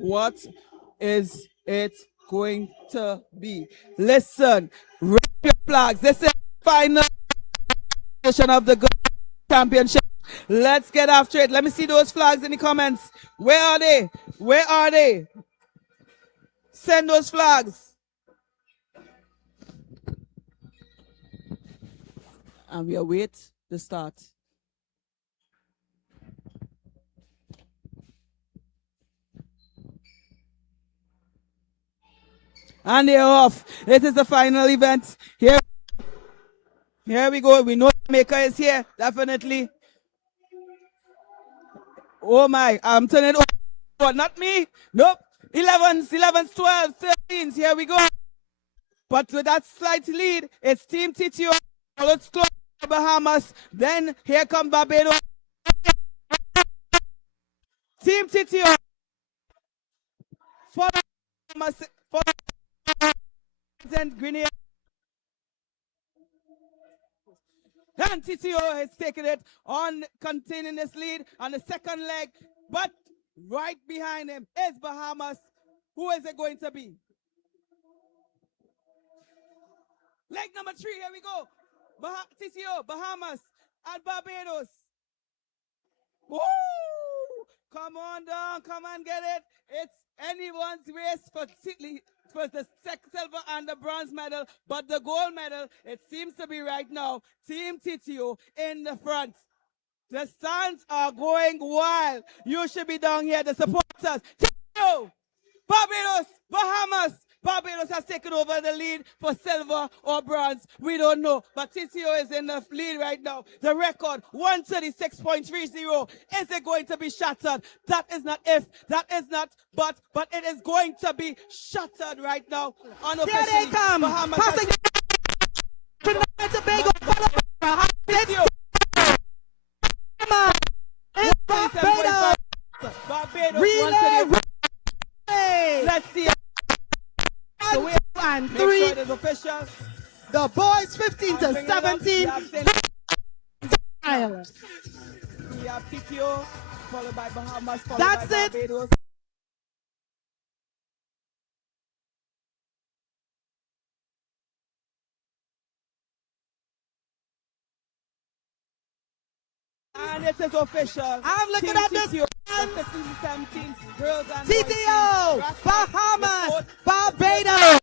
What is it going to be? Listen, raise your flags. This is the final edition of the GOODWILL Championship. Let's get after it. Let me see those flags in the comments. Where are they? Where are they? Send those flags. And we await the start. And they're off. It is the final event. Here Here we go. We know Jamaica is here. Definitely. Oh my. I'm turning it over. Not me. Nope. 11s, 12s, 13s. Here we go. But with that slight lead, it's Team TTO. Let's close Bahamas. Then here come Barbados. Team TTO. For Bahamas. For Grenada. And TTO has taken it on containing this lead on the second leg. But right behind him is Bahamas. Who is it going to be? Leg number 3, here we go. TTO, Bahamas, and Barbados. Woo! Come on down, come and get it. It's anyone's race for the silver and the bronze medal, but the gold medal, it seems to be right now, Team TTO in the front. The stands are going wild. You should be down here to support us. TTO, Barbados, Bahamas. Barbados has taken over the lead for silver or bronze. We don't know. But TTO is in the lead right now. The record, 136.30. Is it going to be shattered? That is not if. That is not but. But it is going to be shattered right now. Unofficially. Here they come. Bahamas Passing Trinidad and Tobago. TTO. It's Barbados. Barbados. Relay. Let's see. So and make 3. sure it is official. The boys 15 to 17. We have TTO, followed by Bahamas, followed That's by it. Barbados. And it is official. I'm looking Team at this. TTO, the 15-17 girls and TTO, boys. Bahamas, Barbados.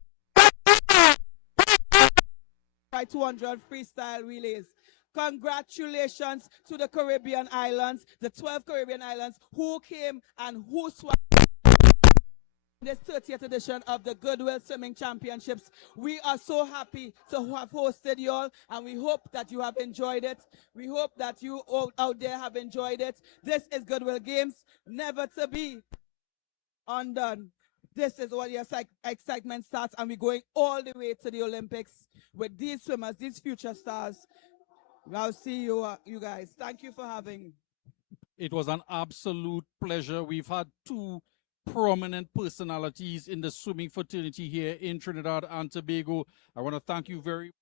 By 200 freestyle relays. Congratulations to the Caribbean islands, the 12 Caribbean islands who came and who swam this 30th edition of the Goodwill Swimming Championships. We are so happy to have hosted you all, and we hope that you have enjoyed it. We hope that you all out there have enjoyed it. This is Goodwill Games, never to be undone. This is where the excitement starts, and we're going all the way to the Olympics with these swimmers, these future stars. I'll see you, you guys. Thank you for having me. It was an absolute pleasure. We've had 2 prominent personalities in the swimming fraternity here in Trinidad and Tobago. I want to thank you very much.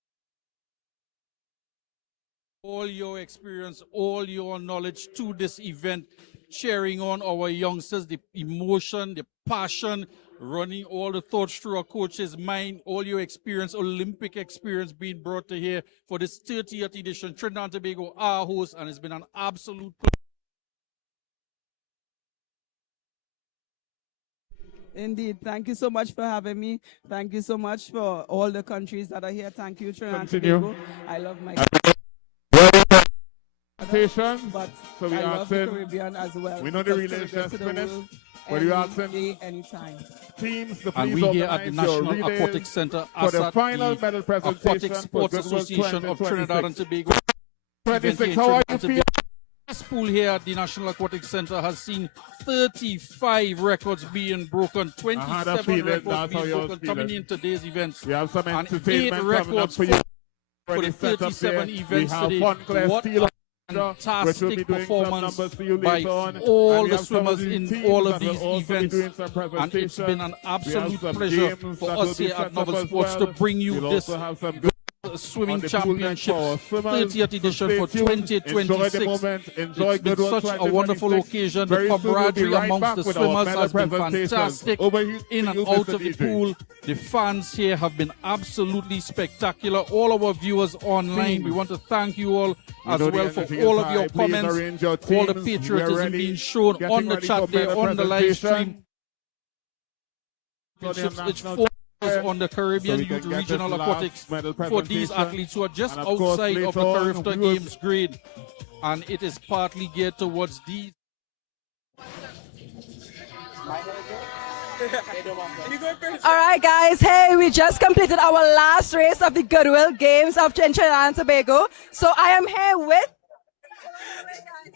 All your experience, all your knowledge to this event, cheering on our youngsters, the emotion, the passion, running all the thoughts through our coach's mind, all your experience, Olympic experience being brought to here for this 30th edition. Trinidad and Tobago, our host, and it's been an absolute pleasure. Indeed. Thank you so much for having me. Thank you so much for all the countries that are here. Thank you, Trinidad and Tobago. I love my but so we I love the asking, Caribbean as well. we know the Because relays to just the finished, world but you any asking day, anytime. teams to And please we here at the organize your National relays Aquatic Centre, for the ASATT, final the medal presentation Aquatic for Sports Goodwill Association of Trinidad and 2026. Tobago. 26, Event how are here you in Trinidad and feeling? This pool here at the National Aquatic Centre has seen 35 records being broken, 27 feeling, records that's how being you're broken coming in today's events. We have some and 8 entertainment coming up records for you. for the 37 events we have today. Fun Class What Steel, a which will be fantastic doing some performance numbers for you by later on. all And we the have some of swimmers in teams all of that will these also be events. doing some And it's been an presentations. absolute some pleasure games for that will us be here set at Novel up as Sports well. to bring you We'll this also have some good Swimming on the pool deck for our Championships swimmers. 30th edition So for stay tuned. Enjoy the 2026. moment. Enjoy It's been Goodwill such a wonderful 2026. occasion. Very The soon we'll be camaraderie right amongst back the with our swimmers medal has been presentations. fantastic. Over here In to and you, out Mr. of the DJ. pool. The fans here have been absolutely spectacular. All our viewers online, we want to thank you all as know the well for energy is all of high. your Please comments, arrange your all the teams. We are patriotism ready. being shown Getting on the ready chat for there, medal on the live presentation. stream. It's National 4 Champions, on the Caribbean so we can Youth get this Regional last Aquatics medal for these presentation. athletes who are just And of course, outside of later the on, Carifta we will- Games grade. And it is partly geared towards these. All right, guys. Hey, we just completed our last race of the Goodwill Games of Trinidad and Tobago. So I am here with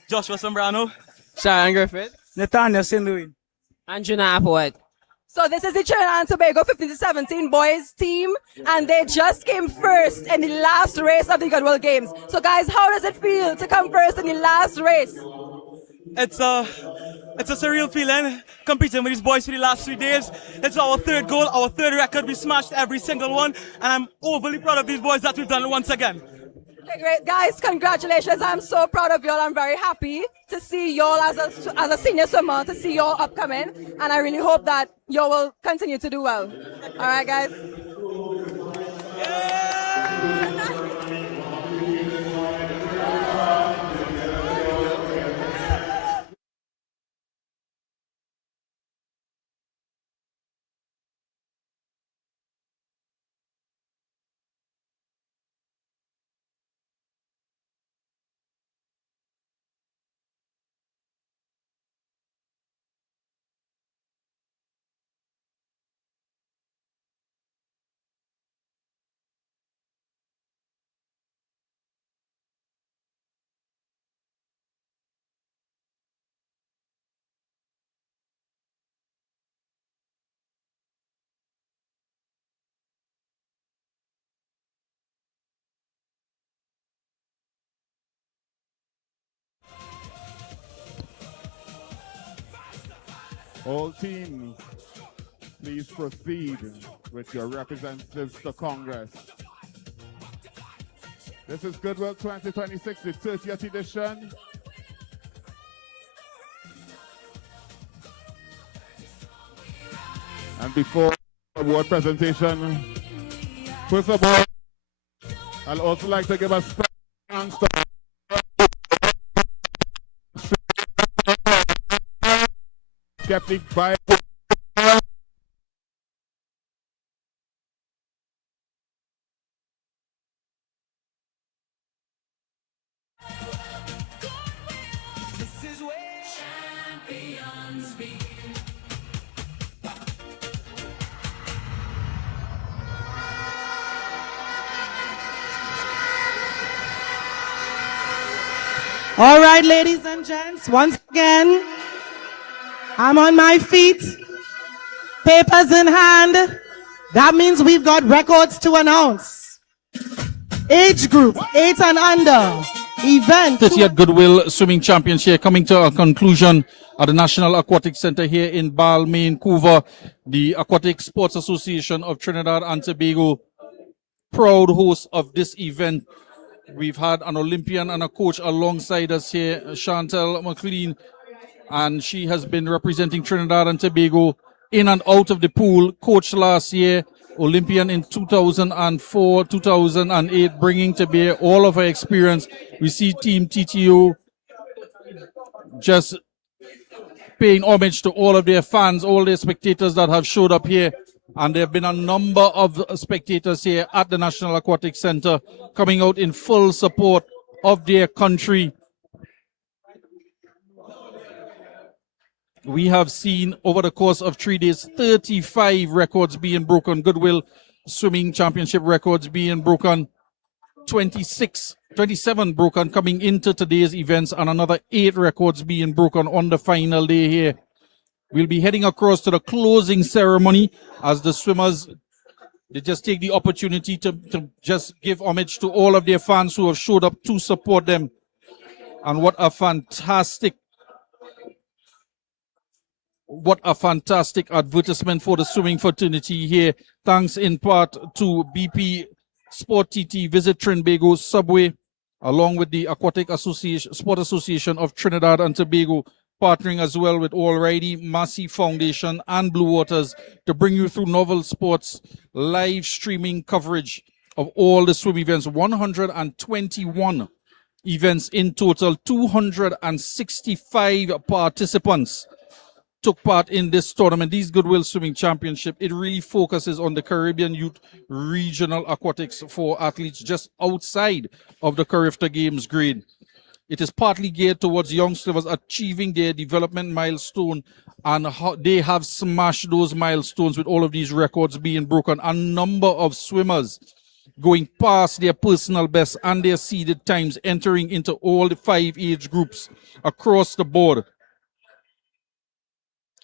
Joshua Sombrano, Sharon Griffith, Nathaniel St. Louis, and Juna Poet. So this is the Trinidad and Tobago 15 to 17 boys team, and they just came first in the last race of the Goodwill Games. So guys, how does it feel to come first in the last race? It's a surreal feeling competing with these boys for the last 3 days. It's our third goal, our third record. We smashed every single one, and I'm overly proud of these boys that we've done it once again. Okay, great. Guys, congratulations. I'm so proud of y'all. I'm very happy to see y'all as a senior swimmer, to see y'all upcoming, and I really hope that y'all will continue to do well. All right, guys. All teams, please proceed with your representatives to Congress. This is Goodwill 2026, the 30th edition. And before the award presentation, first of all, I'd also like to give a special thanks to Skeptic by This is where champions begin. All right, ladies and gents, once again, I'm on my feet, papers in hand. That means we've got records to announce. Age group, 8 and under. Event. 30th Goodwill Swimming Championship coming to a conclusion at the National Aquatic Centre here in Balmain, Vancouver. The Aquatic Sports Association of Trinidad and Tobago, proud host of this event. We've had an Olympian and a coach alongside us here, Chantel McLean, and she has been representing Trinidad and Tobago in and out of the pool. Coach last year, Olympian in 2004, 2008, bringing to bear all of her experience. We see Team TTO just paying homage to all of their fans, all their spectators that have showed up here. And there have been a number of spectators here at the National Aquatic Centre coming out in full support of their country. We have seen over the course of 3 days, 35 records being broken, Goodwill Swimming Championship records being broken, 27 broken coming into today's events, and another 8 records being broken on the final day here. We'll be heading across to the closing ceremony as the swimmers, they just take the opportunity to just give homage to all of their fans who have showed up to support them. And what a fantastic advertisement for the swimming fraternity here. Thanks in part to BP Sport TT, Visit Trinbago, Subway, along with the Aquatic Sport Association of Trinidad and Tobago, partnering as well with Alrighty, Massey Foundation and Blue Waters to bring you through novel sports live streaming coverage of all the swim events. 121 events in total, 265 participants took part in this tournament. These Goodwill Swimming Championship, it really focuses on the Caribbean Youth Regional Aquatics for athletes just outside of the Carifta Games grade. It is partly geared towards young swimmers achieving their development milestone and how they have smashed those milestones with all of these records being broken. A number of swimmers going past their personal best and their seeded times, entering into all the 5 age groups across the board.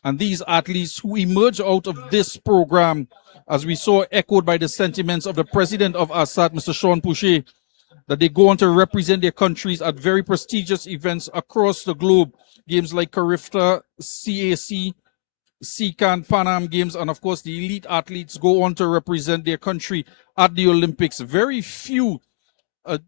And these athletes who emerge out of this program, as we saw echoed by the sentiments of the president of ASATT, Mr. Sean Pouchet, that they go on to represent their countries at very prestigious events across the globe. Games like Carifta, CAC, SECAN, Pan Am Games, and of course the elite athletes go on to represent their country at the Olympics. Very few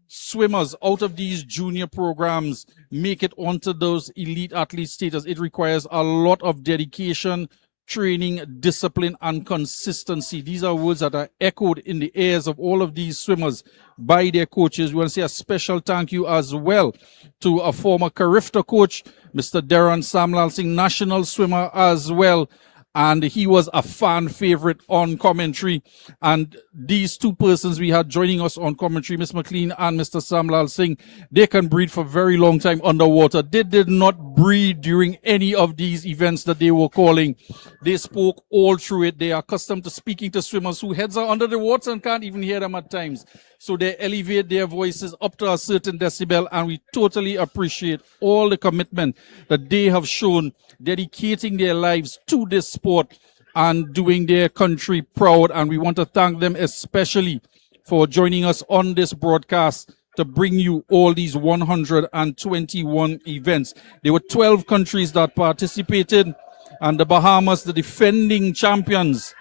swimmers out of these junior programs make it onto those elite athlete status. It requires a lot of dedication, training, discipline, and consistency. These are words that are echoed in the ears of all of these swimmers by their coaches. We want to say a special thank you as well to a former Carifta coach, Mr. Darren Samlal Singh, national swimmer as well. And he was a fan favorite on commentary. And these two persons we had joining us on commentary, Ms. McLean and Mr. Samlal Singh, they can breathe for a very long time underwater. They did not breathe during any of these events that they were calling. They spoke all through it. They are accustomed to speaking to swimmers whose heads are under the water and can't even hear them at times. So they elevate their voices up to a certain decibel, and we totally appreciate all the commitment that they have shown, dedicating their lives to this sport and doing their country proud. And we want to thank them especially for joining us on this broadcast to bring you all these 121 events. There were 12 countries that participated, and the Bahamas, the defending champions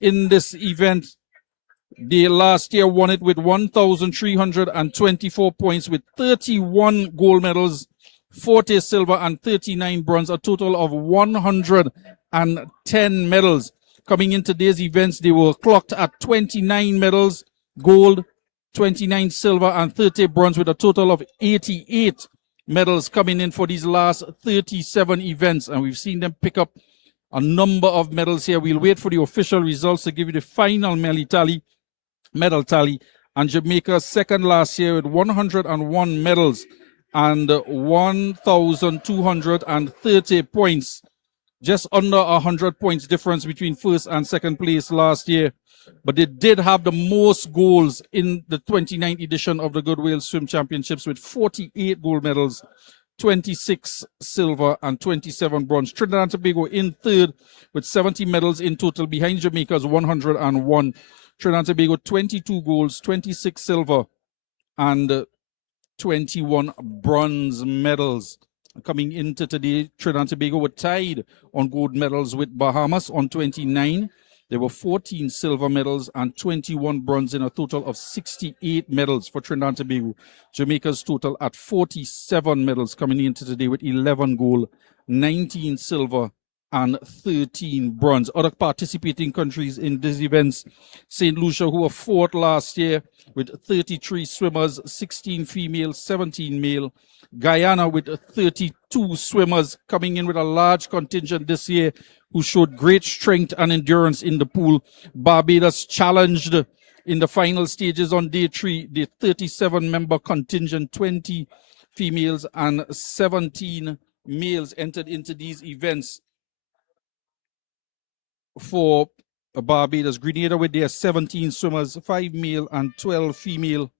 in this event, they last year won it with 1,324 points with 31 gold medals, 40 silver and 39 bronze, a total of 110 medals. Coming into today's events, they were clocked at 29 medals, gold, 29 silver and 30 bronze, with a total of 88 medals coming in for these last 37 events. And we've seen them pick up a number of medals here. We'll wait for the official results to give you the final medal tally. And Jamaica second last year with 101 medals and 1,230 points. Just under 100 points difference between first and second place last year. But they did have the most goals in the 29th edition of the GOODWILL Swim Championships with 48 gold medals, 26 silver and 27 bronze. Trinidad and Tobago in third with 70 medals in total behind Jamaica's 101. Trinidad and Tobago 22 golds, 26 silver and 21 bronze medals. Coming into today, Trinidad and Tobago were tied on gold medals with Bahamas on 29. There were 14 silver medals and 21 bronze in a total of 68 medals for Trinidad and Tobago. Jamaica's total at 47 medals coming into today with 11 gold, 19 silver and 13 bronze. Other participating countries in these events, St. Lucia, who were fourth last year with 33 swimmers, 16 female, 17 male. Guyana with 32 swimmers, coming in with a large contingent this year who showed great strength and endurance in the pool. Barbados challenged in the final stages on day 3. The 37-member contingent, 20 females and 17 males entered into these events for Barbados. Grenada with their 17 swimmers, 5 male and 12 female.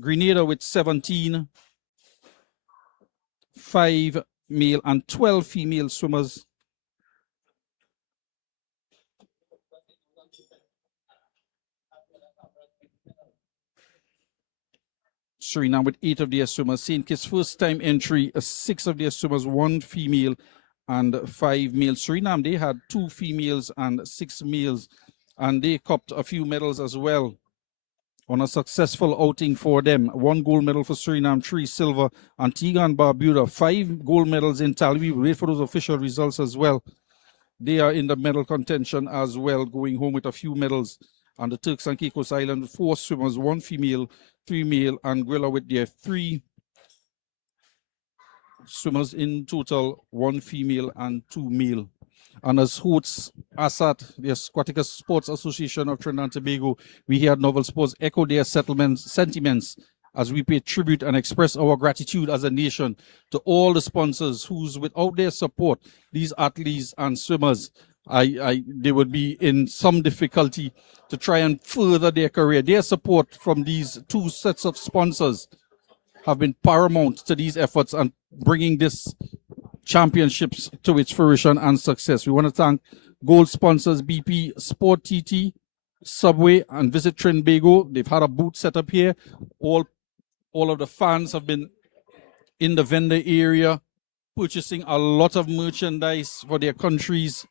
Grenada with 17, 5 male and 12 female swimmers. Suriname with 8 of their swimmers. St. Kitts first time entry, 6 of their swimmers, 1 female and 5 male. Suriname, they had 2 females and 6 males, and they copped a few medals as well on a successful outing for them. 1 gold medal for Suriname, 3 silver. Antigua and Barbuda, 5 gold medals in tally. We wait for those official results as well. They are in the medal contention as well, going home with a few medals. And the Turks and Caicos Island, 4 swimmers, 1 female, 3 male. Anguilla with their 3 swimmers in total, 1 female and 2 male. And as hosts ASATT, the Aquatic Sports Association of Trinidad and Tobago, we here at Novel Sports echo their sentiments as we pay tribute and express our gratitude as a nation to all the sponsors whose, without their support, these athletes and swimmers, they would be in some difficulty to try and further their career. Their support from these two sets of sponsors have been paramount to these efforts and bringing this championships to its fruition and success. We want to thank gold sponsors BP, Sport TT, Subway, and Visit Trinidad. They've had a booth set up here. All of the fans have been in the vendor area purchasing a lot of merchandise for their countries.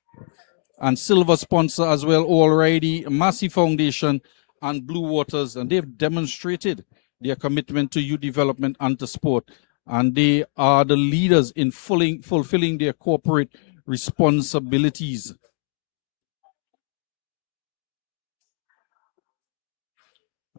And silver sponsor as well already, Massey Foundation and Blue Waters, and they've demonstrated their commitment to youth development and to sport. And they are the leaders in fulfilling their corporate responsibilities.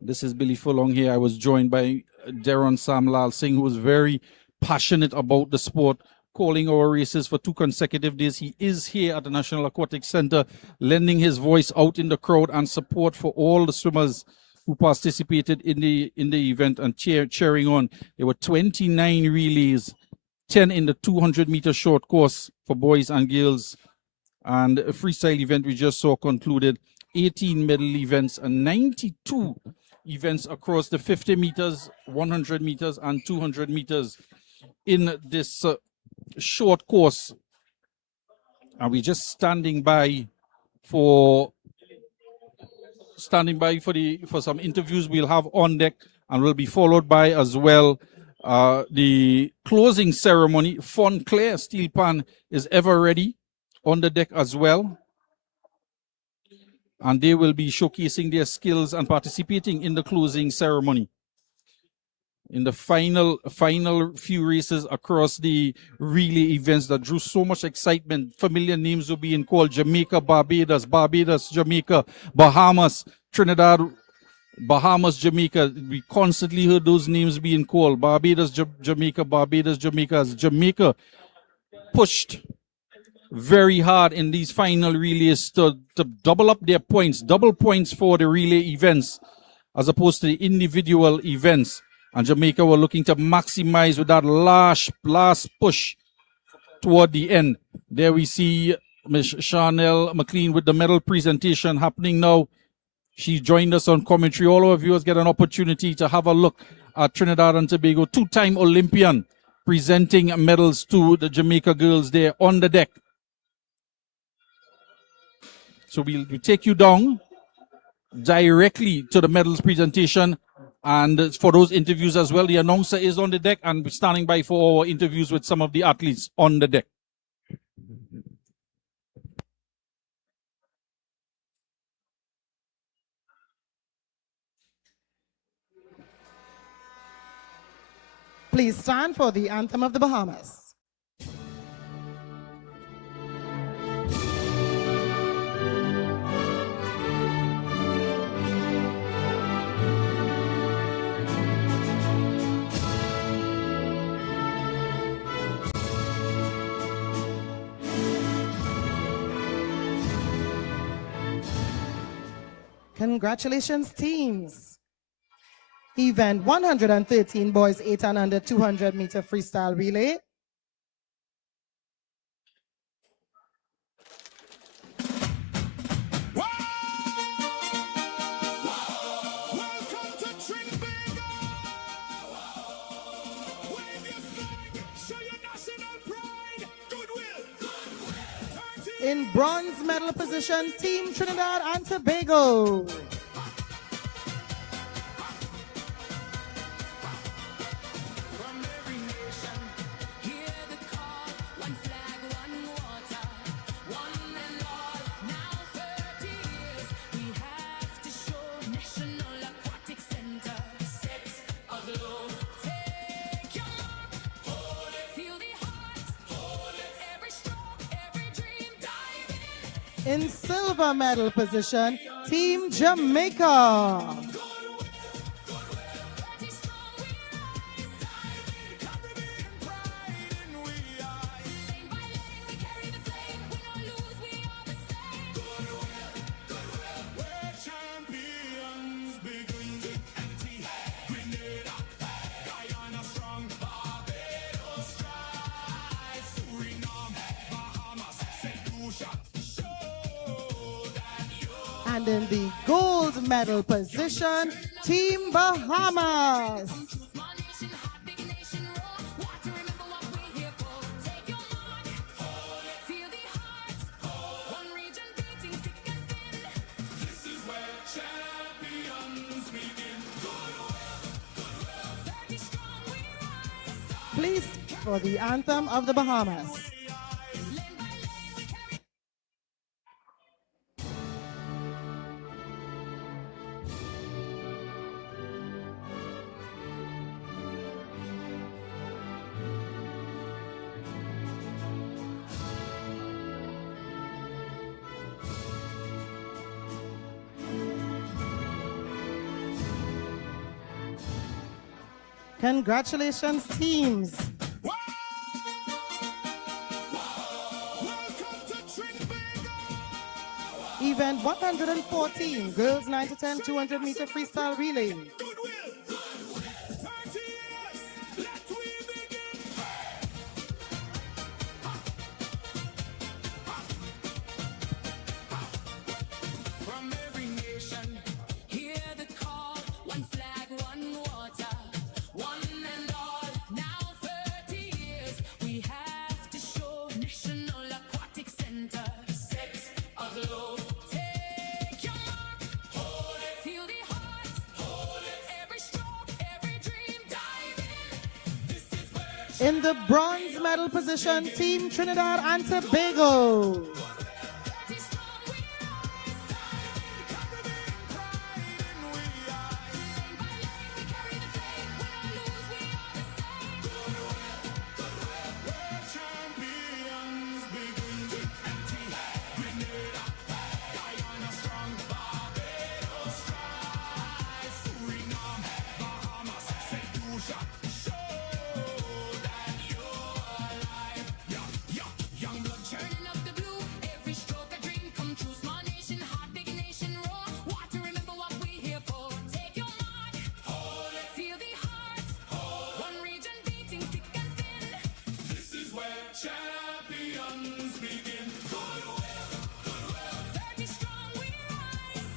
This is Billy Furlong here. I was joined by Deron Samlal Singh, who was very passionate about the sport, calling our races for 2 consecutive days. He is here at the National Aquatic Centre, lending his voice out in the crowd and support for all the swimmers who participated in the event and cheering on. There were 29 relays, 10 in the 200-meter short course for boys and girls, and a freestyle event we just saw concluded, 18 medal events and 92 events across the 50 meters, 100 meters, and 200 meters in this short course. And we're just standing by for some interviews we'll have on deck, and will be followed by as well the closing ceremony. Fontclair Steel Pan is ever ready on the deck as well, and they will be showcasing their skills and participating in the closing ceremony. In the final few races across the relay events that drew so much excitement, familiar names will be called: Jamaica, Barbados, Jamaica, Bahamas, Trinidad, Bahamas, Jamaica. We constantly heard those names being called: Barbados, Jamaica, Barbados, Jamaica. As Jamaica pushed very hard in these final relays to double up their points, double points for the relay events as opposed to the individual events. And Jamaica were looking to maximize with that last push toward the end. There we see Ms. Chanel McLean with the medal presentation happening now. She joined us on commentary. All our viewers get an opportunity to have a look at Trinidad and Tobago, 2-time Olympian, presenting medals to the Jamaica girls there on the deck. So we'll take you down directly to the medals presentation. And for those interviews as well, the announcer is on the deck and standing by for our interviews with some of the athletes on the deck. Please stand for the Anthem of the Bahamas. Congratulations, teams. Event 113 boys 8 and under 200 meter freestyle relay. Welcome to Trinidad. Wave your flag, show your national pride. Goodwill. In bronze medal position, Team Trinidad and Tobago. In silver medal position, Team Jamaica. And in the gold medal position, Team Bahamas. Please, for the anthem of the Bahamas. Congratulations, teams. Event 114, girls 9 to 10, 200 meter freestyle relay. From every nation, hear the call. One flag, one water, one and all. Now 30 years, we have to show National Aquatic Centre. Set aglow. Take your mark. Hold it. Feel the heart. Hold it. Every stroke, every dream, dive in. This is where In the bronze medal position, Team Trinidad and Tobago. Turning up the blue, every stroke a dream come true. Small nation, heart, big nation, roar. Want to remember what we're here for. Take your mark, hold it. Feel the heart, hold. One region beating thick and thin. This is where champions begin. Goodwill, goodwill. 30 strong we rise.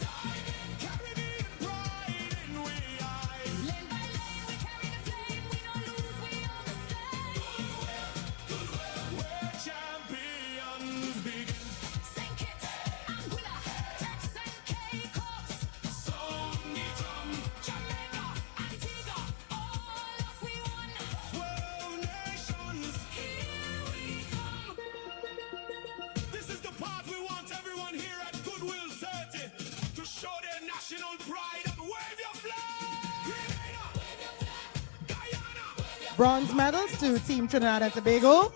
Caribbean pride in we eyes. Lane by lane we carry the flame. We don't lose, we all the same. Goodwill, goodwill. Where champions begin. Sink it, Anguilla, Turks and Caicos. Sony drum, Jamaica, Antigua, all of we won. 12 nations, here we come. This is the part we want everyone here at Goodwill 30 to show their national pride and wave your flag. Guyana, Bronze medals to Team Trinidad and Tobago.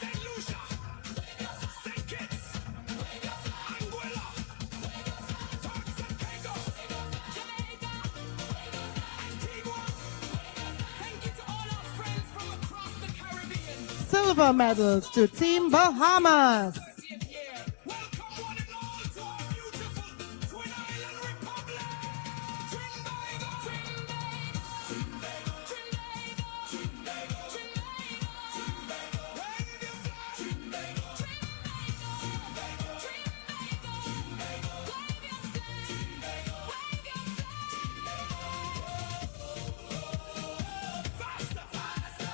St. Lucia, St. Kitts, Anguilla, Turks and Caicos, Jamaica, Antigua. Thank you to all our friends from across the Caribbean. Silver medals to Team Bahamas. Welcome one and all to our beautiful Twin Island Republic. Trinbago, Trinbago, Trinbago, Trinbago, Trinbago, Trinbago. Wave your flag. Trinbago, Trinbago, Trinbago, Trinbago. Wave your flag. Trinbago, wave your flag. Faster, faster.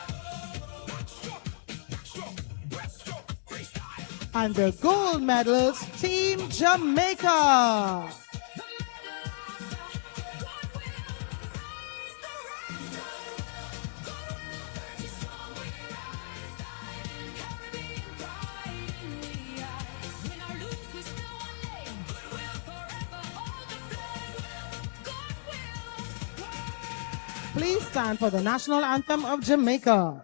Backstroke, breaststroke, freestyle. And the gold medals, Team Jamaica. Please stand for the national anthem of Jamaica.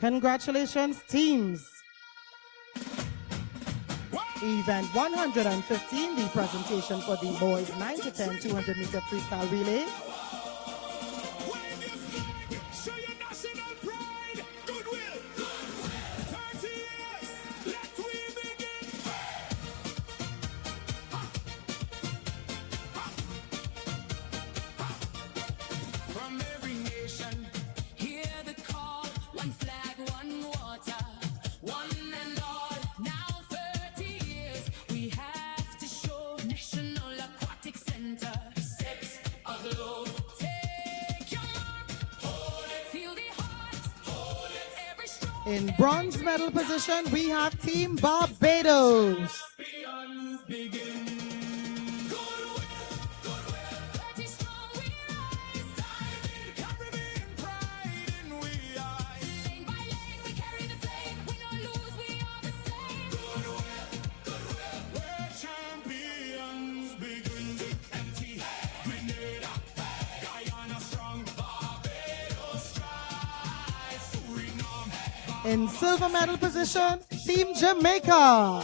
Congratulations, teams. Event 115, the presentation for the boys 9 to 10 200 meter freestyle relay. In bronze medal position, we have Team Barbados. In silver medal position, Team Jamaica.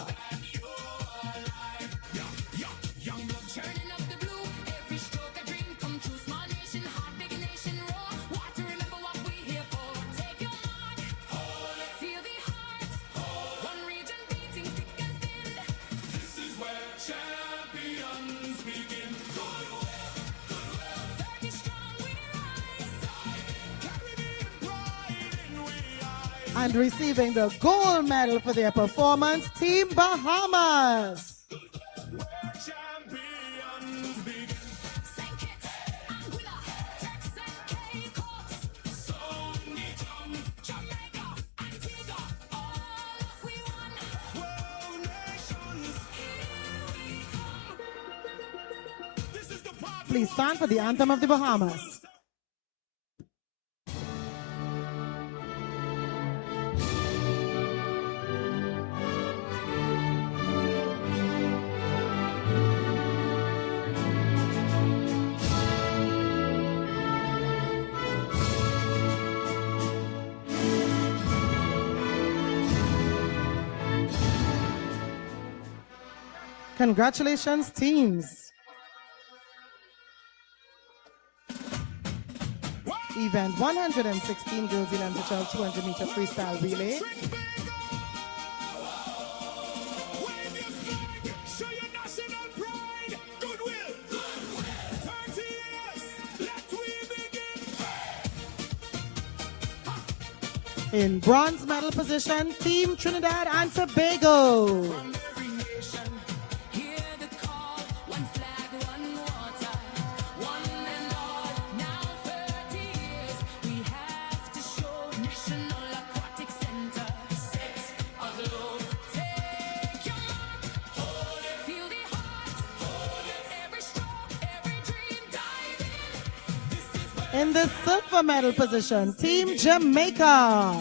And receiving the gold medal for their performance, Team Bahamas. Please stand for the anthem of the Bahamas. Congratulations, teams. Event 116, girls 11 to 12, 200 meter freestyle relay. Show your national pride. Goodwill. 30 years. Let we begin. In bronze medal position, Team Trinidad and Tobago. In the silver medal position, Team Jamaica.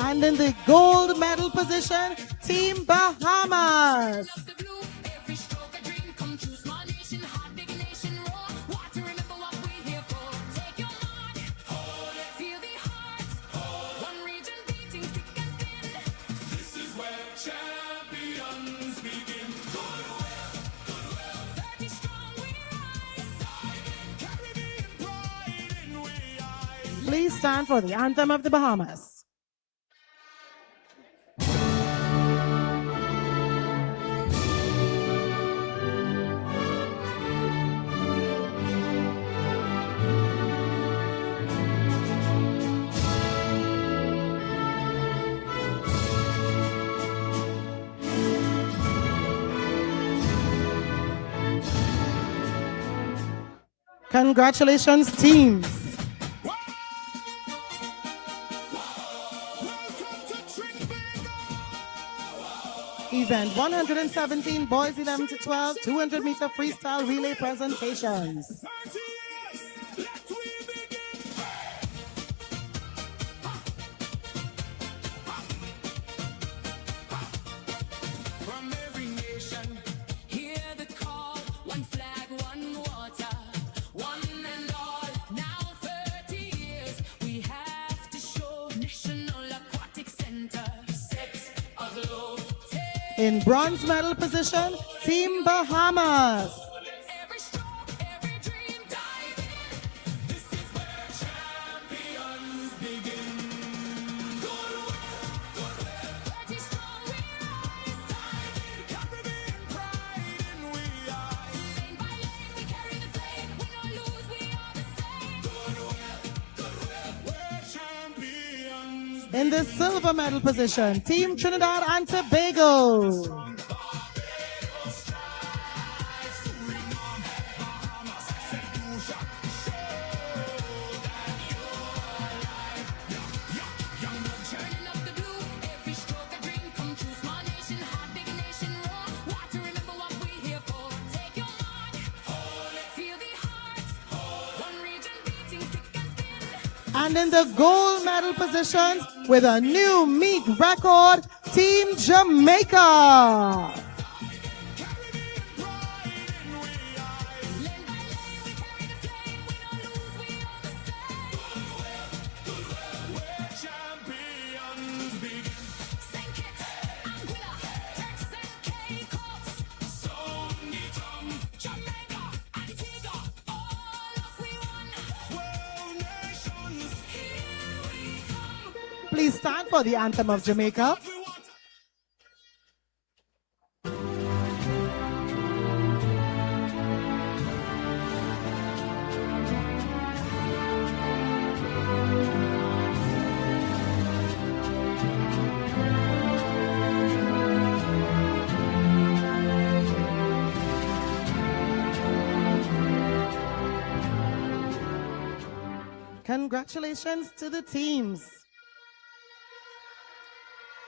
And in the gold medal position, Team Bahamas. Please stand for the anthem of the Bahamas. Congratulations, teams. Event 117, boys 11 to 12, 200 meter freestyle relay presentations. From every nation, hear the call. One flag, one water, one and all. Now 30 years, we have to show National Aquatic Centre. Set aglow. In bronze medal position, Team Bahamas. In the silver medal position, Team Trinidad and Tobago. And in the gold medal positions with a new meet record, Team Jamaica. Please stand for the anthem of Jamaica. Congratulations to the teams.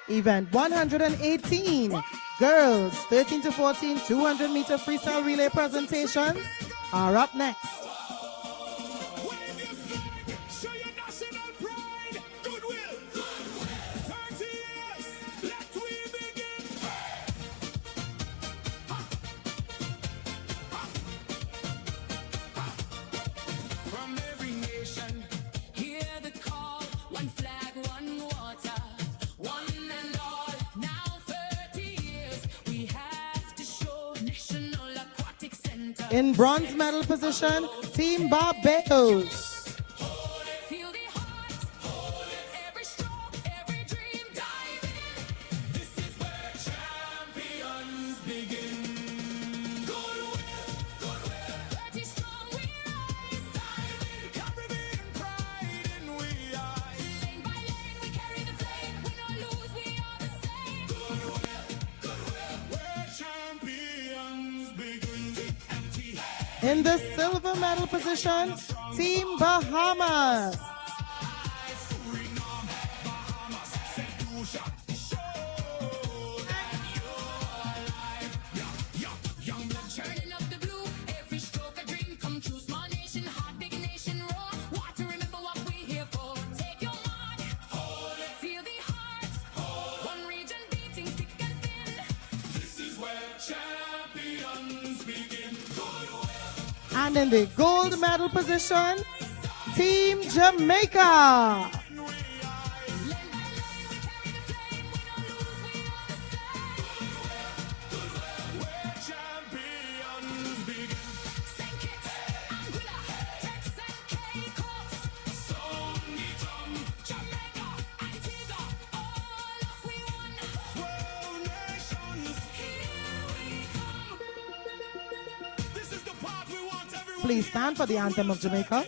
Event 118, girls 13 to 14, 200-meter freestyle relay presentations are up next. Show your national pride. Goodwill. 30 years. Let we begin. From every nation, hear the call. One flag, one water, one and all. Now 30 years, we have to show National Aquatic Centre. In bronze medal position, Team Barbados. Feel the heart, every stroke, every dream, dive in. This is where champions begin. Goodwill, goodwill, 30 strong, we rise, dive in. Caribbean pride in we eyes. Lane by lane, we carry the flame. We don't lose, we are the same. Where champions begin. Empty. In the silver medal position, Team Bahamas. Young blood churning up the blue. Every stroke a dream come true. Small nation, heart, big nation, roar. Want to remember what we're here for. Take your mark. Feel the heart. One region beating thick and thin. This is where champions begin. And in the gold medal position, Team Jamaica. Where champions begin. World nations. This is the part we want everyone. Please stand for the anthem of Jamaica.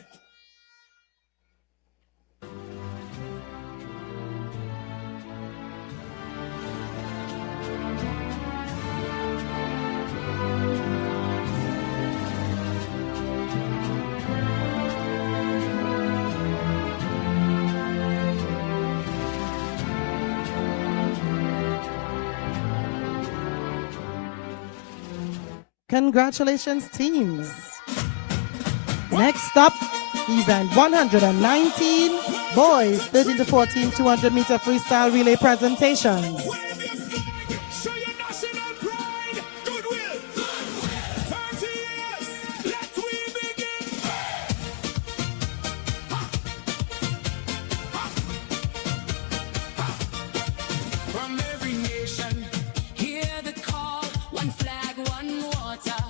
Congratulations, teams. Next up, event 119, boys 13 to 14, 200-meter freestyle relay presentations. Show your national pride. Goodwill. 30 years. Let we begin. From every nation, hear the call. One flag, one water,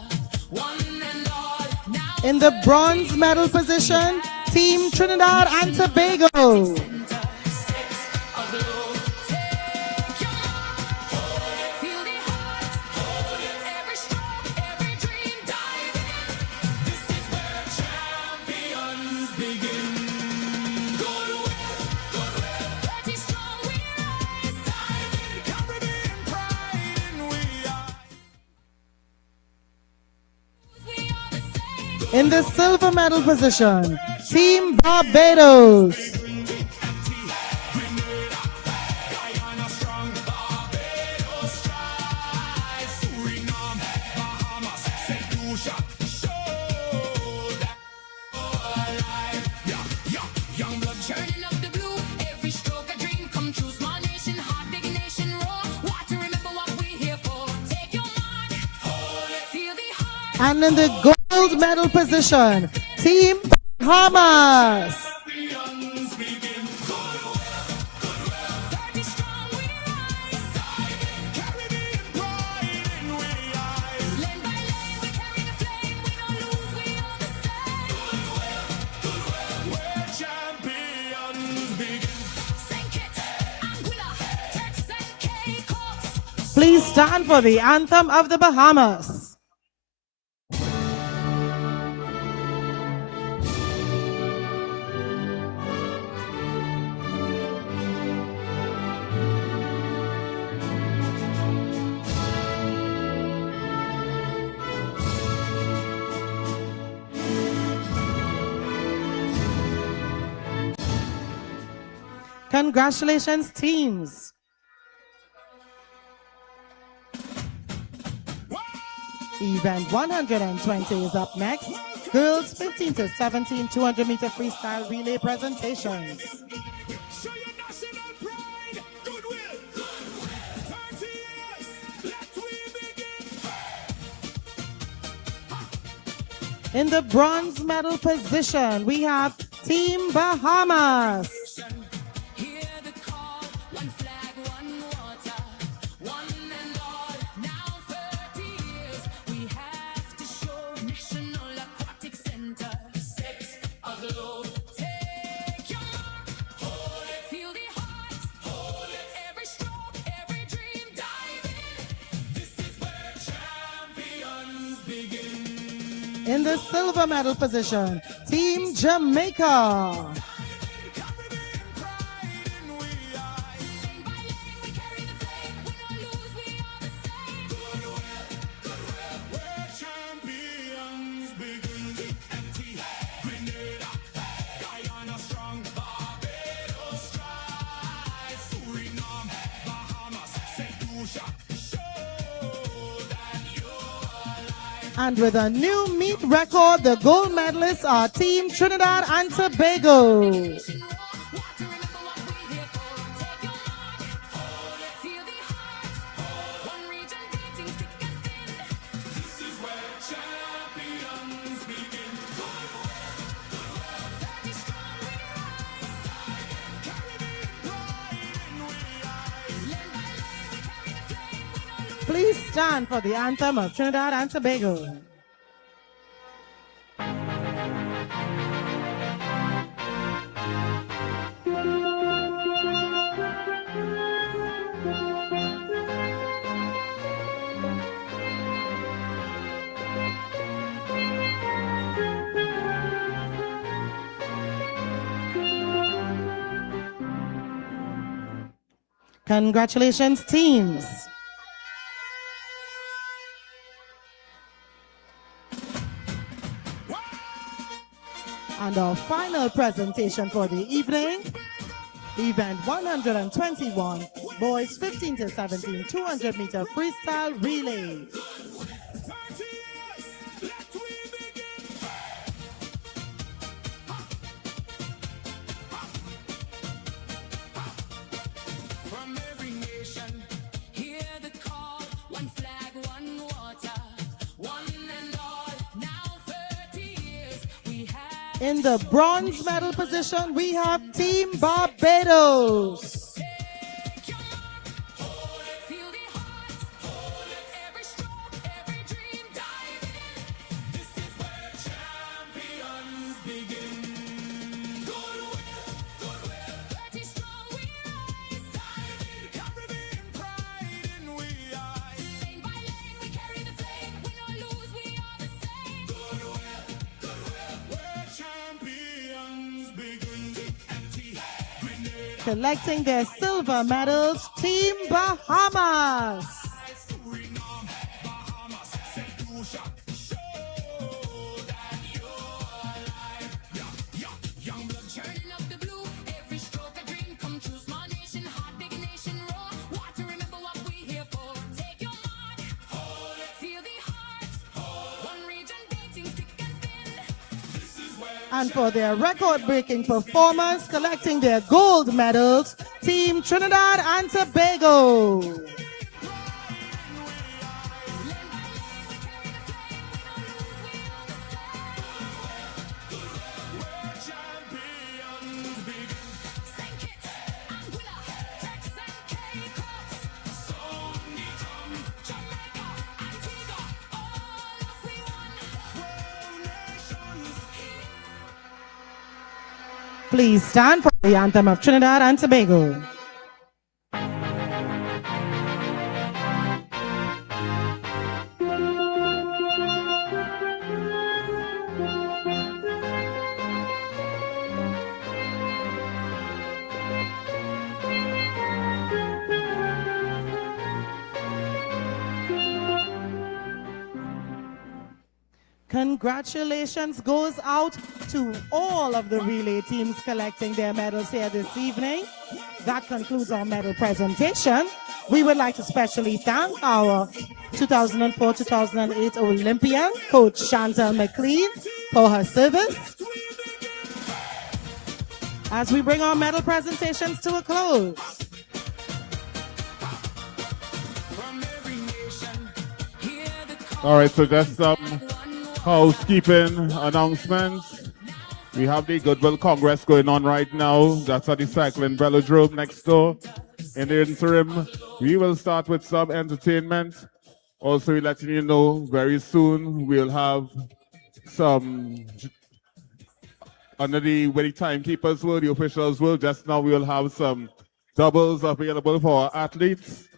one and all. Now In the bronze medal position, Team Trinidad and Tobago. feel the heart. Every stroke, every dream, dive in. This is where champions begin. Goodwill, goodwill, 30 strong. In the silver medal position, Team Barbados. Churning up the blue, every stroke a dream come true. Small nation, heart, big nation, roar. Want to remember what we're here for. Take your mark, hold it, feel the heart. And in the gold medal position, Team Bahamas. Please stand for the anthem of the Bahamas. Congratulations, teams. Event 120 is up next. Girls 15 to 17 200-meter freestyle relay presentations. Show your national pride. Goodwill. 30 years. Let we begin. In the bronze medal position, we have Team Bahamas. Hear the call, one flag, one water, one and all. Now 30 years, we have to show National Aquatic Centre. Set aglow, take your mark, hold it, feel the heart, hold it, every stroke, every dream, dive in. This is where champions begin. In the silver medal position, Team Jamaica. Where champions begin. Trinidad, Guyana strong, Barbados strive, Suriname, Bahamas, St. Lucia, show that you're alive. And with a new meet record, the gold medalists are Team Trinidad and Tobago. This is where champions begin. Please stand for the anthem of Trinidad and Tobago. Congratulations, teams. And our final presentation for the evening, event 121, boys 15 to 17, 200-meter freestyle relay. From every nation, hear the call. One flag, one water, one and all. Now 30 years, we have. In the bronze medal position, we have Team Barbados. Feel the heart, hold it, every stroke, every dream, dive in. This is where champions begin. Goodwill, 30 strong, we rise, dive in. Caribbean pride in we eyes. Lane by lane, we carry the flame. Win or lose, we are the same. Goodwill, where champions begin. Trinidad, Collecting their silver medals, Team Bahamas. Suriname, Bahamas, St. Lucia, show that you And for their record-breaking performance, collecting their gold medals, Team Trinidad and Tobago. Please stand for the anthem of Trinidad and Tobago. Congratulations goes out to all of the relay teams collecting their medals here this evening. That concludes our medal presentation. We would like to specially thank our 2004-2008 Olympian, Coach Chantal McLean, for her service. As we bring our medal presentations to a close. All right, so just some housekeeping announcements. We have the Goodwill Congress going on right now. That's at the cycling velodrome next door. In the interim, we will start with some entertainment. Also, we're letting you know very soon we'll have some, under where the timekeepers will, the officials will, just now we'll have some doubles available for our athletes.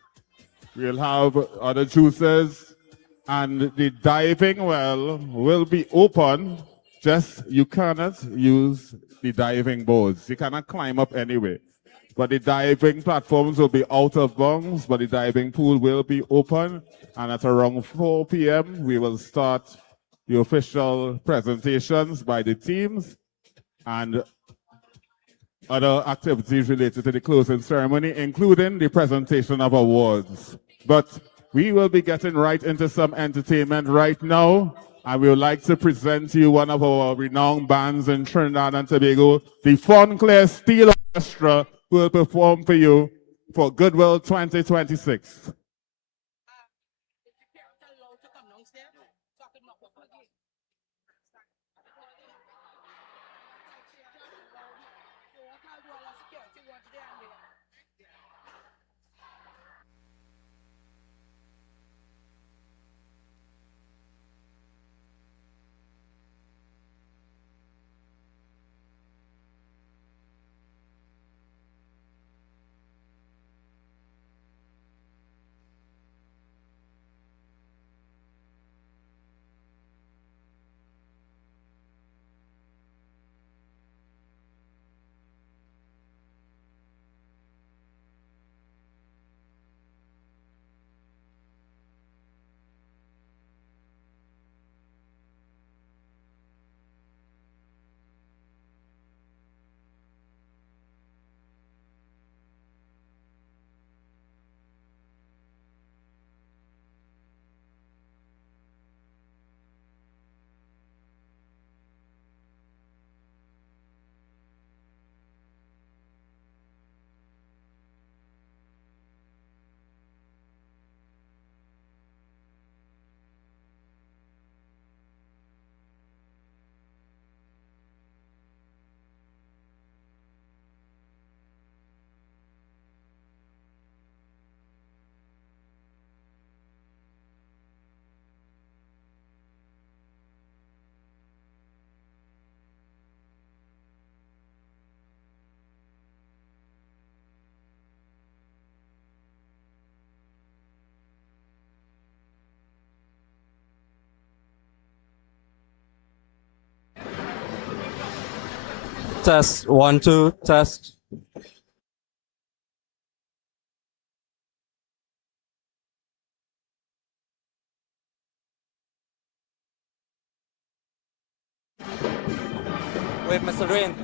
We'll have other juices. And the diving well will be open, just you cannot use the diving boards. You cannot climb up anyway. But the diving platforms will be out of bounds, but the diving pool will be open. And at around 4 p.m., we will start the official presentations by the teams and other activities related to the closing ceremony, including the presentation of awards. But we will be getting right into some entertainment right now, and we would like to present to you one of our renowned bands in Trinidad and Tobago, the Fonclair Steel Orchestra, who will perform for you for Goodwill 2026. Test 1 2 test. Wait, Mr. Rain.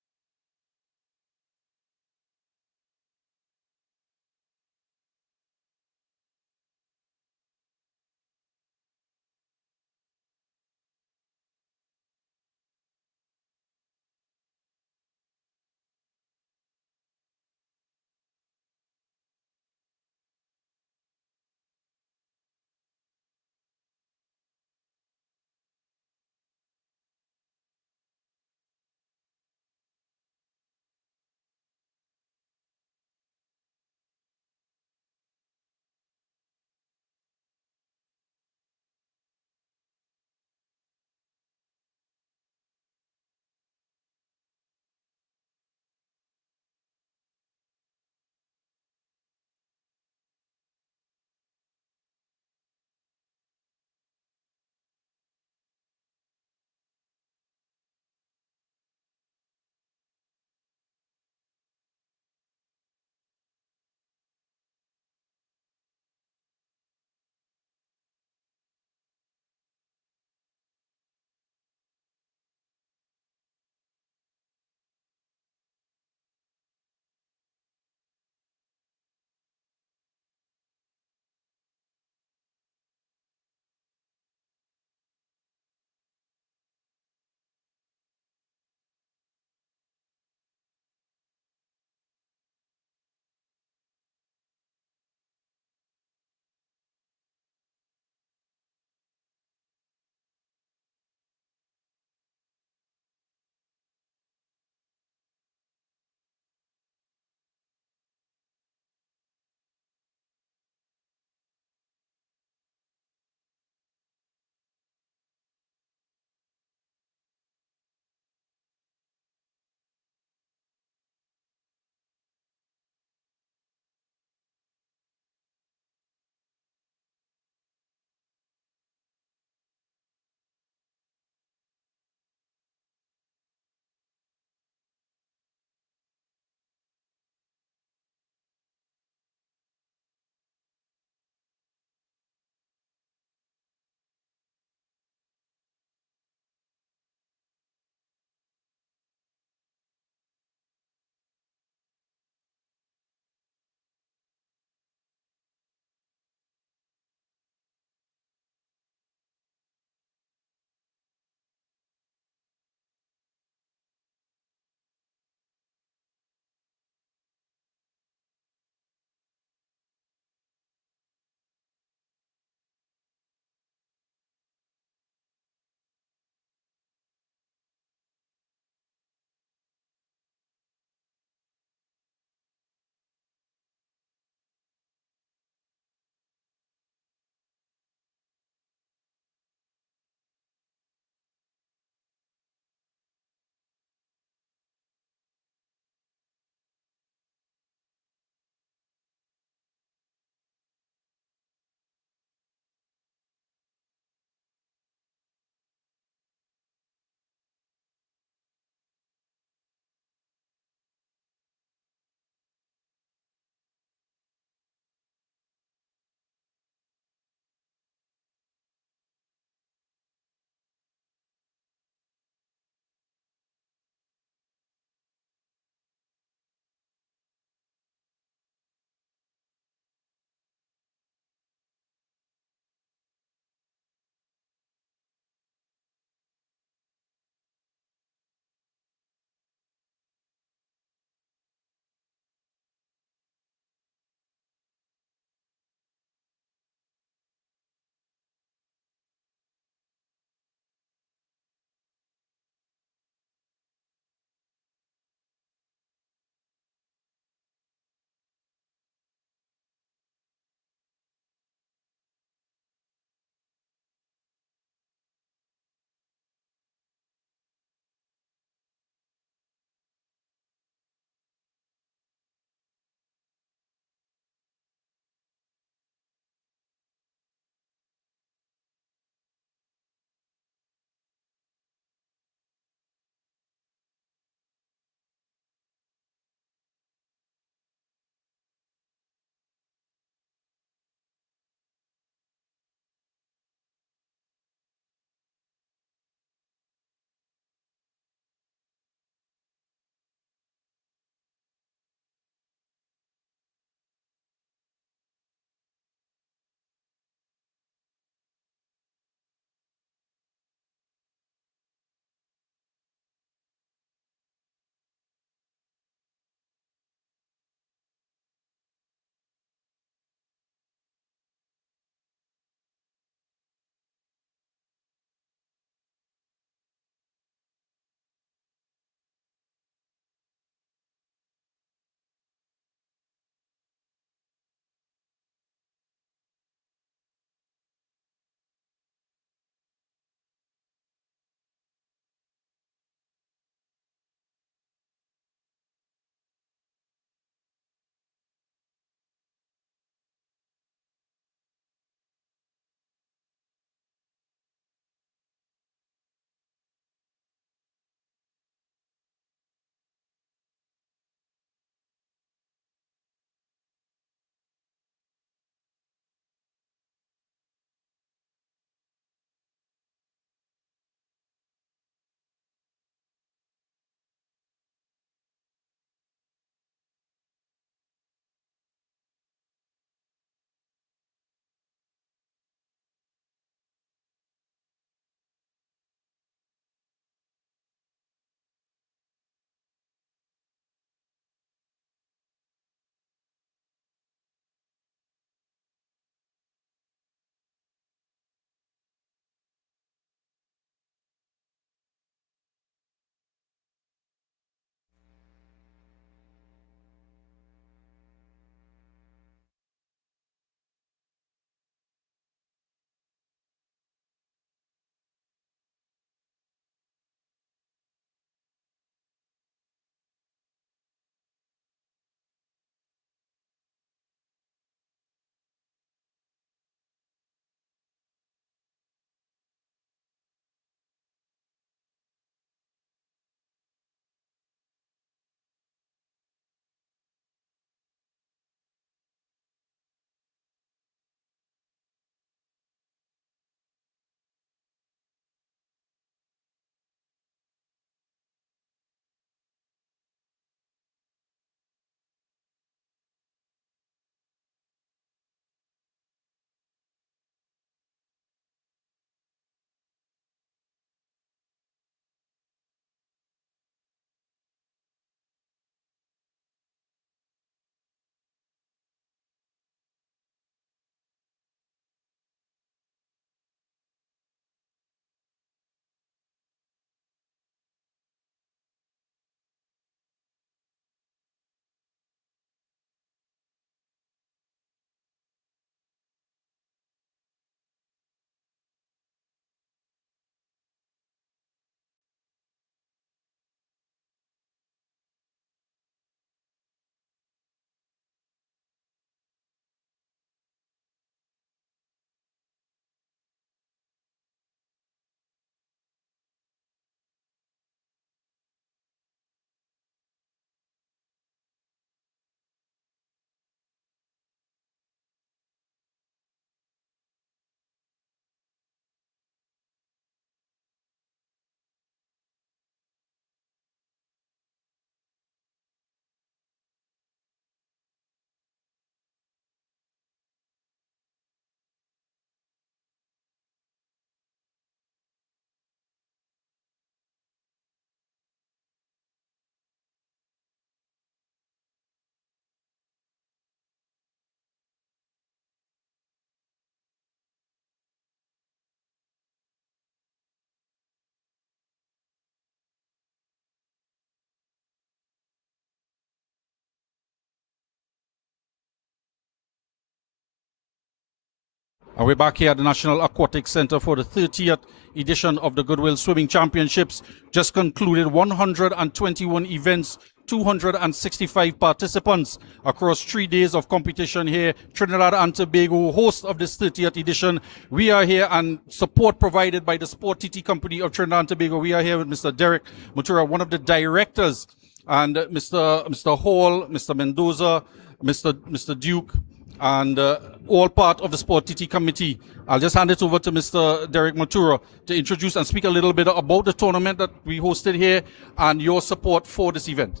And we're back here at the National Aquatic Centre for the 30th edition of the Goodwill Swimming Championships. Just concluded 121 events, 265 participants across 3 days of competition here. Trinidad and Tobago, host of this 30th edition. We are here and support provided by the Sport TT Company of Trinidad and Tobago. We are here with Mr. Derek Matura, one of the directors, and Mr. Hall, Mr. Mendoza, Mr. Duke, and all part of the Sport TT Committee. I'll just hand it over to Mr. Derek Matura to introduce and speak a little bit about the tournament that we hosted here and your support for this event.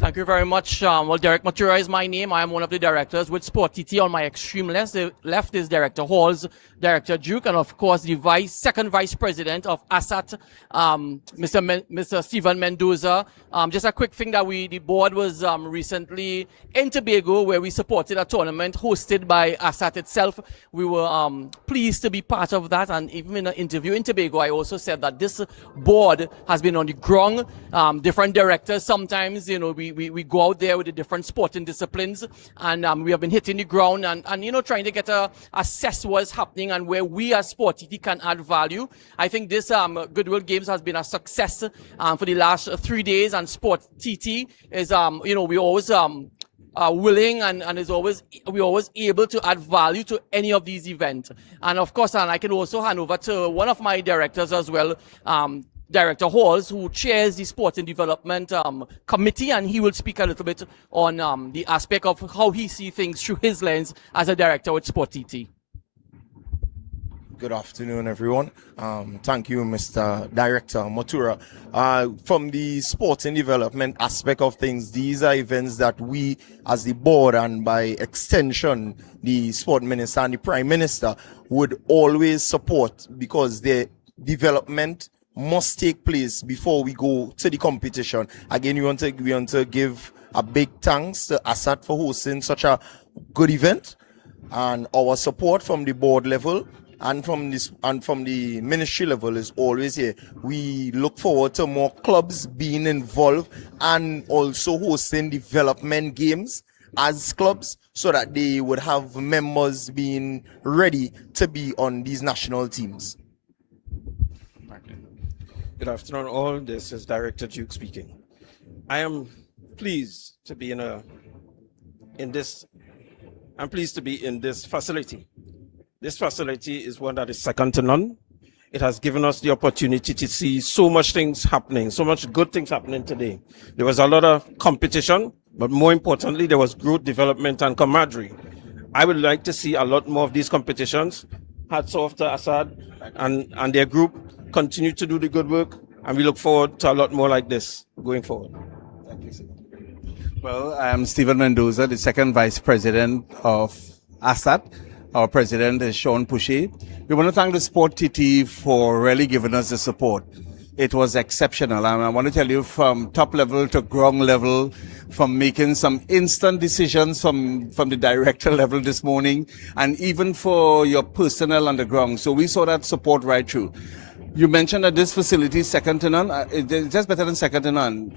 Thank you very much. Well, Derek Matura is my name. I am one of the directors with Sport TT. On my extreme left is Director Halls, Director Duke, and of course the second vice president of ASATT, Mr. Stephen Mendoza. Just a quick thing that the board was recently in Tobago, where we supported a tournament hosted by ASATT itself. We were pleased to be part of that, and even in an interview in Tobago, I also said that this board has been on the ground. Different directors, sometimes, we go out there with the different sporting disciplines, and we have been hitting the ground and trying to get assess what's happening and where we as Sport TT can add value. I think this Goodwill Games has been a success for the last 3 days, and Sport TT is we always willing and we're always able to add value to any of these events. And of course, and I can also hand over to one of my directors as well, Director Halls, who chairs the Sport and Development Committee, and he will speak a little bit on the aspect of how he sees things through his lens as a director with Sport TT. Good afternoon, everyone. Thank you, Mr. Director Matura. From the sports and development aspect of things, these are events that we, as the board, and by extension, the sport minister and the prime minister, would always support, because the development must take place before we go to the competition. Again, we want to give a big thanks to ASATT for hosting such a good event, and our support from the board level and from the ministry level is always here. We look forward to more clubs being involved and also hosting development games as clubs, so that they would have members being ready to be on these national teams. Good afternoon, all. This is Director Duke speaking. I am pleased to be in this facility. This facility is one that is second to none. It has given us the opportunity to see so much things happening, so much good things happening today. There was a lot of competition, but more importantly, there was growth, development, and camaraderie. I would like to see a lot more of these competitions. Hats off to ASATT and their group. Continue to do the good work, and we look forward to a lot more like this going forward. Thank you, sir. Well, I am Stephen Mendoza, the second vice president of ASATT. Our president is Sean Pushy. We want to thank the Sport TT for really giving us the support. It was exceptional. I want to tell you, from top level to ground level, from making some instant decisions from the director level this morning, and even for your personnel on the ground. So we saw that support right through. You mentioned that this facility is second to none. It's just better than second to none.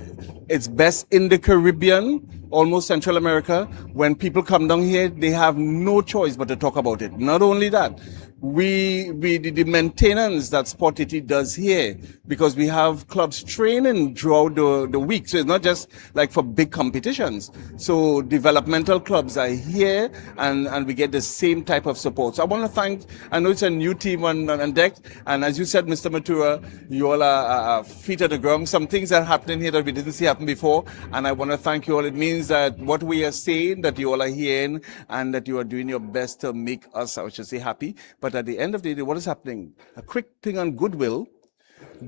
It's best in the Caribbean, almost Central America. When people come down here, they have no choice but to talk about it. Not only that, the maintenance that Sport TT does here, because we have clubs training throughout the week. So it's not just like for big competitions. So developmental clubs are here, and we get the same type of support. So I want to thank, I know it's a new team on deck, and as you said, Mr. Matura, you all are feet at the ground. Some things are happening here that we didn't see happen before, and I want to thank you all. It means that what we are saying, that you all are hearing, and that you are doing your best to make us, I should say, happy. But at the end of the day, what is happening? A quick thing on Goodwill.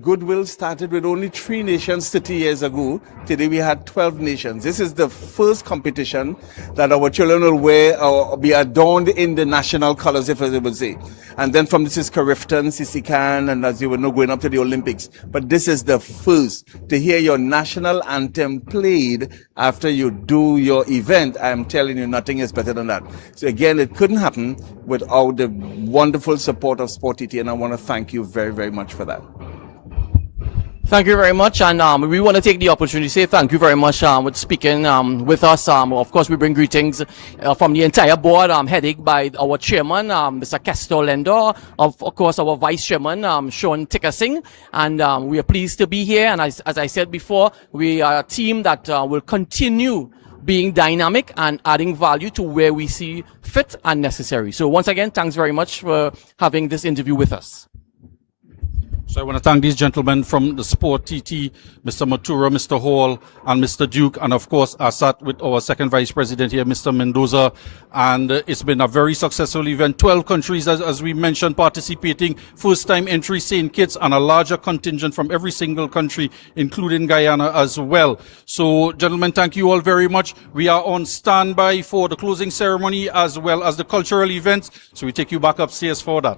Goodwill started with only 3 nations 30 years ago. Today we had 12 nations. This is the first competition that our children will wear or be adorned in the national colors, if they would say. And then from this is Carifton, Sisikan, and as you would know, going up to the Olympics. But this is the first to hear your national anthem played after you do your event. I am telling you, nothing is better than that. So again, it couldn't happen without the wonderful support of Sport TT, and I want to thank you very, very much for that. Thank you very much, and we want to take the opportunity to say thank you very much with speaking with us. Of course, we bring greetings from the entire board, headed by our chairman, Mr. Castor Lendor, of course, our vice chairman, Sean Tickersing, and we are pleased to be here. And as I said before, we are a team that will continue being dynamic and adding value to where we see fit and necessary. So once again, thanks very much for having this interview with us. So I want to thank these gentlemen from the Sport TT, Mr. Matura, Mr. Hall, and Mr. Duke, and of course ASATT with our second vice president here, Mr. Mendoza. And it's been a very successful event. 12 countries, as we mentioned, participating. First-time entry, St. Kitts, and a larger contingent from every single country, including Guyana as well. So, gentlemen, thank you all very much. We are on standby for the closing ceremony as well as the cultural events. So we take you back upstairs for that.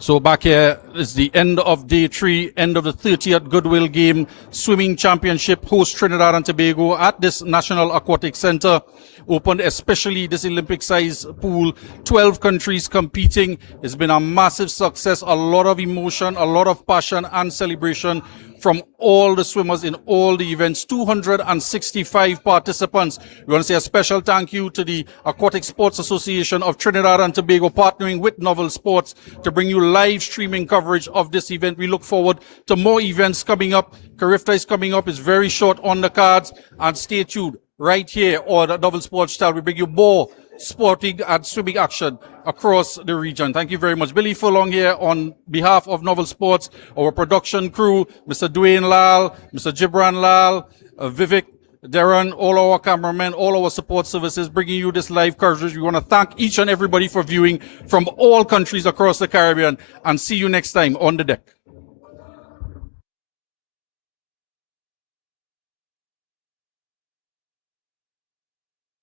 So back here is the end of day 3, end of the 30th Goodwill Game Swimming Championship, host Trinidad and Tobago at this National Aquatic Centre. Opened especially this Olympic size pool, 12 countries competing. It's been a massive success, a lot of emotion, a lot of passion and celebration from all the swimmers in all the events, 265 participants. We want to say a special thank you to the Aquatic Sports Association of Trinidad and Tobago, partnering with Novel Sports to bring you live streaming coverage of this event. We look forward to more events coming up. Carifta is coming up, it's very short on the cards, and stay tuned right here on the Novel Sports channel. We bring you more sporting and swimming action across the region. Thank you very much. Billy Furlong here on behalf of Novel Sports, our production crew, Mr. Dwayne Lal, Mr. Gibran Lal, Vivek, Darren, all our cameramen, all our support services bringing you this live coverage. We want to thank each and everybody for viewing from all countries across the Caribbean, and see you next time on the deck.